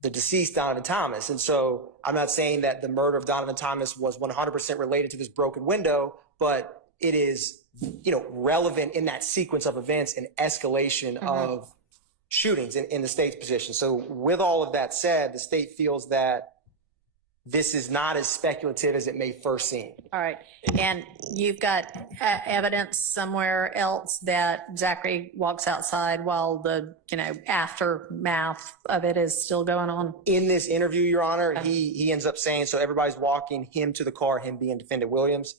the deceased Donovan Thomas. And so I'm not saying that the murder of Donovan Thomas was 100% related to this broken window, but it is, you know, relevant in that sequence of events and escalation of shootings in the state's position. So with all of that said, the state feels that this is not as speculative as it may first seem. All right. And you've got evidence somewhere else that Zachary walks outside while the, you know, aftermath of it is still going on? In this interview, Your Honor, he ends up saying, so everybody's walking him to the car, him being Defendant Williams,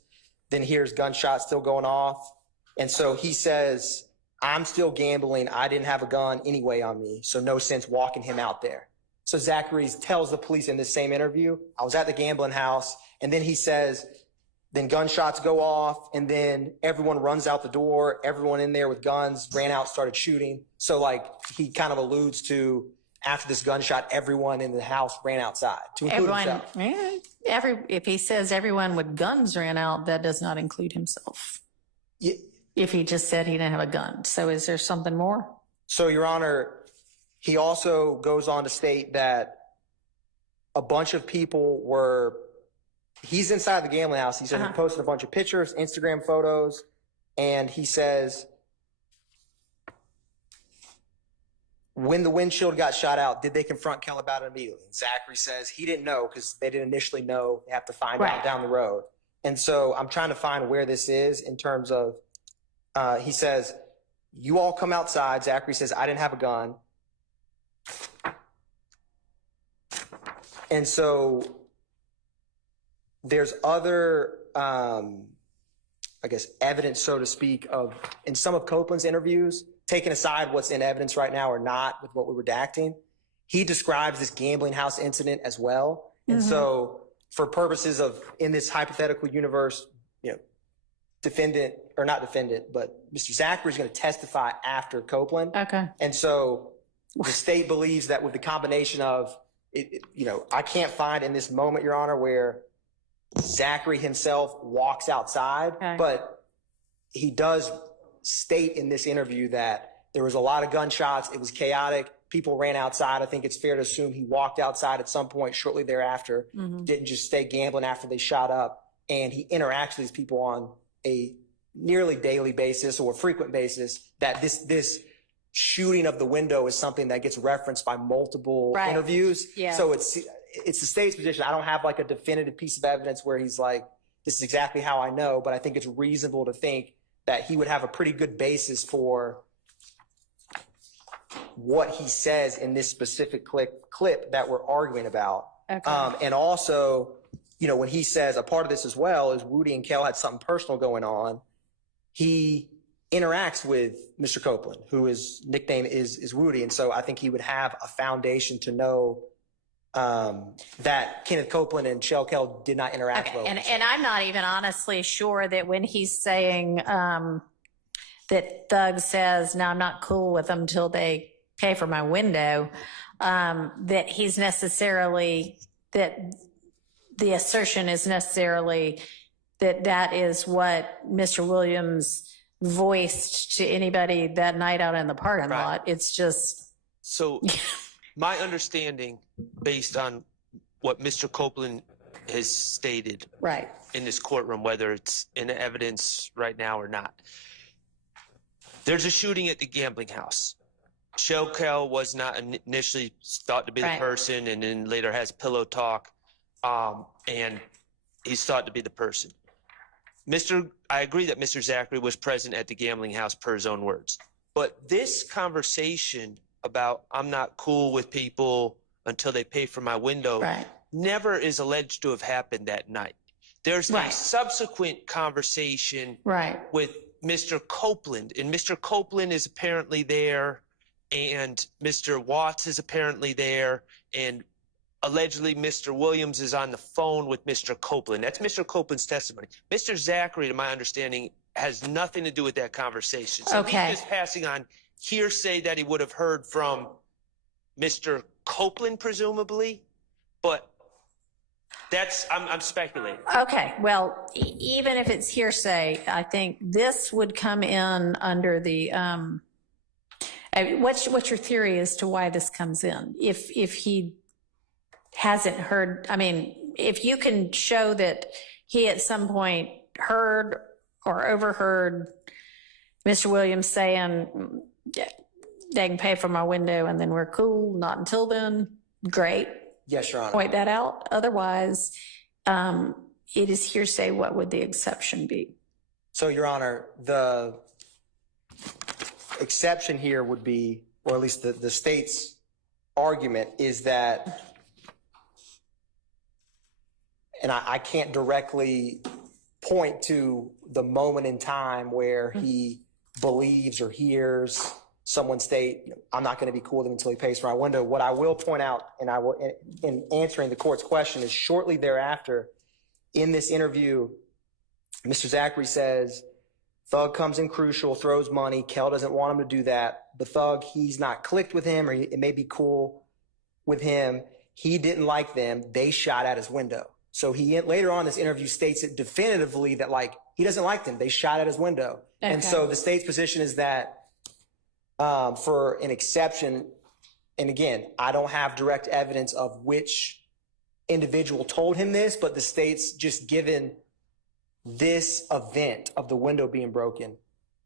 then hears gunshots still going off. And so he says, I'm still gambling. I didn't have a gun anyway on me, so no sense walking him out there. So Zachary tells the police in this same interview, I was at the gambling house. And then he says Then gunshots go off, and then everyone runs out the door. Everyone in there with guns ran out, started shooting. So like he kind of alludes to after this gunshot, everyone in the house ran outside to include himself. If he says everyone with guns ran out, that does not include himself. If he just said he didn't have a gun. So is there something more? So, Your Honor, he also goes on to state that a bunch of people he's inside the gambling house. He said he posted a bunch of pictures, Instagram photos, and he says, when the windshield got shot out, did they confront Kell about it immediately? And Zachary says he didn't know because they didn't initially know. They have to find out down the road. And so I'm trying to find where this is in terms of, he says, you all come outside. Zachary says, I didn't have a gun. And so there's other, I guess, evidence, so to speak, in some of Copeland's interviews, taking aside what's in evidence right now or not with what we're redacting, he describes this gambling house incident as well. And so for purposes of, in this hypothetical universe, but Mr. Zachary is going to testify after Copeland. Okay. And so the state believes that with the combination of, I can't find in this moment, Your Honor, where Zachary himself walks outside, but he does state in this interview that there was a lot of gunshots. It was chaotic. People ran outside. I think it's fair to assume he walked outside at some point shortly thereafter, didn't just stay gambling after they shot up. And he interacts with these people on a nearly daily basis or frequent basis, that this shooting of the window is something that gets referenced by multiple interviews. Yeah. So it's the state's position. I don't have like a definitive piece of evidence where he's like, this is exactly how I know, but I think it's reasonable to think that he would have a pretty good basis for what he says in this specific clip that we're arguing about. Okay. And also, when he says a part of this as well is Woody and Kell had something personal going on, he interacts with Mr. Copeland, who his nickname is Woody. And so I think he would have a foundation to know that Kenneth Copeland and Shell Kell did not interact well. And I'm not even honestly sure that when he's saying that Thug says, no, I'm not cool with them till they pay for my window, that he's necessarily, that the assertion is necessarily that is what Mr. Williams voiced to anybody that night out in the parking lot. It's just. So my understanding, based on what Mr. Copeland has stated in this courtroom, whether it's in evidence right now or not, there's a shooting at the gambling house. Shell Kell was not initially thought to be the person, and then later has pillow talk, and he's thought to be the person. I agree that Mr. Zachary was present at the gambling house per his own words. But this conversation about I'm not cool with people until they pay for my window never is alleged to have happened that night. There's a subsequent conversation with Mr. Copeland, and Mr. Copeland is apparently there, and Mr. Watts is apparently there, and allegedly Mr. Williams is on the phone with Mr. Copeland. That's Mr. Copeland's testimony. Mr. Zachary, to my understanding, has nothing to do with that conversation. So he's just passing on hearsay that he would have heard from Mr. Copeland, presumably, but I'm speculating. Okay, well, even if it's hearsay, I think this would come in under the, what's your theory as to why this comes in? If he hasn't heard, if you can show that he at some point heard or overheard Mr. Williams saying, they can pay for my window and then we're cool, not until then, great. Yes, Your Honor. Point that out. Otherwise, it is hearsay. What would the exception be? So, Your Honor, the exception here would be, or at least the state's argument is that, and I can't directly point to the moment in time where he believes or hears someone state, I'm not going to be cool with him until he pays for my window. What I will point out, and I will, in answering the court's question, is shortly thereafter in this interview, Mr. Zachary says, Thug comes in crucial, throws money. Kel doesn't want him to do that. The Thug, he's not clicked with him, or it may be cool with him. He didn't like them. They shot at his window. So he later on in this interview states it definitively that like he doesn't like them. They shot at his window. Okay. And so the state's position is that for an exception, and again, I don't have direct evidence of which individual told him this, but the state's just given this event of the window being broken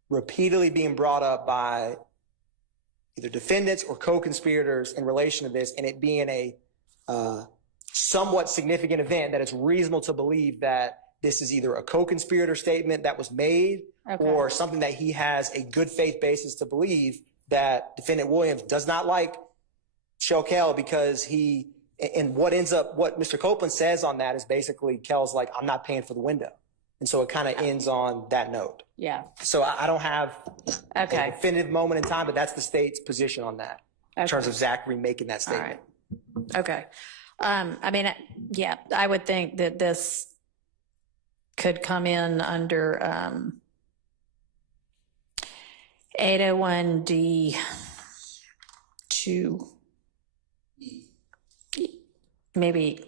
repeatedly being brought up by either defendants or co-conspirators in relation to this, and it being a somewhat significant event that it's reasonable to believe that this is either a co-conspirator statement that was made or something that he has a good faith basis to believe that defendant Williams does not like Kel because and what Mr. Copeland says on that is basically Kel's like, I'm not paying for the window. And so it kind of ends on that note. Yeah. So I don't have a definitive moment in time, but that's the state's position on that in terms of Zachary making that statement. All right. Okay. I mean, yeah, I would think that this could come in under 801D2, maybe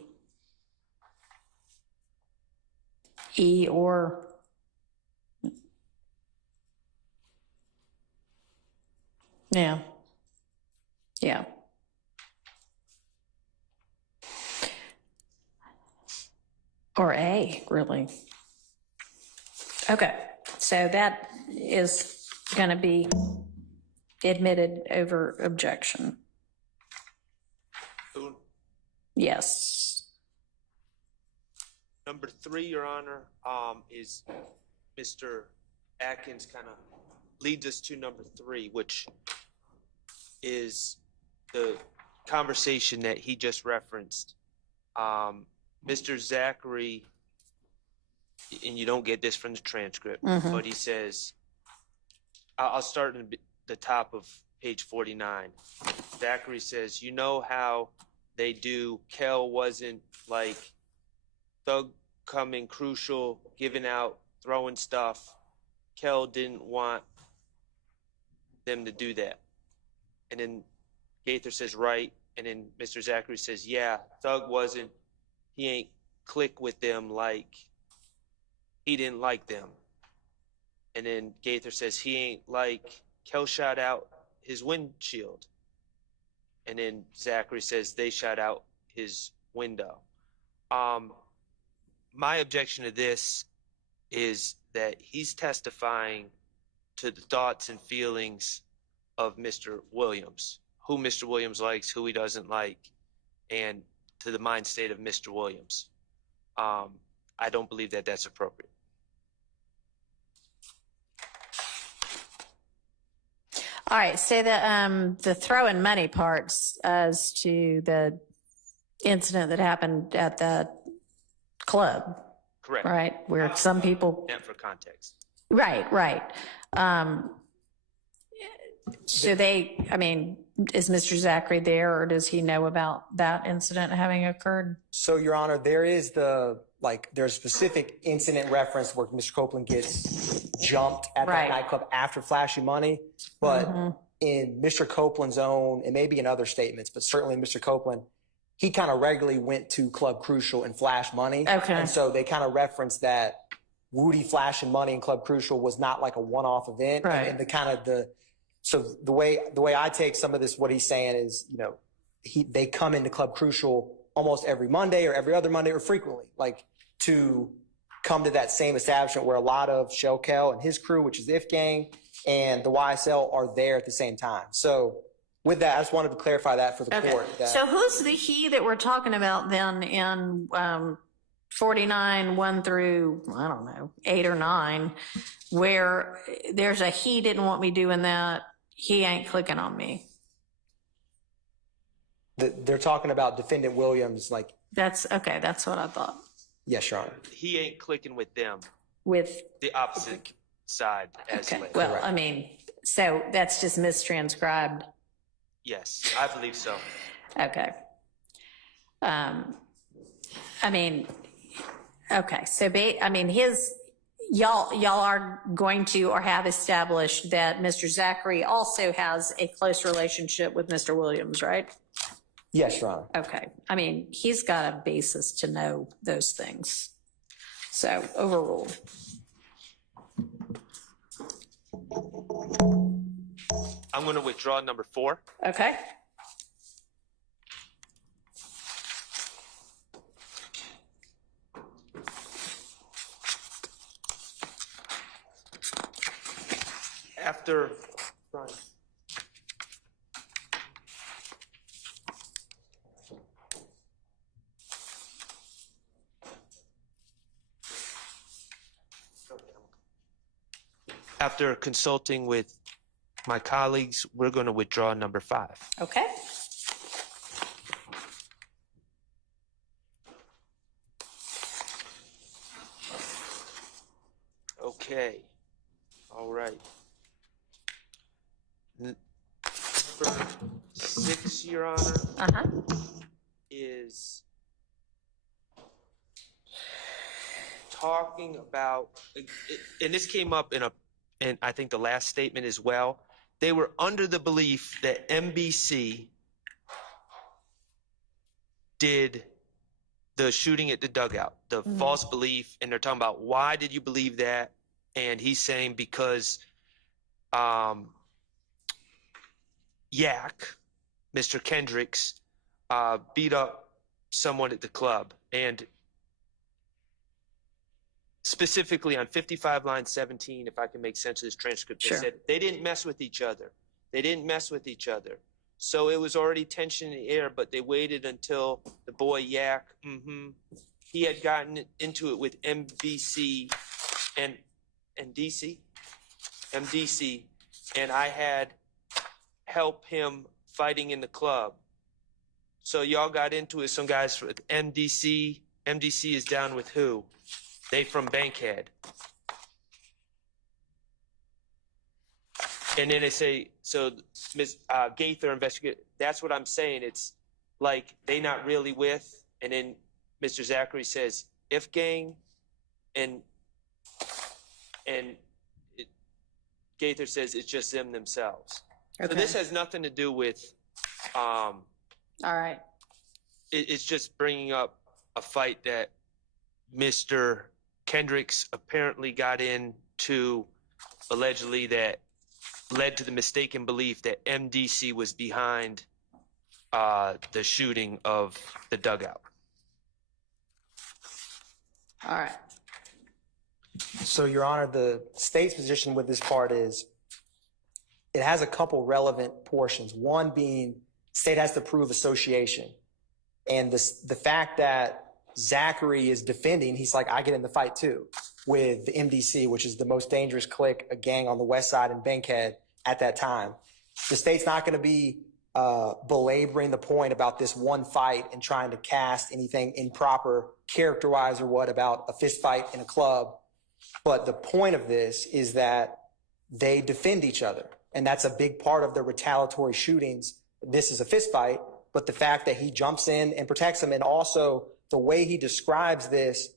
E or yeah. Or A, really. Okay, so that is going to be admitted over objection. Yes. Number 3, Your Honor, is Mr. Atkins kind of leads us to number 3, which is the conversation that he just referenced. Mr. Zachary, and you don't get this from the transcript, but he says, I'll start in the top of page 49. Zachary says, you know how they do, Kel wasn't like Thug coming crucial, giving out, throwing stuff. Kel didn't want them to do that. And then Gaither says, right. And then Mr. Zachary says, yeah, Thug wasn't. He ain't click with them like he didn't like them. And then Gaither says he ain't like Kel shot out his windshield. And then Zachary says they shot out his window. My objection to this is that he's testifying to the thoughts and feelings of Mr. Williams, who Mr. Williams likes, who he doesn't like, and to the mind state of Mr. Williams. I don't believe that that's appropriate. All right, say the throwing money parts as to the incident that happened at the club. Correct. Right, where some people. And for context. Right. So is Mr. Zachary there, or does he know about that incident having occurred? So, Your Honor, there's a specific incident reference where Mr. Copeland gets jumped at that nightclub after flashing money. But in Mr. Copeland's own, and maybe in other statements, but certainly Mr. Copeland, he kind of regularly went to Club Crucial and flashed money. Okay. And so they kind of referenced that Woody flashing money in Club Crucial was not like a one-off event. Right. And so the way I take some of this, what he's saying is, they come into Club Crucial almost every Monday or every other Monday or frequently, like to come to that same establishment where a lot of Shell Kel and his crew, which is the If Gang, and the YSL are there at the same time. So with that, I just wanted to clarify that for the court. So who's the he that we're talking about then in 49, 1 through, 8 or 9, where there's a he didn't want me doing that, he ain't clicking on me? They're talking about defendant Williams, like. That's what I thought. Yes, Your Honor. He ain't clicking with them. With the opposite side as well. Well, so that's just mistranscribed. Yes, I believe so. Okay. So, y'all are going to or have established that Mr. Zachary also has a close relationship with Mr. Williams, right? Yes, Your Honor. Okay. I mean, he's got a basis to know those things. So overruled. I'm going to withdraw number 4. Okay. After consulting with my colleagues, we're going to withdraw number 5. Okay. Okay. All right. Number 6, Your Honor, is talking about, and this came up in I think the last statement as well. They were under the belief that MBC did the shooting at the dugout, the false belief, and they're talking about why did you believe that? And he's saying because Yak, Mr. Kendricks, beat up someone at the club. And specifically on 55 line 17, if I can make sense of this transcript, they said they didn't mess with each other. They didn't mess with each other. So it was already tension in the air, but they waited until the boy Yak, he had gotten into it with MBC and MDC, and I had helped him fighting in the club. So y'all got into it, some guys with MDC. MDC is down with who? They from Bankhead. And then they say, so Ms. Gaither investigate. That's what I'm saying. It's like they not really with. And then Mr. Zachary says, if gang, and Gaither says it's just them themselves. Okay. So this has nothing to do with. All right. It's just bringing up a fight that Mr. Kendricks apparently got into, allegedly, that led to the mistaken belief that MDC was behind the shooting of the dugout. All right. So, Your Honor, the state's position with this part is it has a couple relevant portions. One being state has to prove association. And the fact that Zachary is defending, he's like, I get in the fight too with the MDC, which is the most dangerous clique, a gang on the west side in Bankhead at that time. The state's not going to be belaboring the point about this one fight and trying to cast anything improper character-wise or what about a fist fight in a club. But the point of this is that they defend each other. And that's a big part of the retaliatory shootings. This is a fist fight, but the fact that he jumps in and protects him, and also the way he describes this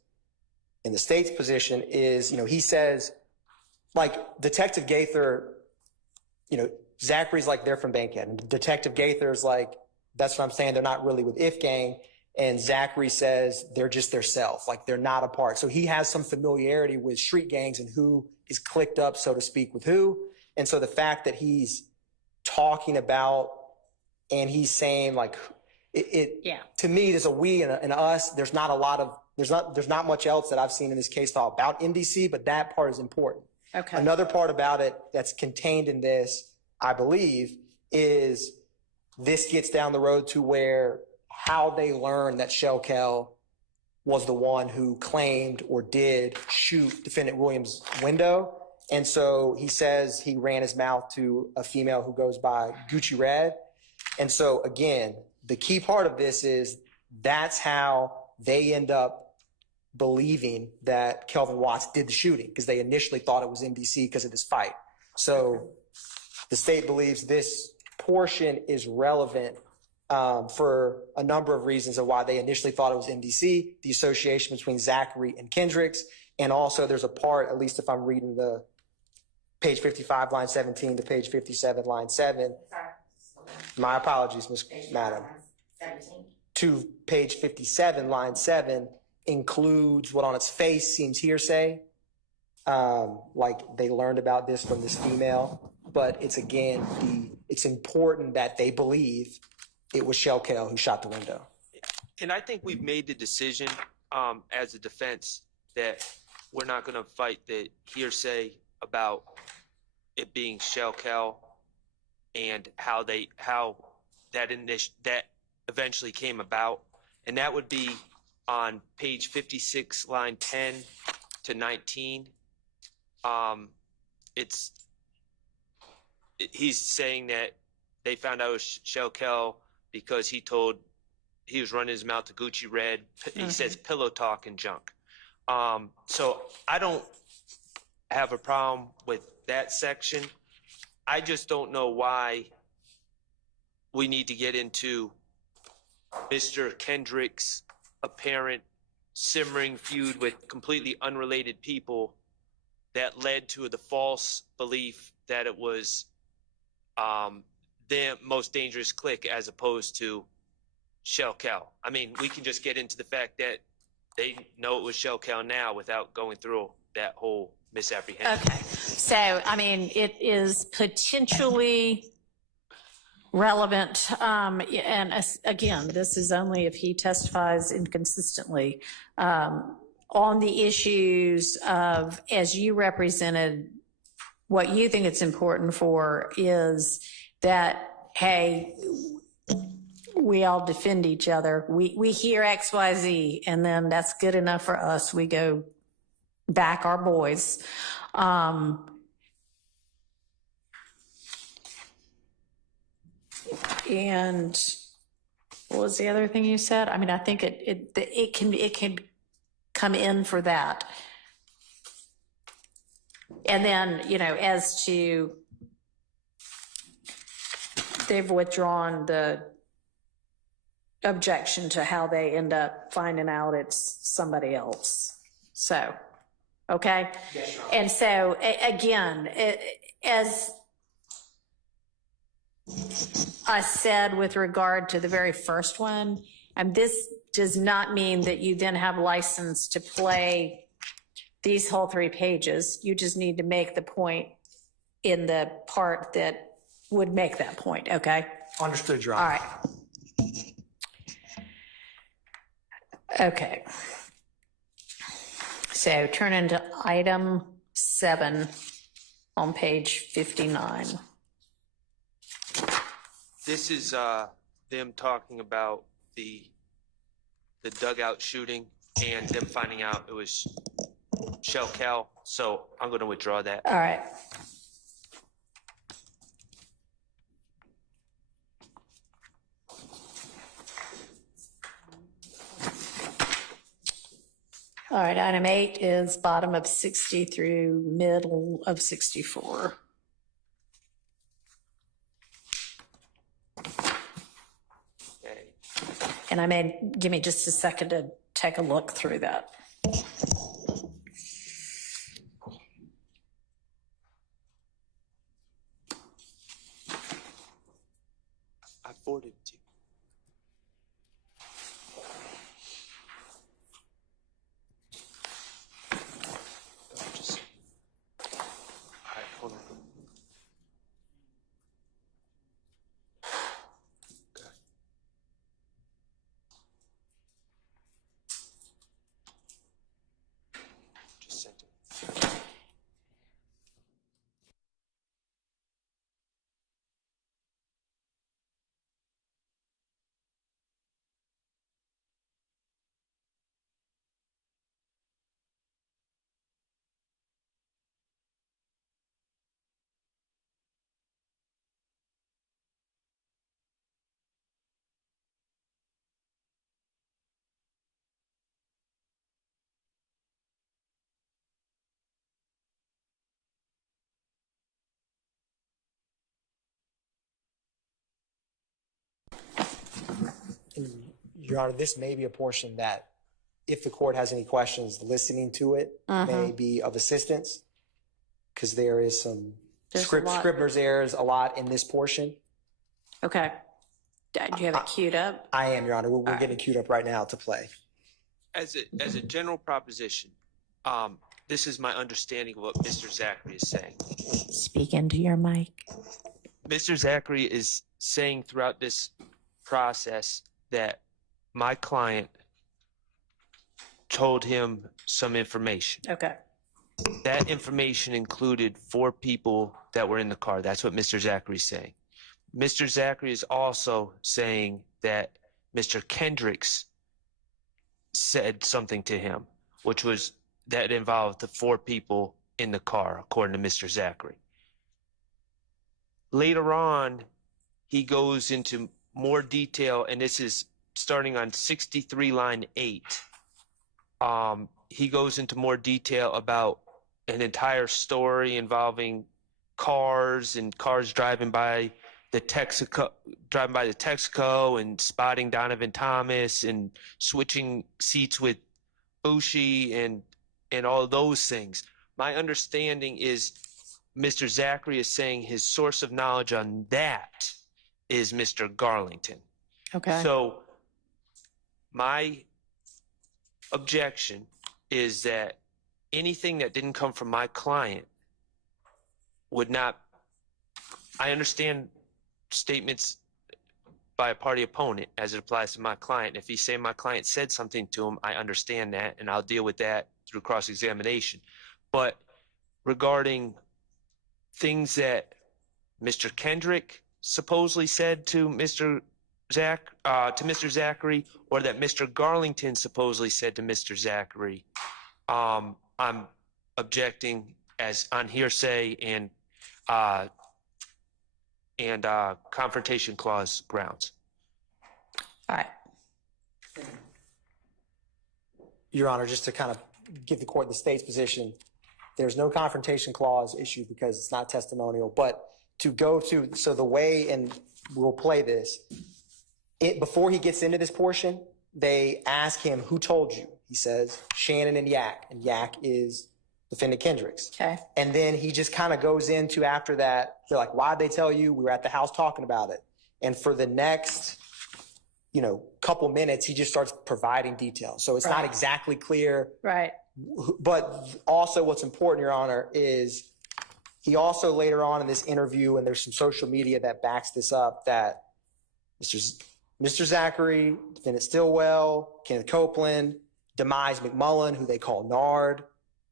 in the state's position is, he says, like, Detective Gaither, Zachary's like, they're from Bankhead. And Detective Gaither's like, that's what I'm saying, they're not really with If Gang. And Zachary says they're just their self, like they're not a part. So he has some familiarity with street gangs and who is clicked up, so to speak, with who. And so the fact that he's talking about and he's saying like, to me, there's a we and an us. There's not much else that I've seen in this case file about MDC, but that part is important. Okay. Another part about it that's contained in this, I believe, is this gets down the road to where how they learned that Shellkel was the one who claimed or did shoot Defendant Williams' window. And so he says he ran his mouth to a female who goes by Gucci Red. And so again, the key part of this is that's how they end up believing that Kelvin Watts did the shooting, because they initially thought it was MDC because of this fight. So the state believes this portion is relevant for a number of reasons of why they initially thought it was MDC, the association between Zachary and Kendricks, And also there's a part, at least if I'm reading the page 55, line 17 to page 57, line 7. My apologies, Madam. 17. To page 57, line 7 includes what on its face seems hearsay. Like they learned about this from this female, but it's it's important that they believe it was Shellkel who shot the window. And I think we've made the decision as a defense that we're not going to fight the hearsay about it being Shellkel and how that eventually came about, and that would be on page 56, line 10 to 19. He's saying that they found out it was Shellkel because he was running his mouth to Gucci Red. He says pillow talk and junk. So I don't have a problem with that section. I just don't know why we need to get into Mr. Kendrick's apparent simmering feud with completely unrelated people that led to the false belief that it was the most dangerous clique as opposed to Shellkel. I mean, we can just get into the fact that they know it was Shellkel now without going through that whole misapprehension. Okay. So, I mean, it is potentially relevant. And again, this is only if he testifies inconsistently on the issues of, as you represented, what you think it's important for is that, hey, we all defend each other. We hear XYZ, and then that's good enough for us. We go back our boys. And what was the other thing you said? I mean, I think it can come in for that. And then, as to, they've withdrawn the objection to how they end up finding out it's somebody else. So, okay. Yes, Your Honor. And so, again, as I said with regard to the very first one, this does not mean that you then have license to play these whole 3 pages. You just need to make the point in the part that would make that point, okay? Understood, Your Honor. All right. Okay. So turn into item 7 on page 59. This is them talking about the dugout shooting and them finding out it was Shellkel. So I'm going to withdraw that. All right. All right, item 8 is bottom of 60 through middle of 64. Okay. And give me just a second to take a look through that. I forwarded it to you. All right, hold on. Okay. Just sent it. Your Honor, this may be a portion that if the court has any questions, listening to it may be of assistance, because there is some scrivener's errors a lot in this portion. Okay. Do you have it queued up? I am, Your Honor. We're getting queued up right now to play. As a general proposition, this is my understanding of what Mr. Zachary is saying. Speak into your mic. Mr. Zachary is saying throughout this process that my client told him some information. Okay. That information included 4 people that were in the car. That's what Mr. Zachary is saying. Mr. Zachary is also saying that Mr. Kendricks said something to him, which was that involved the 4 people in the car, according to Mr. Zachary. Later on, he goes into more detail, and this is starting on 63 line 8. He goes into more detail about an entire story involving cars and cars driving by the Texaco and spotting Donovan Thomas and switching seats with Bushi and all those things. My understanding is Mr. Zachary is saying his source of knowledge on that is Mr. Garlington. Okay. So my objection is that anything that didn't come from my client would not. I understand statements by a party opponent as it applies to my client. If he's saying my client said something to him, I understand that, and I'll deal with that through cross-examination. But regarding things that Mr. Kendrick supposedly said to Mr. Zachary, or that Mr. Garlington supposedly said to Mr. Zachary, I'm objecting as on hearsay and confrontation clause grounds. All right. Your Honor, just to kind of give the court the state's position, there's no confrontation clause issue because it's not testimonial. But to go to, so the way, and we'll play this, before he gets into this portion, they ask him, who told you? He says, Shannon and Yak is defendant Kendricks. Okay. And then he just kind of goes into after that, they're like, why'd they tell you? We were at the house talking about it. And for the next, couple minutes, he just starts providing details. So it's not exactly clear. Right. But also what's important, Your Honor, is he also later on in this interview, and there's some social media that backs this up, that Mr. Zachary, defendant Stillwell, Kenneth Copeland, Demise McMullen, who they call Nard,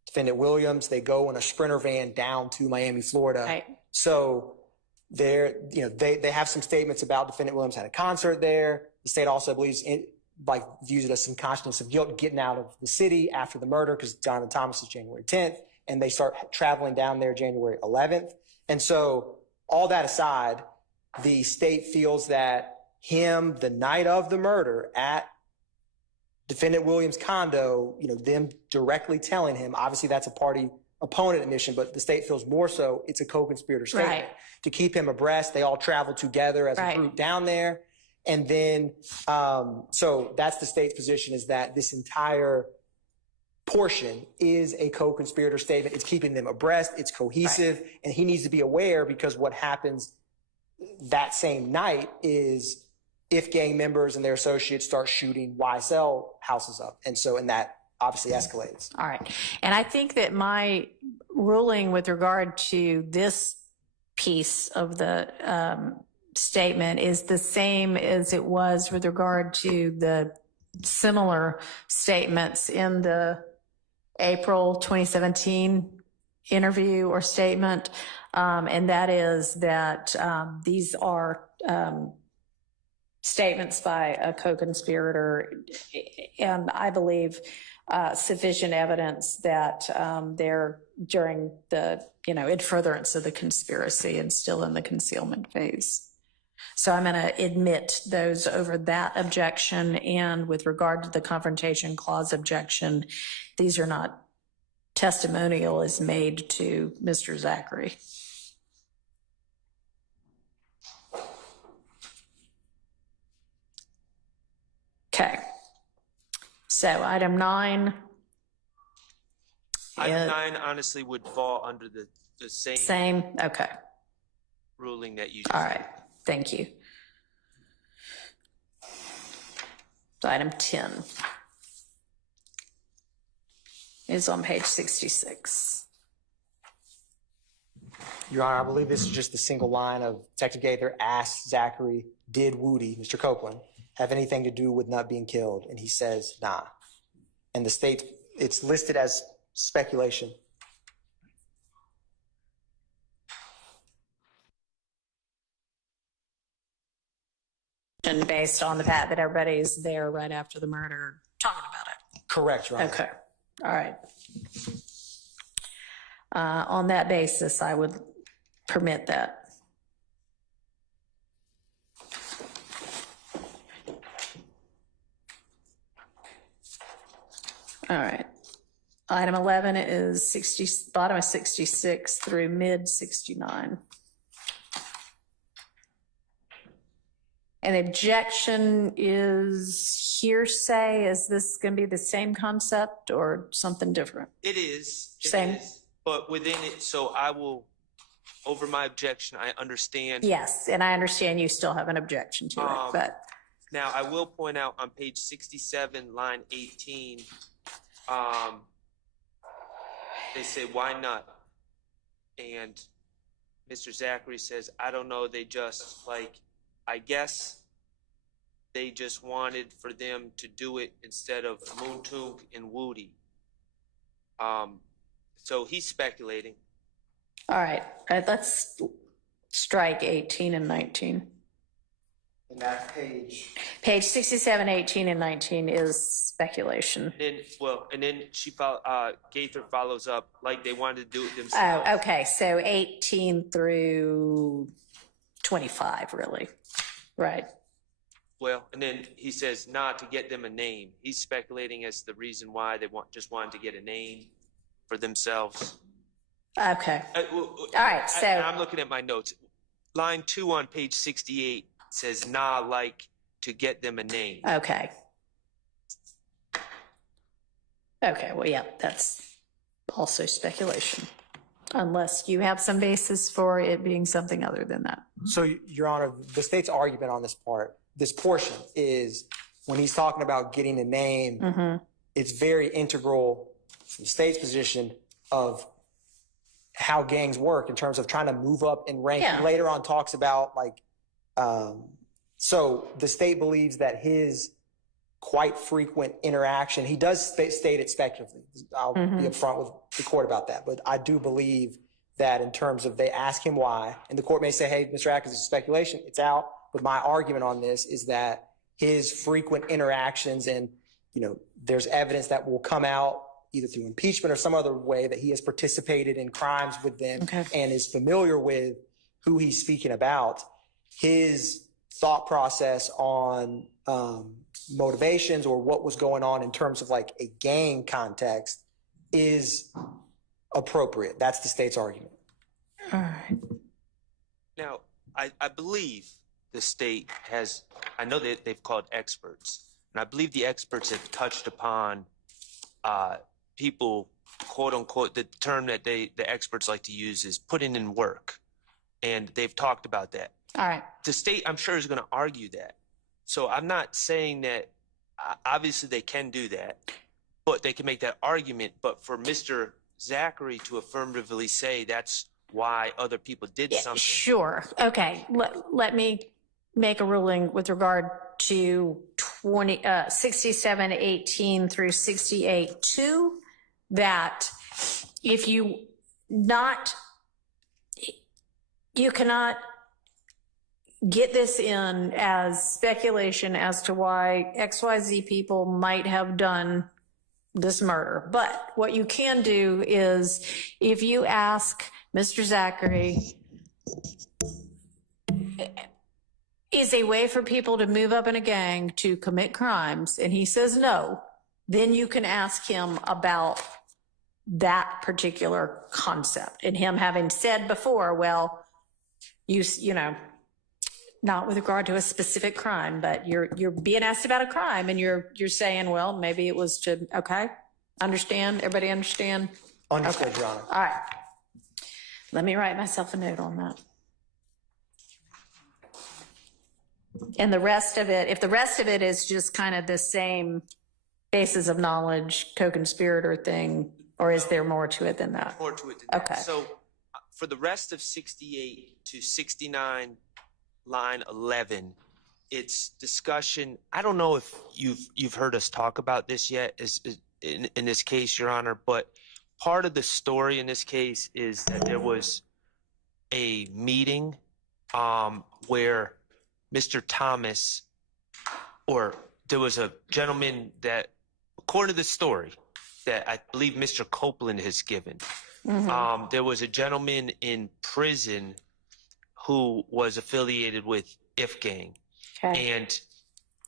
defendant Williams, they go in a Sprinter van down to Miami, Florida. Right. So they have some statements about defendant Williams had a concert there. The state also believes views it as some consciousness of guilt getting out of the city after the murder, because Donovan Thomas is January 10th, and they start traveling down there January 11th. And so all that aside, the state feels that him, the night of the murder at defendant Williams' condo, them directly telling him, obviously that's a party opponent admission, but the state feels more so it's a co-conspirator statement to keep him abreast. They all travel together as a group down there. And then, so that's the state's position, is that this entire portion is a co-conspirator statement. It's keeping them abreast. It's cohesive. And he needs to be aware, because what happens that same night is if gang members and their associates start shooting YSL houses up. And that obviously escalates. All right. And I think that my ruling with regard to this piece of the statement is the same as it was with regard to the similar statements in the April 2017 interview or statement. And that is that these are statements by a co-conspirator, and I believe sufficient evidence that they're during the, in furtherance of the conspiracy and still in the concealment phase. So I'm going to admit those over that objection. And with regard to the confrontation clause objection, these are not testimonial as made to Mr. Zachary. Okay. So item 9. Item 9 honestly would fall under the same Same, okay. ruling that you just All right, thank you. So item 10 is on page 66. Your Honor, I believe this is just a single line of Detective Gaither asked Zachary, did Woody, Mr. Copeland, have anything to do with not being killed? And he says, nah. And the state, it's listed as speculation. And based on the fact that everybody's there right after the murder talking about it. Correct, Your Honor. Okay, all right. On that basis, I would permit that. All right. Item 11 is bottom of 66 through mid 69. An objection is hearsay. Is this going to be the same concept or something different? It is. Same. It is, but within it, so I will, over my objection, I understand. Yes, and I understand you still have an objection to it, but. Now, I will point out on page 67, line 18, they say, why not? And Mr. Zachary says, I don't know, they just, like, I guess they just wanted for them to do it instead of Moontook and Woody. So he's speculating. All right, let's strike 18 and 19. And that page. Page 67, 18, and 19 is speculation. And then Gaither follows up like they wanted to do it themselves. Oh, okay, so 18 through 25, really, right? Well, and then he says, not to get them a name. He's speculating as the reason why they just wanted to get a name for themselves. Okay. All right, so. I'm looking at my notes. Line 2 on page 68 says, nah, like to get them a name. Okay. Okay, well, yeah, that's also speculation, unless you have some basis for it being something other than that. So, Your Honor, the state's argument on this portion is when he's talking about getting a name, it's very integral from the state's position of how gangs work in terms of trying to move up in rank. Yeah. Later on talks about so the state believes that his quite frequent interaction, he does state it speculatively. I'll be upfront with the court about that. But I do believe that in terms of they ask him why, and the court may say, hey, Mr. Atkins, it's speculation, it's out. But my argument on this is that his frequent interactions and, there's evidence that will come out either through impeachment or some other way that he has participated in crimes with them and is familiar with who he's speaking about. His thought process on motivations or what was going on in terms of like a gang context is appropriate. That's the state's argument. All right. Now, I believe the state has, I know that they've called experts, and I believe the experts have touched upon people, quote unquote, the term that the experts like to use is putting in work. And they've talked about that. All right. The state, I'm sure, is going to argue that. So I'm not saying that, obviously they can do that, but they can make that argument. But for Mr. Zachary to affirmatively say that's why other people did something. Sure. Okay. Let me make a ruling with regard to 67:18 through 68:2 that if you cannot get this in as speculation as to why XYZ people might have done this murder. But what you can do is if you ask Mr. Zachary, is a way for people to move up in a gang to commit crimes, and he says no, then you can ask him about that particular concept. And him having said before, well, you know, not with regard to a specific crime, but you're being asked about a crime and you're saying, well, maybe it was to, okay, understand, everybody understand? Understood, Okay. Your Honor. All right. Let me write myself a note on that. And the rest of it, if the rest of it is just kind of the same basis of knowledge, co-conspirator thing, or is there more to it than that? More to it than that. Okay. So for the rest of 68 to 69, line 11, it's discussion. I don't know if you've heard us talk about this yet in this case, Your Honor, but part of the story in this case is that there was a meeting where Mr. Thomas, or there was a gentleman that, according to the story, that I believe Mr. Copeland has given, there was a gentleman in prison who was affiliated with If Gang. Okay.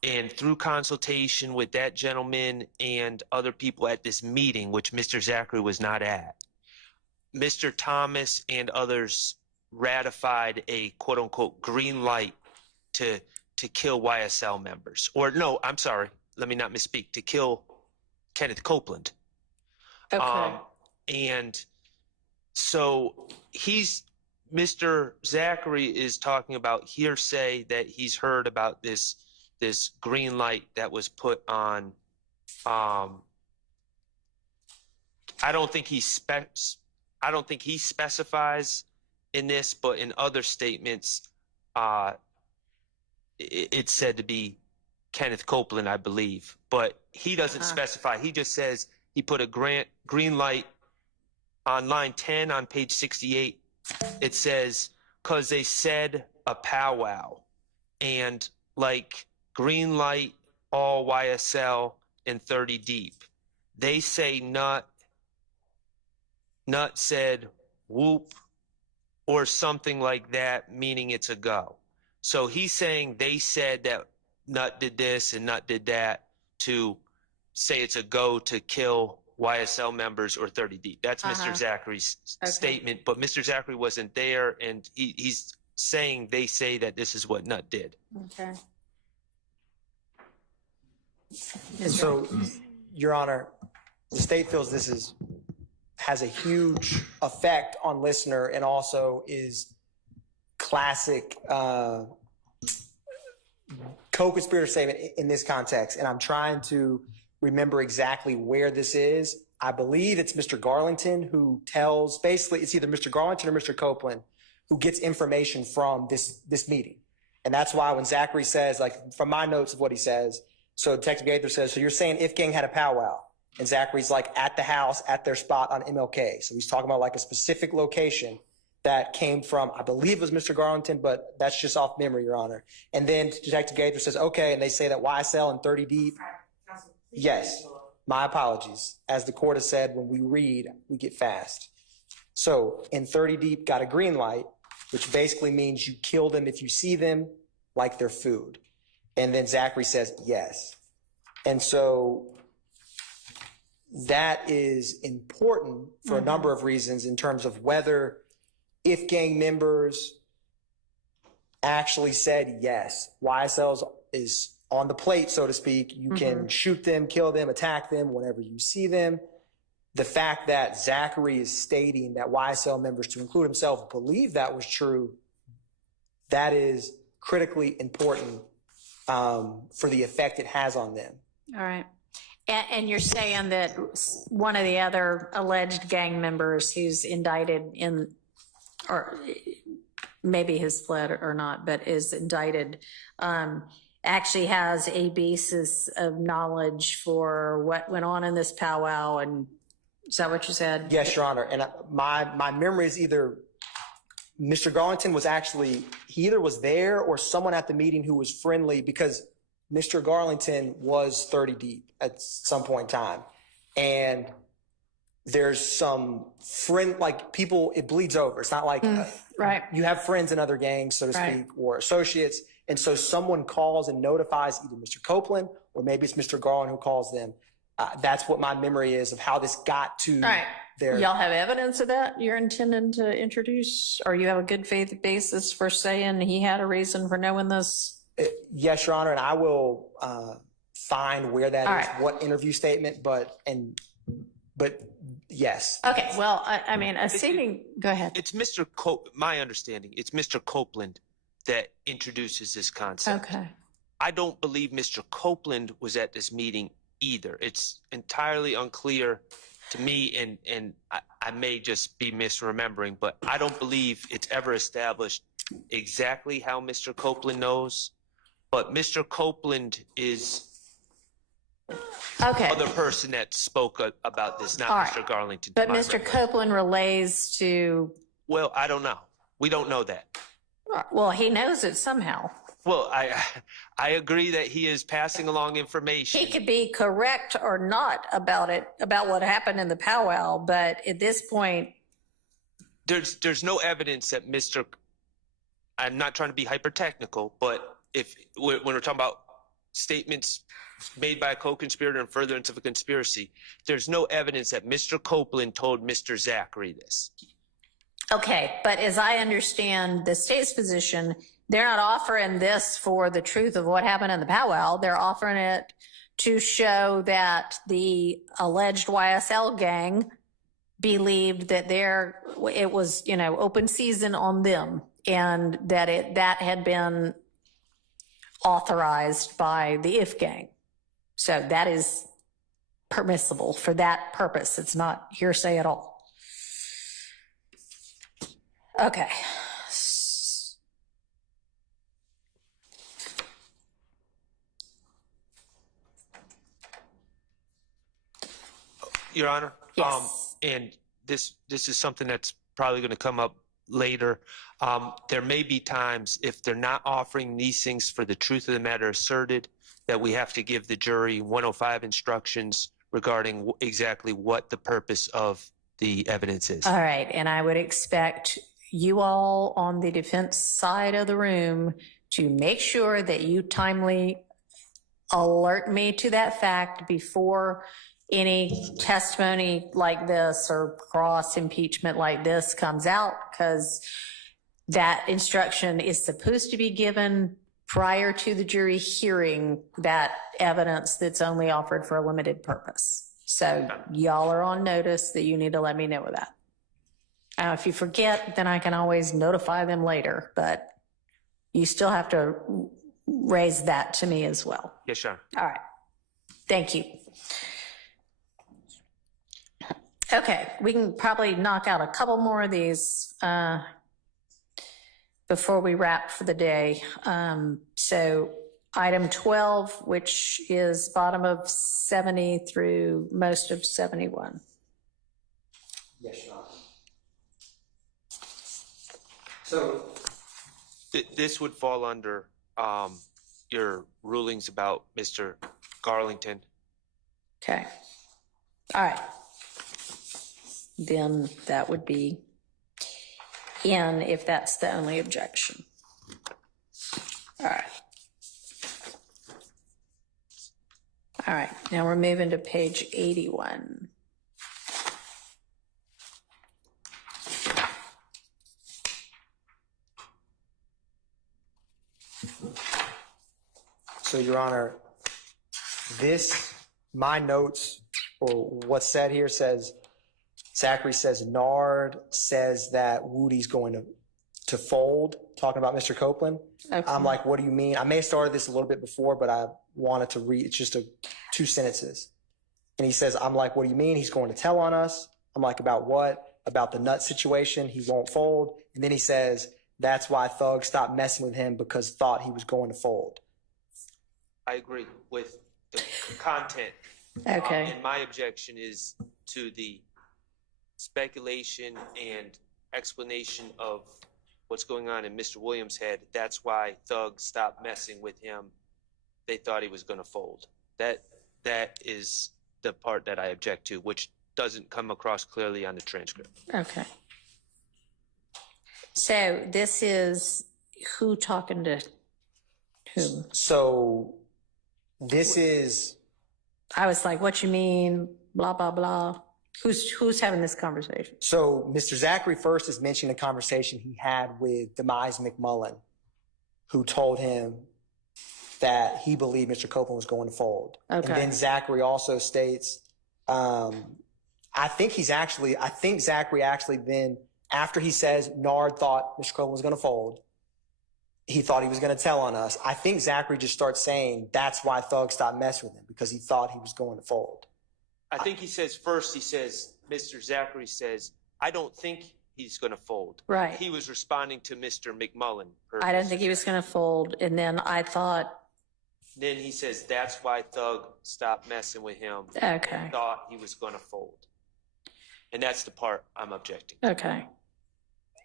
And through consultation with that gentleman and other people at this meeting, which Mr. Zachary was not at, Mr. Thomas and others ratified a quote unquote green light to kill YSL members. Or no, I'm sorry, let me not misspeak, to kill Kenneth Copeland. Okay. And so Mr. Zachary is talking about hearsay that he's heard about this green light that was put on. I don't think he specifies in this, but in other statements, it's said to be Kenneth Copeland, I believe. But he doesn't specify. He just says he put a green light on line 10 on page 68. It says, because they said a powwow, and like green light, all YSL, and 30 deep. They say Nut said whoop, or something like that, meaning it's a go. So he's saying they said that Nut did this and Nut did that to say it's a go to kill YSL members or 30 deep. That's Mr. Zachary's statement, but Mr. Zachary wasn't there, and he's saying they say that this is what Nut did. Okay. So, Your Honor, the state feels this has a huge effect on listener and also is classic co-conspirator statement in this context. And I'm trying to remember exactly where this is. I believe it's Mr. Garlington who tells, basically it's either Mr. Garlington or Mr. Copeland who gets information from this meeting. And that's why when Zachary says, like from my notes of what he says, so Detective Gaither says, so you're saying If Gang had a powwow? And Zachary's like at the house, at their spot on MLK. So he's talking about like a specific location that came from, I believe it was Mr. Garlington, but that's just off memory, Your Honor. And then Detective Gaither says, okay, and they say that YSL and 30 deep. Yes, my apologies. As the court has said, when we read, we get fast. So in 30 deep got a green light, which basically means you kill them if you see them like they're food. And then Zachary says, yes. And so that is important for a number of reasons in terms of whether If Gang members actually said, yes, YSL is on the plate, so to speak. You can shoot them, kill them, attack them whenever you see them. The fact that Zachary is stating that YSL members, to include himself, believe that was true, that is critically important for the effect it has on them. All right. And you're saying that one of the other alleged gang members who's indicted in, or maybe has fled or not, but is indicted, actually has a basis of knowledge for what went on in this powwow. And is that what you said? Yes, Your Honor. And my memory is either Mr. Garlington was actually, he either was there or someone at the meeting who was friendly, because Mr. Garlington was 30 deep at some point in time. And there's some friend, like people, it bleeds over. It's not like right. You have friends in other gangs, so to speak, or associates. And so someone calls and notifies either Mr. Copeland or maybe it's Mr. Garland who calls them. That's what my memory is of how this got to there. Y'all have evidence of that you're intending to introduce? Or you have a good faith basis for saying he had a reason for knowing this? Yes, Your Honor, and I will find where that All is, right. what interview statement, but yes. Okay, well, I mean, assuming, go ahead. It's my understanding, it's Mr. Copeland that introduces this concept. Okay. I don't believe Mr. Copeland was at this meeting either. It's entirely unclear to me, and I may just be misremembering, but I don't believe it's ever established exactly how Mr. Copeland knows. But Mr. Copeland is Okay. the other person that spoke about this, not All right. Mr. Garlington. But Mr. Copeland relays to, Well, I don't know. We don't know that. well, he knows it somehow. Well, I agree that he is passing along information. He could be correct or not about it, about what happened in the powwow, but at this point, There's no evidence that I'm not trying to be hyper technical, but when we're talking about statements made by a co-conspirator and furtherance of a conspiracy, there's no evidence that Mr. Copeland told Mr. Zachary this. okay, but as I understand the state's position, they're not offering this for the truth of what happened in the powwow. They're offering it to show that the alleged YSL gang believed that it was, open season on them, and that had been authorized by the IF gang. So that is permissible for that purpose. It's not hearsay at all. Okay. Your Honor? Yes. And this is something that's probably going to come up later. There may be times, if they're not offering these things for the truth of the matter asserted, that we have to give the jury 105 instructions regarding exactly what the purpose of the evidence is. All right. And I would expect you all on the defense side of the room to make sure that you timely alert me to that fact before any testimony like this or cross impeachment like this comes out, because that instruction is supposed to be given prior to the jury hearing that evidence that's only offered for a limited purpose. So y'all are on notice that you need to let me know of that. If you forget, then I can always notify them later, but you still have to raise that to me as well. Yes, Your Honor. All right. Thank you. Okay, we can probably knock out a couple more of these before we wrap for the day. So item 12, which is bottom of 70 through most of 71. Yes, Your Honor. So This would fall under your rulings about Mr. Garlington. Okay. All right. Then that would be in if that's the only objection. All right. All right. Now we're moving to page 81. So, Your Honor, my notes, or what's said here says, Zachary says Nard says that Woody's going to fold, talking about Mr. Copeland. Okay. I'm like, what do you mean? I may have started this a little bit before, but I wanted to read, it's just two sentences. And he says, I'm like, what do you mean? He's going to tell on us. I'm like, about what? About the nut situation. He won't fold. And then he says, that's why Thug stopped messing with him, because thought he was going to fold. I agree with the content. Okay. And my objection is to the speculation and explanation of what's going on in Mr. Williams' head. That's why Thug stopped messing with him. They thought he was going to fold. That is the part that I object to, which doesn't come across clearly on the transcript. Okay. So this is who talking to whom? So this is, I was like, what you mean? Blah, blah, blah. Who's having this conversation? So Mr. Zachary first is mentioning a conversation he had with Demise McMullen, who told him that he believed Mr. Copeland was going to fold. Okay. And then Zachary also states, I think Zachary actually then, after he says Nard thought Mr. Copeland was going to fold, he thought he was going to tell on us. I think Zachary just starts saying that's why Thug stopped messing with him, because he thought he was going to fold. I think he says first, Mr. Zachary says, I don't think he's going to fold. Right. He was responding to Mr. McMullen. I don't think he was going to fold. And then I thought. Then he says, that's why Thug stopped messing with him. Okay. Thought he was going to fold. And that's the part I'm objecting. Okay.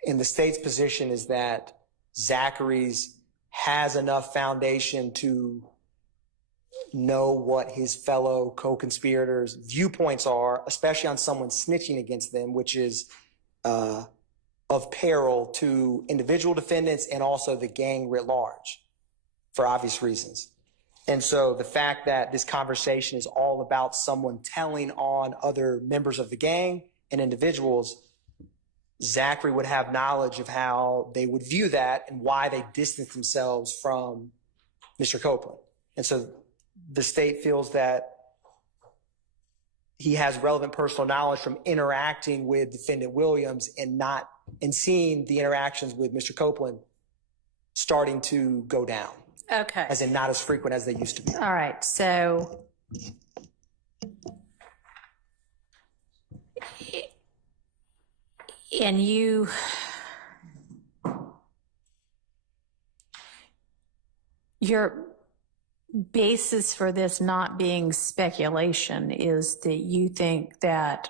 And the state's position is that Zachary's has enough foundation to know what his fellow co-conspirators' viewpoints are, especially on someone snitching against them, which is of peril to individual defendants and also the gang writ large, for obvious reasons. And so the fact that this conversation is all about someone telling on other members of the gang and individuals, Zachary would have knowledge of how they would view that and why they distance themselves from Mr. Copeland. And so the state feels that he has relevant personal knowledge from interacting with Defendant Williams and seeing the interactions with Mr. Copeland starting to go down. Okay. As in not as frequent as they used to be. All right. So and your basis for this not being speculation is that you think that,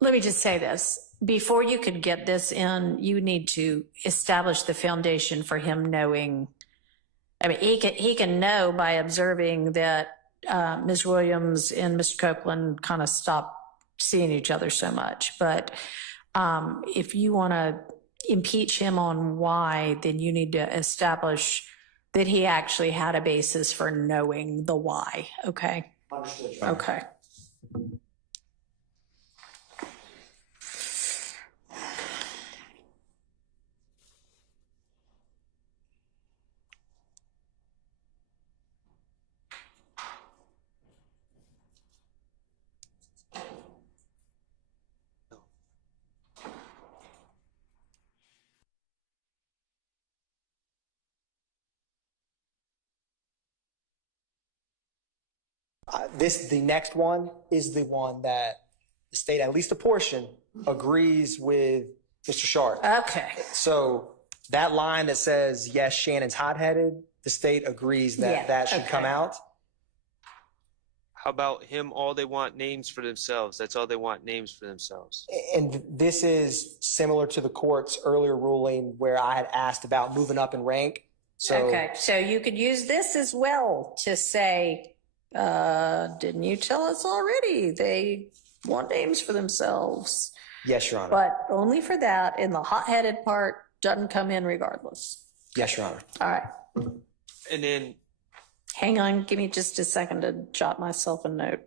let me just say this, before you could get this in, you need to establish the foundation for him knowing. I mean, he can know by observing that Ms. Williams and Mr. Copeland kind of stopped seeing each other so much. But if you want to impeach him on why, then you need to establish that he actually had a basis for knowing the why. Okay. Understood. Okay. The next one is the one that the state, at least a portion, agrees with Mr. Sharp. Okay. So that line that says, yes, Shannon's hot-headed, the state agrees that that should come out. How about him? All they want names for themselves. That's all they want, names for themselves. And this is similar to the court's earlier ruling where I had asked about moving up in rank. So, Okay. So you could use this as well to say, didn't you tell us already? They want names for themselves. Yes, Your Honor. But only for that, and the hot-headed part doesn't come in regardless. Yes, Your Honor. All right. And then Hang on, give me just a second to jot myself a note.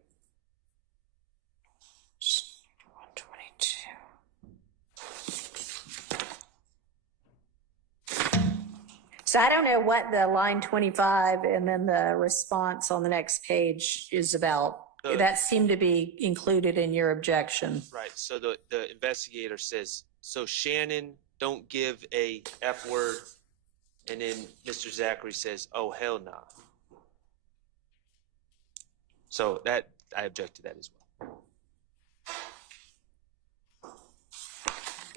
122. So I don't know what the line 25 and then the response on the next page is about. That seemed to be included in your objection. right. So the investigator says, so Shannon, don't give a F word. And then Mr. Zachary says, oh, hell nah. So that, I object to that as well.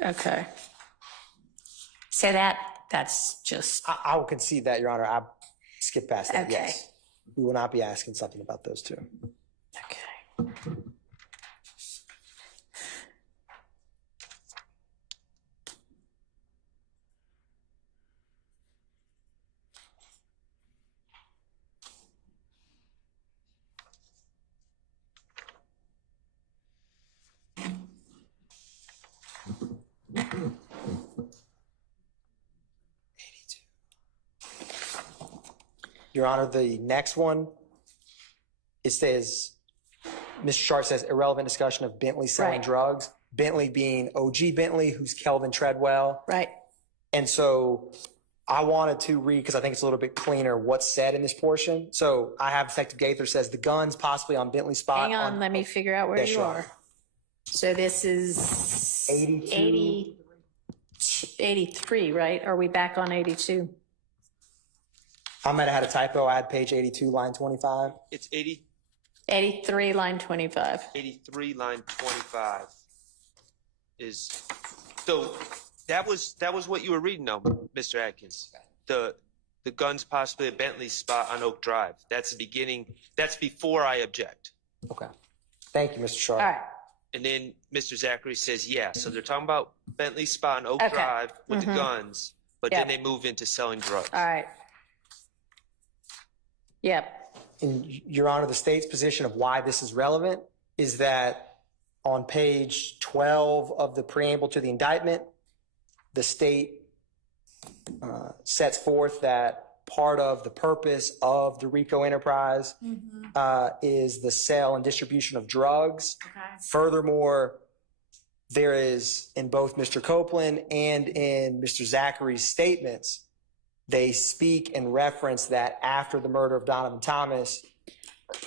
Okay. So that's just, I will concede that, Your Honor. I skipped past that, Okay. yes. We will not be asking something about those two. okay. Your Honor, the next one, it says, Mr. Sharp says irrelevant discussion of Bentley selling Right. drugs. Bentley being OG Bentley, who's Kelvin Treadwell. Right. And so I wanted to read, because I think it's a little bit cleaner, what's said in this portion. So I have Detective Gaither says the guns possibly on Bentley's spot. Hang on, let me figure out where Yes, you sure. are. So this is 82. 83, right? Are we back on 82? I might have had a typo. I had page 82, line 25. It's 80, 83, line 25. 83, line 25 is, so that was what you were reading now, Mr. Atkins. The guns possibly at Bentley's spot on Oak Drive. That's the beginning. That's before I object. Okay. Thank you, Mr. Sharp. All right. And then Mr. Zachary says, yeah. So they're talking about Bentley's spot on Oak Okay. Drive with the guns, but Yep. then they move into selling drugs. All right. Yep. And Your Honor, the state's position of why this is relevant is that on page 12 of the preamble to the indictment, the state sets forth that part of the purpose of the RICO enterprise is the sale and distribution of drugs. Okay. Furthermore, there is in both Mr. Copeland and in Mr. Zachary's statements, they speak and reference that after the murder of Donovan Thomas,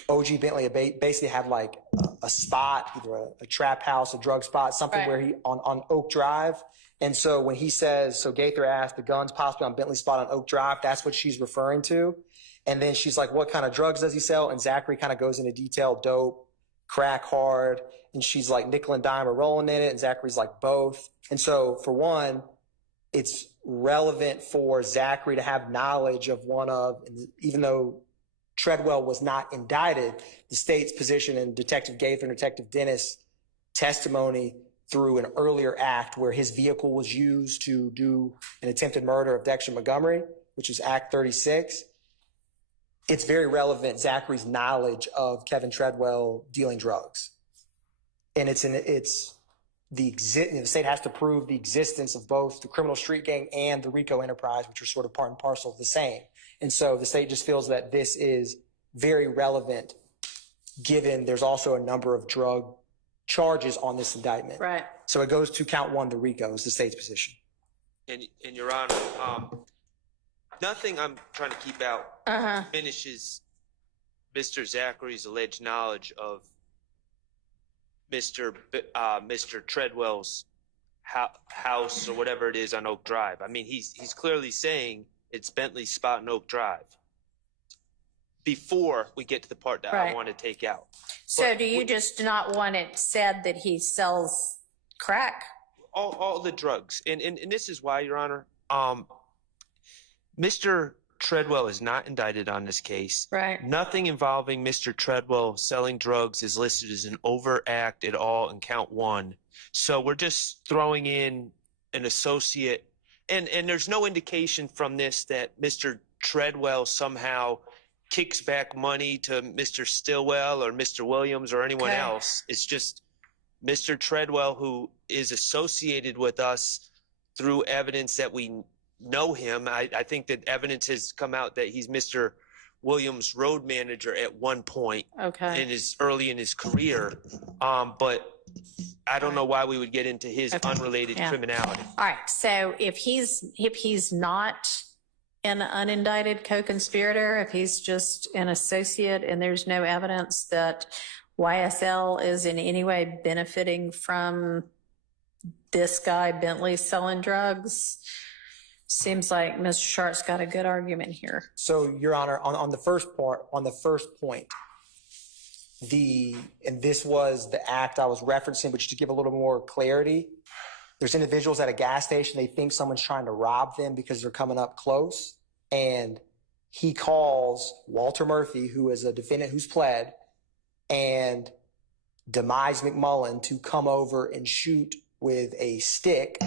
OG Bentley basically had like a spot, either a trap house, a drug spot, something Right. where he on Oak Drive. And so when he says, so Gaither asked the guns possibly on Bentley's spot on Oak Drive, that's what she's referring to. And then she's like, what kind of drugs does he sell? And Zachary kind of goes into detail, dope, crack hard. And she's like, nickel and dime are rolling in it. And Zachary's like, both. And so for one, it's relevant for Zachary to have knowledge of one of, even though Treadwell was not indicted, the state's position in Detective Gaither and Detective Dennis' testimony through an earlier act where his vehicle was used to do an attempted murder of Dexter Montgomery, which was Act 36. It's very relevant, Zachary's knowledge of Kevin Treadwell dealing drugs. And the state has to prove the existence of both the criminal street gang and the RICO enterprise, which are sort of part and parcel of the same. And so the state just feels that this is very relevant, given there's also a number of drug charges on this indictment. Right. So it goes to count one, the RICO is the state's position. And Your Honor, nothing I'm trying to keep out finishes Mr. Zachary's alleged knowledge of Mr. Treadwell's house or whatever it is on Oak Drive. I mean, he's clearly saying it's Bentley's spot in Oak Drive before we get to the part that I Right. want to take out. So do you just not want it said that he sells crack? All the drugs. And this is why, Your Honor, Mr. Treadwell is not indicted on this case. Right. Nothing involving Mr. Treadwell selling drugs is listed as an overt act at all in count one. So we're just throwing in an associate. And there's no indication from this that Mr. Treadwell somehow kicks back money to Mr. Stillwell or Mr. Williams or anyone Okay. else. It's just Mr. Treadwell, who is associated with us through evidence that we know him. I think that evidence has come out that he's Mr. Williams' road manager at one point Okay. in his early in his career. But I don't know why we would get into his Okay. unrelated Yeah. criminality. All right. So if he's not an unindicted co-conspirator, if he's just an associate and there's no evidence that YSL is in any way benefiting from this guy Bentley selling drugs, seems like Mr. Sharp's got a good argument here. So, Your Honor, on the first point, and this was the act I was referencing, but just to give a little more clarity, there's individuals at a gas station, they think someone's trying to rob them because they're coming up close, and he calls Walter Murphy, who is a defendant who's pled, and Demise McMullen to come over and shoot with a stick,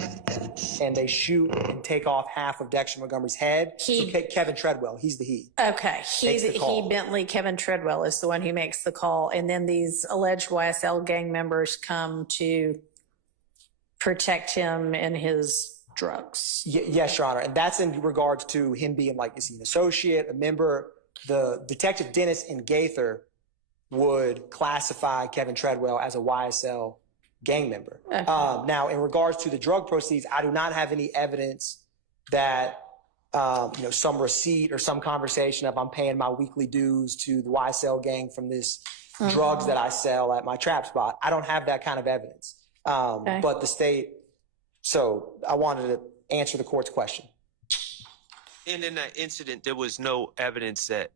and they shoot and take off half of Dexter Montgomery's head. Kevin Treadwell, he's the he. Okay. Makes the call. Bentley, Kevin Treadwell is the one who makes the call. And then these alleged YSL gang members come to protect him and his drugs. Yes, Your Honor. And that's in regards to him being like, is he an associate, a member? The Detective Dennis and Gaither would classify Kevin Treadwell as a YSL gang member. Okay. Now, in regards to the drug proceeds, I do not have any evidence that some receipt or some conversation of I'm paying my weekly dues to the YSL gang from this drugs that I sell at my trap spot. I don't have that kind of evidence. But the state, so I wanted to answer the court's question. And in that incident, there was no evidence that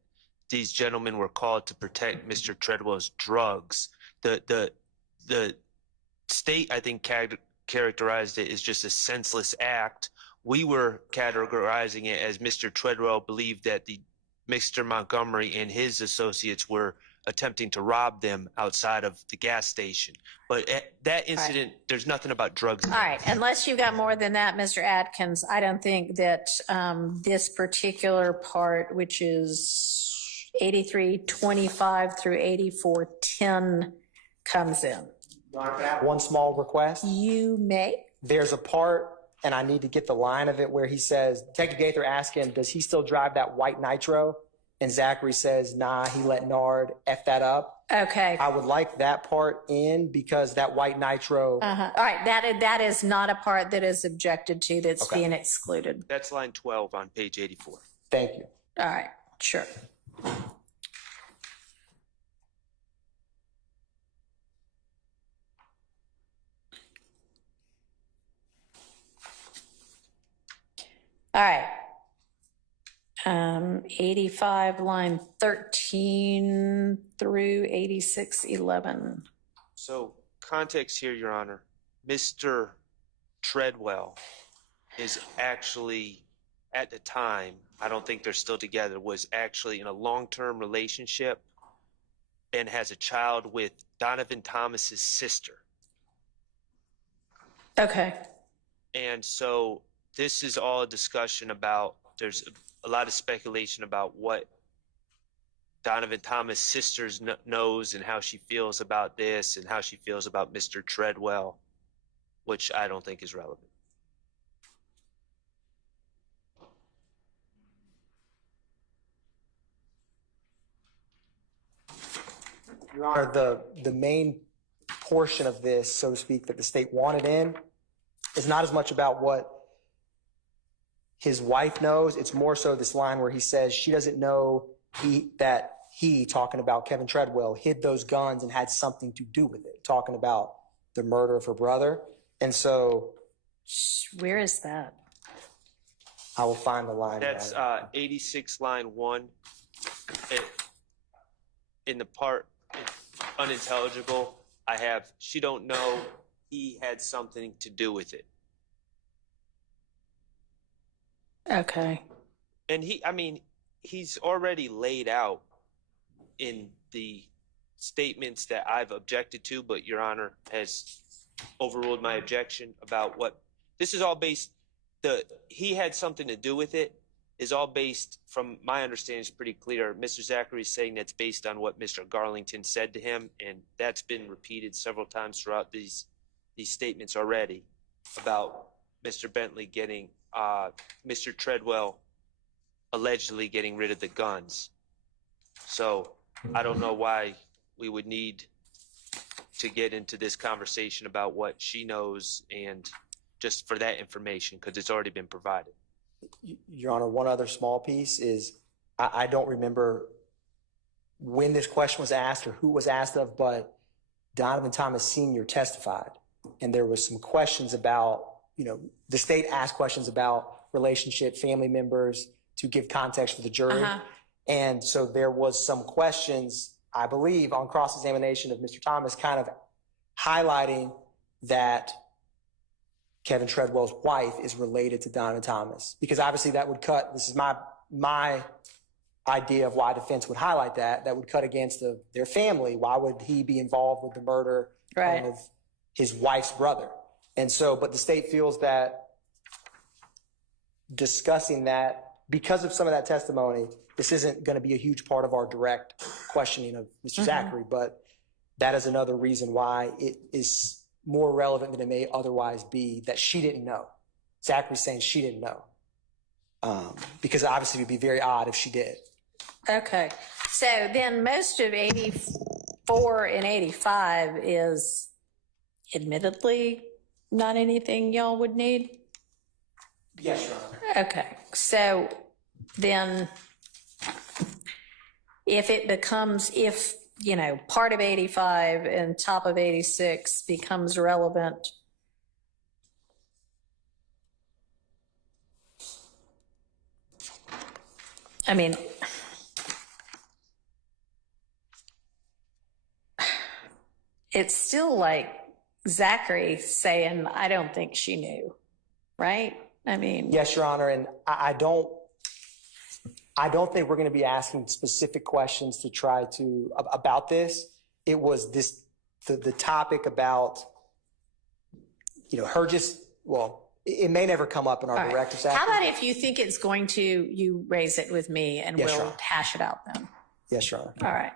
these gentlemen were called to protect Mr. Treadwell's drugs. The state, I think, characterized it as just a senseless act. We were categorizing it as Mr. Treadwell believed that Mr. Montgomery and his associates were attempting to rob them outside of the gas station. But at that incident, there's nothing about drugs. All right. Unless you got more than that, Mr. Atkins, I don't think that this particular part, which is 8325 through 8410, comes in. One small request. You may. There's a part, and I need to get the line of it, where he says, Detective Gaither asked him, does he still drive that white Nitro? And Zachary says, nah, he let Nard F that up. Okay. I would like that part in because that white Nitro. All right. That is not a part that is objected to that's being excluded. That's line 12 on page 84. Thank you. All right. Sure. All right. 85, line 13 through 8611. So context here, Your Honor. Mr. Treadwell is actually, at the time, I don't think they're still together, was actually in a long-term relationship and has a child with Donovan Thomas's sister. Okay. And so this is all a discussion about, there's a lot of speculation about what Donovan Thomas' sister knows and how she feels about this and how she feels about Mr. Treadwell, which I don't think is relevant. Your Honor, the main portion of this, so to speak, that the state wanted in is not as much about what his wife knows. It's more so this line where he says she doesn't know that he, talking about Kevin Treadwell, hid those guns and had something to do with it, talking about the murder of her brother. And so... Where is that? I will find the line. That's 86 line 1. In the part unintelligible, I have, she don't know he had something to do with it. Okay. And he's already laid out in the statements that I've objected to, but Your Honor has overruled my objection about what this is all based. He had something to do with it is all based, from my understanding, is pretty clear. Mr. Zachary is saying that's based on what Mr. Garlington said to him, and that's been repeated several times throughout these statements already about Mr. Bentley getting Mr. Treadwell allegedly getting rid of the guns. So I don't know why we would need to get into this conversation about what she knows and just for that information, because it's already been provided. Your Honor, one other small piece is I don't remember when this question was asked or who was asked of, but Donovan Thomas Sr. testified, and there was some questions about, the state asked questions about relationship, family members, to give context for the jury. And so there was some questions, I believe, on cross-examination of Mr. Thomas kind of highlighting that Kevin Treadwell's wife is related to Donovan Thomas, because obviously that would cut, this is my idea of why defense would highlight that would cut against their family. Why would he be involved with the murder of his wife's brother? And so, but the state feels that discussing that, because of some of that testimony, this isn't going to be a huge part of our direct questioning of Mr. Zachary, but that is another reason why it is more relevant than it may otherwise be that she didn't know. Zachary's saying she didn't know. Because obviously it would be very odd if she did. Okay. So then most of 84 84 and 85 is admittedly not anything y'all would need? Yes, Your Honor. Okay, so then if it becomes, part of 85 and top of 86 becomes relevant, I mean, it's still like Zachary saying, I don't think she knew, right? I mean. Yes, Your Honor, and I don't think we're going to be asking specific questions to try to, about this. It was the topic about, her just, it may never come up in our directive session. How about if you think it's going to, you raise it with me and Yes, Your we'll Honor. hash it out then. Yes, Your Honor. All right.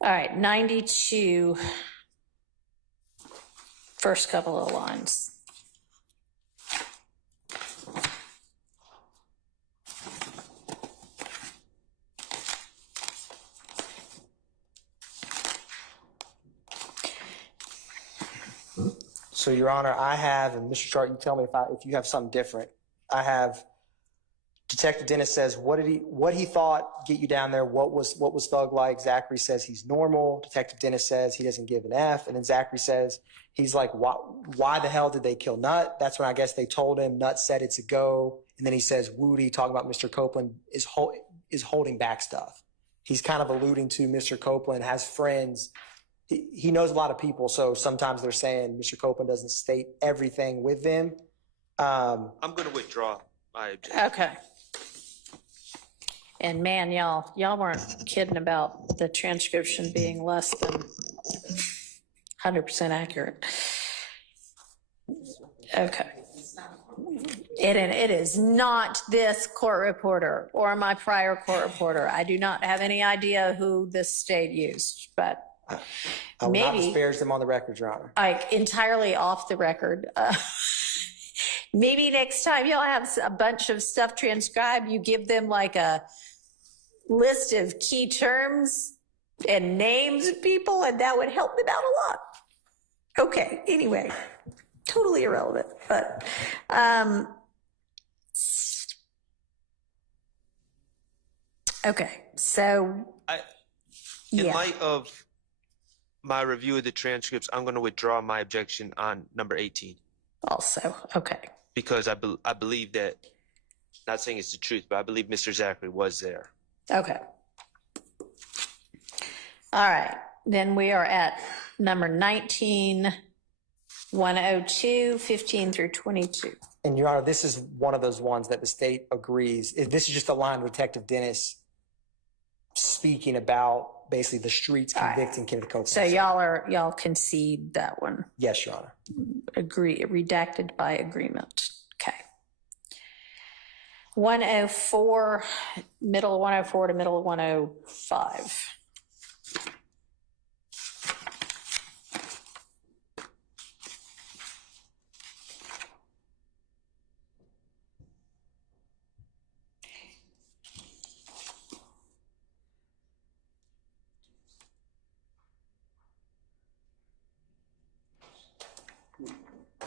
All right, 92, first couple of lines. So, Your Honor, I have, and Mr. Sharp, you tell me if you have something different. I have Detective Dennis says, what he thought get you down there? What was Thug like? Zachary says he's normal. Detective Dennis says he doesn't give an F. And then Zachary says, he's like, why the hell did they kill Nut? That's when I guess they told him. Nut said it's a go. And then he says, Woody, talking about Mr. Copeland, is holding back stuff. He's kind of alluding to Mr. Copeland has friends. He knows a lot of people, so sometimes they're saying Mr. Copeland doesn't state everything with them. I'm going to withdraw my objection. Okay. And man, y'all weren't kidding about the transcription being less than 100% accurate. Okay. It is not this court reporter or my prior court reporter. I do not have any idea who this state used, but I will not disparage them on the record, Your Honor. like entirely off the record. Maybe next time y'all have a bunch of stuff transcribed, you give them like a list of key terms and names of people, and that would help them out a lot. Okay, anyway, totally irrelevant, but okay, so In light of my review of the transcripts, I'm going to withdraw my objection on number 18. Also, okay. Because I believe that, not saying it's the truth, but I believe Mr. Zachary was there. Okay. All right. Then we are at number 19, 102, 15 through 22. And Your Honor, this is one of those ones that the state agrees. This is just a line with Detective Dennis speaking about basically the streets convicting Kenneth Copeland. So y'all concede that one. Yes, Your Honor. Agree, redacted by agreement. Okay. 104, middle of 104 to middle of 105.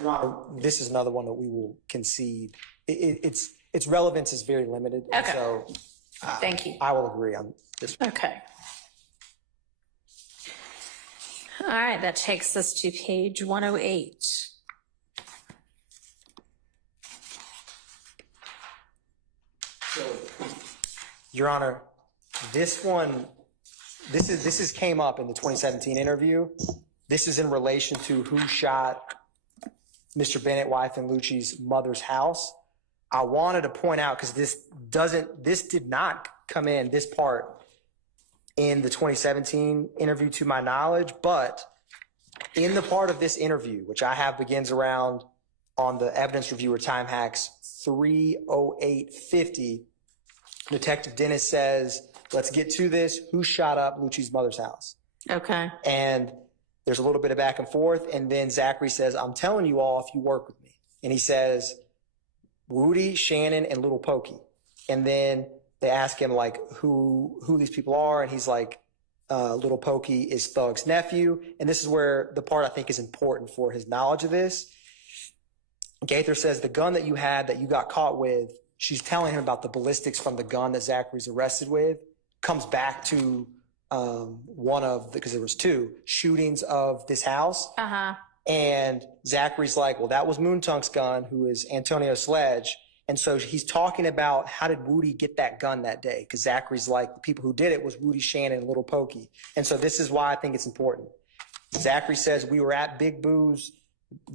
Your Honor, this is another one that we will concede. Its relevance is very limited. Okay. So Thank you. I will agree on this. Okay. All right, that takes us to page 108. Your Honor, this came up in the 2017 interview. This is in relation to who shot Mr. Bennett, wife, and Lucci's mother's house. I wanted to point out, because this did not come in, this part, in the 2017 interview to my knowledge, but in the part of this interview, which I have begins around on the evidence reviewer time hacks 30850, Detective Dennis says, let's get to this. Who shot up Lucci's mother's house? Okay. And there's a little bit of back and forth. And then Zachary says, I'm telling you all if you work with me. And he says, Woody, Shannon, and Little Pokey. And then they ask him like who these people are, and he's like, Little Pokey is Thug's nephew. And this is where the part I think is important for his knowledge of this. Gaither says the gun that you had that you got caught with, she's telling him about the ballistics from the gun that Zachary's arrested with, comes back to one of, because there was two shootings of this house. And Zachary's like, well, that was Moontunk's gun, who is Antonio Sledge. And so he's talking about how did Woody get that gun that day? Because Zachary's like, the people who did it was Woody, Shannon, and Little Pokey. And so this is why I think it's important. Zachary says, we were at Big Boo's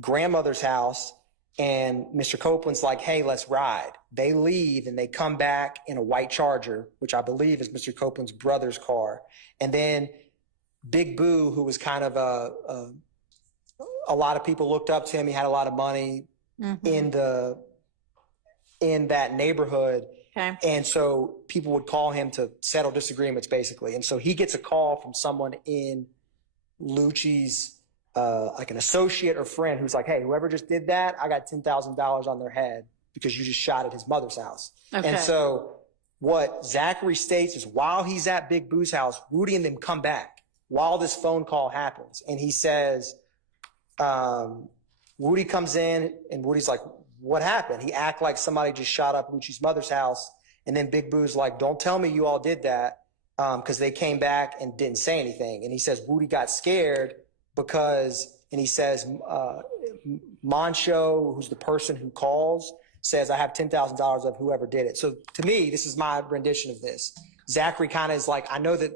grandmother's house, and Mr. Copeland's like, hey, let's ride. They leave, and they come back in a white Charger, which I believe is Mr. Copeland's brother's car. And then Big Boo, who was kind of a lot of people looked up to him. He had a lot of money in that neighborhood. Okay. And so people would call him to settle disagreements, basically. And so he gets a call from someone in Lucci's, like an associate or friend, who's like, hey, whoever just did that, I got $10,000 on their head because you just shot at his mother's house. Okay. And so what Zachary states is while he's at Big Boo's house, Woody and them come back while this phone call happens. And he says, Woody comes in, and Woody's like, what happened? He act like somebody just shot up Lucci's mother's house. And then Big Boo's like, don't tell me you all did that, because they came back and didn't say anything. And he says Woody got scared because, and he says, Moncho, who's the person who calls, says, I have $10,000 of whoever did it. So to me, this is my rendition of this. Zachary kind of is like, I know that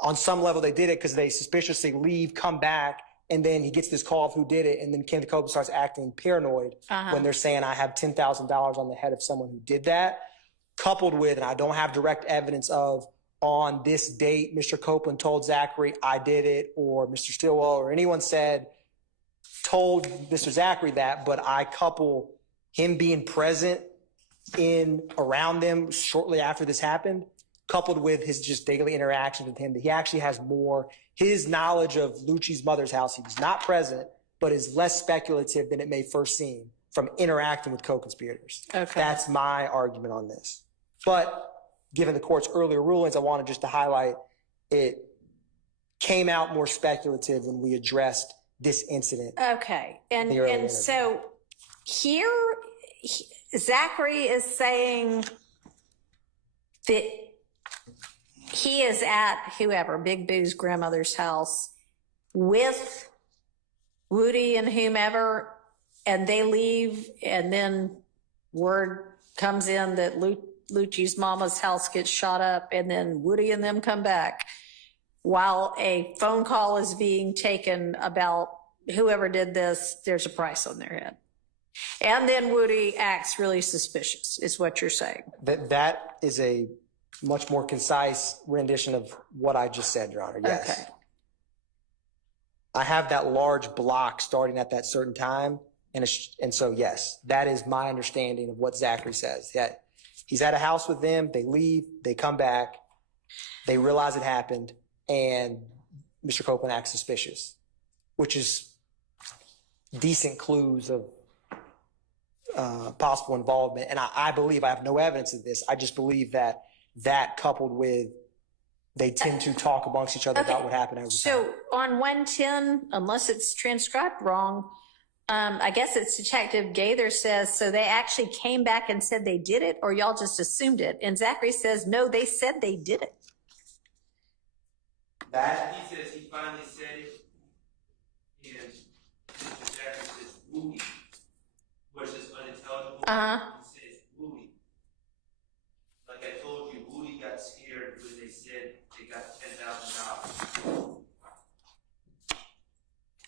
on some level they did it because they suspiciously leave, come back, and then he gets this call of who did it, and then Kenneth Copeland starts acting paranoid when they're saying, I have $10,000 on the head of someone who did that, coupled with, and I don't have direct evidence of, on this date, Mr. Copeland told Zachary, I did it, or Mr. Stillwell, or anyone told Mr. Zachary that, but I couple him being present around them shortly after this happened, coupled with his just daily interactions with him, that he actually has more, his knowledge of Lucci's mother's house, he was not present, but is less speculative than it may first seem from interacting with co-conspirators. Okay. That's my argument on this. But given the court's earlier rulings, I wanted just to highlight it came out more speculative when we addressed this incident. Okay. And so here, Zachary is saying that he is at whoever, Big Boo's grandmother's house with Woody and whomever, and they leave, and then word comes in that Lucci's mama's house gets shot up, and then Woody and them come back while a phone call is being taken about whoever did this, there's a price on their head. And then Woody acts really suspicious, is what you're saying. That is a much more concise rendition of what I just said, Your Honor. Yes. Okay. I have that large block starting at that certain time. And so, yes, that is my understanding of what Zachary says. That he's at a house with them, they leave, they come back, they realize it happened, and Mr. Copeland acts suspicious, which is decent clues of possible involvement. And I believe, I have no evidence of this, I just believe that coupled with they tend to talk amongst each other about what happened over time. So on 110, unless it's transcribed wrong, I guess it's Detective Gaither says, so they actually came back and said they did it, or y'all just assumed it? And Zachary says, no, they said they did it. That he says he finally said it, and Mr. Zachary says Woody, which is unintelligible. He says Woody. Like I told you, Woody got scared when they said they got $10,000.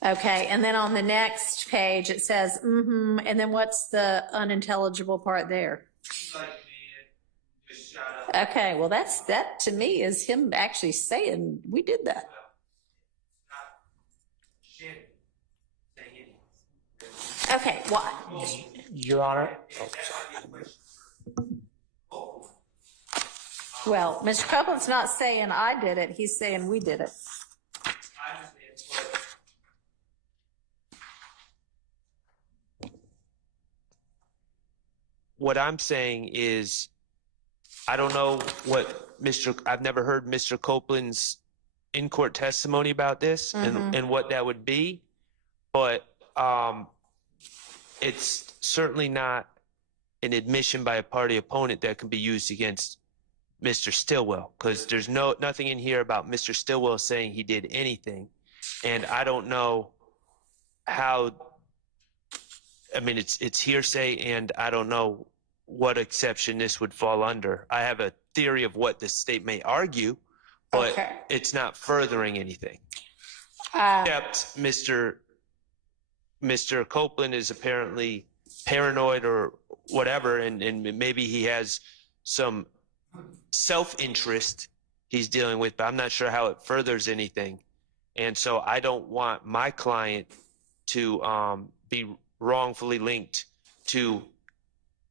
Okay, and then on the next page it says, and then what's the unintelligible part there? He's like, man, just shot up. Okay, well that to me is him actually saying we did that. Okay, well, Your Honor. well, Mr. Copeland's not saying I did it, he's saying we did it. What I'm saying is I don't know what I've never heard Mr. Copeland's in-court testimony about this and what that would be, but it's certainly not an admission by a party opponent that can be used against Mr. Stillwell, because there's nothing in here about Mr. Stillwell saying he did anything, and I don't know how. I mean, it's hearsay, and I don't know what exception this would fall under. I have a theory of what the state may argue, but it's not furthering anything. Except Mr. Copeland is apparently paranoid or whatever, and maybe he has some self-interest he's dealing with, but I'm not sure how it furthers anything. And so I don't want my client to be wrongfully linked to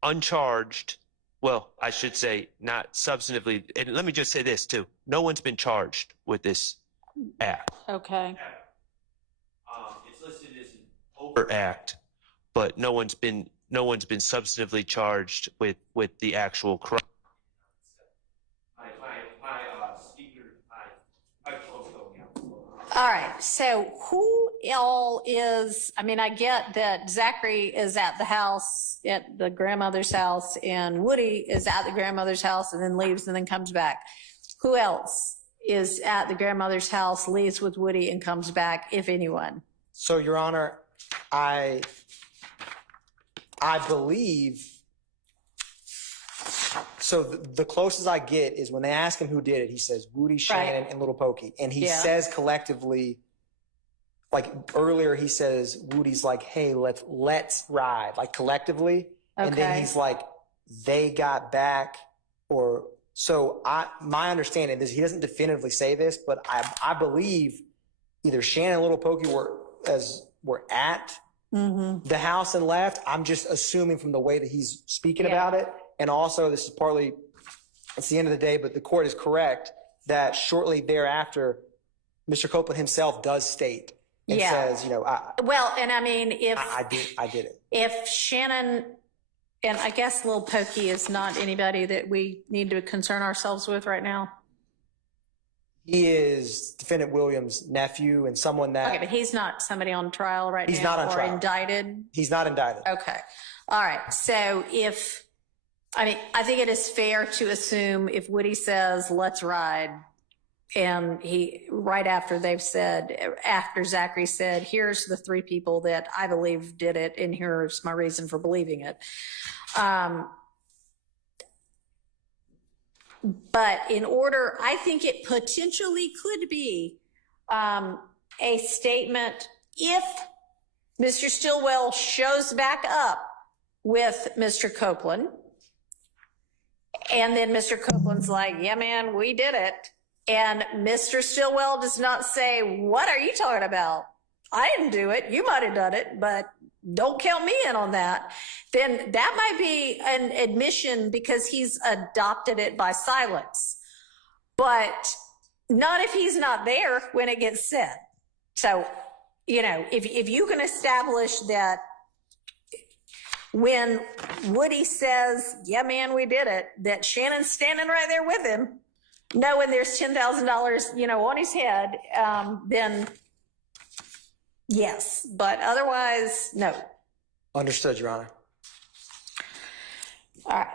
uncharged, well, I should say not substantively. And let me just say this too. No one's been charged with this act. Okay. It's listed as an overt act, but no one's been substantively charged with the actual crime. All right. So who all is, I mean, I get that Zachary is at the house, at the grandmother's house, and Woody is at the grandmother's house and then leaves and then comes back. Who else is at the grandmother's house, leaves with Woody and comes back, if anyone? So, Your Honor, I believe, so the closest I get is when they ask him who did it, he says Woody, Shannon, and Little Pokey. And he says collectively, like earlier he says, Woody's like, hey, let's ride, like collectively. Okay. And then he's like, they got back, or, so my understanding is he doesn't definitively say this, but I believe either Shannon and Little Pokey were at the house and left. I'm just assuming from the way that he's speaking about it. And also, this is partly, it's the end of the day, but the court is correct that shortly thereafter, Mr. Copeland himself does state and says, you know, well, and I mean, if I did it. If Shannon, and I guess Lil Pokey is not anybody that we need to concern ourselves with right now. He is Defendant Williams' nephew and someone that. Okay, but he's not somebody on trial right now. He's not on trial. Or indicted. He's not indicted. Okay, all right. So I think it is fair to assume if Woody says, let's ride, and right after after Zachary said, here's the three people that I believe did it, and here's my reason for believing it. But in order, I think it potentially could be a statement if Mr. Stillwell shows back up with Mr. Copeland, and then Mr. Copeland's like, yeah, man, we did it. And Mr. Stillwell does not say, what are you talking about? I didn't do it. You might have done it, but don't count me in on that. Then that might be an admission because he's adopted it by silence. But not if he's not there when it gets said. So, you know, if you can establish that when Woody says, yeah, man, we did it, that Shannon's standing right there with him, knowing there's $10,000, you know, on his head, then yes. But otherwise, no. Understood, Your Honor. All right.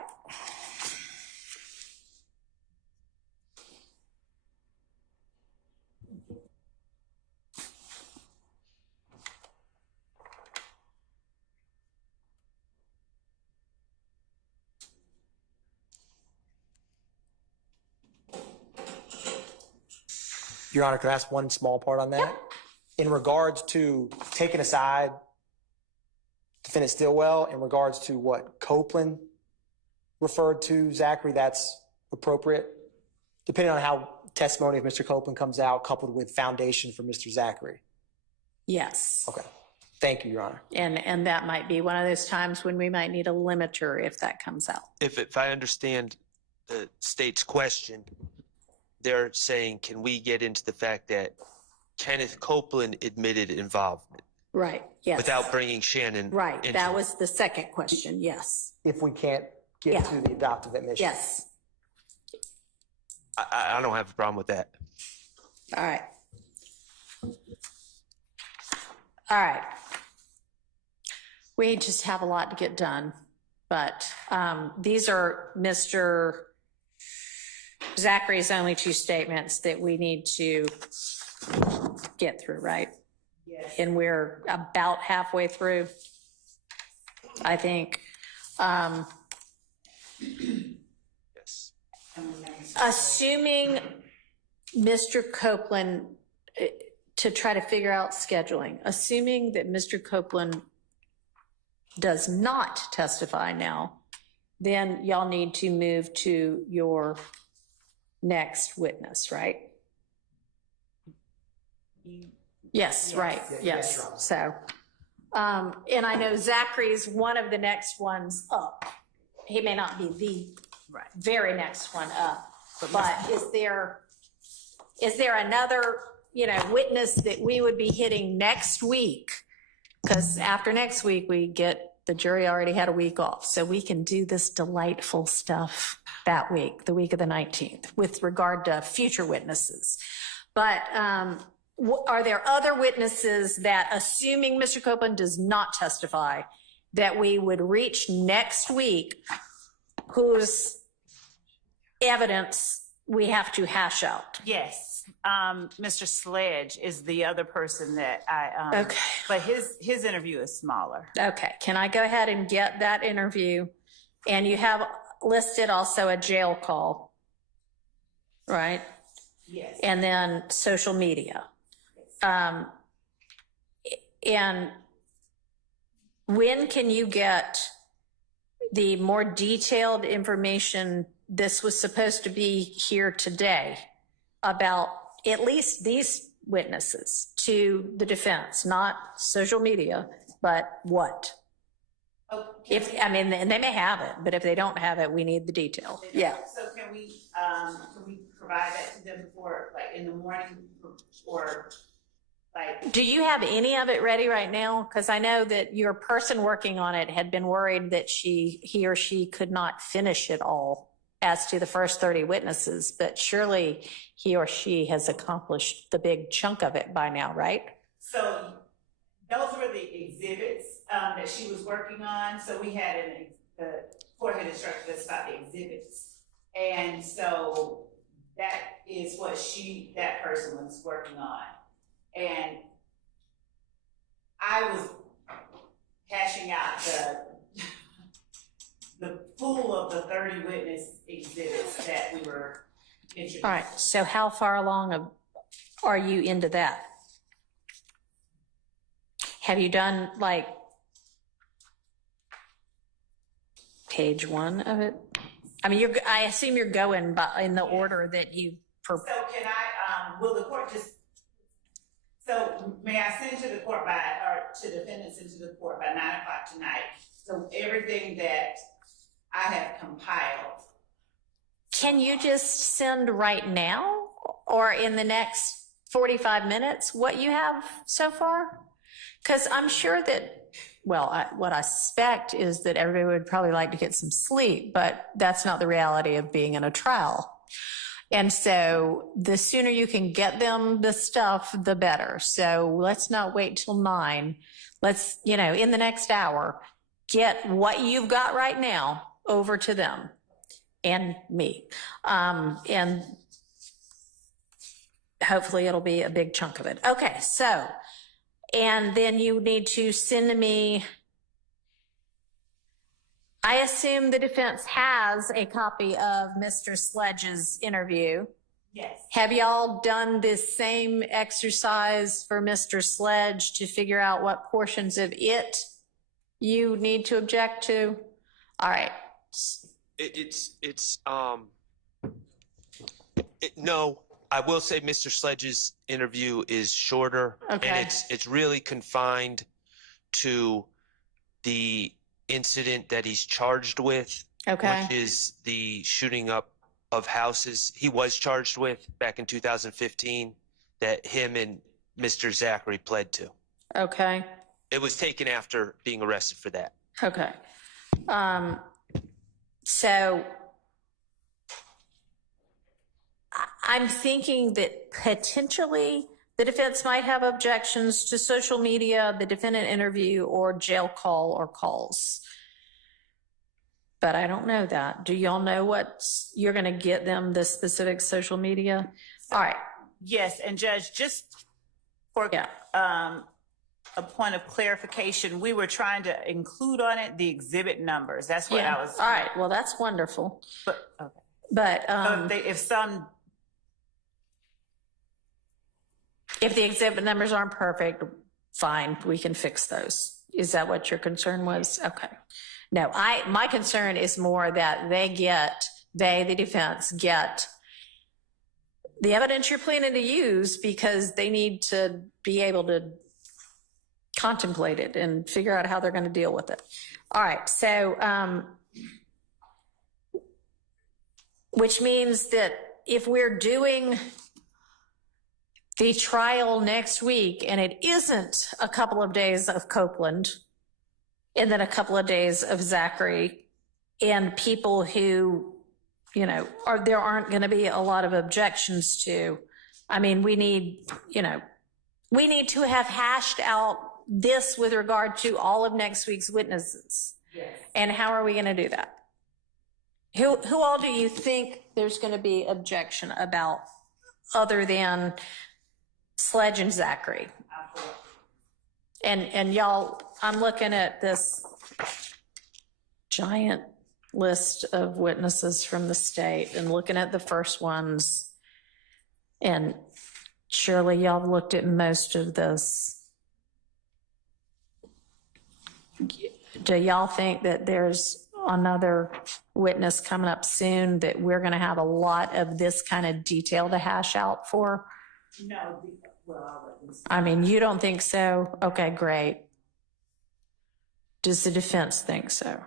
Your Honor, could I ask one small part on that? Yep. In regards to taking aside Defendant Stillwell, in regards to what Copeland referred to, Zachary, that's appropriate, depending on how testimony of Mr. Copeland comes out, coupled with foundation for Mr. Zachary. Yes. Okay. Thank you, Your Honor. And that might be one of those times when we might need a limiter if that comes out. If I understand the state's question, they're saying, can we get into the fact that Kenneth Copeland admitted involvement? Right, yes. Without bringing Shannon Right, into that it. was the second question, yes. If we can't get to the adoptive admission. Yes. I don't have a problem with that. All right. All right. We just have a lot to get done, but these are Mr. Zachary's only two statements that we need to get through, right? Yes. And we're about halfway through, I think. Yes. Assuming Mr. Copeland, to try to figure out scheduling, assuming that Mr. Copeland does not testify now, then y'all need to move to your next witness, right? Yes, right, yes. So, and I know Zachary's one of the next ones up. He may not be the very next one up, but is there another, witness that we would be hitting next week? Because after next week, the jury already had a week off, so we can do this delightful stuff that week, the week of the 19th, with regard to future witnesses. But are there other witnesses that, assuming Mr. Copeland does not testify, that we would reach next week whose evidence we have to hash out? Yes. Mr. Sledge is the other person that I, Okay. but his interview is smaller. Okay, can I go ahead and get that interview? And you have listed also a jail call, right? Yes. And then social media. And when can you get the more detailed information? This was supposed to be here today about at least these witnesses to the defense, not social media, but what? And they may have it, but if they don't have it, we need the detail. Yeah. So can we provide that to them before, like in the morning, or like? Do you have any of it ready right now? Because I know that your person working on it had been worried that he or she could not finish it all as to the first 30 witnesses, but surely he or she has accomplished the big chunk of it by now, right? So those were the exhibits that she was working on. So we had the court had instructed us about the exhibits. And so that is what that person was working on. And I was hashing out the pool of the 30 witness exhibits that we were introducing. All right, so how far along are you into that? Have you done like page one of it? I mean, I assume you're going in the order that you. So can I, will the court so may I send to the court or to defendants into the court by 9 o'clock tonight? So everything that I have compiled. Can you just send right now or in the next 45 minutes what you have so far? Because I'm sure that, what I suspect is that everybody would probably like to get some sleep, but that's not the reality of being in a trial. And so the sooner you can get them the stuff, the better. So let's not wait till 9. Let's, in the next hour, get what you've got right now over to them and me. And hopefully it'll be a big chunk of it. Okay, so, and then you need to send me, I assume the defense has a copy of Mr. Sledge's interview. Yes. Have y'all done this same exercise for Mr. Sledge to figure out what portions of it you need to object to? All right. No, I will say Mr. Sledge's interview is shorter. Okay. And it's really confined to the incident that he's charged with, Okay. which is the shooting up of houses he was charged with back in 2015 that him and Mr. Zachary pled to. Okay. It was taken after being arrested for that. Okay. So I'm thinking that potentially the defense might have objections to social media, the defendant interview, or jail call or calls. But I don't know that. Do y'all know what you're going to get them, the specific social media? All right. Yes, and Judge, just for a point of clarification, we were trying to include on it the exhibit numbers. That's what I was. All right. Well, that's wonderful. But okay. But if the exhibit numbers aren't perfect, fine, we can fix those. Is that what your concern was? Okay. No, my concern is more that the defense get the evidence you're planning to use, because they need to be able to contemplate it and figure out how they're going to deal with it. All right. So, which means that if we're doing the trial next week and it isn't a couple of days of Copeland and then a couple of days of Zachary and people who, there aren't going to be a lot of objections to, I mean, we need to have hashed out this with regard to all of next week's witnesses. Yes. And how are we going to do that? Who all do you think there's going to be objection about other than Sledge and Zachary? And y'all, I'm looking at this giant list of witnesses from the state and looking at the first ones. And surely y'all have looked at most of this. Do y'all think that there's another witness coming up soon that we're going to have a lot of this kind of detail to hash out for? No, well, I mean, you don't think so? Okay, great. Does the defense think so?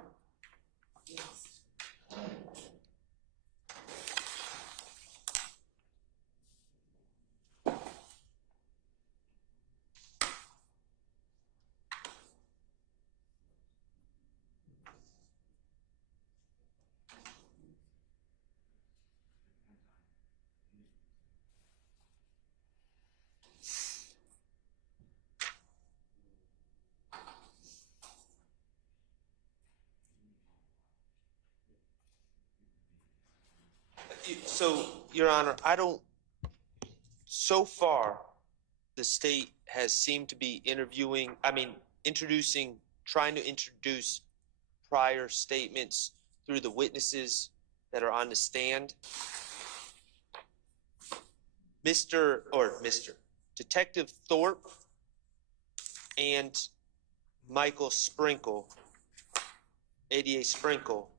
So, Your Honor, so far, the state has seemed to be trying to introduce prior statements through the witnesses that are on the stand. Detective Thorpe and Michael Sprinkle, ADA Sprinkle,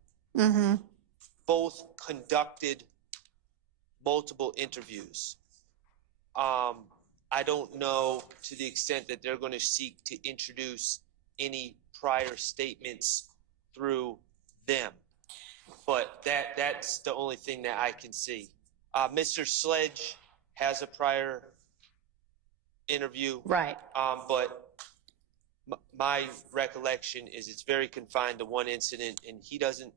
both conducted multiple interviews. I don't know to the extent that they're going to seek to introduce any prior statements through them, but that's the only thing that I can see. Mr. Sledge has a prior interview, right? But my recollection is it's very confined to one incident, and he doesn't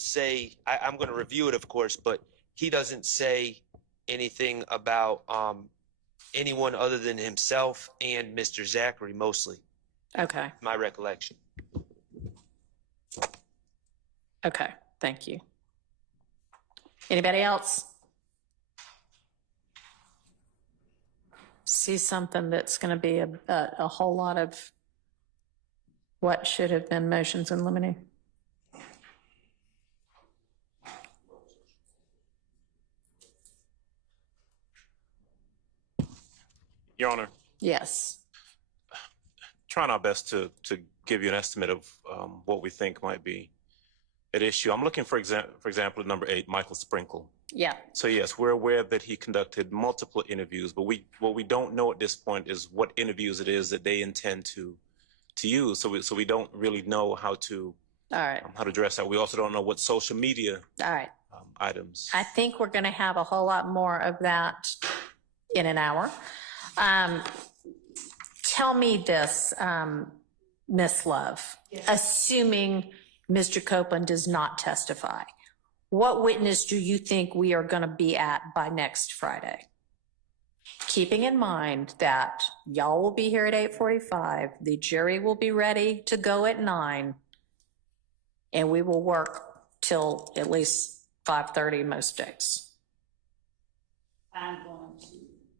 say, I'm going to review it, of course, but he doesn't say anything about anyone other than himself and Mr. Zachary, mostly. Okay. My recollection. Okay, thank you. Anybody else see something that's going to be a whole lot of what should have been motions in limine? Your Honor. Yes. Trying our best to give you an estimate of what we think might be at issue. I'm looking, for example, at number 8, Michael Sprinkle. Yeah. So yes, we're aware that he conducted multiple interviews, but what we don't know at this point is what interviews it is that they intend to use. So we don't really know how to address that. We also don't know what social media items. I think we're going to have a whole lot more of that in an hour. Tell me this, Miss Love, assuming Mr. Copeland does not testify, what witness do you think we are going to be at by next Friday? Keeping in mind that y'all will be here at 8:45, the jury will be ready to go at 9, and we will work till at least 5:30 most days. I'm going to.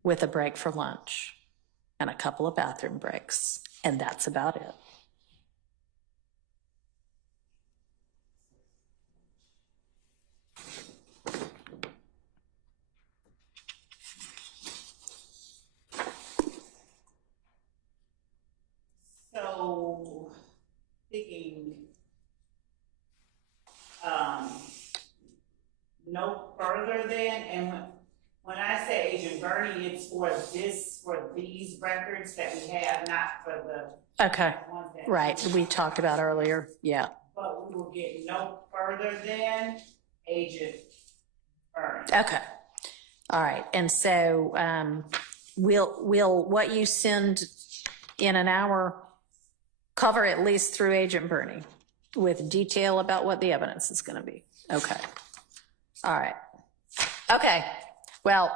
With a break for lunch and a couple of bathroom breaks, and that's about it. So, thinking, no further than, and when I say Agent Bernie, it's for these records that we have, not for the Okay, ones that. right, we talked about earlier, yeah. But we will get no further than Agent Bernie. Okay, all right, and so will what you send in an hour cover at least through Agent Bernie with detail about what the evidence is going to be? Okay, all right, okay. Well,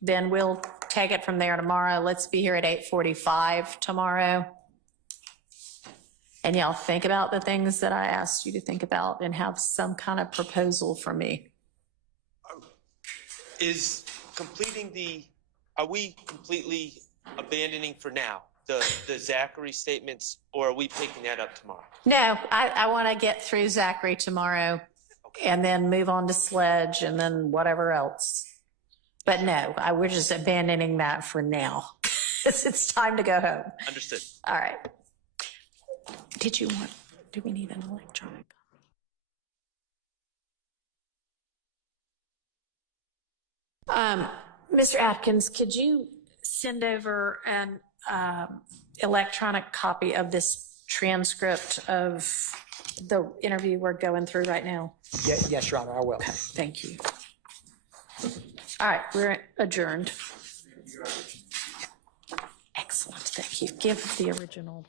then we'll take it from there tomorrow. Let's be here at 8:45 tomorrow. And y'all think about the things that I asked you to think about and have some kind of proposal for me. Is completing are we completely abandoning for now the Zachary statements, or are we picking that up tomorrow? No, I want to get through Zachary tomorrow and then move on to Sledge and then whatever else. But no, we're just abandoning that for now. It's time to go home. Understood. All right. Do we need an electronic? Mr. Atkins, could you send over an electronic copy of this transcript of the interview we're going through right now? Yes, Your Honor, I will. Okay, thank you. All right, we're adjourned. Excellent, thank you. Give the original.